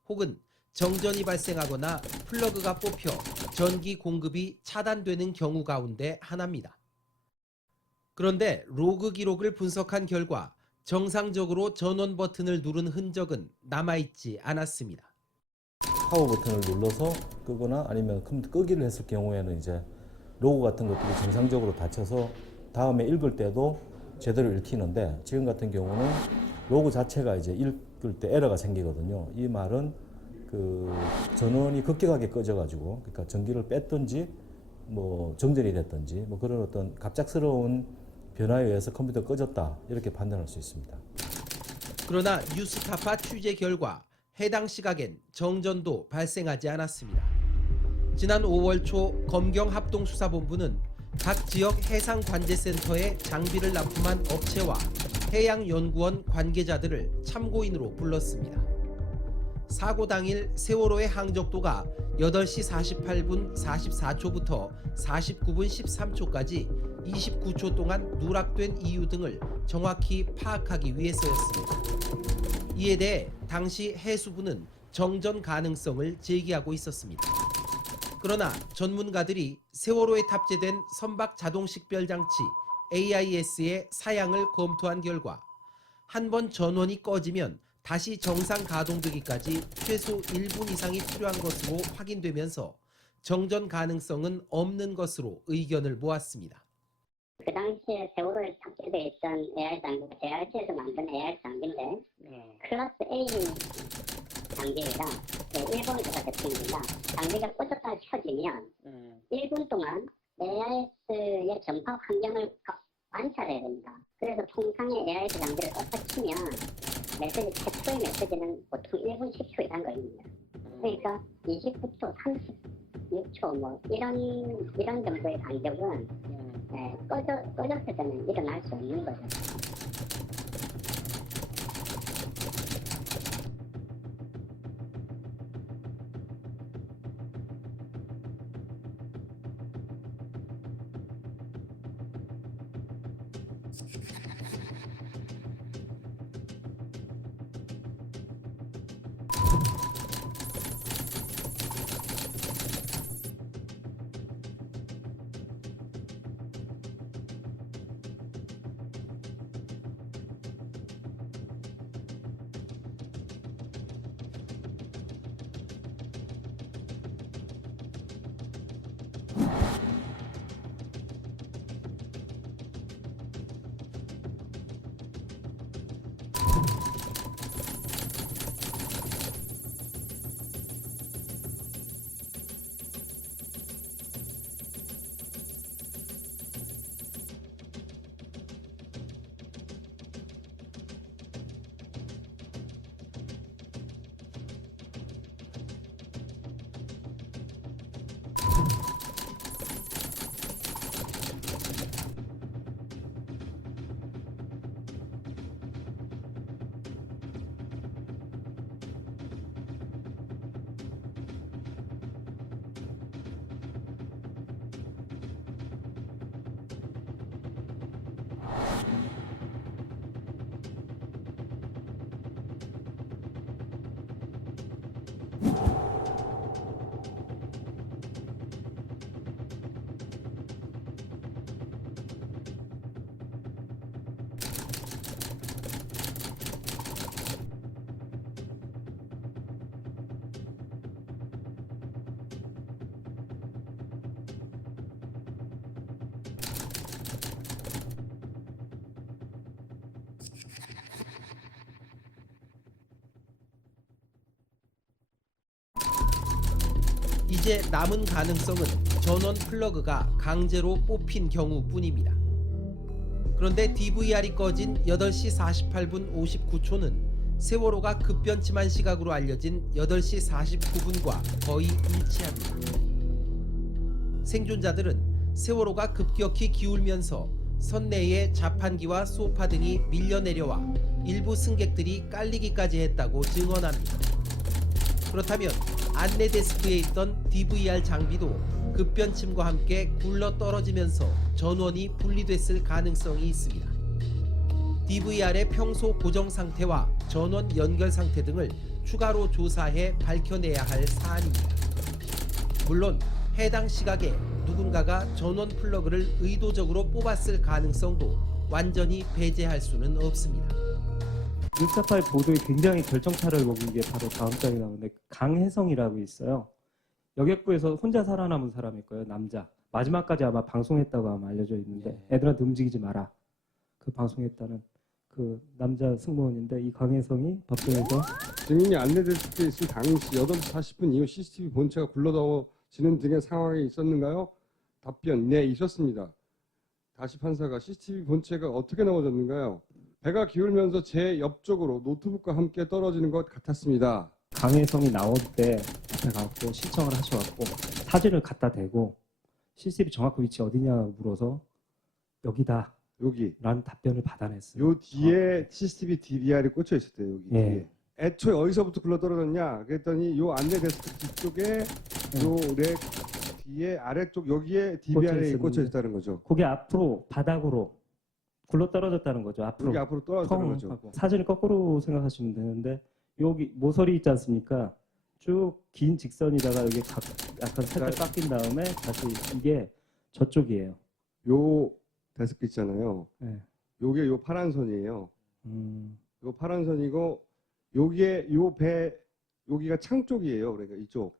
혹은 정전이 발생하거나 플러그가 뽑혀 전기 공급이 차단되는 경우 가운데 하나입니다. 그런데 로그 기록을 분석한 결과 정상적으로 전원 버튼을 누른 흔적은 남아있지 않았습니다. 파워 버튼을 눌러서 끄거나 아니면 컴퓨터 끄기를 했을 경우에는 이제 로고 같은 것들이 정상적으로 닫혀서 다음에 읽을 때도 제대로 읽히는데 지금 같은 경우는 로고 자체가 이제 읽을 때 에러가 생기거든요. 이 말은 그 전원이 급격하게 꺼져가지고 그러니까 전기를 뺐든지 뭐 정전이 됐든지 뭐 그런 어떤 갑작스러운 변화에 의해서 컴퓨터가 꺼졌다 이렇게 판단할 수 있습니다. 그러나 뉴스타파 취재 결과 해당 시각엔 정전도 발생하지 않았습니다. 지난 5월 초 검경합동수사본부는 각 지역 해상관제센터에 장비를 납품한 업체와 해양연구원 관계자들을 참고인으로 불렀습니다. 사고 당일 세월호의 항적도가 8시 48분 44초부터 49분 13초까지 29초 동안 누락된 이유 등을 정확히 파악하기 위해서였습니다. 이에 대해 당시 해수부는 정전 가능성을 제기하고 있었습니다. 그러나 전문가들이 세월호에 탑재된 선박 자동 식별 장치 AIS의 사양을 검토한 결과 한 번 전원이 꺼지면 다시 정상 가동되기까지 최소 1분 이상이 필요한 것으로 확인되면서 정전 가능성은 없는 것으로 의견을 모았습니다. 그 당시에 세월호에 탑재되어 있던 AR 장비, JRC에서 만든 AR 장비인데 클래스 A 장비가 일본에서 제품입니다. 장비가 꽂혔다 켜지면 1분 동안 AIS의 전파 환경을 관찰해야 됩니다. 그래서 통상의 AIS 장비를 껐다 키면 메시지 최초의 메시지는 보통 1분 10초 이상 걸립니다. 그러니까 20부터 36초 뭐 이런 정도의 간격은 꺼졌을 때는 일어날 수 없는 거죠. 이제 남은 가능성은 전원 플러그가 강제로 뽑힌 경우뿐입니다. 그런데 DVR이 꺼진 8시 48분 59초는 세월호가 급변침한 시각으로 알려진 8시 49분과 거의 일치합니다. 생존자들은 세월호가 급격히 기울면서 선내의 자판기와 소파 등이 밀려내려와 일부 승객들이 깔리기까지 했다고 증언합니다. 그렇다면 안내 데스크에 있던 DVR 장비도 급변침과 함께 굴러 떨어지면서 전원이 분리됐을 가능성이 있습니다. DVR의 평소 고정 상태와 전원 연결 상태 등을 추가로 조사해 밝혀내야 할 사안입니다. 물론 해당 시각에 누군가가 전원 플러그를 의도적으로 뽑았을 가능성도 완전히 배제할 수는 없습니다. 뉴스타파의 보도에 굉장히 결정타를 먹은 게 바로 다음 장에 나오는데 강혜성이라고 있어요. 여객부에서 혼자 살아남은 사람일 거예요. 남자. 마지막까지 아마 방송했다고 아마 알려져 있는데 애들한테 움직이지 마라. 그 방송했다는 그 남자 승무원인데 이 강혜성이 법정에서 증인이 안내데스크에 있을 당시 8시 40분 이후 CCTV 본체가 굴러다니는 등의 상황이 있었는가요? 답변, 네, 있었습니다. 다시 판사가 CCTV 본체가 어떻게 넘어졌는가요? 배가 기울면서 제 옆쪽으로 노트북과 함께 떨어지는 것 같았습니다. 강혜성이 나올 때 앞에 가고 신청을 하셔갖고 사진을 갖다 대고 CCTV 정확한 위치 어디냐 물어서 여기다. 여기. 라는 답변을 받아냈어요. 요 뒤에 CCTV DVR이 꽂혀 있었대요. 여기 뒤에. 애초에 어디서부터 굴러 떨어졌냐? 그랬더니 요 안내 데스크 뒤쪽에 요 렉 뒤에 아래쪽 여기에 DVR이 꽂혀 있다는 거죠. 그게 앞으로 바닥으로 굴러 떨어졌다는 거죠. 앞으로. 여기 앞으로 떨어졌다는 거죠. 하고. 사진을 거꾸로 생각하시면 되는데 여기 모서리 있지 않습니까? 쭉 긴 직선이다가 여기 약간 살짝 깎인 다음에 다시 이게 저쪽이에요. 요 데스크 있잖아요. 네. 요게 요 파란 선이에요. 요 파란 선이고 요게 요 배 여기가 창 쪽이에요. 그러니까 이쪽.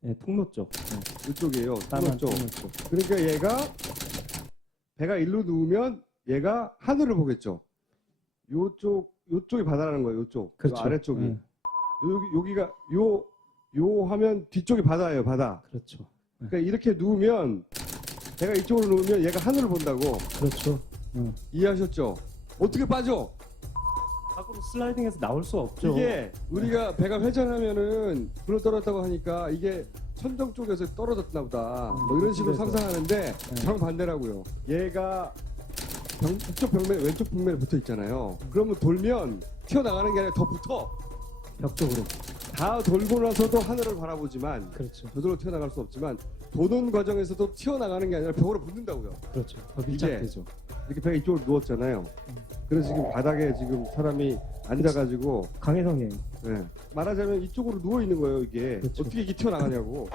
네, 통로 쪽. 네. 이쪽이에요. 까만 쪽. 통로 쪽. 그러니까 얘가 배가 일로 누우면 얘가 하늘을 보겠죠. 요쪽이 바다라는 거예요. 요쪽. 그렇죠. 요 아래쪽이. 네. 여기가 요 하면 뒤쪽이 바다예요. 바다. 그렇죠. 그러니까 이렇게 누우면 배가 이쪽으로 누우면 얘가 하늘을 본다고. 그렇죠. 이해하셨죠? 어떻게 빠져? 밖으로 슬라이딩해서 나올 수 없죠. 이게 우리가 배가 회전하면은 굴러 떨어졌다고 하니까 이게 천정 쪽에서 떨어졌나 보다. 뭐 이런 식으로 그래서. 상상하는데 정반대라고요. 얘가 이쪽 벽면 왼쪽 벽면에 붙어 있잖아요. 그러면 돌면 튀어나가는 게 아니라 더 붙어. 벽 쪽으로. 다 돌고 나서도 하늘을 바라보지만 그렇죠. 저절로 튀어나갈 수 없지만 도는 과정에서도 튀어나가는 게 아니라 벽으로 붙는다고요. 그렇죠. 더 이게 밀착되죠. 이렇게 배가 이쪽으로 누웠잖아요. 그래서 지금 바닥에 지금 사람이 앉아가지고 강혜성이에요. 네. 말하자면 이쪽으로 누워 있는 거예요. 이게 그렇죠. 어떻게 이게 튀어나가냐고.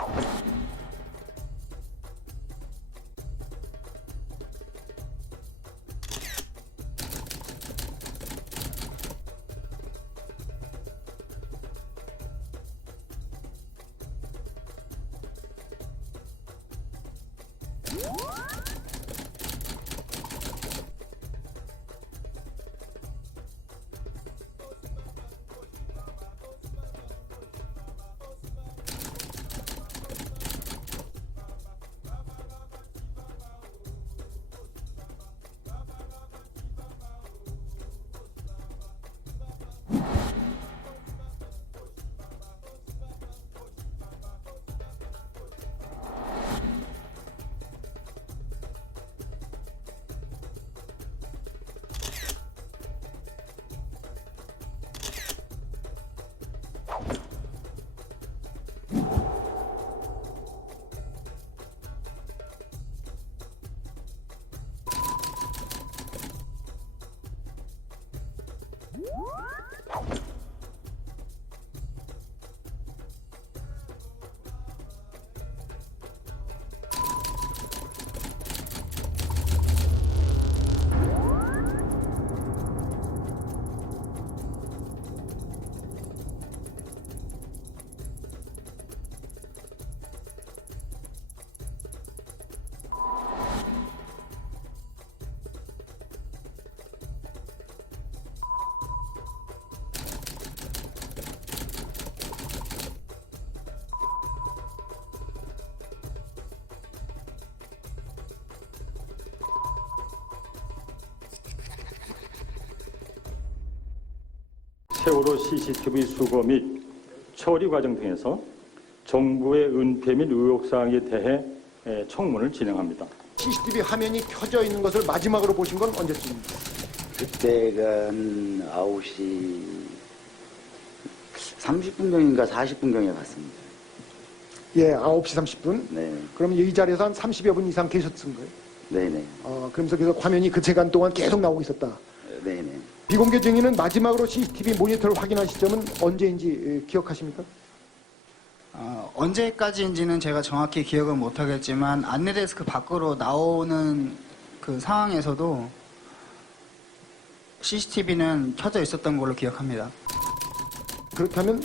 세월호 CCTV 수거 및 처리 과정 등에서 정부의 은폐 및 의혹 사항에 대해 청문을 진행합니다. CCTV 화면이 켜져 있는 것을 마지막으로 보신 건 언제쯤입니까? 그때가 한 9시 30분경인가 40분경에 봤습니다. 예, 9시 30분. 네. 그럼 이 자리에서 한 30여 분 이상 계셨은 거예요? 네네. 그러면서 계속 화면이 그 시간 동안 계속 나오고 있었다. 네네. 비공개 증인은 마지막으로 CCTV 모니터를 확인한 시점은 언제인지 기억하십니까? 언제까지인지는 제가 정확히 기억은 못하겠지만 안내데스크 밖으로 나오는 그 상황에서도 CCTV는 켜져 있었던 걸로 기억합니다. 그렇다면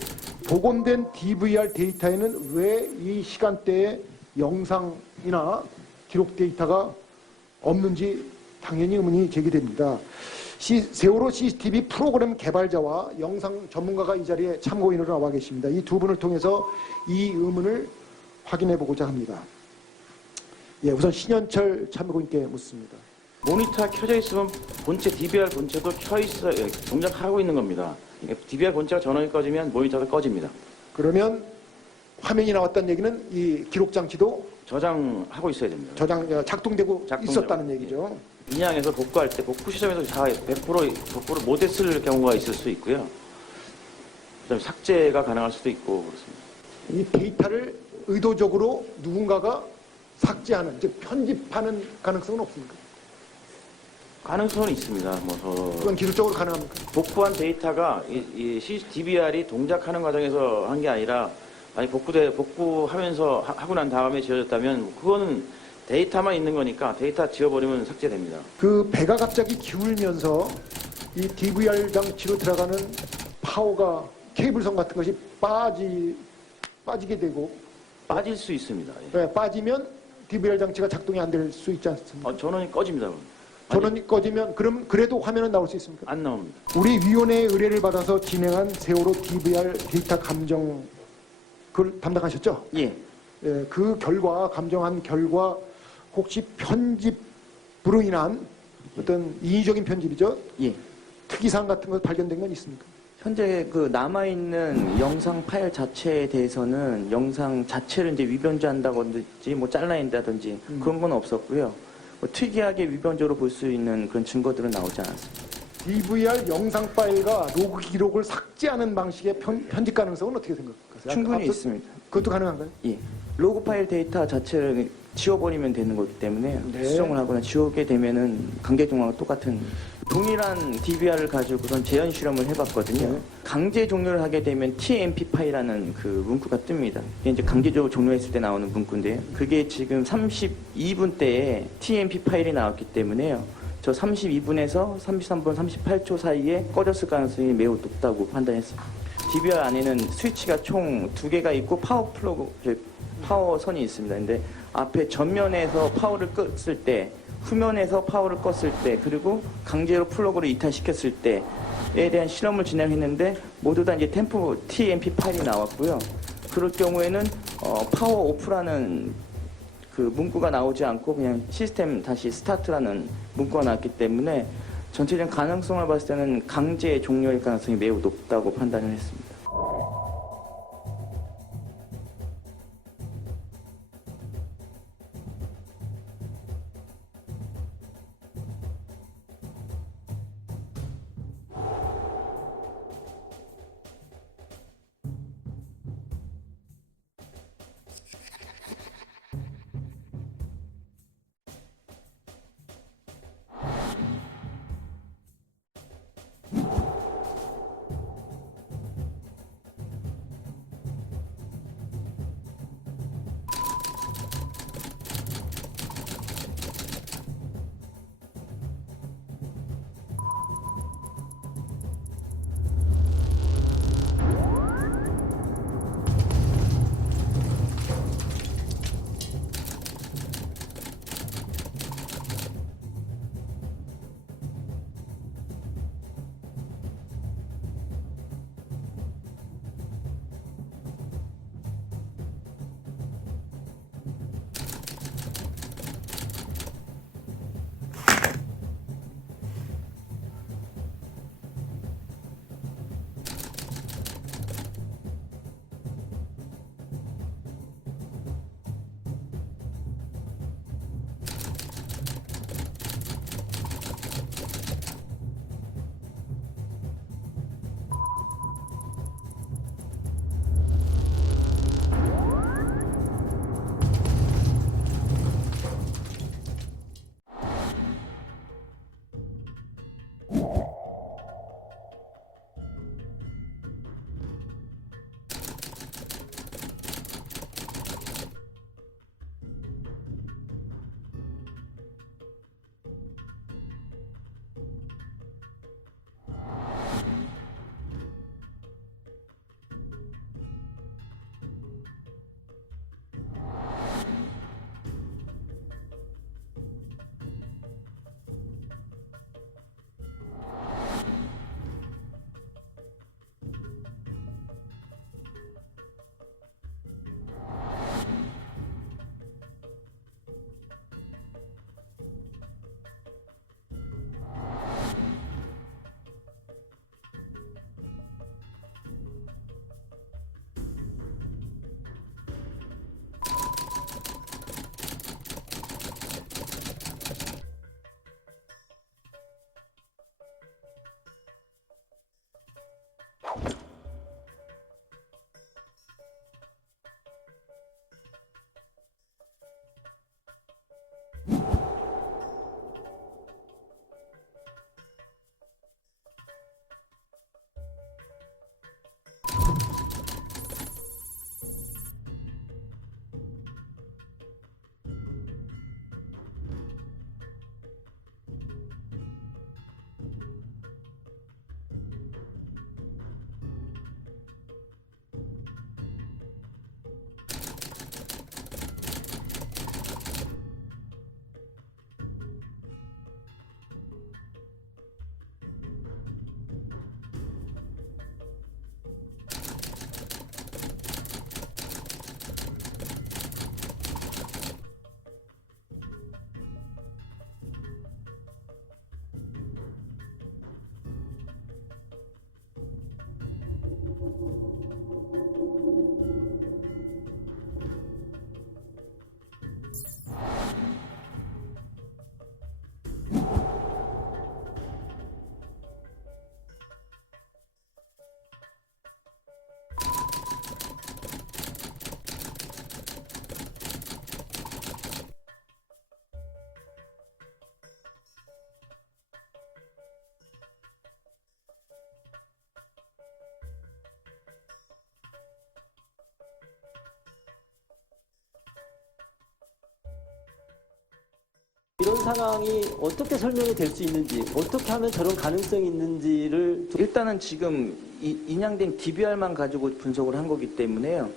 복원된 DVR 데이터에는 왜 이 시간대에 영상이나 기록 데이터가 없는지 당연히 의문이 제기됩니다. 세월호 CCTV 프로그램 개발자와 영상 전문가가 이 자리에 참고인으로 나와 계십니다. 이 두 분을 통해서 이 의문을 확인해 보고자 합니다. 예, 우선 신현철 참고인께 묻습니다. 모니터가 켜져 있으면 본체 DVR 본체도 켜 있어 동작하고 있는 겁니다. DVR 본체가 전원이 꺼지면 모니터도 꺼집니다. 그러면 화면이 나왔다는 얘기는 이 기록 장치도 저장하고 있어야 됩니다. 작동되고 있었다는 얘기죠. 인양해서 복구할 때 복구 시점에서 다 100% 복구를 못했을 경우가 있을 수 있고요. 그다음에 삭제가 가능할 수도 있고 그렇습니다. 이 데이터를 의도적으로 누군가가 삭제하는, 즉 편집하는 가능성은 없습니까? 가능성은 있습니다. 그건 기술적으로 가능합니까? 복구한 데이터가 이 DVR이 동작하는 과정에서 한 게 아니라 아니 복구하면서 하고 난 다음에 지워졌다면 그거는 데이터만 있는 거니까 데이터 지워버리면 삭제됩니다. 그 배가 갑자기 기울면서 이 DVR 장치로 들어가는 파워가 케이블선 같은 것이 빠지게 되고 빠질 수 있습니다. 예. 네, 빠지면 DVR 장치가 작동이 안 될 수 있지 않습니까? 전원이 꺼집니다. 그럼. 전원이 꺼지면 그래도 화면은 나올 수 있습니까? 안 나옵니다. 우리 위원회의 의뢰를 받아서 진행한 세월호 DVR 데이터 감정 그걸 담당하셨죠? 예. 예, 그 결과 감정한 결과 혹시 편집으로 인한 어떤 인위적인 편집이죠? 예. 특이사항 같은 거 발견된 건 있습니까? 현재 그 남아있는 영상 파일 자체에 대해서는 영상 자체를 이제 위변조한다든지 뭐 잘라낸다든지 그런 건 없었고요. 뭐 특이하게 위변조로 볼 수 있는 그런 증거들은 나오지 않았습니다. DVR 영상 파일과 로그 기록을 삭제하는 방식의 편집 가능성은 어떻게 생각하세요? 충분히 있습니다. 그것도 가능한가요? 예. 로그 파일 데이터 자체를 지워버리면 되는 거기 때문에 네. 수정을 하거나 지우게 되면은 강제 종료와 똑같은 동일한 DVR을 가지고선 재현 실험을 해봤거든요. 네. 강제 종료를 하게 되면 TMP 파일이라는 그 문구가 뜹니다. 이게 이제 강제적으로 종료했을 때 나오는 문구인데요. 그게 지금 32분 때에 TMP 파일이 나왔기 때문에요. 저 32분에서 33분 38초 사이에 꺼졌을 가능성이 매우 높다고 판단했습니다. DVR 안에는 스위치가 총 2개가 있고 파워선이 있습니다. 근데 앞에 전면에서 파워를 껐을 때, 후면에서 파워를 껐을 때, 그리고 강제로 플러그를 이탈시켰을 때에 대한 실험을 진행했는데 모두 다 이제 TMP 파일이 나왔고요. 그럴 경우에는 파워 오프라는 그 문구가 나오지 않고 그냥 시스템 다시 스타트라는 문구가 나왔기 때문에 전체적인 가능성을 봤을 때는 강제 종료일 가능성이 매우 높다고 판단을 했습니다. 이런 상황이 어떻게 설명이 될 수 있는지, 어떻게 하면 저런 가능성이 있는지를 일단은 지금 인양된 DVR만 가지고 분석을 한 거기 때문에요.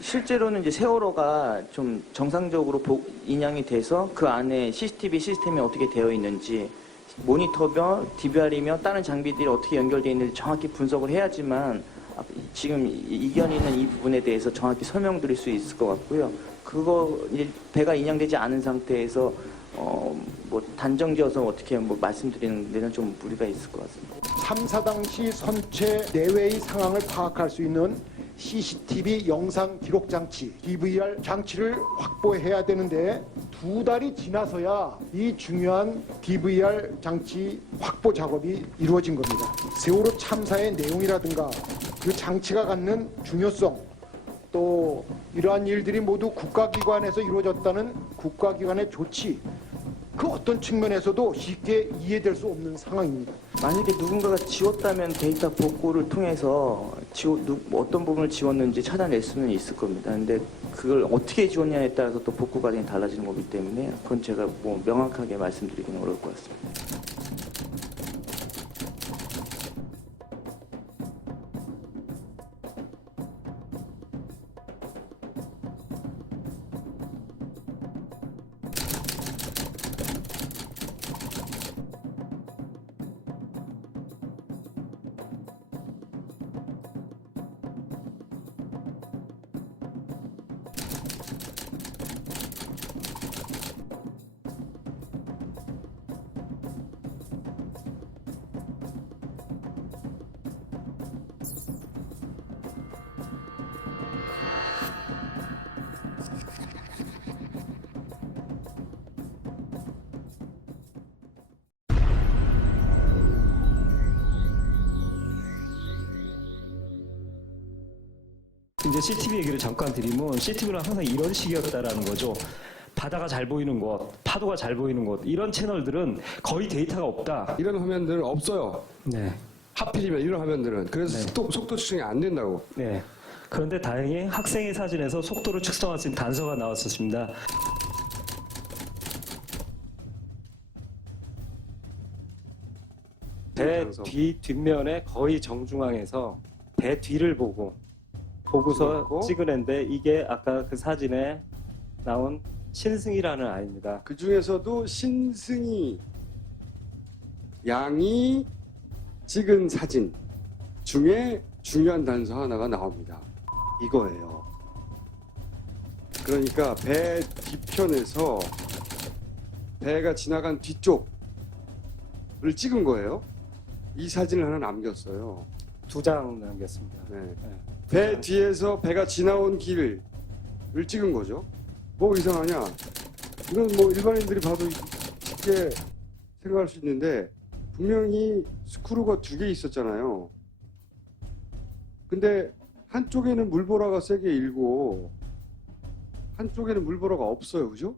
실제로는 이제 세월호가 좀 정상적으로 인양이 돼서 그 안에 CCTV 시스템이 어떻게 되어 있는지, 모니터며 DVR이며 다른 장비들이 어떻게 연결되어 있는지 정확히 분석을 해야지만 지금 이견이 있는 이 부분에 대해서 정확히 설명드릴 수 있을 것 같고요. 그거 이제 배가 인양되지 않은 상태에서 뭐 단정지어서 어떻게 뭐 말씀드리는 데는 좀 무리가 있을 것 같습니다. 참사 당시 선체 내외의 상황을 파악할 수 있는 CCTV 영상 기록 장치, DVR 장치를 확보해야 되는데 2달이 지나서야 이 중요한 DVR 장치 확보 작업이 이루어진 겁니다. 세월호 참사의 내용이라든가 그 장치가 갖는 중요성, 또 이러한 일들이 모두 국가기관에서 이루어졌다는 국가기관의 조치, 그 어떤 측면에서도 쉽게 이해될 수 없는 상황입니다. 만약에 누군가가 지웠다면 데이터 복구를 통해서 어떤 부분을 지웠는지 찾아낼 수는 있을 겁니다. 근데 그걸 어떻게 지웠냐에 따라서 또 복구 과정이 달라지는 거기 때문에 그건 제가 뭐 명확하게 말씀드리기는 어려울 것 같습니다. 이제 CCTV 얘기를 잠깐 드리면 CCTV는 항상 이런 식이었다라는 거죠. 바다가 잘 보이는 곳, 파도가 잘 보이는 곳, 이런 채널들은 거의 데이터가 없다. 이런 화면들은 없어요. 네. 하필이면 이런 화면들은. 그래서 속도 측정이 안 된다고. 네. 그런데 다행히 학생의 사진에서 속도를 측정할 수 있는 단서가 나왔었습니다. 배 뒷면에 거의 정중앙에서 배 뒤를 보고서 찍어낸데 이게 아까 그 사진에 나온 신승이라는 아이입니다. 그 중에서도 신승이 양이 찍은 사진 중에 중요한 단서 하나가 나옵니다. 이거예요. 그러니까 배 뒤편에서 배가 지나간 뒤쪽을 찍은 거예요. 이 사진을 하나 남겼어요. 2장 남겼습니다. 네. 배 뒤에서 배가 지나온 길을 찍은 거죠. 뭐 이상하냐? 이건 뭐 일반인들이 봐도 쉽게 생각할 수 있는데 분명히 스크루가 2개 있었잖아요. 근데 한쪽에는 물보라가 세게 일고 한쪽에는 물보라가 없어요. 그죠?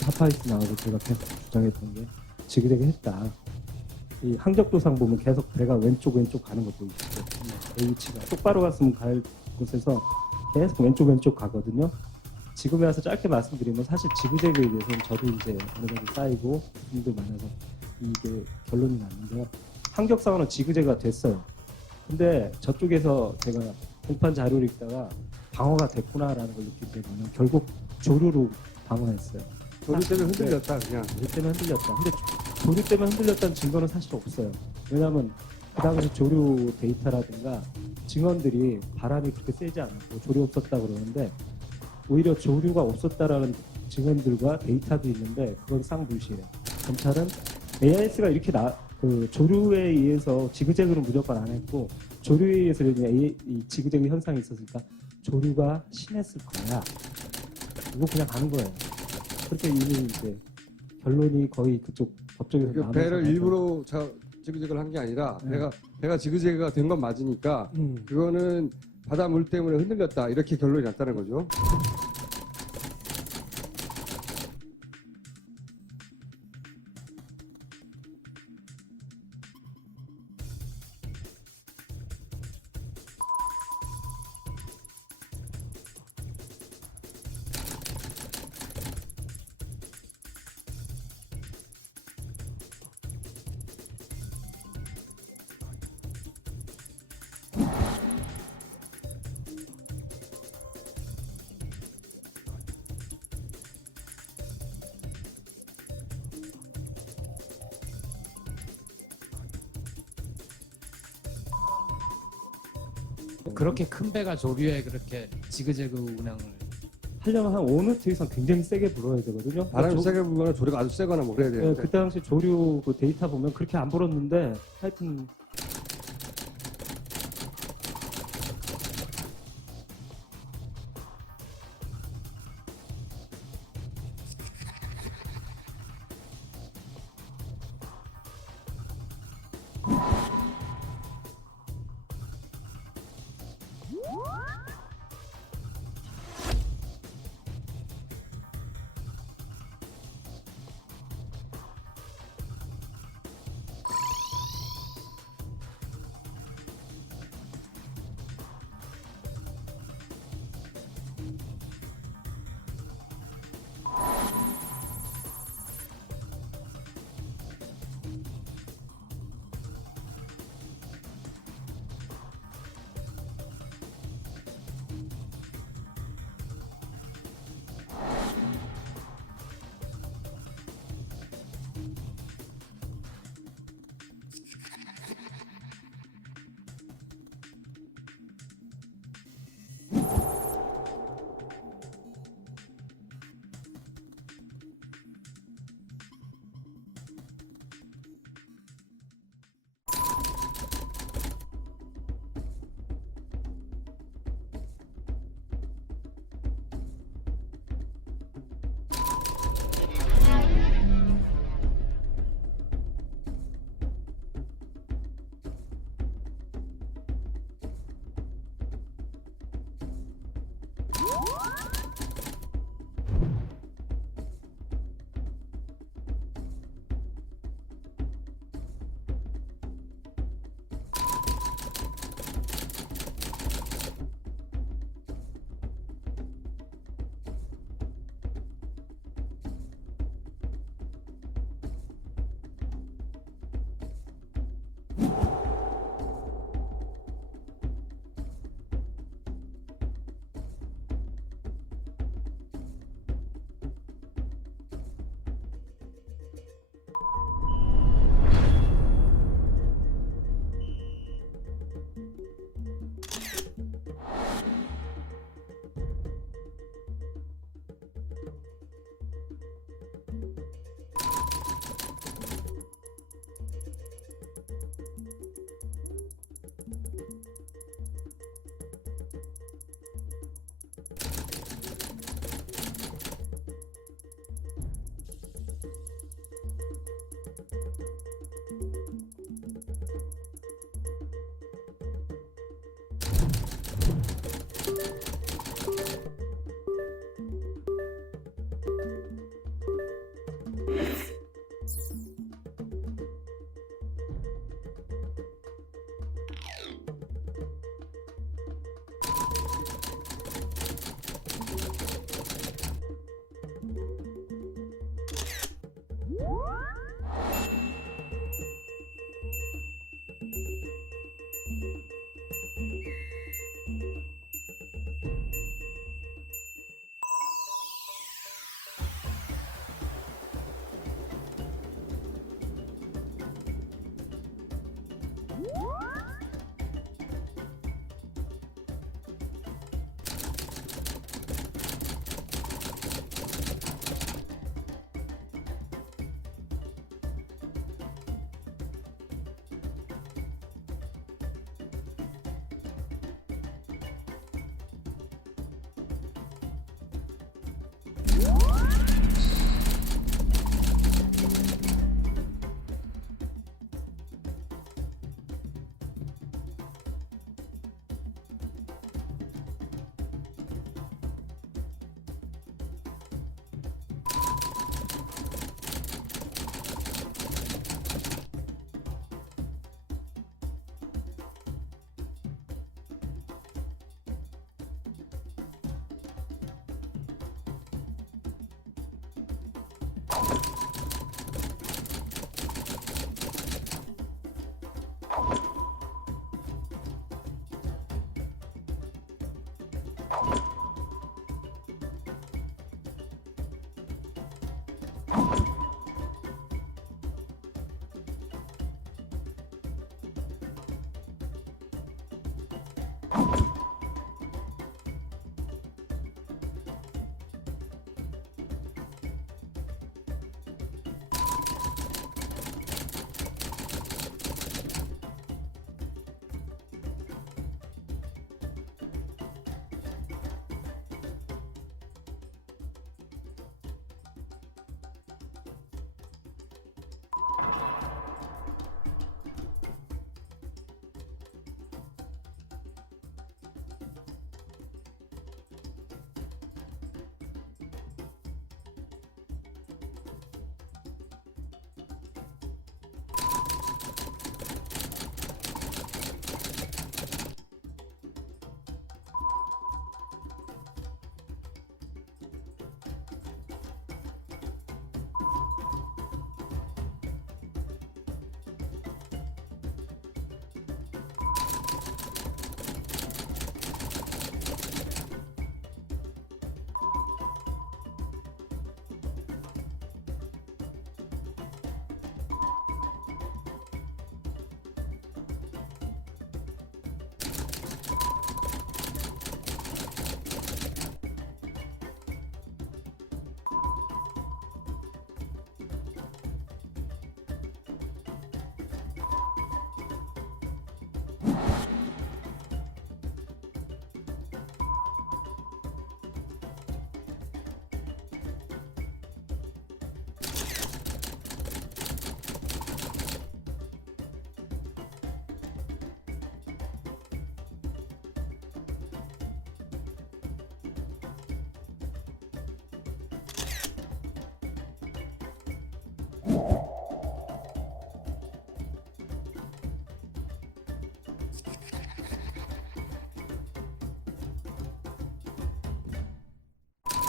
파파이스 나오고 제가 계속 주장했던 게 지그재그 했다. 이 항적도상 보면 계속 배가 왼쪽 가는 거 보이시죠? H가 똑바로 갔으면 갈 곳에서 계속 왼쪽 가거든요. 지금에 와서 짧게 말씀드리면 사실 지그재그에 대해서는 저도 이제 어느 정도 쌓이고 분들 많아서 이게 결론이 났는데요. 항적상으로는 지그재그가 됐어요. 근데 저쪽에서 제가 공판 자료를 읽다가 방어가 됐구나라는 걸 느끼게 되면 결국 조류로 방어했어요. 조류 때문에 흔들렸다 그냥. 조류 때문에 흔들렸다. 근데 조류 때문에 흔들렸다는 증거는 사실 없어요. 왜냐하면 그 당시 조류 데이터라든가 증언들이 바람이 그렇게 세지 않았고 조류 없었다 그러는데 오히려 조류가 없었다라는 증언들과 데이터도 있는데 그건 쌍무시예요. 검찰은 AIS가 이렇게 조류에 의해서 지그재그는 무조건 안 했고 조류에 의해서 이 지그재그 현상이 있었으니까 조류가 심했을 거야. 이거 그냥 가는 거예요. 그렇게 이미 이제 결론이 거의 그쪽 법정에서 그 배를 일부러 지그재그를 한 게 아니라 배가 지그재그가 된 건 맞으니까 그거는 바닷물 때문에 흔들렸다 이렇게 결론이 났다는 거죠. 그렇게 큰 배가 조류에 그렇게 지그재그 운항을 하려면 한 5m 이상 굉장히 세게 불어야 되거든요. 바람이 세게 불거나 조류가 아주 세거나 뭐 그래야 되는데. 그 당시 조류 그 데이터 보면 그렇게 안 불었는데 하여튼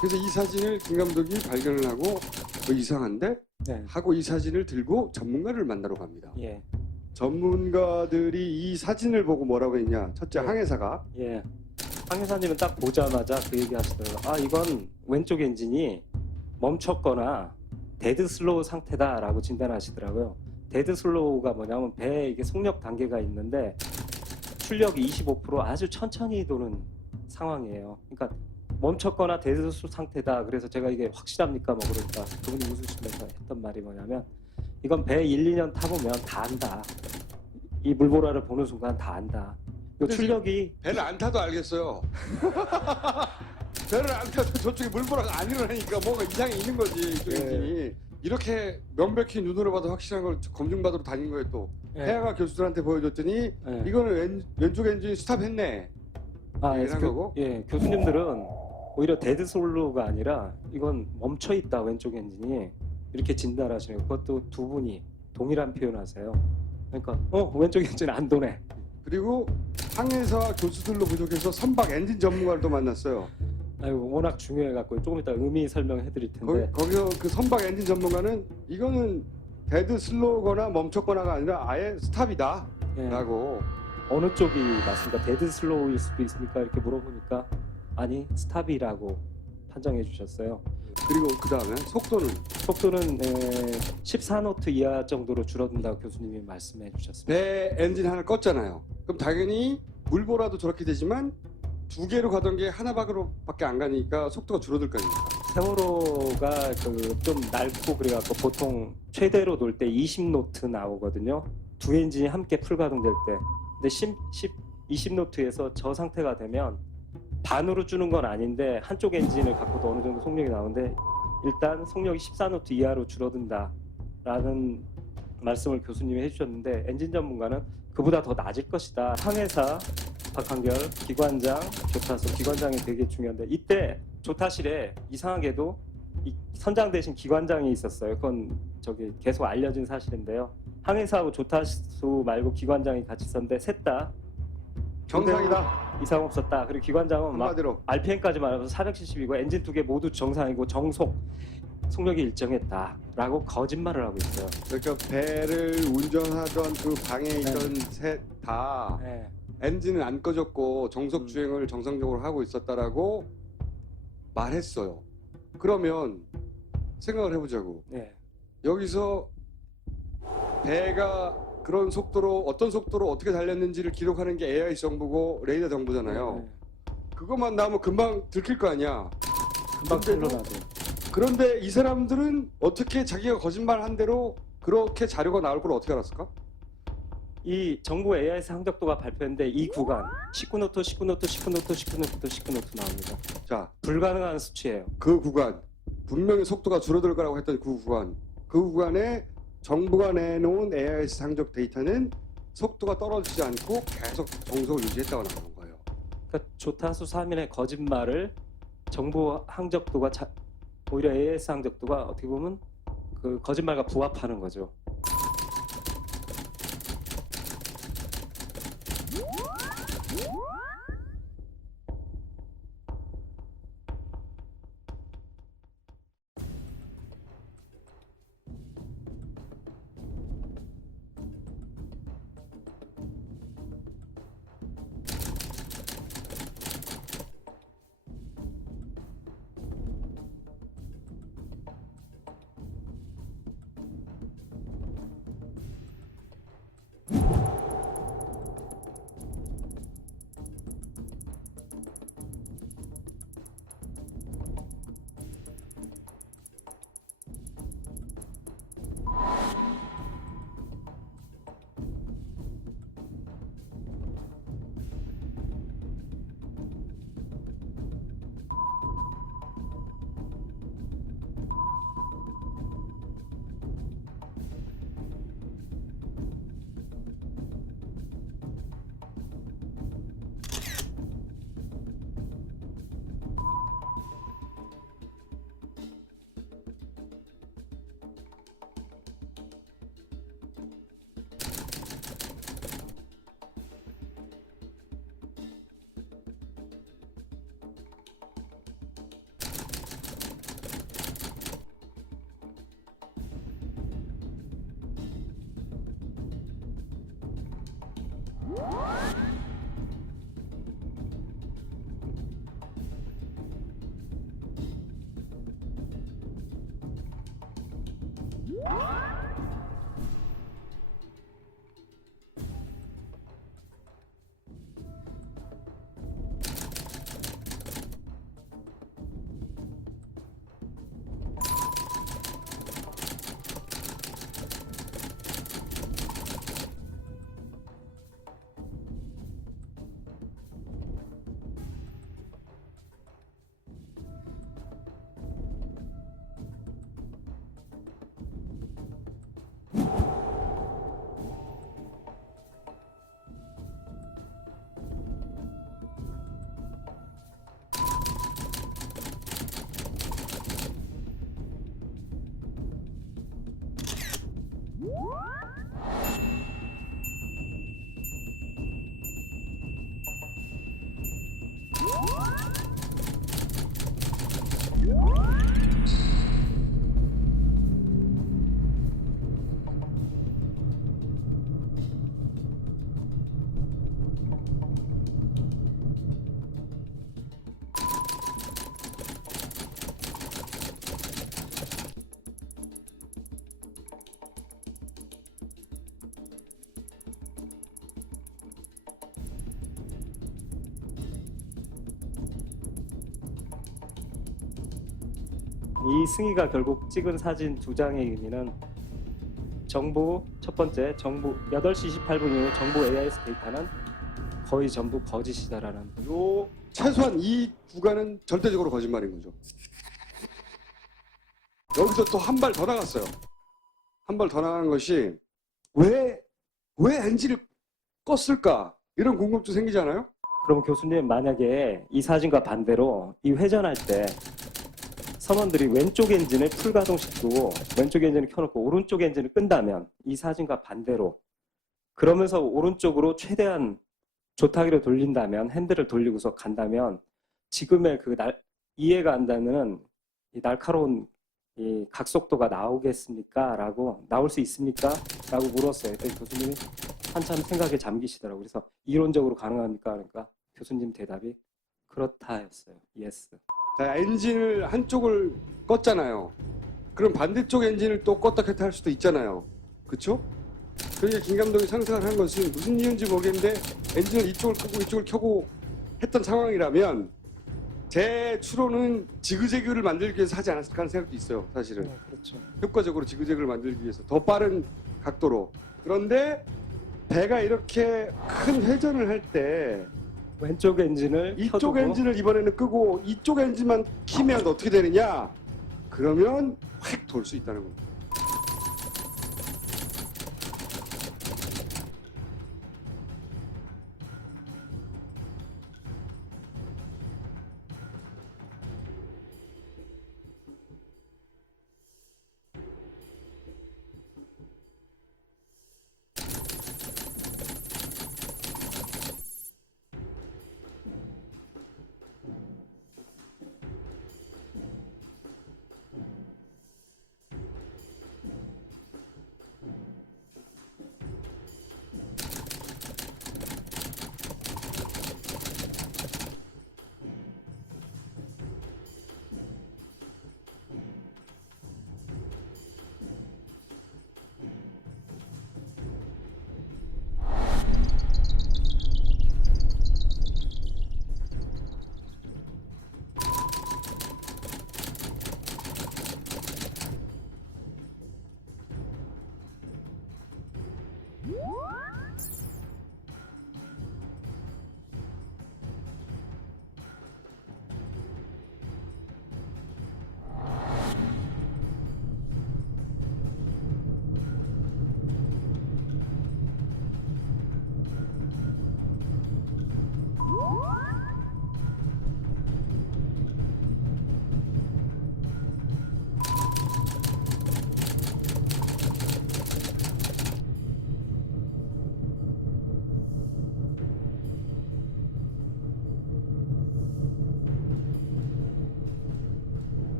그래서 이 사진을 김 감독이 발견을 하고 이상한데 네. 하고 이 사진을 들고 전문가를 만나러 갑니다. 예. 전문가들이 이 사진을 보고 뭐라고 했냐? 첫째 항해사가 예. 황 회사님은 딱 보자마자 그 얘기 하시더라고요. 아, 이건 왼쪽 엔진이 멈췄거나 데드 슬로우 상태다라고 진단하시더라고요. 데드 슬로우가 뭐냐면 배에 이게 속력 단계가 있는데 출력이 25% 아주 천천히 도는 상황이에요. 그러니까 멈췄거나 데드 슬로우 상태다. 그래서 제가 이게 확실합니까? 뭐 그러니까 그분이 웃으시면서 했던 말이 뭐냐면 이건 배 1, 2년 타보면 다 안다. 이 물보라를 보는 순간 다 안다. 이 출력이 배를 안 타도 알겠어요. 배를 안 타도 저쪽에 물보라가 안 일어나니까 뭔가 이상이 있는 거지. 이쪽 엔진이. 이렇게 명백히 눈으로 봐도 확실한 걸 검증받으러 다닌 거예요 또. 해아가 교수들한테 보여줬더니 이거는 왼쪽 엔진이 스탑했네. 이런 거고. 예, 교수님들은 오히려 데드 슬로우가 아니라 이건 멈춰 있다 왼쪽 엔진이 이렇게 진단하시네요. 그것도 두 분이 동일한 표현하세요. 그러니까 왼쪽 엔진 안 도네. 그리고 항해사 교수들로 부족해서 선박 엔진 전문가를 또 만났어요. 아이고 워낙 중요해갖고 조금 이따 의미 설명해드릴 텐데. 거기서 그 선박 엔진 전문가는 이거는 데드 슬로우거나 멈췄거나가 아니라 아예 스탑이다 라고. 어느 쪽이 맞습니까? 데드 슬로우일 수도 있습니까? 이렇게 물어보니까 아니 스탑이라고 판정해 주셨어요. 그리고 그 다음에 속도는 14노트 이하 정도로 줄어든다고 교수님이 말씀해 주셨습니다. 배 엔진 하나 껐잖아요. 그럼 당연히 물보라도 저렇게 되지만 두 개로 가던 게 하나밖에 안 가니까 속도가 줄어들 거 아닙니까? 세월호가 좀 낡고 그래갖고 보통 최대로 돌 때 20노트 나오거든요. 두 엔진이 함께 풀 가동될 때. 근데 20노트에서 저 상태가 되면 반으로 주는 건 아닌데 한쪽 엔진을 갖고도 어느 정도 속력이 나오는데 일단 속력이 14노트 이하로 줄어든다라는 말씀을 교수님이 해주셨는데 엔진 전문가는 그보다 더 낮을 것이다. 항해사, 박한결, 기관장, 조타소, 기관장이 되게 중요한데 이때 조타실에 이상하게도 이 선장 대신 기관장이 있었어요. 그건 계속 알려진 사실인데요. 항해사하고 조타소 말고 기관장이 같이 있었는데 셋 다 정상이다. 이상 없었다. 그리고 기관장은 한마디로. 막 RPM까지 말해서 470이고 엔진 두 개 모두 정상이고 속력이 일정했다라고 거짓말을 하고 있어요. 그러니까 배를 운전하던 그 방에 있던 셋 다 엔진은 안 꺼졌고 정속 주행을 정상적으로 하고 있었다라고 말했어요. 그러면 생각을 해보자고. 여기서 배가 그런 속도로 어떤 속도로 어떻게 달렸는지를 기록하는 게 AI 정보고 레이더 정보잖아요. 그것만 나오면 금방 들킬 거 아니야. 금방 틀려나죠. 그런데 이 사람들은 어떻게 자기가 거짓말한 대로 그렇게 자료가 나올 걸 어떻게 알았을까? 이 정부 AIS 항적도가 발표했는데 이 구간 19노트 나옵니다. 자, 불가능한 수치예요. 그 구간 분명히 속도가 줄어들 거라고 했던 그 구간에 정부가 내놓은 AIS 항적 데이터는 속도가 떨어지지 않고 계속 정속을 유지했다고 나오는 거예요. 그러니까 조타수 3인의 거짓말을 정부 항적도가 오히려 AIS 항적도가 어떻게 보면 그 거짓말과 부합하는 거죠. 이 승희가 결국 찍은 사진 2장의 의미는 정부 첫 번째 정부 8시 28분 이후 정부 AIS 데이터는 거의 전부 거짓이다라는 요 최소한 이 구간은 절대적으로 거짓말인 거죠. 여기서 또 한 발 더 나갔어요. 한 발 더 나간 것이 왜 NG를 껐을까? 이런 궁금증 생기잖아요. 그럼 교수님 만약에 이 사진과 반대로 이 회전할 때 선원들이 왼쪽 엔진을 풀가동시키고 왼쪽 엔진을 켜놓고 오른쪽 엔진을 끈다면 이 사진과 반대로 그러면서 오른쪽으로 최대한 조타기로 돌린다면 핸들을 돌리고서 간다면 지금의 그 이해가 안 되는 이 날카로운 이 각속도가 나오겠습니까? 라고 나올 수 있습니까? 라고 물었어요. 그때 교수님이 한참 생각에 잠기시더라고요. 그래서 이론적으로 가능합니까? 그러니까 교수님 대답이 그렇다였어요. 예스. 자, 엔진을 한쪽을 껐잖아요. 그럼 반대쪽 엔진을 또 껐다 켰다 할 수도 있잖아요. 그렇죠? 그러니까 김 감독이 상상을 한 것은 무슨 이유인지 모르겠는데 엔진을 이쪽을 끄고 이쪽을 켜고 했던 상황이라면 제 추론은 지그재그를 만들기 위해서 하지 않았을까 하는 생각도 있어요. 사실은. 그렇죠. 효과적으로 지그재그를 만들기 위해서 더 빠른 각도로. 그런데 배가 이렇게 큰 회전을 할 때 왼쪽 엔진을 이쪽 켜두고 엔진을 이번에는 끄고 이쪽 엔진만 키면 어떻게 되느냐? 그러면 확 돌 수 있다는 겁니다.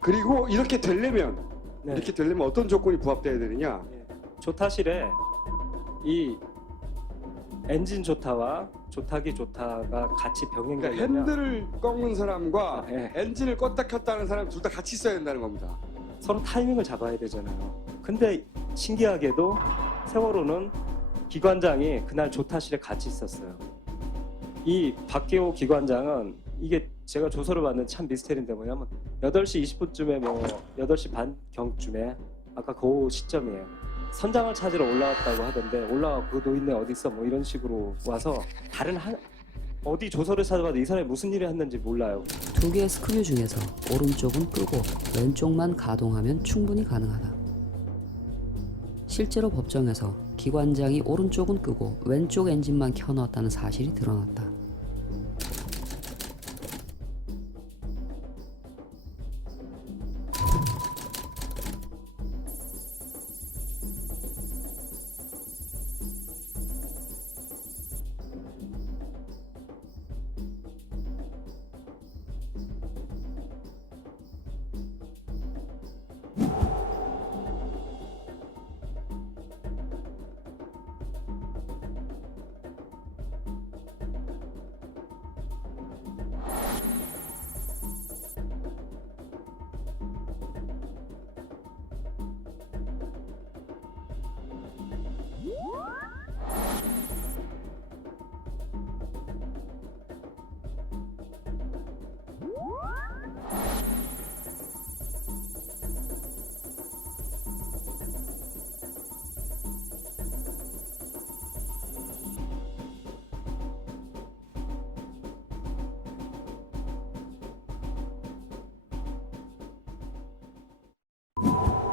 그리고 이렇게 되려면 어떤 조건이 부합돼야 되느냐? 조타실에 이 엔진 조타와 조타기 조타가 같이 병행되려면 그러니까 핸들을 꺾는 사람과 엔진을 껐다 켰다 하는 사람 둘 다 같이 있어야 된다는 겁니다. 서로 타이밍을 잡아야 되잖아요. 근데 신기하게도 세월호는 기관장이 그날 조타실에 같이 있었어요. 이 박기호 기관장은 이게 제가 조서를 봤는데 참 미스테리인데 뭐냐면 8시 20분쯤에 뭐 8시 반경쯤에 아까 그 시점이에요. 선장을 찾으러 올라왔다고 하던데 올라와 그 노인네 어디 있어 뭐 이런 식으로 와서 다른 어디 조서를 찾아봐도 이 사람이 무슨 일을 했는지 몰라요. 두 개의 스크류 중에서 오른쪽은 끄고 왼쪽만 가동하면 충분히 가능하다. 실제로 법정에서 기관장이 오른쪽은 끄고 왼쪽 엔진만 켜놓았다는 사실이 드러났다.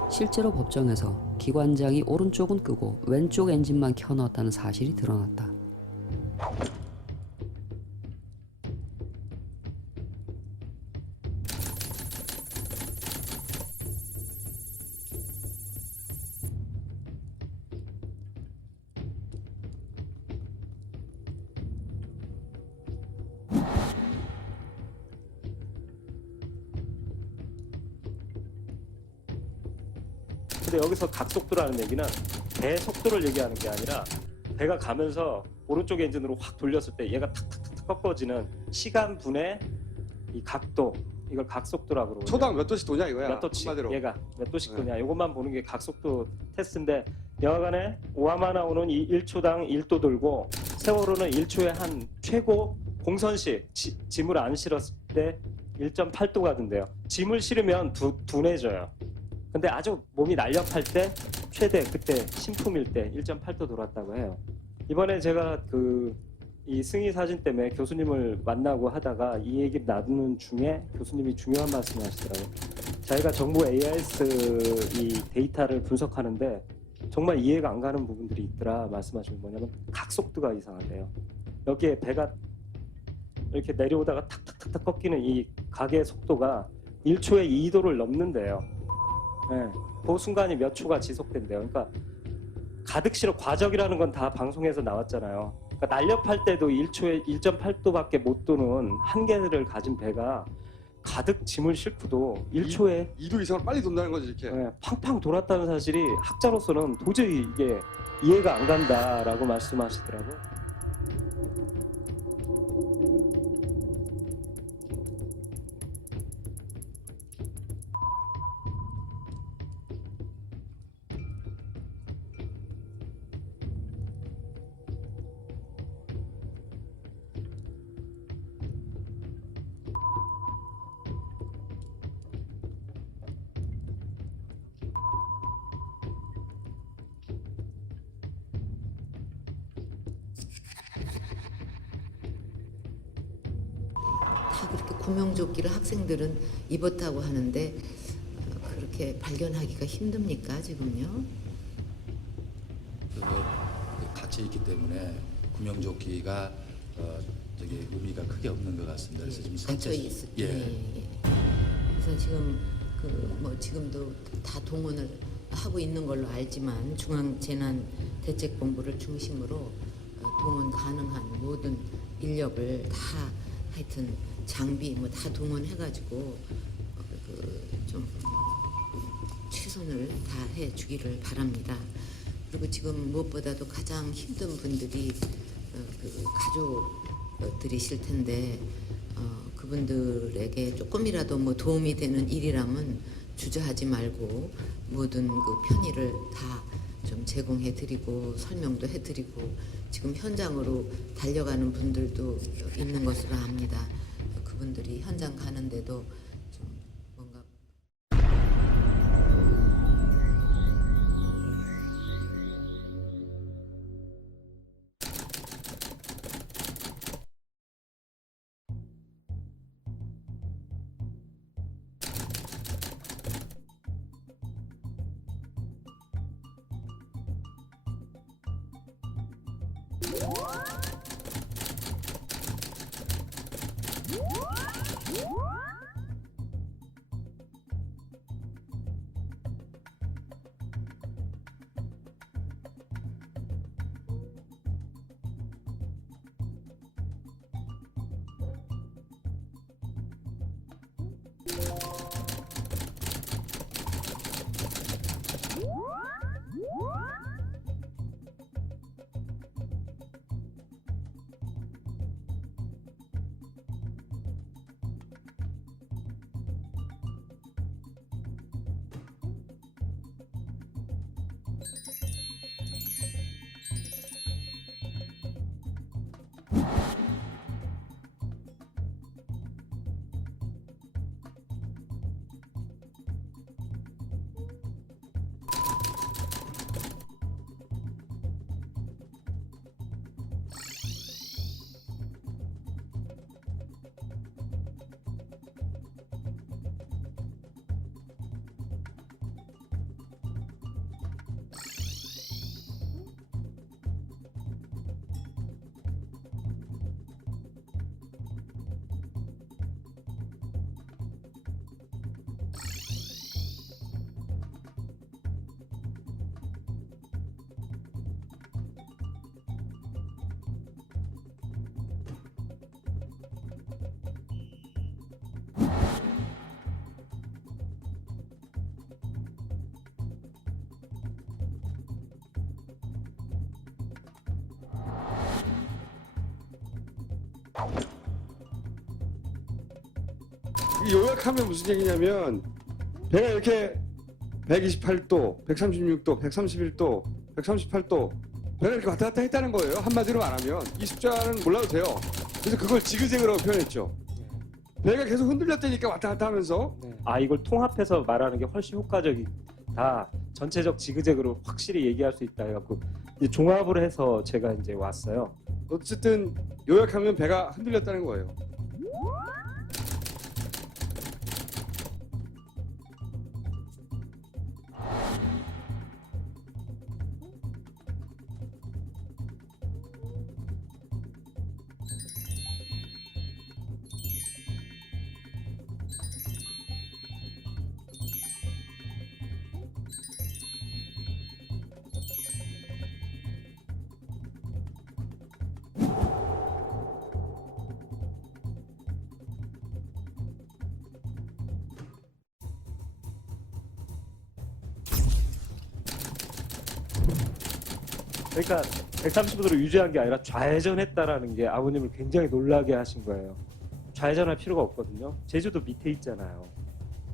실제로 법정에서 기관장이 오른쪽은 끄고 왼쪽 엔진만 켜놓았다는 사실이 드러났다. 근데 여기서 각속도라는 얘기는 배 속도를 얘기하는 게 아니라 배가 가면서 오른쪽 엔진으로 확 돌렸을 때 얘가 탁탁탁 꺾어지는 시간분의 이 각도, 이걸 각속도라고 그러고 초당 몇 도씩 도냐 이거야. 몇 도씩 한마디로. 얘가 몇 도씩 도냐 이것만 보는 게 각속도 테스트인데 여하간에 오하마나오는 1초당 1도 돌고 세월호는 1초에 한 최고 공선시 짐을 안 실었을 때 1.8도가 된대요. 짐을 실으면 둔해져요. 근데 아주 몸이 날렵할 때 최대 그때 신품일 때 1.8도 돌았다고 해요. 이번에 제가 이 승희 사진 때문에 교수님을 만나고 하다가 이 얘기를 나누는 중에 교수님이 중요한 말씀을 하시더라고요. 자기가 정부 AIS 이 데이터를 분석하는데 정말 이해가 안 가는 부분들이 있더라 말씀하시는 뭐냐면 각속도가 이상하대요. 여기에 배가 이렇게 내려오다가 탁탁탁탁 꺾이는 이 각의 속도가 1초에 2도를 넘는데요. 네, 그 순간이 몇 초가 지속된대요. 그러니까 가득 실어 과적이라는 건 다 방송에서 나왔잖아요. 그러니까 날렵할 때도 1초에 1.8도밖에 못 도는 한계를 가진 배가 가득 짐을 싣고도 1초에 2도 이상을 빨리 돈다는 거지 이렇게. 네, 팡팡 돌았다는 사실이 학자로서는 도저히 이게 이해가 안 간다라고 말씀하시더라고요. 다 그렇게 구명조끼를 학생들은 입었다고 하는데 그렇게 발견하기가 힘듭니까 지금요? 갇혀 있기 때문에 구명조끼가 의미가 크게 없는 것 같습니다. 그래서 지금 갇혀 있. 그래서 지금 지금도 다 동원을 하고 있는 걸로 알지만 중앙재난대책본부를 중심으로 동원 가능한 모든 인력을 다 하여튼 장비 다 동원해가지고 좀 최선을 다해 주기를 바랍니다. 그리고 지금 무엇보다도 가장 힘든 분들이 그 가족들이실 텐데 그분들에게 조금이라도 뭐 도움이 되는 일이라면 주저하지 말고 모든 그 편의를 다 좀 제공해 드리고 설명도 해 드리고 지금 현장으로 달려가는 분들도 있는 것으로 압니다. 그분들이 현장 가는데도 좀 뭔가 요약하면 무슨 얘기냐면 배가 이렇게 128도, 136도, 131도, 138도 배가 이렇게 왔다 갔다 했다는 거예요. 한마디로 말하면 이 숫자는 몰라도 돼요. 그래서 그걸 지그재그라고 표현했죠. 배가 계속 흔들렸다니까 왔다 갔다 하면서. 아, 이걸 통합해서 말하는 게 훨씬 효과적이다. 전체적 지그재그로 확실히 얘기할 수 있다 해갖고 이제 종합을 해서 제가 이제 왔어요. 어쨌든 요약하면 배가 흔들렸다는 거예요. 그러니까 130도로 유지한 게 아니라 좌회전했다라는 게 아버님을 굉장히 놀라게 하신 거예요. 좌회전할 필요가 없거든요. 제주도 밑에 있잖아요.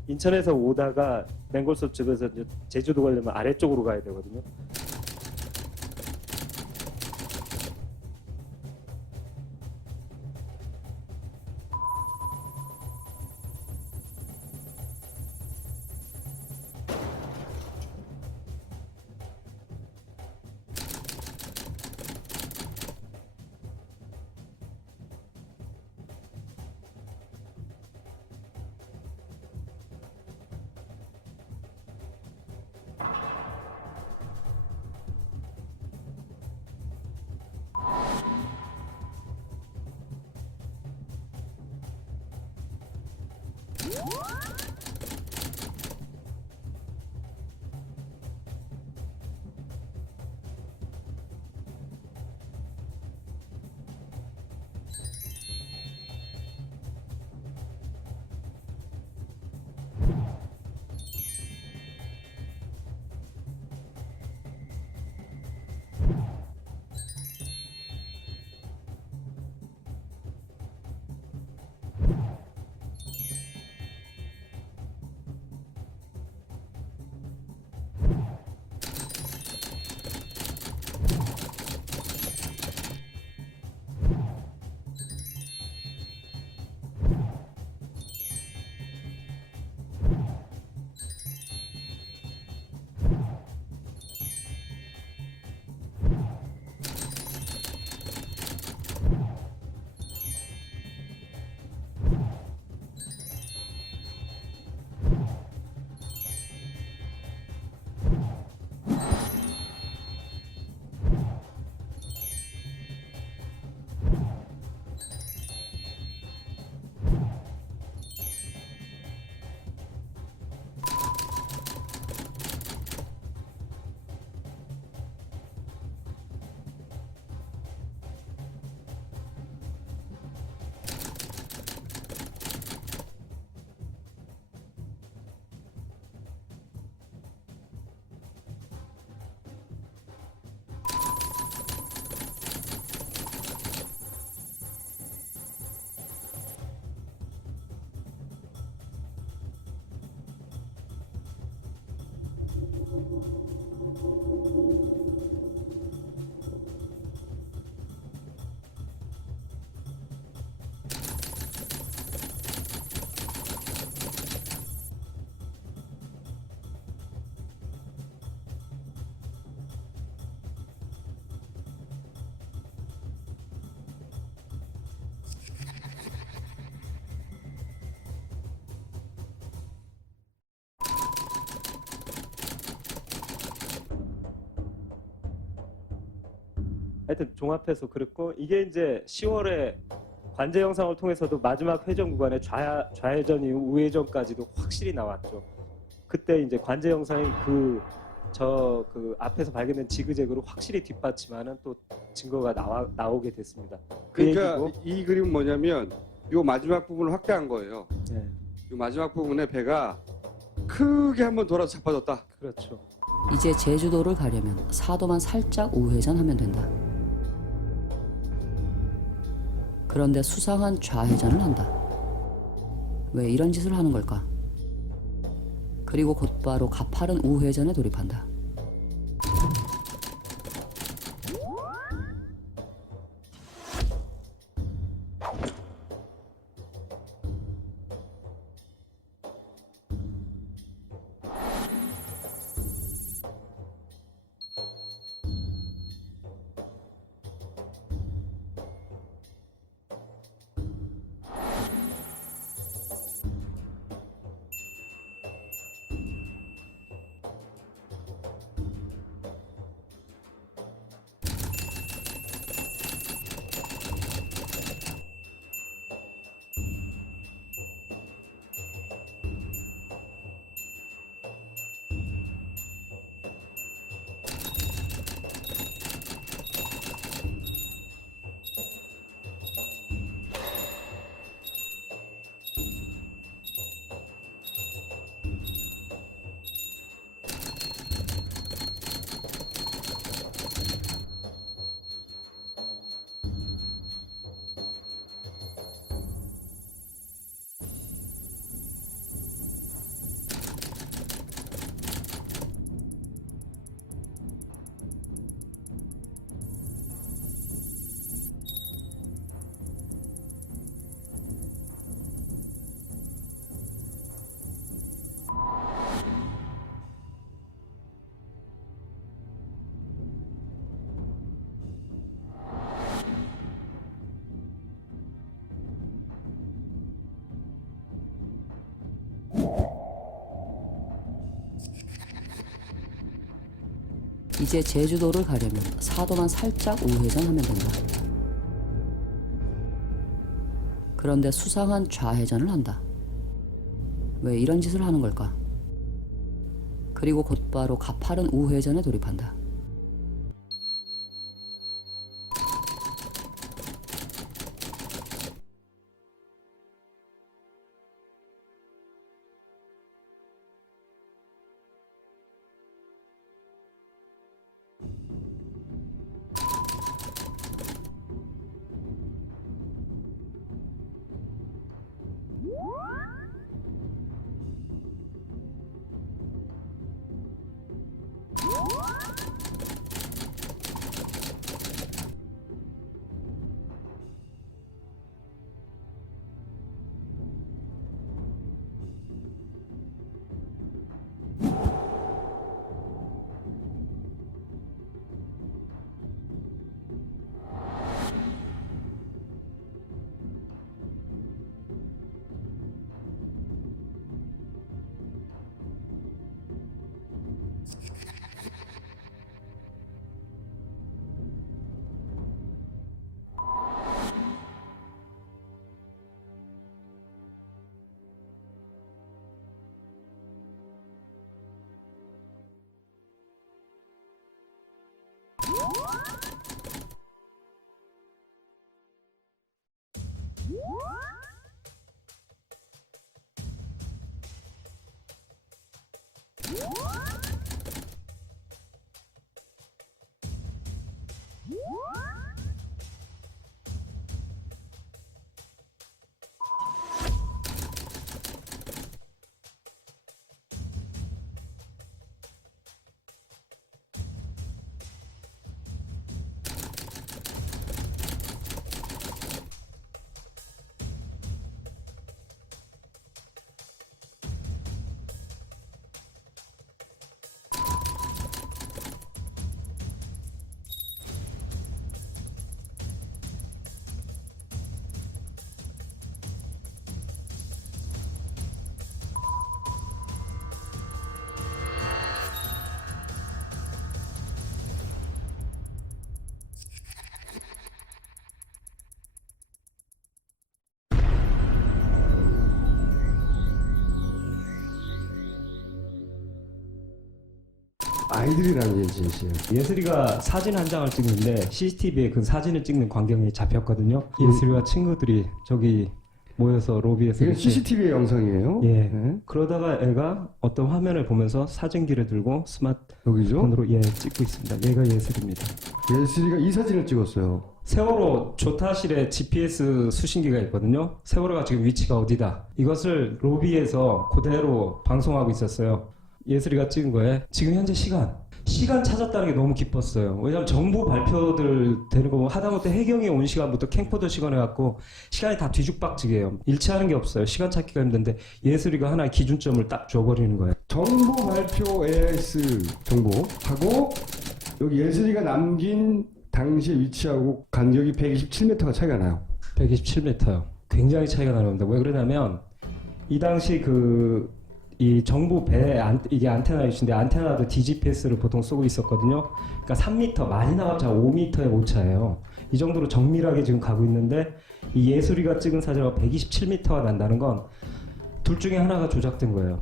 인천에서 오다가 맹골소 쪽에서 이제 제주도 가려면 아래쪽으로 가야 되거든요. 하여튼 종합해서 그랬고 이게 이제 10월에 관제 영상을 통해서도 마지막 회전 구간에 좌회전 이후 우회전까지도 확실히 나왔죠. 그때 이제 관제 영상이 그 앞에서 발견된 지그재그로 확실히 뒷받침하는 또 증거가 나오게 됐습니다. 그 그러니까 얘기고, 이 그림은 뭐냐면 요 마지막 부분을 확대한 거예요. 네, 요 마지막 부분에 배가 크게 한번 돌아서 자빠졌다. 그렇죠. 이제 제주도를 가려면 사도만 살짝 우회전하면 된다. 그런데 수상한 좌회전을 한다. 왜 이런 짓을 하는 걸까? 그리고 곧바로 가파른 우회전에 돌입한다. 이제 제주도를 가려면 사도만 살짝 우회전하면 된다. 그런데 수상한 좌회전을 한다. 왜 이런 짓을 하는 걸까? 그리고 곧바로 가파른 우회전에 돌입한다. 아이들이라는 게 진실이에요. 예슬이가 사진 한 장을 찍는데 CCTV에 그 사진을 찍는 광경이 잡혔거든요. 예슬이와 친구들이 저기 모여서 로비에서 이게 이렇게 CCTV의 영상이에요. 예. 네. 그러다가 애가 어떤 화면을 보면서 사진기를 들고 여기죠? 스마트폰으로 찍고 있습니다. 얘가 예슬입니다. 예슬이가 이 사진을 찍었어요. 세월호 조타실에 GPS 수신기가 있거든요. 세월호가 지금 위치가 어디다. 이것을 로비에서 그대로 방송하고 있었어요. 예슬이가 찍은 거에 지금 현재 시간 찾았다는 게 너무 기뻤어요. 왜냐면 정부 발표들 되는 거 하다못해 해경이 온 시간부터 캠코더 시간 해갖고 시간이 다 뒤죽박죽이에요. 일치하는 게 없어요. 시간 찾기가 힘든데 예슬이가 하나의 기준점을 딱 줘버리는 거예요. 정부 발표 AIS 정보하고 여기 예슬이가 남긴 당시 위치하고 간격이 127m가 차이가 나요. 127m요. 굉장히 차이가 나는데 왜 그러냐면 이 당시 이 정부 이게 안테나 위치인데 안테나도 DGPS를 보통 쓰고 있었거든요. 그러니까 3m 많이 나왔자 5m의 오차예요. 이 정도로 정밀하게 지금 가고 있는데 이 예술이가 찍은 사진하고 127m가 난다는 건 둘 중에 하나가 조작된 거예요.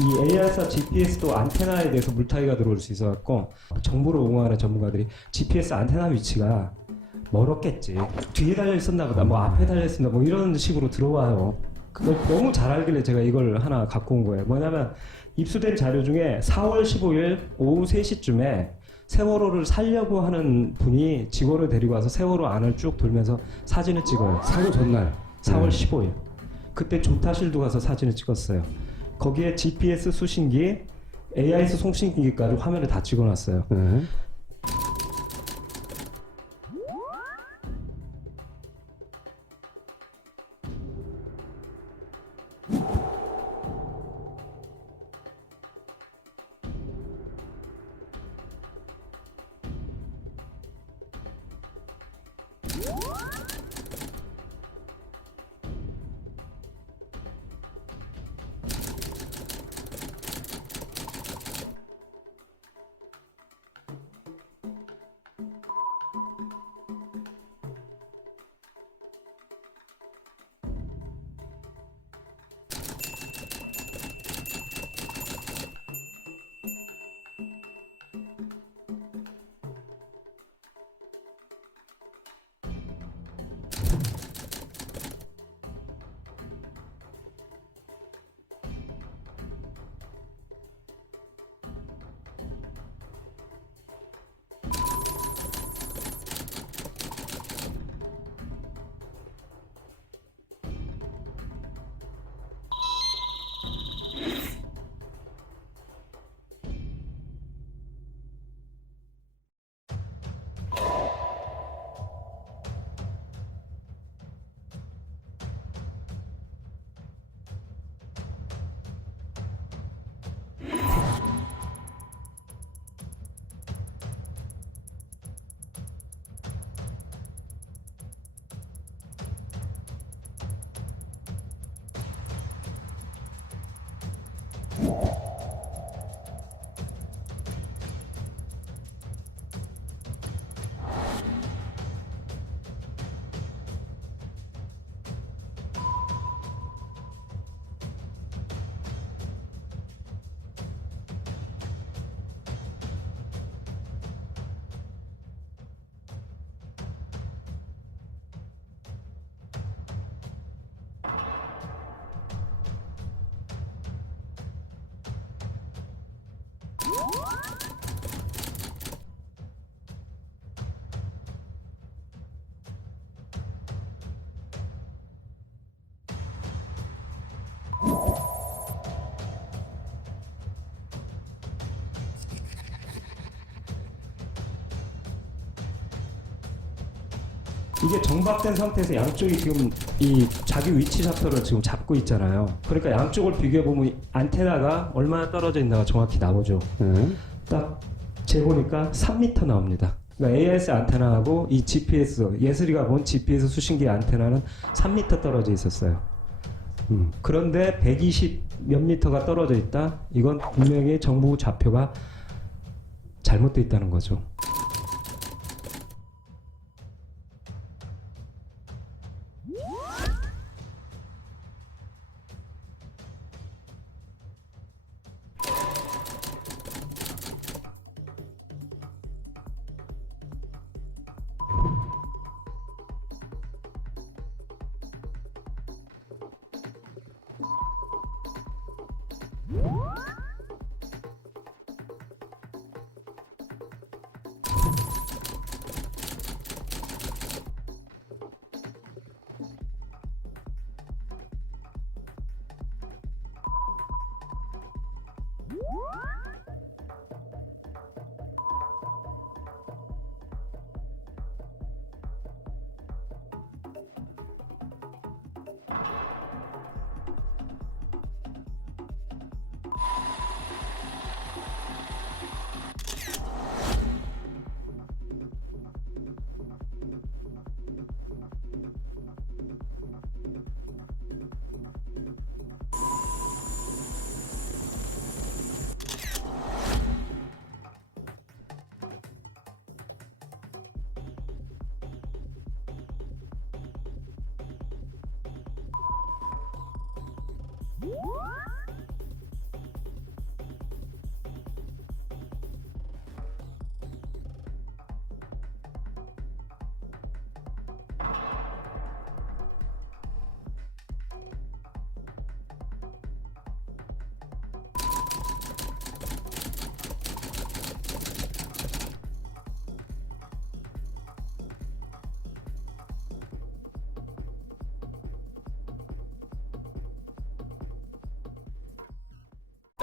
이 AR사 GPS도 안테나에 대해서 물타기가 들어올 수 있어갖고 정보를 옹호하는 전문가들이 GPS 안테나 위치가 멀었겠지. 뒤에 달려 있었나 보다. 뭐 앞에 달려 있었나 뭐 이런 식으로 들어와요. 그걸 너무 잘 알길래 제가 이걸 하나 갖고 온 거예요. 뭐냐면 입수된 자료 중에 4월 15일 오후 3시쯤에 세월호를 살려고 하는 분이 직원을 데리고 와서 세월호 안을 쭉 돌면서 사진을 찍어요. 사고 전날. 4월 15일. 그때 조타실도 가서 사진을 찍었어요. 거기에 GPS 수신기, AIS 송신기까지 화면을 다 찍어놨어요. 이게 정박된 상태에서 양쪽이 지금 이 자기 위치 좌표를 지금 잡고 있잖아요. 그러니까 양쪽을 비교해 보면 안테나가 얼마나 떨어져 있나가 정확히 나오죠. 딱 재보니까 3m 나옵니다. 그러니까 AIS 안테나하고 이 GPS, 예슬이가 본 GPS 수신기 안테나는 3m 떨어져 있었어요. 그런데 120 몇 미터가 떨어져 있다? 이건 분명히 정부 좌표가 잘못되어 있다는 거죠.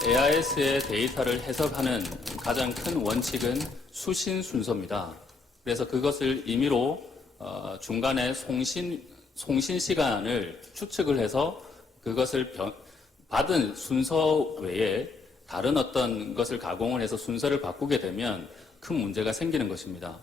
AIS의 데이터를 해석하는 가장 큰 원칙은 수신 순서입니다. 그래서 그것을 임의로 중간에 송신 시간을 추측을 해서 그것을 받은 순서 외에 다른 어떤 것을 가공을 해서 순서를 바꾸게 되면 큰 문제가 생기는 것입니다.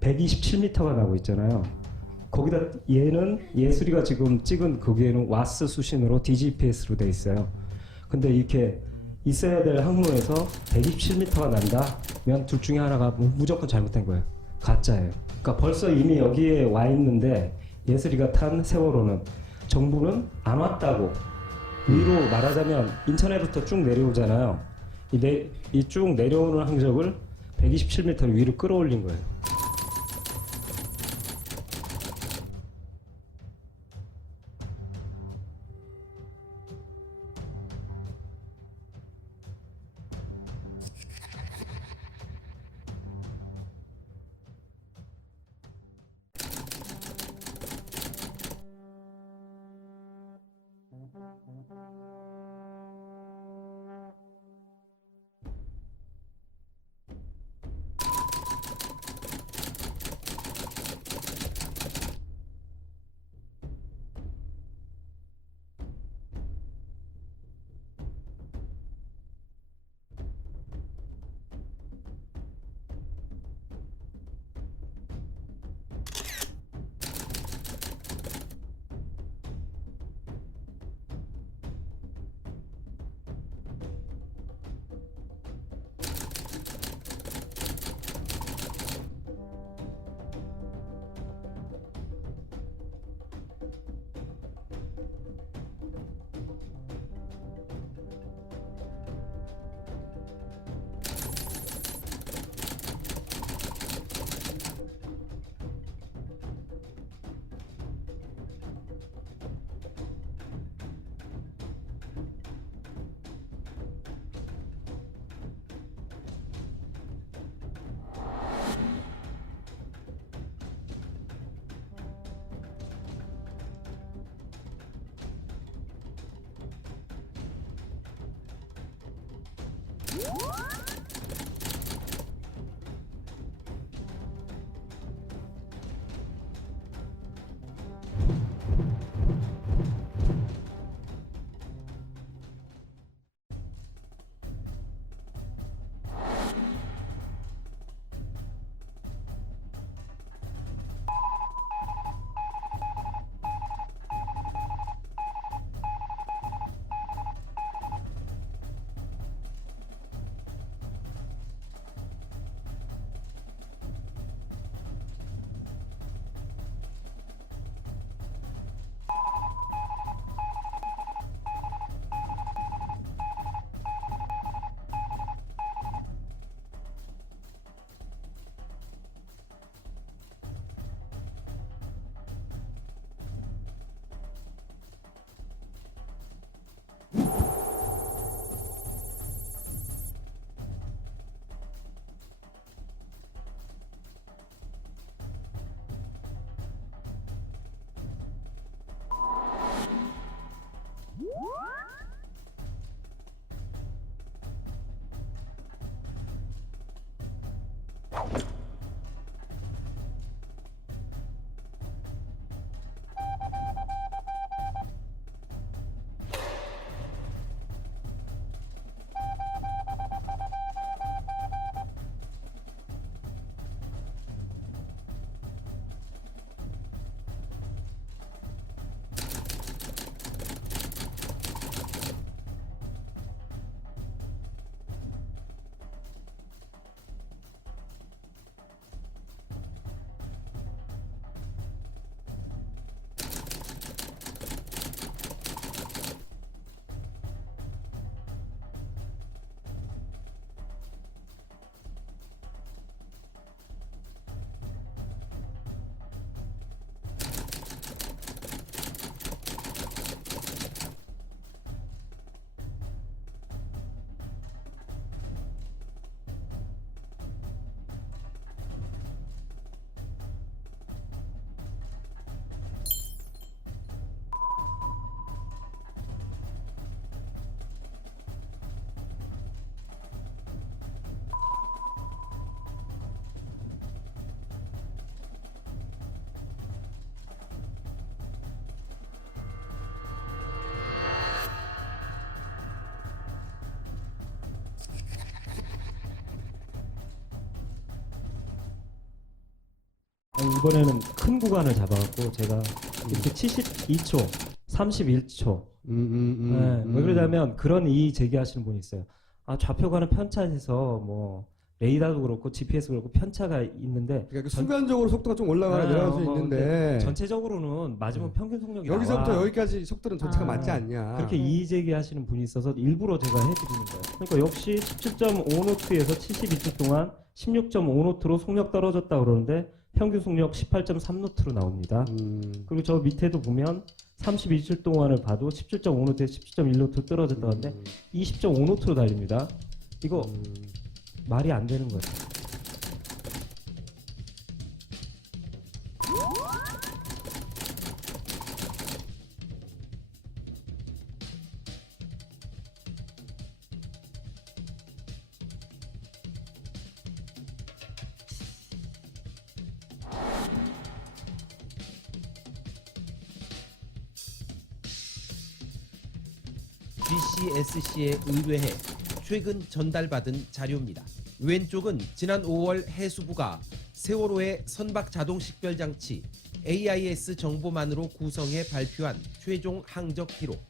(127m가) 나고 있잖아요. 거기다 얘는 예술이가 지금 찍은 거기에는 와스 수신으로 DGPS로 돼 있어요. 근데 이렇게 있어야 될 항로에서 127m가 난다면 둘 중에 하나가 무조건 잘못된 거예요. 가짜예요. 그러니까 벌써 이미 여기에 와 있는데 예술이가 탄 세월호는 정부는 안 왔다고 위로 말하자면 인천에부터 쭉 내려오잖아요. 이 쭉 내려오는 항적을 127m 위로 끌어올린 거예요. 이번에는 큰 구간을 잡아갖고 제가 이렇게 72초, 31초. 네, 왜 그러냐면 그런 이의 제기하시는 분이 있어요. 아, 좌표가는 편차에서 뭐 레이더도 그렇고 GPS도 그렇고 편차가 있는데 그러니까 순간적으로 속도가 좀 올라가거나 내려갈 수 있는데 전체적으로는 맞으면 평균 속력이 여기서부터 나와. 여기까지 속도는 전체가 맞지 않냐. 그렇게 이의 제기하시는 분이 있어서 일부러 제가 해드리는 거예요. 그러니까 역시 17.5노트에서 72초 동안 16.5노트로 속력 떨어졌다 그러는데 평균 속력 18.3노트로 나옵니다. 그리고 저 밑에도 보면 32초 동안을 봐도 17.5노트에 17.1노트 떨어졌다 하는데 20.5노트로 달립니다. 이거 말이 안 되는 거죠. GCSC에 의뢰해 최근 전달받은 자료입니다. 왼쪽은 지난 5월 해수부가 세월호의 선박 자동 식별 장치 AIS 정보만으로 구성해 발표한 최종 항적 기록.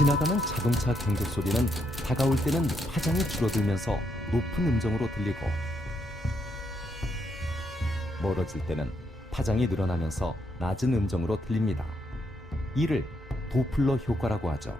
지나가는 자동차 경적 소리는 다가올 때는 파장이 줄어들면서 높은 음정으로 들리고 멀어질 때는 파장이 늘어나면서 낮은 음정으로 들립니다. 이를 도플러 효과라고 하죠.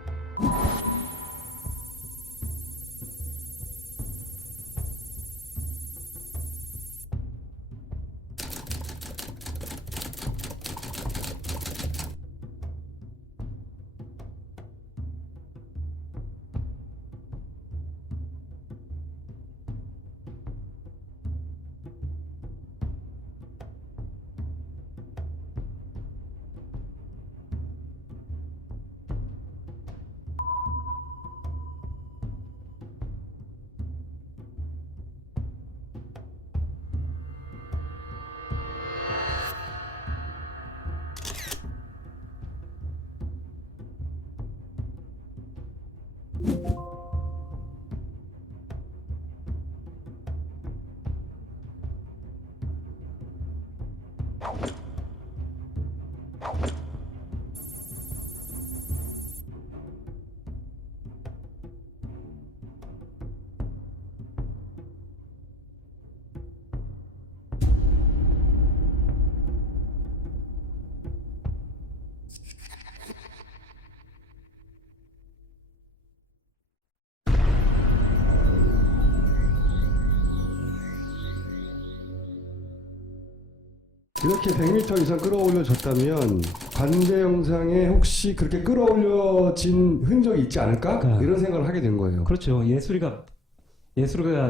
이렇게 100m 이상 끌어올려졌다면 관제 영상에 혹시 그렇게 끌어올려진 흔적이 있지 않을까? 이런 생각을 하게 된 거예요. 그렇죠. 예술이가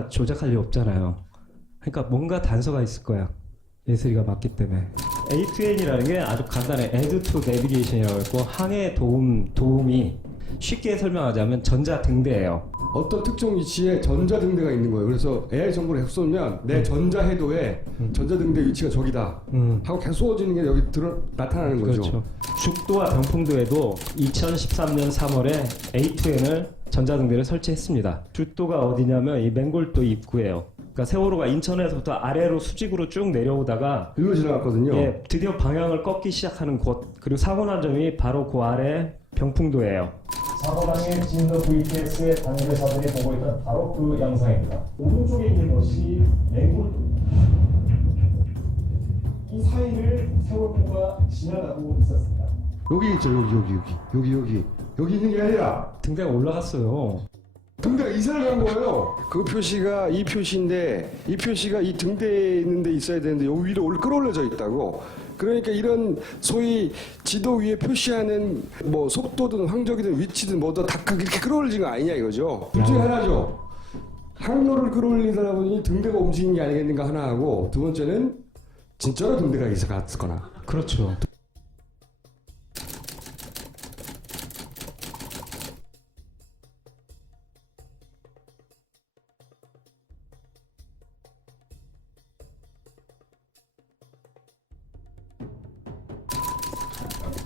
조작할 리 없잖아요. 그러니까 뭔가 단서가 있을 거야. 예술이가 맞기 때문에. A2N이라는 게 아주 간단해. Add to Navigation이라고 했고 항해 도움이 쉽게 설명하자면 전자등대예요. 어떤 특정 위치에 전자등대가 있는 거예요. 그래서 AI 정보를 계속 쏘면 내 전자해도에 전자등대 위치가 저기다 하고 계속 쏘아지는 게 여기 나타나는 거죠. 그렇죠. 죽도와 병풍도에도 2013년 3월에 A2N을 전자등대를 설치했습니다. 죽도가 어디냐면 이 맹골도 입구예요. 그러니까 세월호가 인천에서부터 아래로 수직으로 쭉 내려오다가 일로 지나갔거든요. 예, 드디어 방향을 꺾기 시작하는 곳, 그리고 사고 난 점이 바로 그 아래 병풍도예요. 사고 당일 진도 VTS의 관계자들이 보고 있던 바로 그 영상입니다. 오른쪽에 있는 것이 맹골도입니다. 이 사이를 세월호가 지나가고 있었습니다. 여기 있죠. 여기 있는 게 아니라 등대가 올라갔어요. 등대가 이사를 간 거예요. 그 표시가 이 표시인데 이 표시가 이 등대에 있는 데 있어야 되는데 여기 위로 끌어올려져 있다고. 그러니까 이런 소위 지도 위에 표시하는 뭐 속도든 황적이든 위치든 뭐든 다 그렇게 끌어올리는 거 아니냐 이거죠. 둘 중에 하나죠. 항로를 끌어올리다 보니 등대가 움직이는 게 아니겠는가 하나 하고, 두 번째는 진짜로 등대가 이사 갔거나. 그렇죠.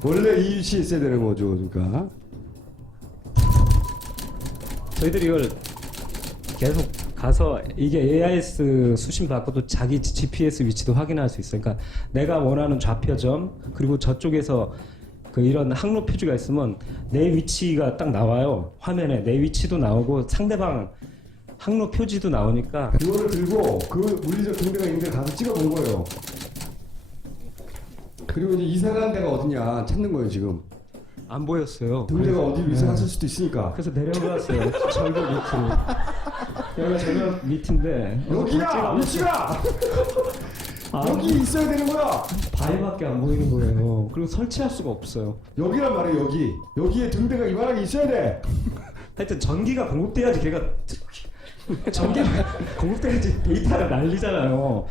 원래 이 위치에 있어야 되는 거죠. 그러니까 저희들이 이걸 계속 가서 이게 AIS 수신 받고도 자기 GPS 위치도 확인할 수 있어요. 그러니까 내가 원하는 좌표점, 그리고 저쪽에서 그 이런 항로 표지가 있으면 내 위치가 딱 나와요. 화면에 내 위치도 나오고 상대방 항로 표지도 나오니까. 이거를 들고 그 물리적 등대가 있는데 가서 찍어본 거예요. 그리고 이제 이사 간 데가 어디냐 찾는 거예요 지금. 안 보였어요. 등대가 어디로 이사 갔을 수도 있으니까. 그래서 내려갔어요. 절벽 밑으로. 여기가 절벽 밑인데. 여기야! 위치가! 여기 있어야 되는 거야! 바위밖에 안 보이는 거예요. 그리고 설치할 수가 없어요. 여기란 말이에요 여기. 여기에 등대가 이만하게 있어야 돼. 하여튼 전기가 공급돼야지 걔가 전기가 공급돼야지 데이터가 날리잖아요.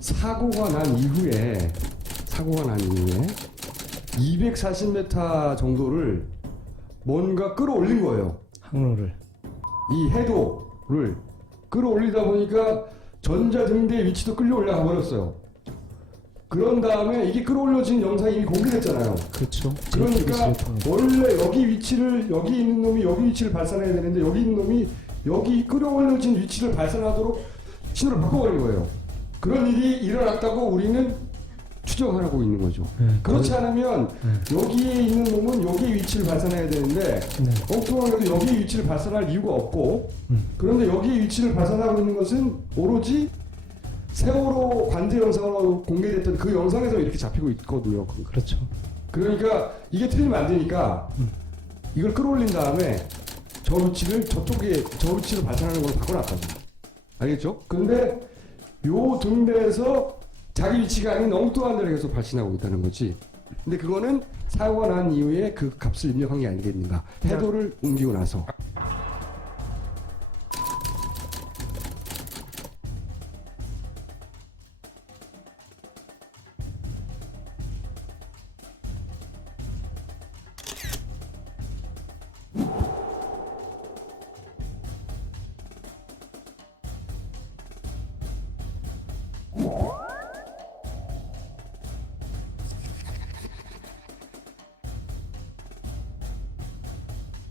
사고가 난 이후에 240m 정도를 뭔가 끌어올린 거예요. 항로를. 이 해도를 끌어올리다 보니까 전자등대 위치도 끌어올려 버렸어요. 그런 다음에 이게 끌어올려진 영상이 이미 공개됐잖아요. 그렇죠. 그러니까 원래 여기 위치를, 여기 있는 놈이 여기 위치를 발산해야 되는데 여기 있는 놈이 여기 끌어올려진 위치를 발산하도록 신호를 바꿔버린 거예요. 그런 일이 일어났다고 우리는 추정하고 있는 거죠. 그렇지 않으면 여기에 있는 놈은 여기 위치를 발산해야 되는데 엉뚱하게도 여기 위치를 발산할 이유가 없고, 그런데 여기 위치를 발산하고 있는 것은 오로지 세월호 관제 영상으로 공개됐던 그 영상에서 이렇게 잡히고 있거든요. 그렇죠. 그러니까 이게 틀리면 안 되니까 이걸 끌어올린 다음에 저 위치를 저 위치로 발산하는 걸로 바꿔놨거든요. 알겠죠? 근데 요 등대에서 자기 위치가 아닌 엉뚱한 데를 계속 발신하고 있다는 거지. 근데 그거는 사고가 난 이후에 그 값을 입력한 게 아니겠는가. 해도를 옮기고 나서.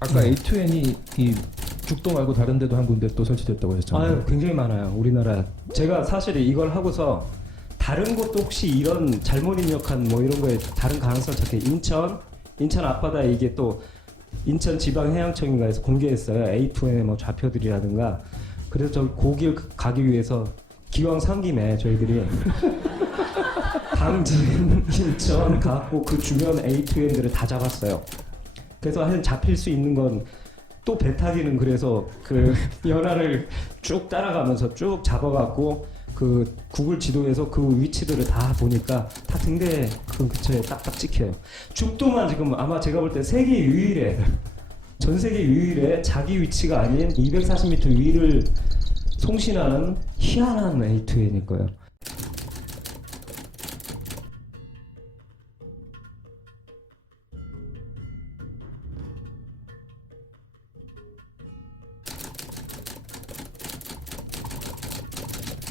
아까 A2N이 이 죽도 말고 다른 데도 한 군데 또 설치됐다고 하셨잖아요. 아유, 굉장히 많아요. 우리나라. 제가 사실 이걸 하고서 다른 곳도 혹시 이런 잘못 입력한 뭐 이런 거에 다른 가능성 찾기 인천 앞바다에 이게 또 인천지방해양청인가에서 공개했어요. A2N의 뭐 좌표들이라든가. 그래서 저 거길 가기 위해서 기왕 산 김에 저희들이 강진, 인천, 가고 그 주변 A2N들을 다 잡았어요. 그래서 한 잡힐 수 있는 건 또 배 타기는 그래서 그 연화를 쭉 따라가면서 쭉 잡아갖고 그 구글 지도에서 그 위치들을 다 보니까 다 등대 그 근처에 딱딱 찍혀요. 죽도만 지금 아마 제가 볼 때 세계 유일에 전 세계 유일에 자기 위치가 아닌 240m 위를 송신하는 희한한 A2N일 거예요.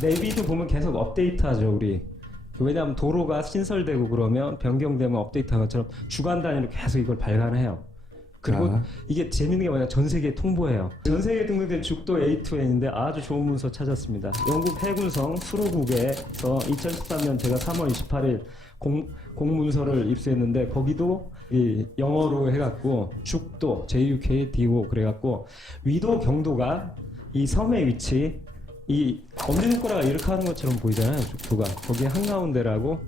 내비도 보면 계속 업데이트하죠 우리. 왜냐하면 도로가 신설되고 그러면 변경되면 업데이트한 것처럼 주간 단위로 계속 이걸 발간해요. 그리고 이게 재밌는 게 뭐냐, 전 세계에 통보해요. 전 세계에 등록된 죽도 A2N인데 아주 좋은 문서 찾았습니다. 영국 해군성 수로국에서 2013년 제가 3월 28일 공문서를 입수했는데 거기도 이 영어로 해갖고 죽도 JUKDO 그래갖고 위도 경도가 이 섬의 위치 이 엄지손가락을 이렇게 하는 것처럼 보이잖아요. 죽도가 거기에 한가운데라고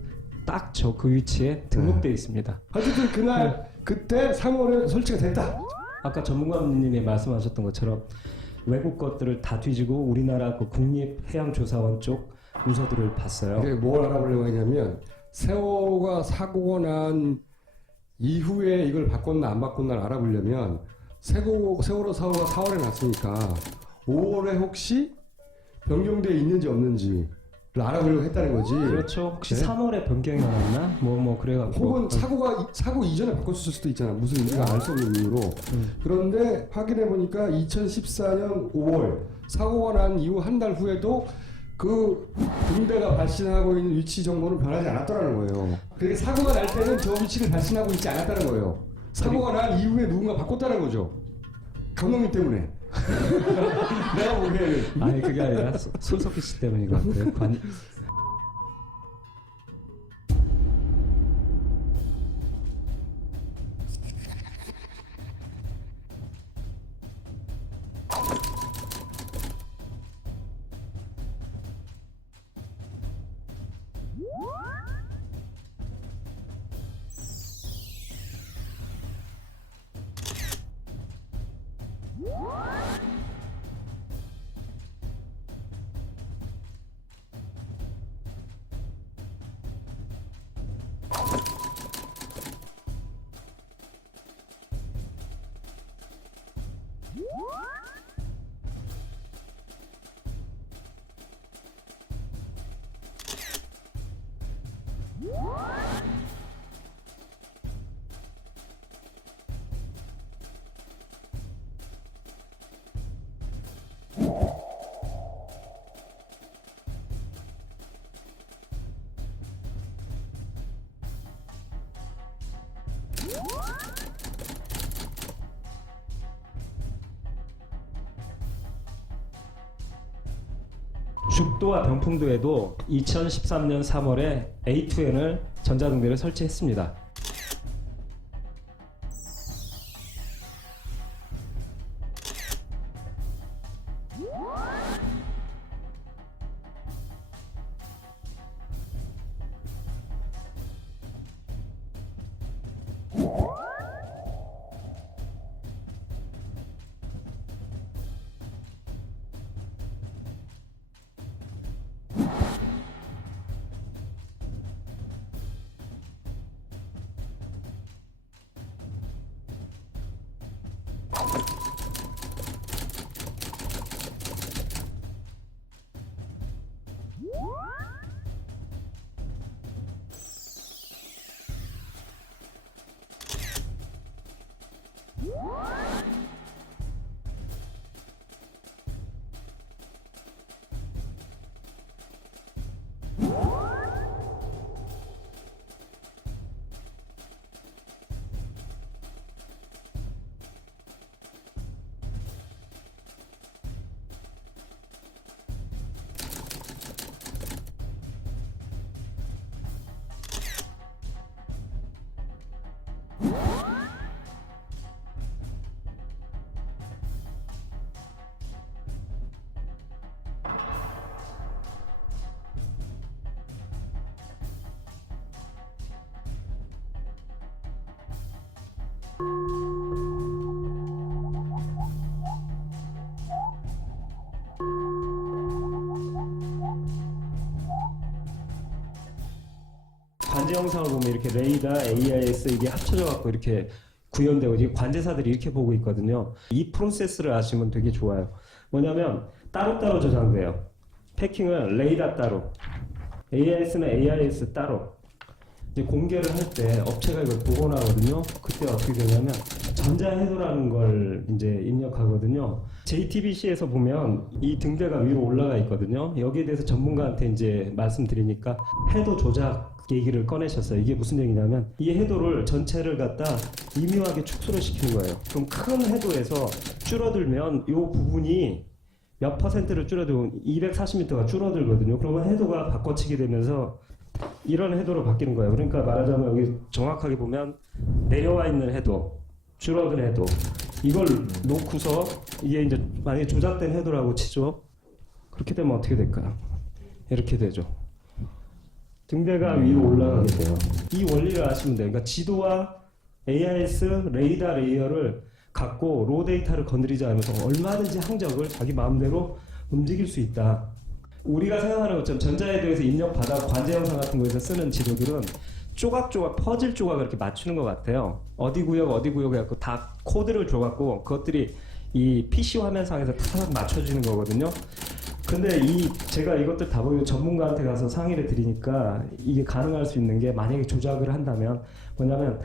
딱 저 그 위치에 등록되어 있습니다. 어쨌든 그날 그때 3월에 설치가 됐다. 아까 전문가님이 말씀하셨던 것처럼 외국 것들을 다 뒤지고 우리나라 그 국립해양조사원 쪽 문서들을 봤어요. 이게 뭘 알아보려고 했냐면 세월호가 사고가 난 이후에 이걸 바꿨나 안 바꿨나를 알아보려면 세월호 사고가 4월에 났으니까 5월에 혹시 변경되어 있는지 없는지를 알아보려고 했다는 거지. 그렇죠. 혹시 네? 3월에 변경이 나왔나? 뭐 그래갖고. 혹은 사고 이전에 바꿨을 수도 있잖아. 무슨 우리가 알 수 없는 이유로. 그런데 확인해 보니까 2014년 5월 사고가 난 이후 한 달 후에도 그 등대가 발신하고 있는 위치 정보는 변하지 않았더라는 거예요. 그러니까 사고가 날 때는 저 위치를 발신하고 있지 않았다는 거예요. 사고가 난 이후에 누군가 바꿨다는 거죠. 감독님 때문에. 내가 보기에는. 아니 그게 아니라 손석희 씨 때문인 것 같아요. 죽도와 병풍도에도 2013년 3월에 A2N을 전자등대를 설치했습니다. 관제 영상을 보면 이렇게 레이더, AIS 이게 합쳐져 갖고 이렇게 구현되고 이게 관제사들이 이렇게 보고 있거든요. 이 프로세스를 아시면 되게 좋아요. 뭐냐면 따로따로 저장돼요. 패킹은 레이더 따로, AIS는 AIS 따로. 이제 공개를 할 때 업체가 이걸 복원하거든요. 그때 어떻게 되냐면 전자해도라는 걸 이제 입력하거든요. JTBC에서 보면 이 등대가 위로 올라가 있거든요. 여기에 대해서 전문가한테 이제 말씀드리니까 해도 조작 얘기를 꺼내셨어요. 이게 무슨 얘기냐면 이 해도를 전체를 갖다 미묘하게 축소를 시키는 거예요. 그럼 큰 해도에서 줄어들면 이 부분이 몇 퍼센트를 줄어들면 240m가 줄어들거든요. 그러면 해도가 바꿔치기 되면서 이런 해도로 바뀌는 거예요. 그러니까 말하자면 여기 정확하게 보면 내려와 있는 해도, 줄어든 해도 이걸 놓고서 이게 이제 만약에 조작된 해도라고 치죠. 그렇게 되면 어떻게 될까요? 이렇게 되죠. 등대가 위로 올라가게 돼요. 이 원리를 아시면 돼요. 그러니까 지도와 AIS 레이더 레이어를 갖고 로 데이터를 건드리지 않으면서 얼마든지 항적을 자기 마음대로 움직일 수 있다. 우리가 생각하는 것처럼 전자해도에서 입력받아 관제 영상 같은 거에서 쓰는 지도들은 조각조각 퍼즐 조각을 이렇게 맞추는 것 같아요. 어디 구역 해갖고 다 코드를 줘갖고 그것들이 이 PC 화면상에서 탁 맞춰지는 거거든요. 근데 제가 이것들 다 보고 전문가한테 가서 상의를 드리니까 이게 가능할 수 있는 게 만약에 조작을 한다면 뭐냐면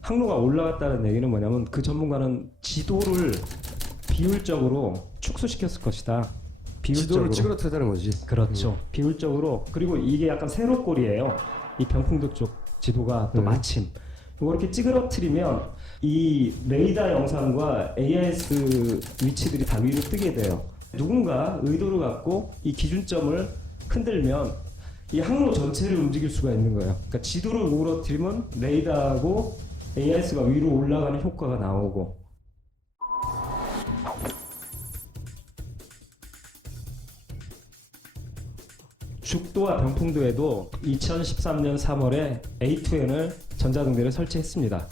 항로가 올라갔다는 얘기는 뭐냐면 그 전문가는 지도를 비율적으로 축소시켰을 것이다. 지도를 찌그러뜨렸다는 거지. 그렇죠. 비율적으로. 그리고 이게 약간 세로꼴이에요. 이 병풍도 쪽 지도가 또 마침. 이거 이렇게 찌그러뜨리면 이 레이더 영상과 AIS 위치들이 다 위로 뜨게 돼요. 누군가 의도를 갖고 이 기준점을 흔들면 이 항로 전체를 움직일 수가 있는 거예요. 그러니까 지도를 우러뜨리면 레이더하고 AIS가 위로 올라가는 효과가 나오고. 죽도와 병풍도에도 2013년 3월에 A2N을 전자등대를 설치했습니다.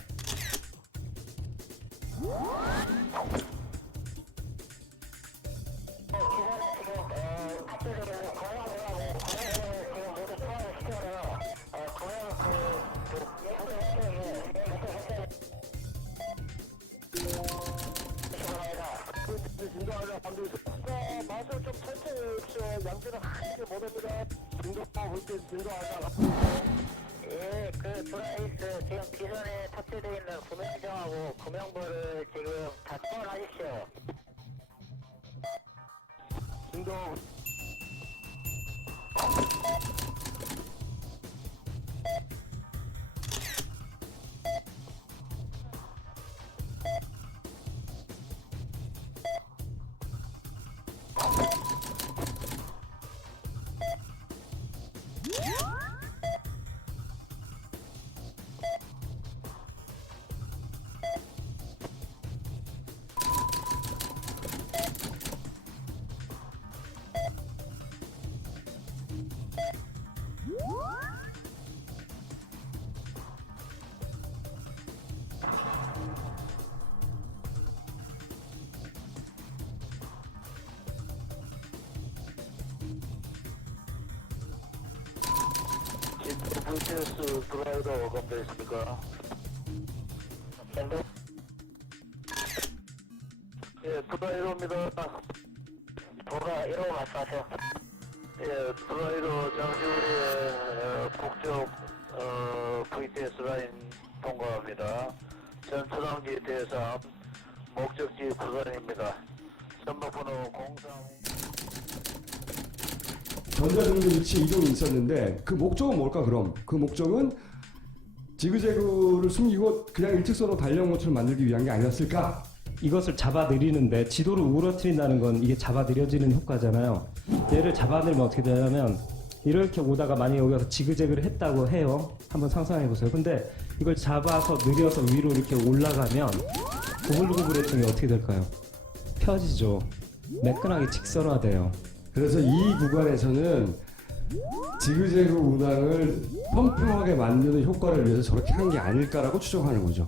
예, 그 드라이스 지금 기존에 탑재되어 있는 구명정하고 구명부를 지금 다 소환하십시오. 진동. VTS 드라이더 어감되어 있습니까? 예, 드라이더입니다. 드라이더 말씀하세요. 예, 드라이더 장시우리의 북쪽 VTS 라인 통과합니다. 전 초당지 대상 목적지 부산입니다. 선박번호 03 전자등대 위치 이동이 있었는데 그 목적은 뭘까 그럼? 그 목적은 지그재그를 숨기고 그냥 일직선으로 달려온 것처럼 만들기 위한 게 아니었을까? 이것을 잡아들이는데 지도를 우러뜨린다는 건 이게 잡아들여지는 효과잖아요. 얘를 잡아들면 어떻게 되냐면 이렇게 오다가 만약에 여기 가서 지그재그를 했다고 해요. 한번 상상해 보세요. 근데 이걸 잡아서 느려서 위로 이렇게 올라가면 고글고글했던 게 어떻게 될까요? 펴지죠. 매끈하게 직선화돼요. 그래서 이 구간에서는 지그재그 운항을 평평하게 만드는 효과를 위해서 저렇게 한 게 아닐까라고 추정하는 거죠.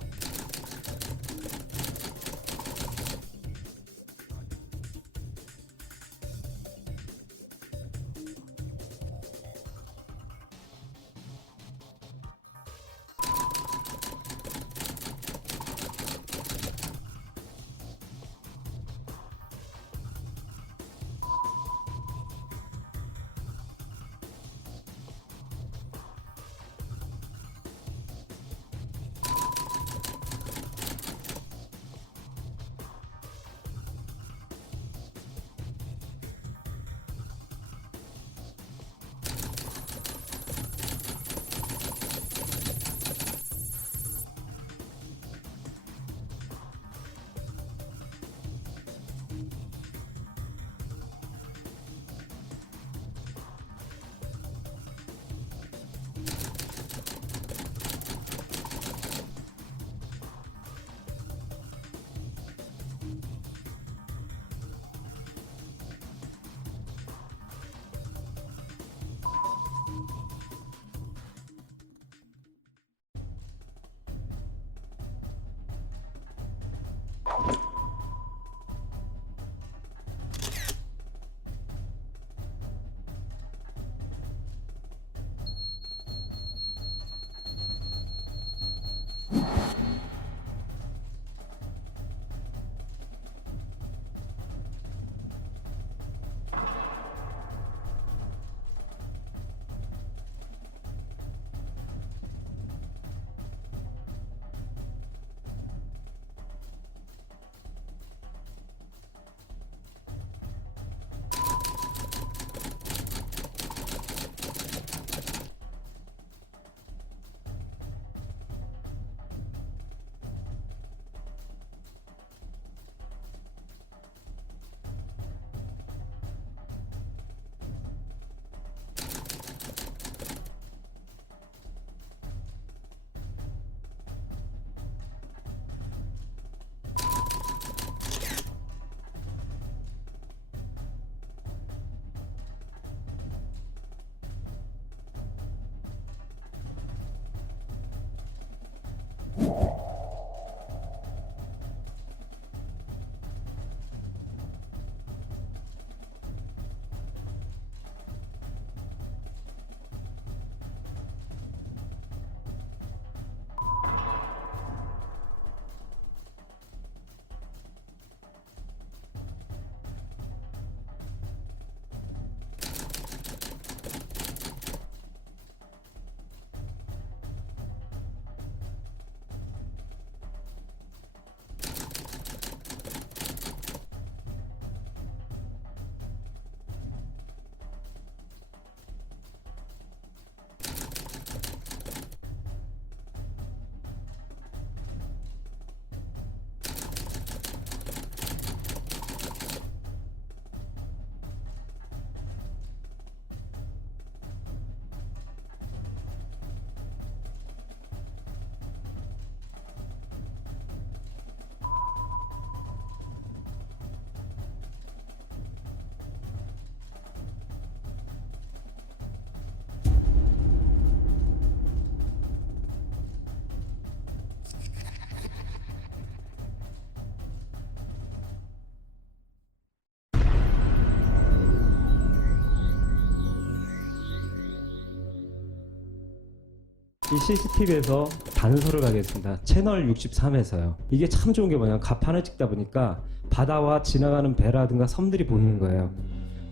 이 CCTV에서 단서를 가겠습니다. 채널 63에서요. 이게 참 좋은 게 뭐냐면 갑판을 찍다 보니까 바다와 지나가는 배라든가 섬들이 보이는 거예요.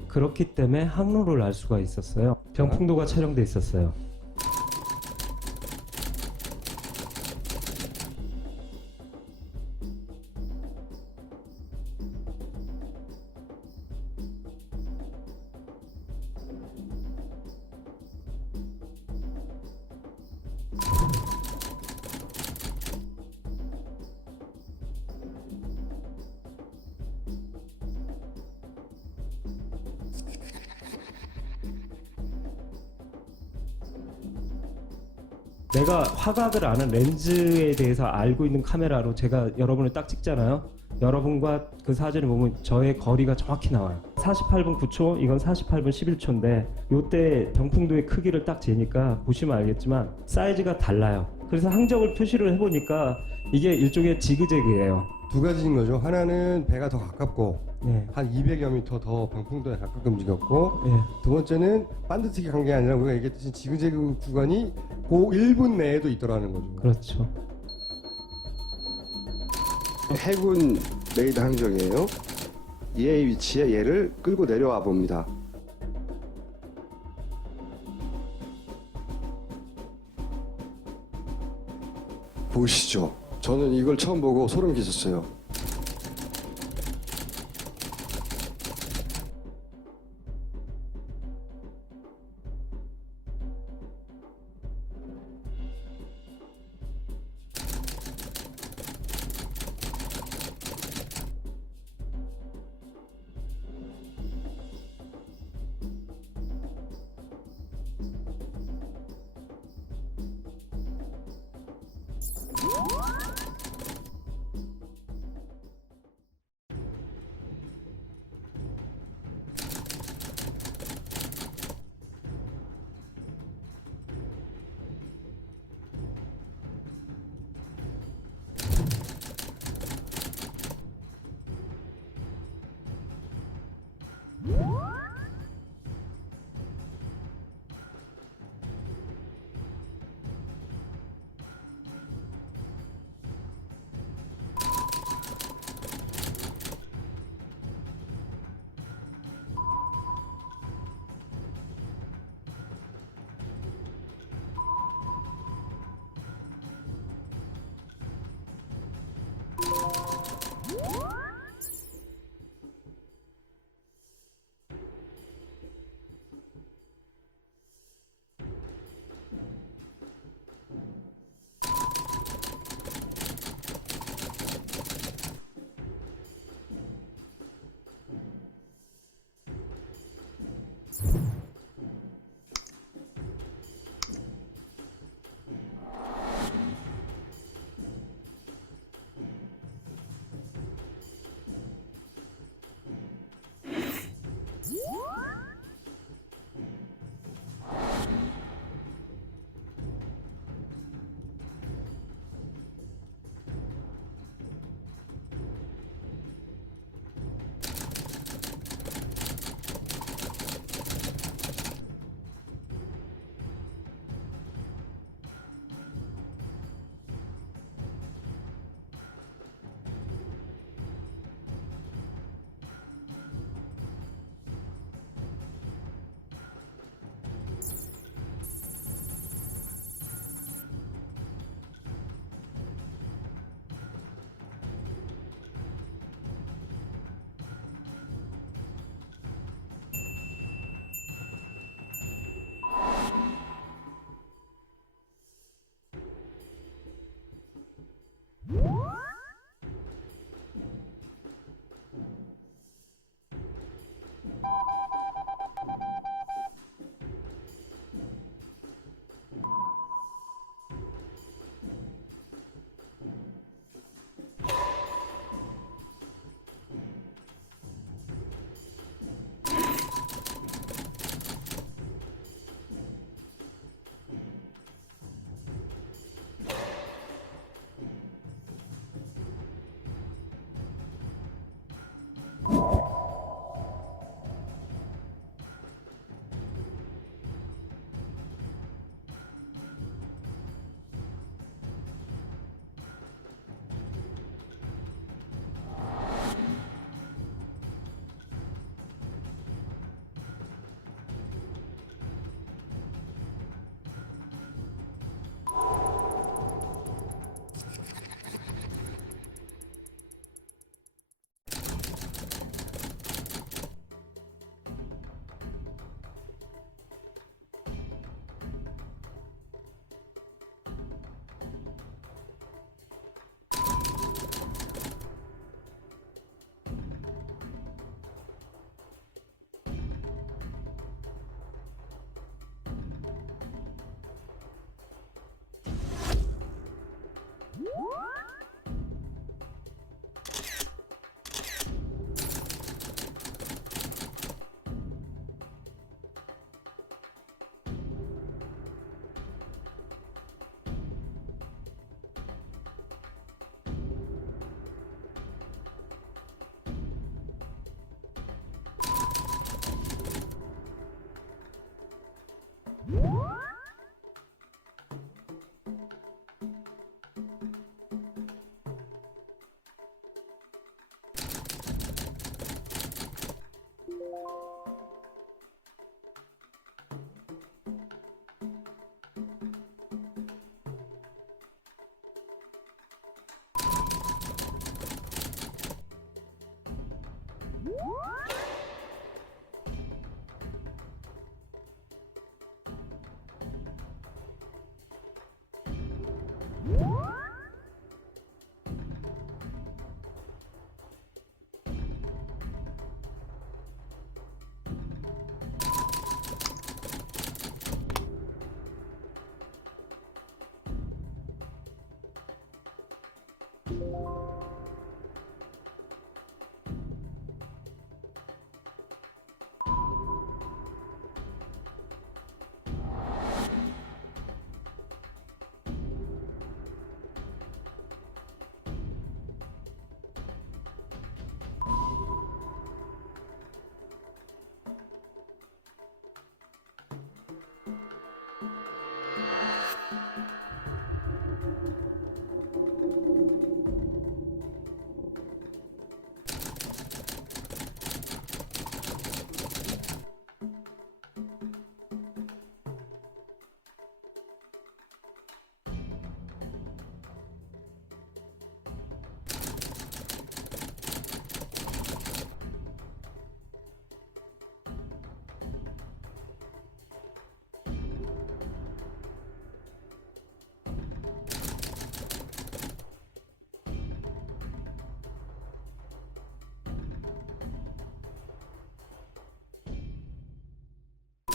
그렇기 때문에 항로를 알 수가 있었어요. 병풍도가 촬영돼 있었어요. 내가 화각을 아는 렌즈에 대해서 알고 있는 카메라로 제가 여러분을 딱 찍잖아요. 여러분과 그 사진을 보면 저의 거리가 정확히 나와요. 48분 9초, 이건 48분 11초인데 요때 병풍도의 크기를 딱 재니까 보시면 알겠지만 사이즈가 달라요. 그래서 항적을 표시를 해보니까 이게 일종의 지그재그예요. 두 가지인 거죠. 하나는 배가 더 가깝고 네. 한 200여 미터 더 병풍도에 가깝게 움직였고 네. 두 번째는 반드시 간 게 아니라 우리가 얘기했듯이 지그재그 구간이 그 1분 내에도 있더라는 거죠. 그렇죠. 해군 레이더 항적이에요. 얘의 위치에 얘를 끌고 내려와 봅니다. 보시죠. 저는 이걸 처음 보고 소름 끼쳤어요.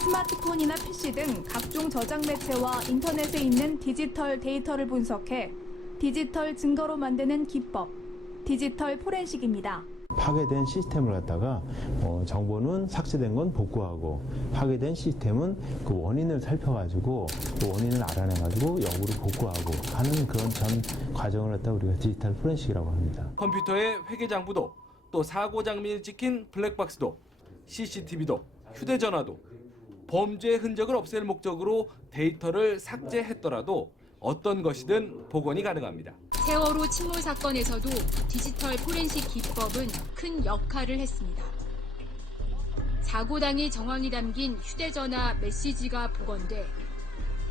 스마트폰이나 PC 등 각종 저장 매체와 인터넷에 있는 디지털 데이터를 분석해 디지털 증거로 만드는 기법, 디지털 포렌식입니다. 파괴된 시스템을 갖다가 정보는 삭제된 건 복구하고 파괴된 시스템은 그 원인을 살펴가지고 그 원인을 알아내가지고 역으로 복구하고 하는 그런 전 과정을 갖다 우리가 디지털 포렌식이라고 합니다. 컴퓨터의 회계 장부도 또 사고 장면이 찍힌 블랙박스도 CCTV도 휴대전화도 범죄의 흔적을 없앨 목적으로 데이터를 삭제했더라도 어떤 것이든 복원이 가능합니다. 세월호 침몰 사건에서도 디지털 포렌식 기법은 큰 역할을 했습니다. 사고당의 정황이 담긴 휴대전화 메시지가 복원돼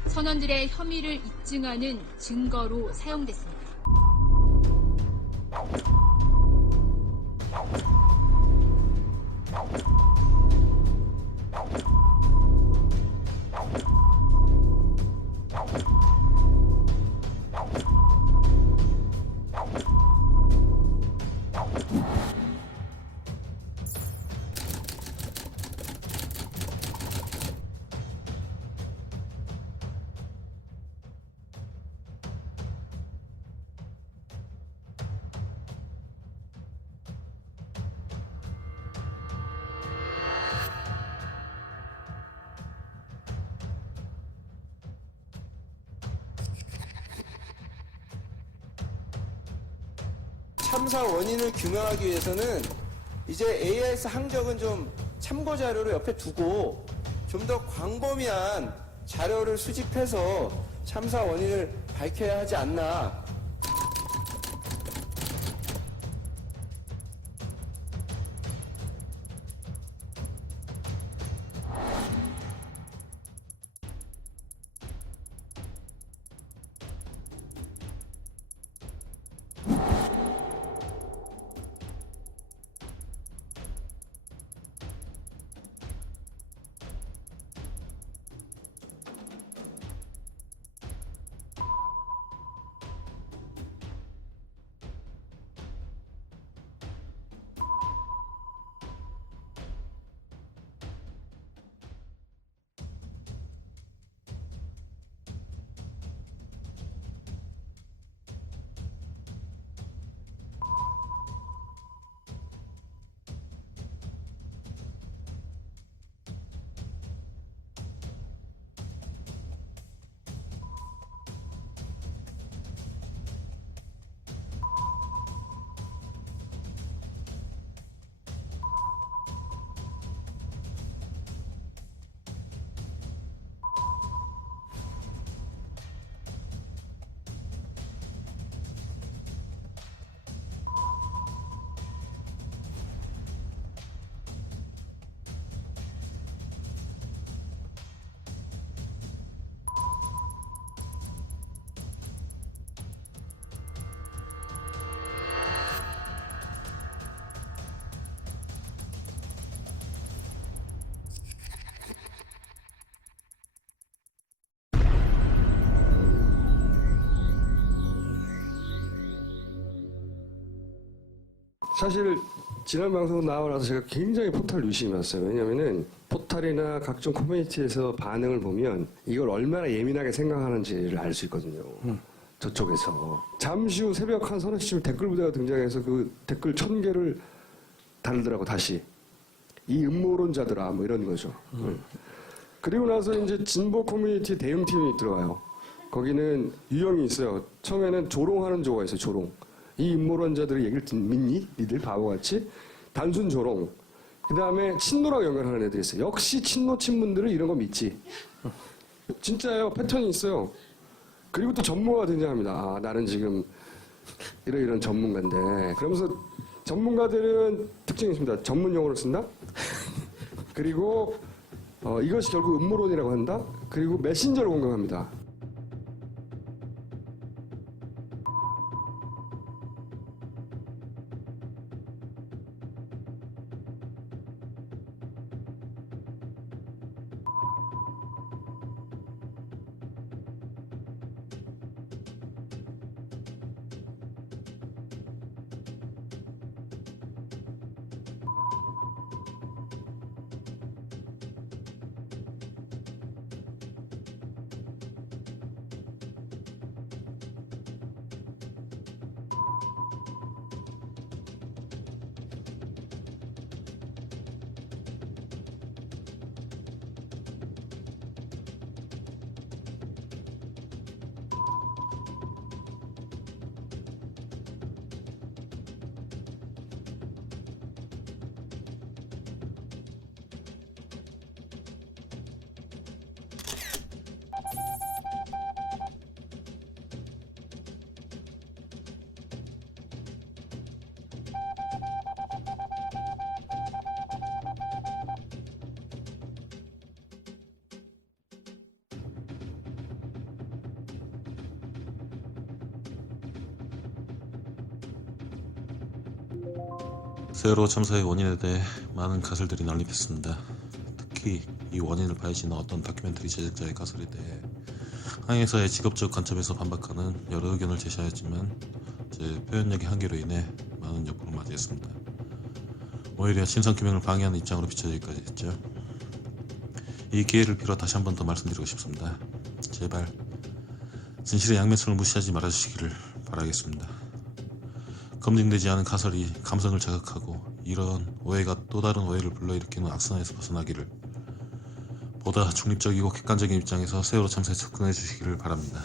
선원들의 혐의를 입증하는 증거로 사용됐습니다. 참사 원인을 규명하기 위해서는 이제 AIS 항적은 좀 참고 자료로 옆에 두고 좀 더 광범위한 자료를 수집해서 참사 원인을 밝혀야 하지 않나. 사실 지난 방송 나오고 나서 제가 굉장히 포탈 유심히 봤어요. 왜냐면은 포탈이나 각종 커뮤니티에서 반응을 보면 이걸 얼마나 예민하게 생각하는지를 알 수 있거든요. 저쪽에서. 잠시 후 새벽 한 서너 시쯤 댓글 부대가 등장해서 그 댓글 1000개를 달더라고 다시. 이 음모론자들아 뭐 이런 거죠. 그리고 나서 이제 진보 커뮤니티 대응팀이 들어가요. 거기는 유형이 있어요. 처음에는 조롱하는 조가 있어요. 조롱. 이 음모론자들의 얘기를 믿니? 니들 바보같이? 단순 조롱. 그 다음에 친노랑 연결하는 애들이 있어요. 역시 친노 친문들은 이런 거 믿지. 진짜예요. 패턴이 있어요. 그리고 또 전문가가 등장합니다. 아, 나는 지금 이런 전문가인데. 그러면서 전문가들은 특징이 있습니다. 전문 용어를 쓴다. 그리고 이것이 결국 음모론이라고 한다. 그리고 메신저를 공격합니다. 세월호 참사의 원인에 대해 많은 가설들이 난립했습니다. 특히 이 원인을 파헤치는 어떤 다큐멘터리 제작자의 가설에 대해 항해사의 직업적 관점에서 반박하는 여러 의견을 제시하였지만 제 표현력의 한계로 인해 많은 역풍을 맞이했습니다. 오히려 진상규명을 방해하는 입장으로 비춰지기까지 했죠. 이 기회를 빌어 다시 한 번 더 말씀드리고 싶습니다. 제발 진실의 양면성을 무시하지 말아주시기를 바라겠습니다. 검증되지 않은 가설이 감성을 자극하고 이런 오해가 또 다른 오해를 불러일으키는 악순환에서 벗어나기를, 보다 중립적이고 객관적인 입장에서 세월호 참사에 접근해 주시기를 바랍니다.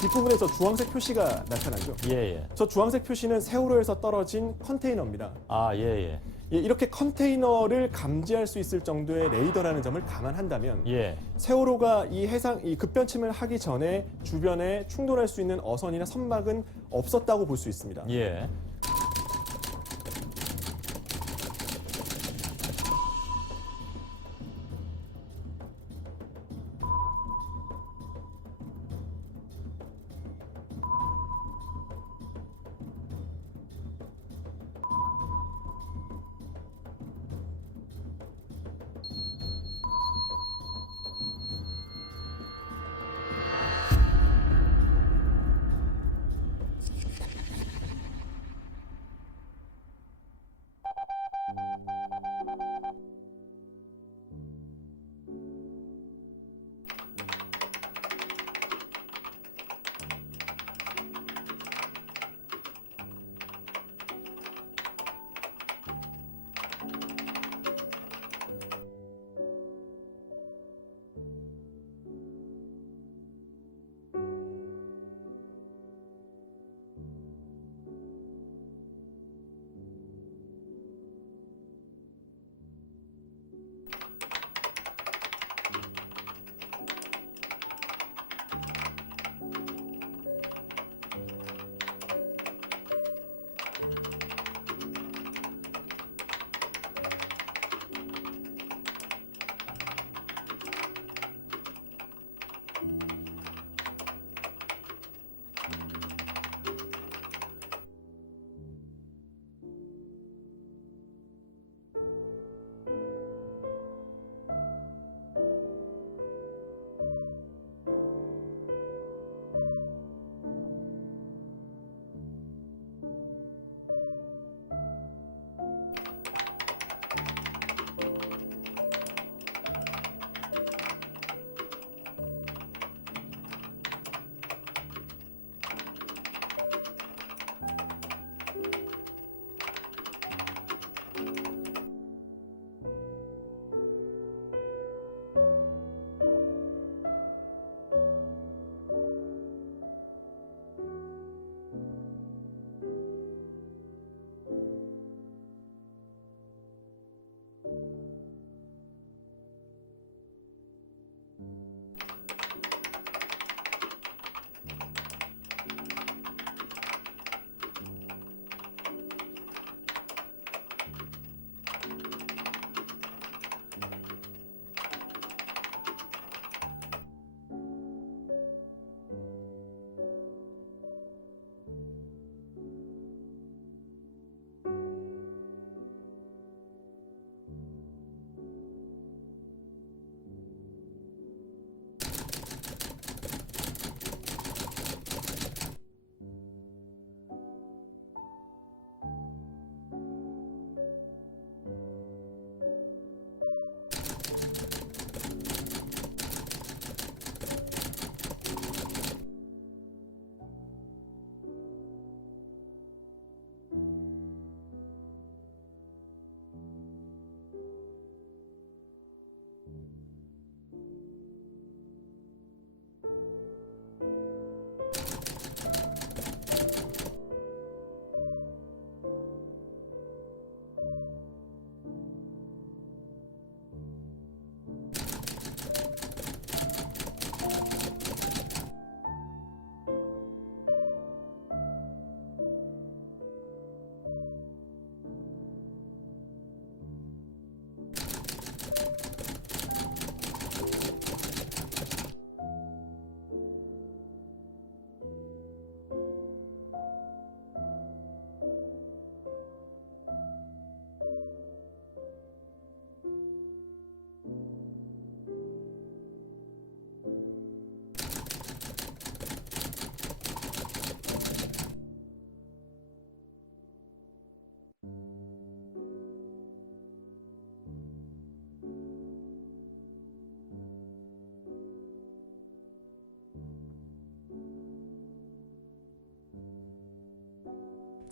뒷부분에 저 주황색 표시가 나타나죠. 예. 저 주황색 표시는 세월호에서 떨어진 컨테이너입니다. 아, 예. 예, 이렇게 컨테이너를 감지할 수 있을 정도의 레이더라는 점을 감안한다면 예. 세월호가 이 급변침을 하기 전에 주변에 충돌할 수 있는 어선이나 선박은 없었다고 볼 수 있습니다. 예.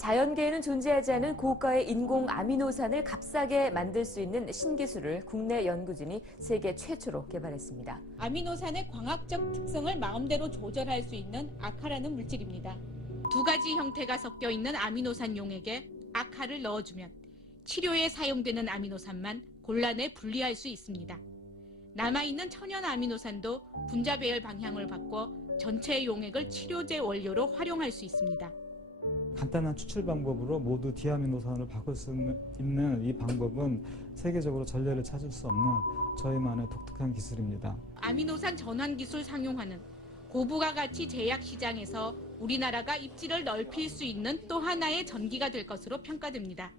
자연계에는 존재하지 않은 고가의 인공 아미노산을 값싸게 만들 수 있는 신기술을 국내 연구진이 세계 최초로 개발했습니다. 아미노산의 광학적 특성을 마음대로 조절할 수 있는 아카라는 물질입니다. 두 가지 형태가 섞여 있는 아미노산 용액에 아카를 넣어주면 치료에 사용되는 아미노산만 골라내 분리할 수 있습니다. 남아있는 천연 아미노산도 분자 배열 방향을 바꿔 전체 용액을 치료제 원료로 활용할 수 있습니다. 간단한 추출 방법으로 모두 디아미노산을 바꿀 수 있는 이 방법은 세계적으로 전례를 찾을 수 없는 저희만의 독특한 기술입니다. 아미노산 전환 기술 상용화는 고부가 가치 제약 시장에서 우리나라가 입지를 넓힐 수 있는 또 하나의 전기가 될 것으로 평가됩니다.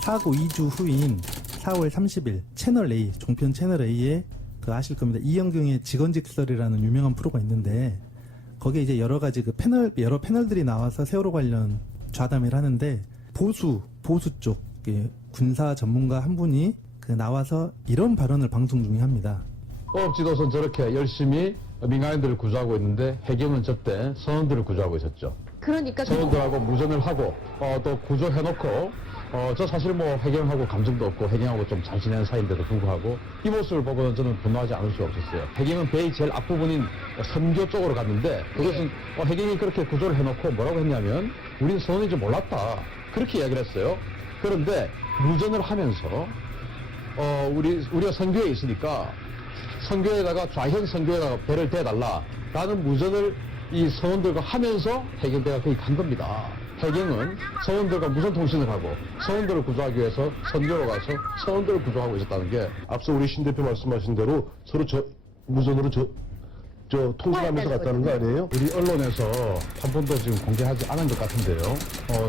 사고 2주 후인 4월 30일 채널 A, 종편 채널 A에 그 아실 겁니다. 이영경의 직언직설이라는 유명한 프로가 있는데 거기에 이제 여러 가지 그 여러 패널들이 나와서 세월호 관련 좌담회를 하는데 보수 쪽 군사 전문가 한 분이 그 나와서 이런 발언을 방송 중에 합니다. 지도선 저렇게 열심히 민간인들을 구조하고 있는데 해경은 저때 선원들을 구조하고 있었죠. 그러니까 선원들하고 무전을 하고 또 구조해놓고 저 사실 뭐 해경하고 감정도 없고 해경하고 좀 잘 지내는 사이인데도 불구하고 이 모습을 보고는 저는 분노하지 않을 수가 없었어요. 해경은 배의 제일 앞부분인 선교 쪽으로 갔는데 그것은 해경이 그렇게 구조를 해놓고 뭐라고 했냐면 우리는 선원인지 몰랐다 그렇게 이야기를 했어요. 그런데 무전을 하면서 우리가 선교에 있으니까 선교에다가 좌현 선교에다가 배를 대달라라는 무전을 이 선원들과 하면서 해경대가 거기 간 겁니다. 해경은 선원들과 무선 통신을 하고 선원들을 구조하기 위해서 선교로 가서 선원들을 구조하고 있었다는 게 앞서 우리 신 대표 말씀하신 대로 서로 무전으로 통신하면서 갔다는 거 아니에요? 우리 언론에서 한 번도 지금 공개하지 않은 것 같은데요.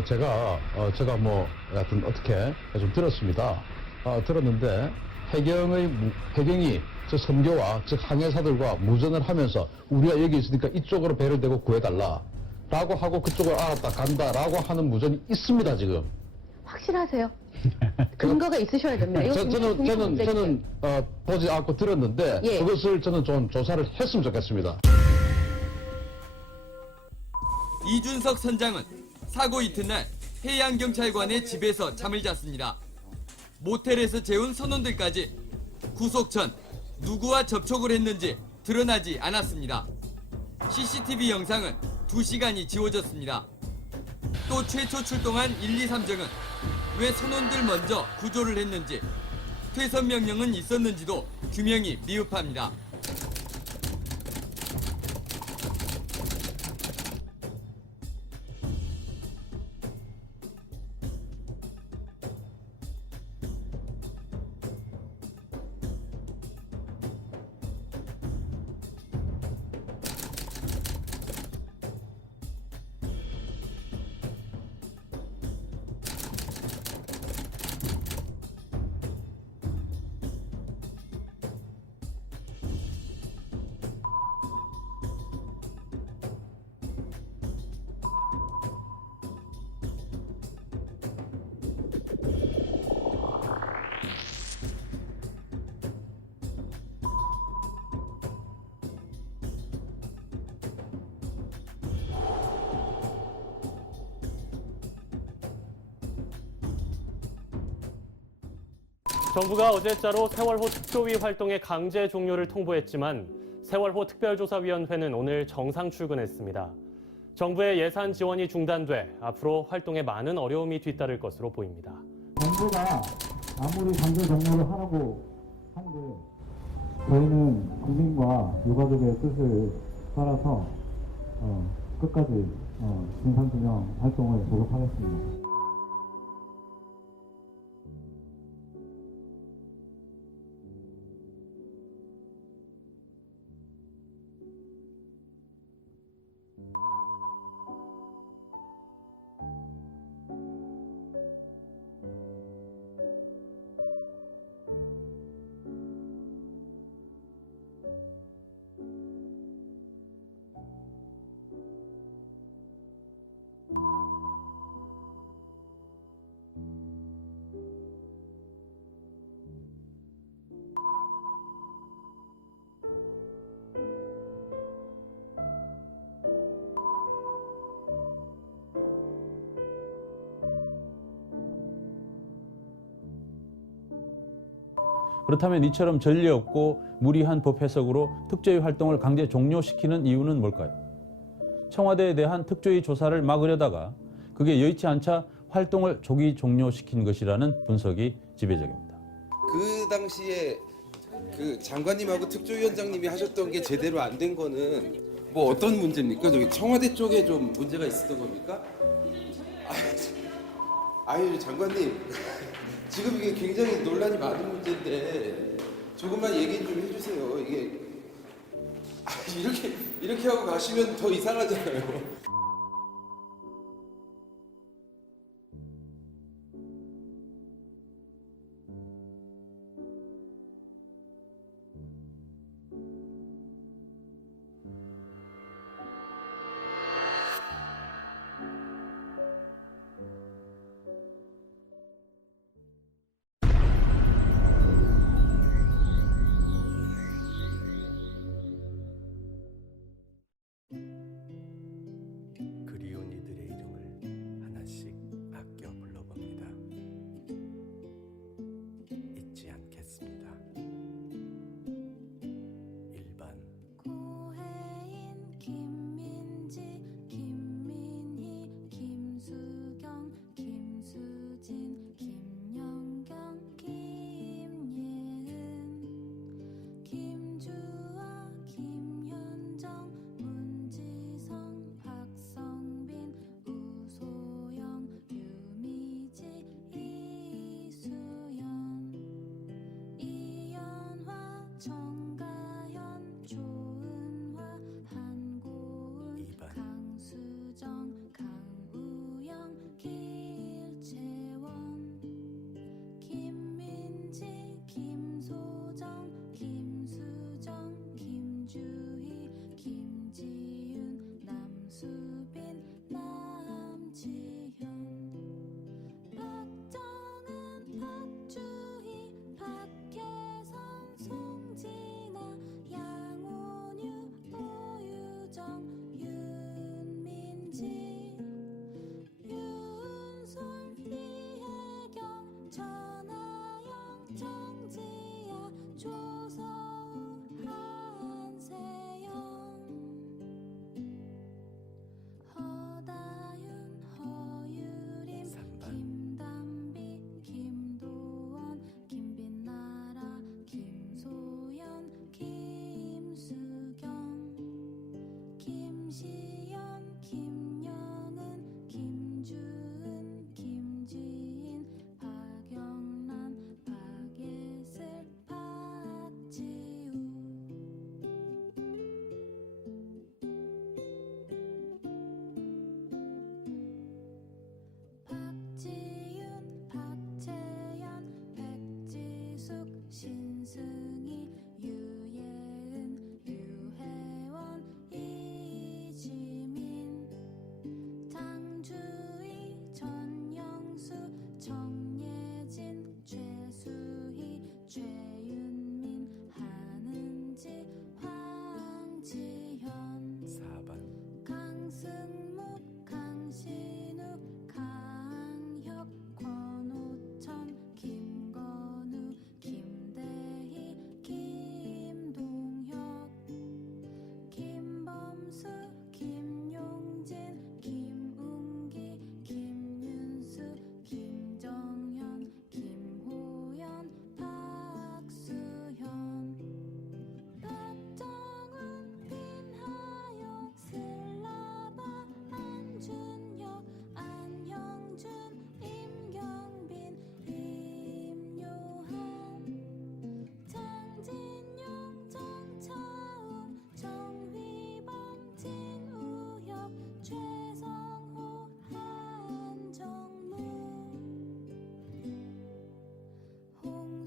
제가 뭐 하여튼 어떻게 좀 들었습니다. 들었는데 해경이 저 선교와 즉 항해사들과 무전을 하면서 우리가 여기 있으니까 이쪽으로 배를 대고 구해달라 라고 하고 그쪽을 알았다 간다 라고 하는 무전이 있습니다 지금. 확실하세요? 근거가 있으셔야 됩니다. 이거 저는 보지 않고 들었는데 예. 그것을 저는 좀 조사를 했으면 좋겠습니다. 이준석 선장은 사고 이튿날 해양경찰관의 집에서 잠을 잤습니다. 모텔에서 재운 선원들까지 구속 전 누구와 접촉을 했는지 드러나지 않았습니다. CCTV 영상은 2시간이 지워졌습니다. 또 최초 출동한 123정은 왜 선원들 먼저 구조를 했는지, 퇴선 명령은 있었는지도 규명이 미흡합니다. 정부가 어제자로 세월호 특조위 활동의 강제 종료를 통보했지만 세월호 특별조사위원회는 오늘 정상 출근했습니다. 정부의 예산 지원이 중단돼 앞으로 활동에 많은 어려움이 뒤따를 것으로 보입니다. 정부가 아무리 강제 종료를 하라고 한들 저희는 국민과 유가족의 뜻을 따라서 끝까지 진상규명 활동을 계속하겠습니다. 그렇다면 이처럼 전례 없고 무리한 법 해석으로 특조위 활동을 강제 종료시키는 이유는 뭘까요? 청와대에 대한 특조위 조사를 막으려다가 그게 여의치 않자 활동을 조기 종료시킨 것이라는 분석이 지배적입니다. 그 당시에 그 장관님하고 특조위원장님이 하셨던 게 제대로 안 된 거는 뭐 어떤 문제입니까? 저기 청와대 쪽에 좀 문제가 있었던 겁니까? 아니 장관님 지금 이게 굉장히 논란이 많은 문제인데 조금만 얘기 좀 해주세요. 이게 이렇게 하고 가시면 더 이상하잖아요. 그리운 이들의 이름을 하나씩 아껴 불러봅니다. 잊지 않겠습니다. 1번 고혜인, 김민지, 김민희, 김수경, 김수진, 김영경, 김예은, 김주아, 김윤정, 문지성, 박성빈, 우소영, 유미지, 이수연, 이연화, 정가연, 조은화, 한고은, 강수정, 강우영, 길채원, 김민지, 김소정, 김수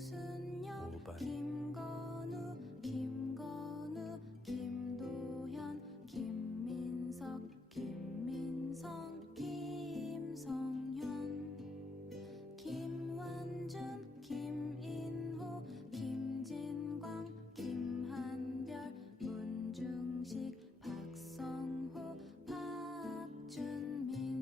홍순영, 5번 김건우, 김도현, 김민석, 김민성, 김성현, 김완준, 김인호, 김진광, 김한별, 문중식, 박성호, 박준민.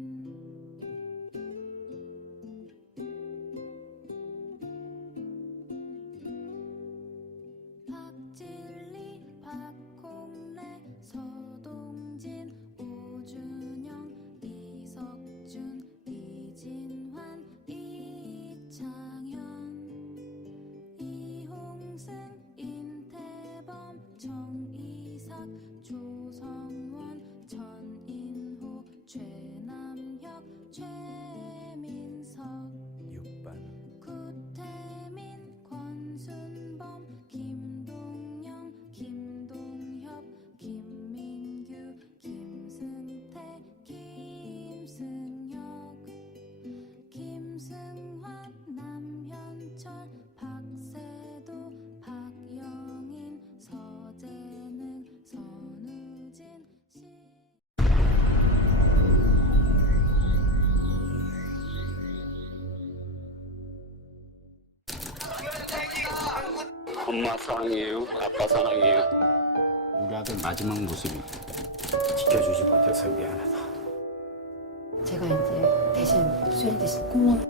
박진리, 박홍래, 서동진, 오준영, 이석준, 이진환, 이창현, 이홍승, 인태범, 정이삭, 조성원, 전인호, 최남혁, 최민석, 6번 구태민, 권순범, 김동영, 김동협, 김민규, 김승태, 김승혁, 김승환, 남현철, 박세도, 박영인, 서재능, 선우진, 엄마 사랑해요. 아빠 사랑해요. 우리 아들 마지막 모습이 지켜주지 못해서 미안하다. 제가 이제 대신 수혈 대신 공무원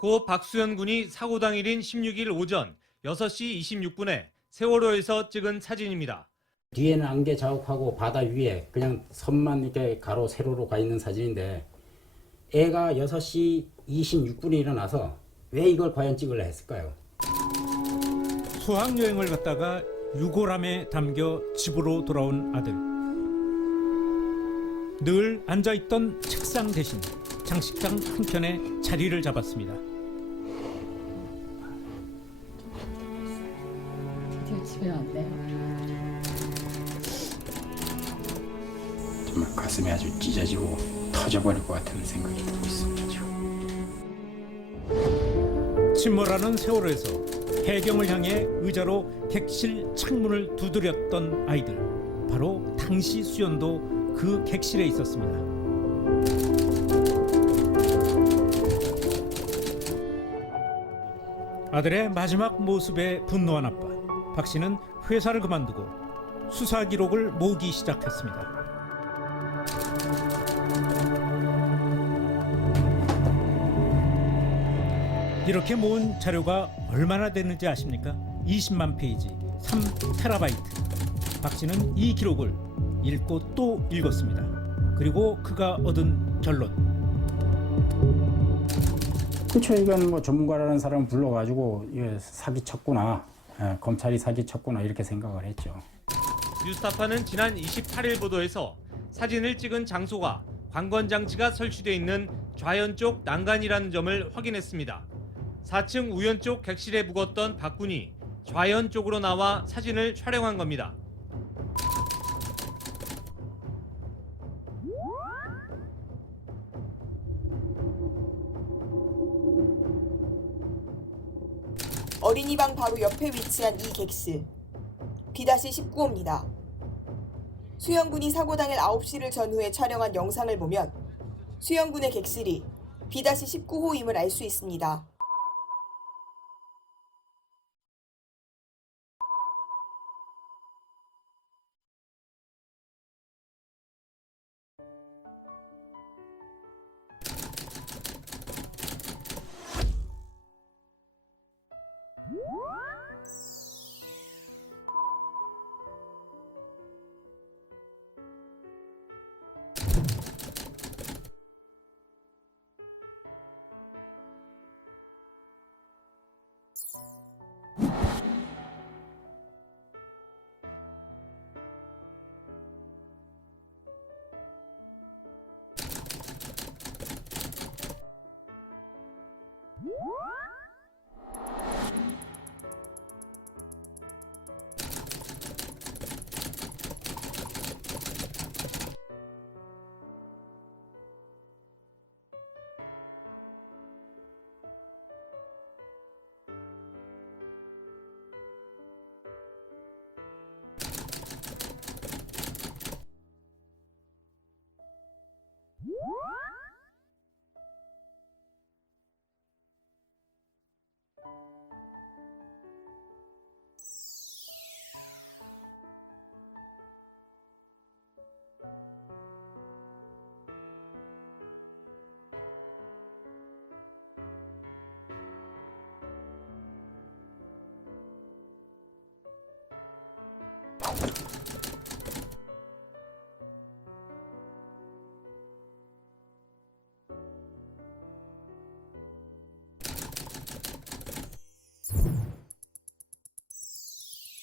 고 박수현 군이 사고 당일인 16일 오전 6시 26분에 세월호에서 찍은 사진입니다. 뒤에는 안개 자욱하고 바다 위에 그냥 선만 이렇게 가로 세로로 가 있는 사진인데 애가 6시 26분에 일어나서 왜 이걸 과연 찍으려 했을까요? 수학여행을 갔다가 유골함에 담겨 집으로 돌아온 아들. 늘 앉아있던 책상 대신 장식장 한켠에 자리를 잡았습니다. 드디어 집에 왔네요. 정말 가슴이 아주 찢어지고 터져버릴 것 같은 생각이 들고 있습니다. 침몰하는 세월호에서 해경을 향해 의자로 객실 창문을 두드렸던 아이들. 바로 당시 수연도 그 객실에 있었습니다. 아들의 마지막 모습에 분노한 아빠. 박 씨는 회사를 그만두고 수사 기록을 모으기 시작했습니다. 이렇게 모은 자료가 얼마나 되는지 아십니까? 20만 페이지, 3테라바이트. 박 씨는 이 기록을 읽고 또 읽었습니다. 그리고 그가 얻은 결론. 그렇죠. 이건 뭐 전문가라는 사람 불러가지고 이거 사기쳤구나. 검찰이 사기쳤구나 이렇게 생각을 했죠. 뉴스타파는 지난 28일 보도에서 사진을 찍은 장소가 관건장치가 설치되어 있는 좌현 쪽 난간이라는 점을 확인했습니다. 4층 우현 쪽 객실에 묵었던 박 군이 좌현 쪽으로 나와 사진을 촬영한 겁니다. 어린이방 바로 옆에 위치한 이 객실. B-19호입니다. 수영군이 사고 당일 9시를 전후에 촬영한 영상을 보면 수영군의 객실이 B-19호임을 알 수 있습니다.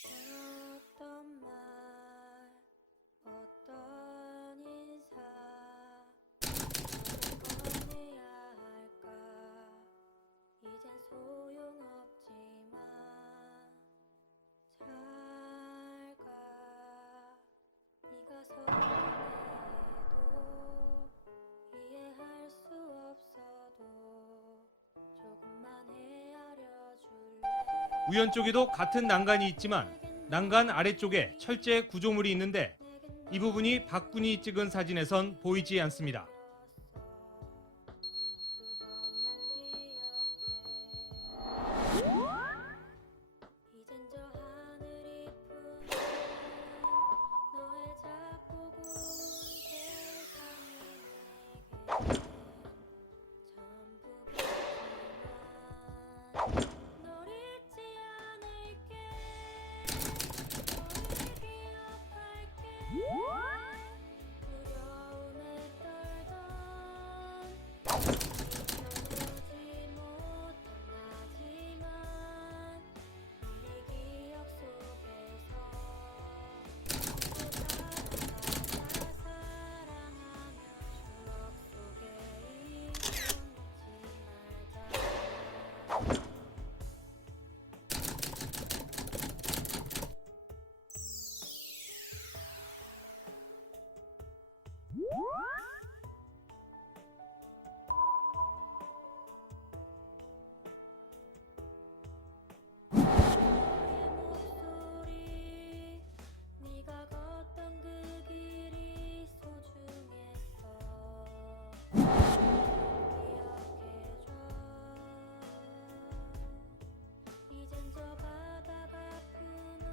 어떤 말, 어떤 인사, 꺼내야 할까? 이젠 소용없지만 잘가. 네가 서운해도 이해할 수 없어도 조금만 헤아려 줄래? 우연 쪽에도 같은 난간이 있지만 난간 아래쪽에 철제 구조물이 있는데 이 부분이 박군이 찍은 사진에선 보이지 않습니다. 이젠 저 하늘이 푸른 너의 작고 고운 세상이 내겐 전부겠지만 널 잊지 않을게. 너를 기억할게. 두려움에 떨던 잊혀주지 못한 나지만 우리 기억 속에서 살아가자. 사랑하며 추억 속에 잊지 말자. 목소리 네가 걷던 그 길이 소중했어. 기억해줘. 이젠 저 바다가 품은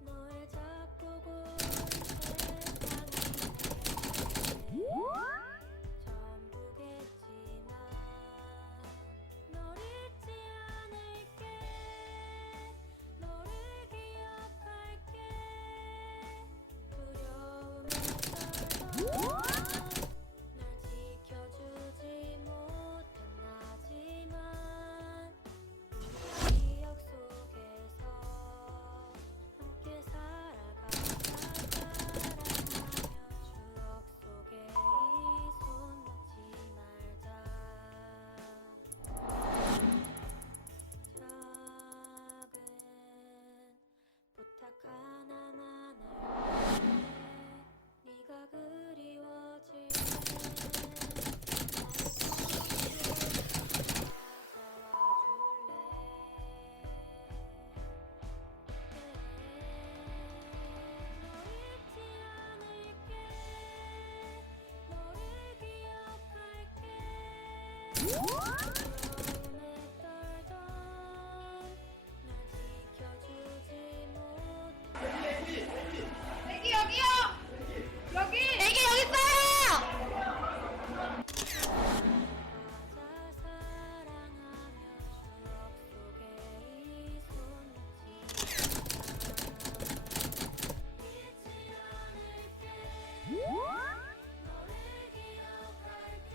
너의 작고 고운 세상이 전부겠지만 널 잊지 않을게. 너를 기억할게. 두려움에 떨던 날 지켜주지 못한 나지만 우리 기억 속에서 함께 살아가자. 사랑하며 추억 속에 이 손 놓지 말자. 작은 부탁 하나만 할게. 네가 그리워질 때 나의 손 찾아와 줄래. 애기 여기요! 여기! 애기 여기 있어요! 너를 기억할게.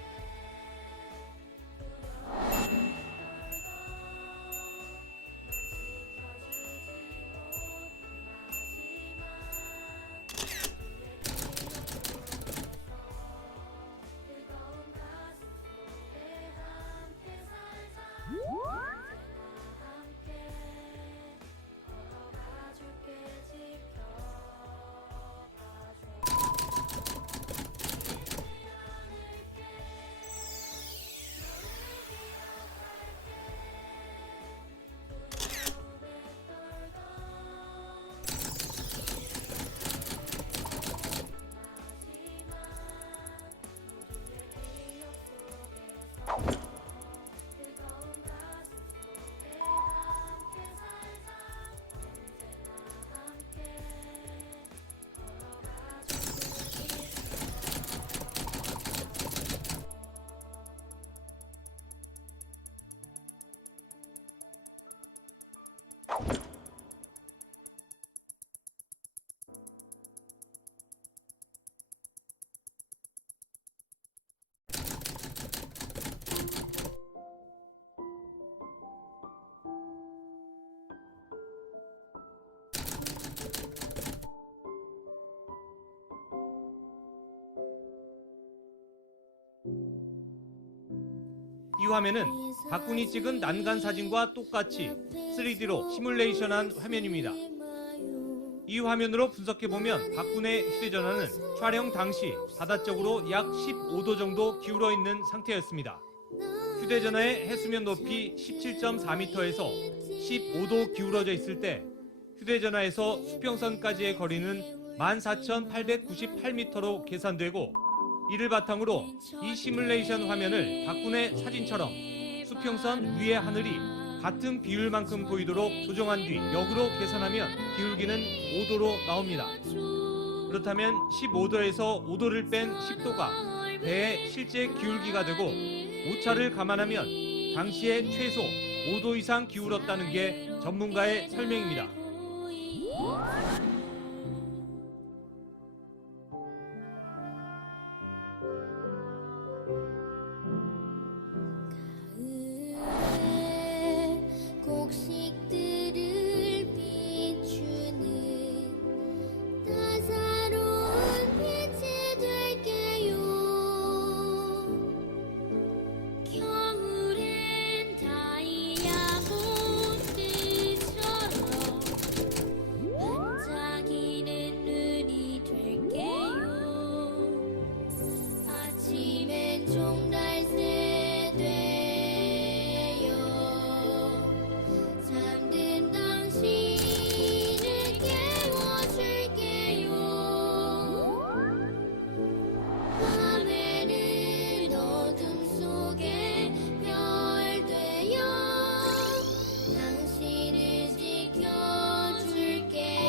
화면은 박군이 찍은 난간 사진과 똑같이 3D로 시뮬레이션한 화면입니다. 이 화면으로 분석해보면 박군의 휴대전화는 촬영 당시 바다 쪽으로 약 15도 정도 기울어 있는 상태였습니다. 휴대전화의 해수면 높이 17.4m에서 15도 기울어져 있을 때 휴대전화에서 수평선까지의 거리는 14,898m로 계산되고, 이를 바탕으로 이 시뮬레이션 화면을 박군의 사진처럼 수평선 위의 하늘이 같은 비율만큼 보이도록 조정한 뒤 역으로 계산하면 기울기는 5도로 나옵니다. 그렇다면 15도에서 5도를 뺀 10도가 배의 실제 기울기가 되고, 오차를 감안하면 당시에 최소 5도 이상 기울었다는 게 전문가의 설명입니다. 곡식들을 비추는 따사로운 빛이 될게요. 겨울엔 다이아몬드처럼 반짝이는 눈이 될게요. 아침엔 종달새 되어 잠든 당신을 깨워줄게요. 밤에는 어둠 속에 별 되어 당신을 지켜줄게요.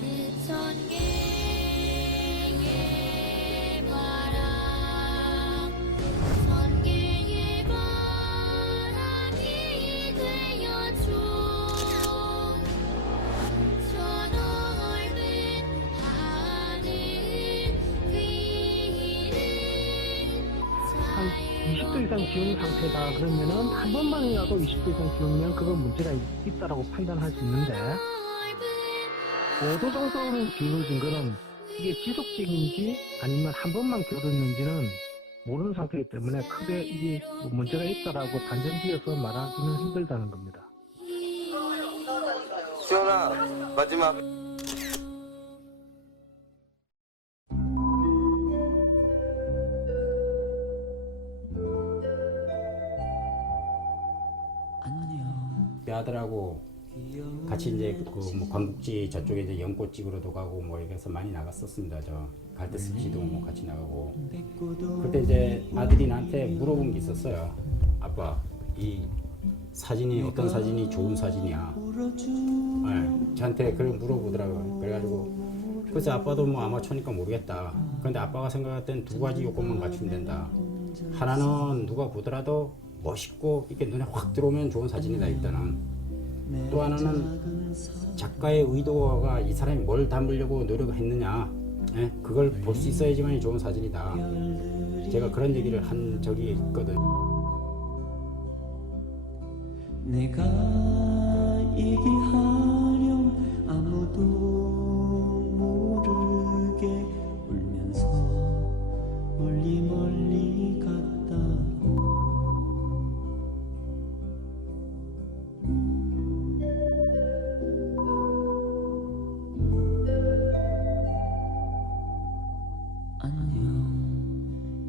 나는 천개의 바람, 천개의 바람이 되어줘. 저 넓은 하늘 위를 한 20도 이상 기온 상태다 그러면은 한 번만이라도 20도 이상 기온이면 그건 문제가 있다라고 판단할 수 있는데, 5도 정도는 기울어진 거는 이게 지속적인지 아니면 한 번만 기울었는지는 모르는 상태이기 때문에 크게 이게 뭐 문제가 있다라고 단정지어서 말하기는 힘들다는 겁니다. 수연아, 마지막. 내 아들하고 같이 이제 뭐 광국지 저쪽에 이제 연꽃 찍으러도 가고 뭐 이렇게 해서 많이 나갔었습니다. 저 갈대습지도 뭐 같이 나가고. 그때 이제 아들이 나한테 물어본 게 있었어요. 아빠, 이 사진이 어떤 사진이 좋은 사진이야? 네, 저한테 그걸 물어보더라고요. 그래가지고 그래서 아빠도 뭐 아마추어니까 모르겠다. 그런데 아빠가 생각할 땐 두 가지 요건만 갖추면 된다. 하나는 누가 보더라도 멋있고 이렇게 눈에 확 들어오면 좋은 사진이다 일단은. 또 하나는 작가의 의도가 이 사람이 뭘 담으려고 노력을 했느냐, 예? 그걸 볼 수 있어야지만 좋은 사진이다. 제가 그런 얘기를 한 적이 있거든. 내가 얘기하렴 아무도 모르게 울면서 멀리 멀리 갔다고. 안녕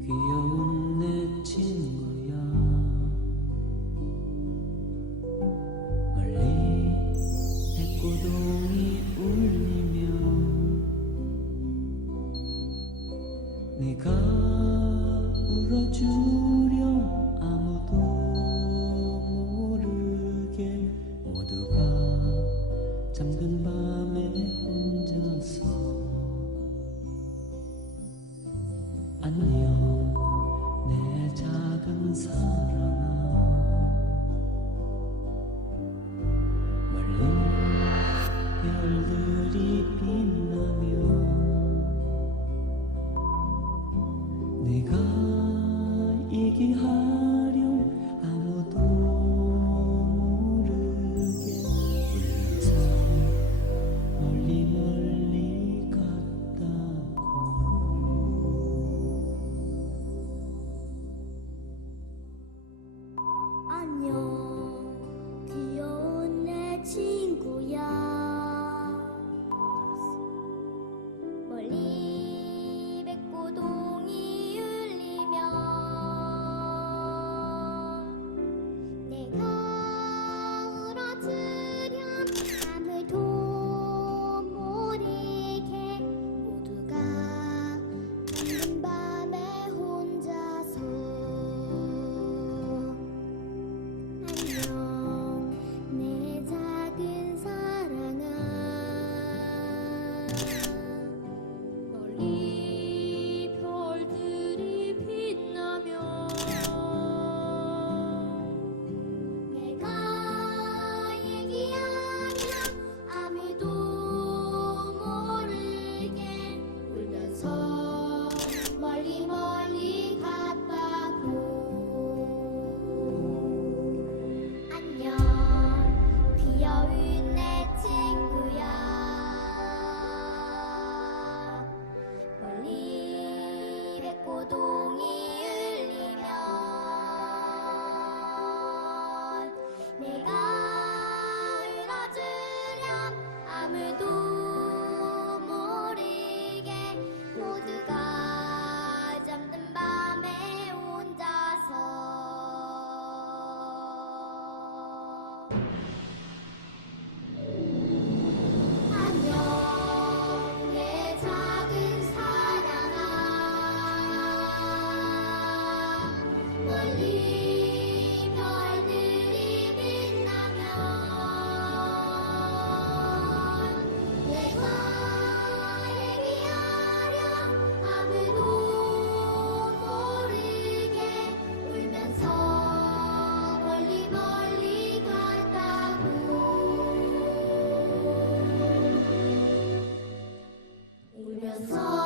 귀여운 내 친구야. 멀리 백고동이 울리면 네가 울어주렴 아무도 모르게. 모두가 잠든 밤에 혼자서. 안녕 내 작은 사랑아. 멀리 별들이 빛나며 네가 얘기하렴 아무도 모르게. 울면서 멀리 멀리 갔다고. 있어서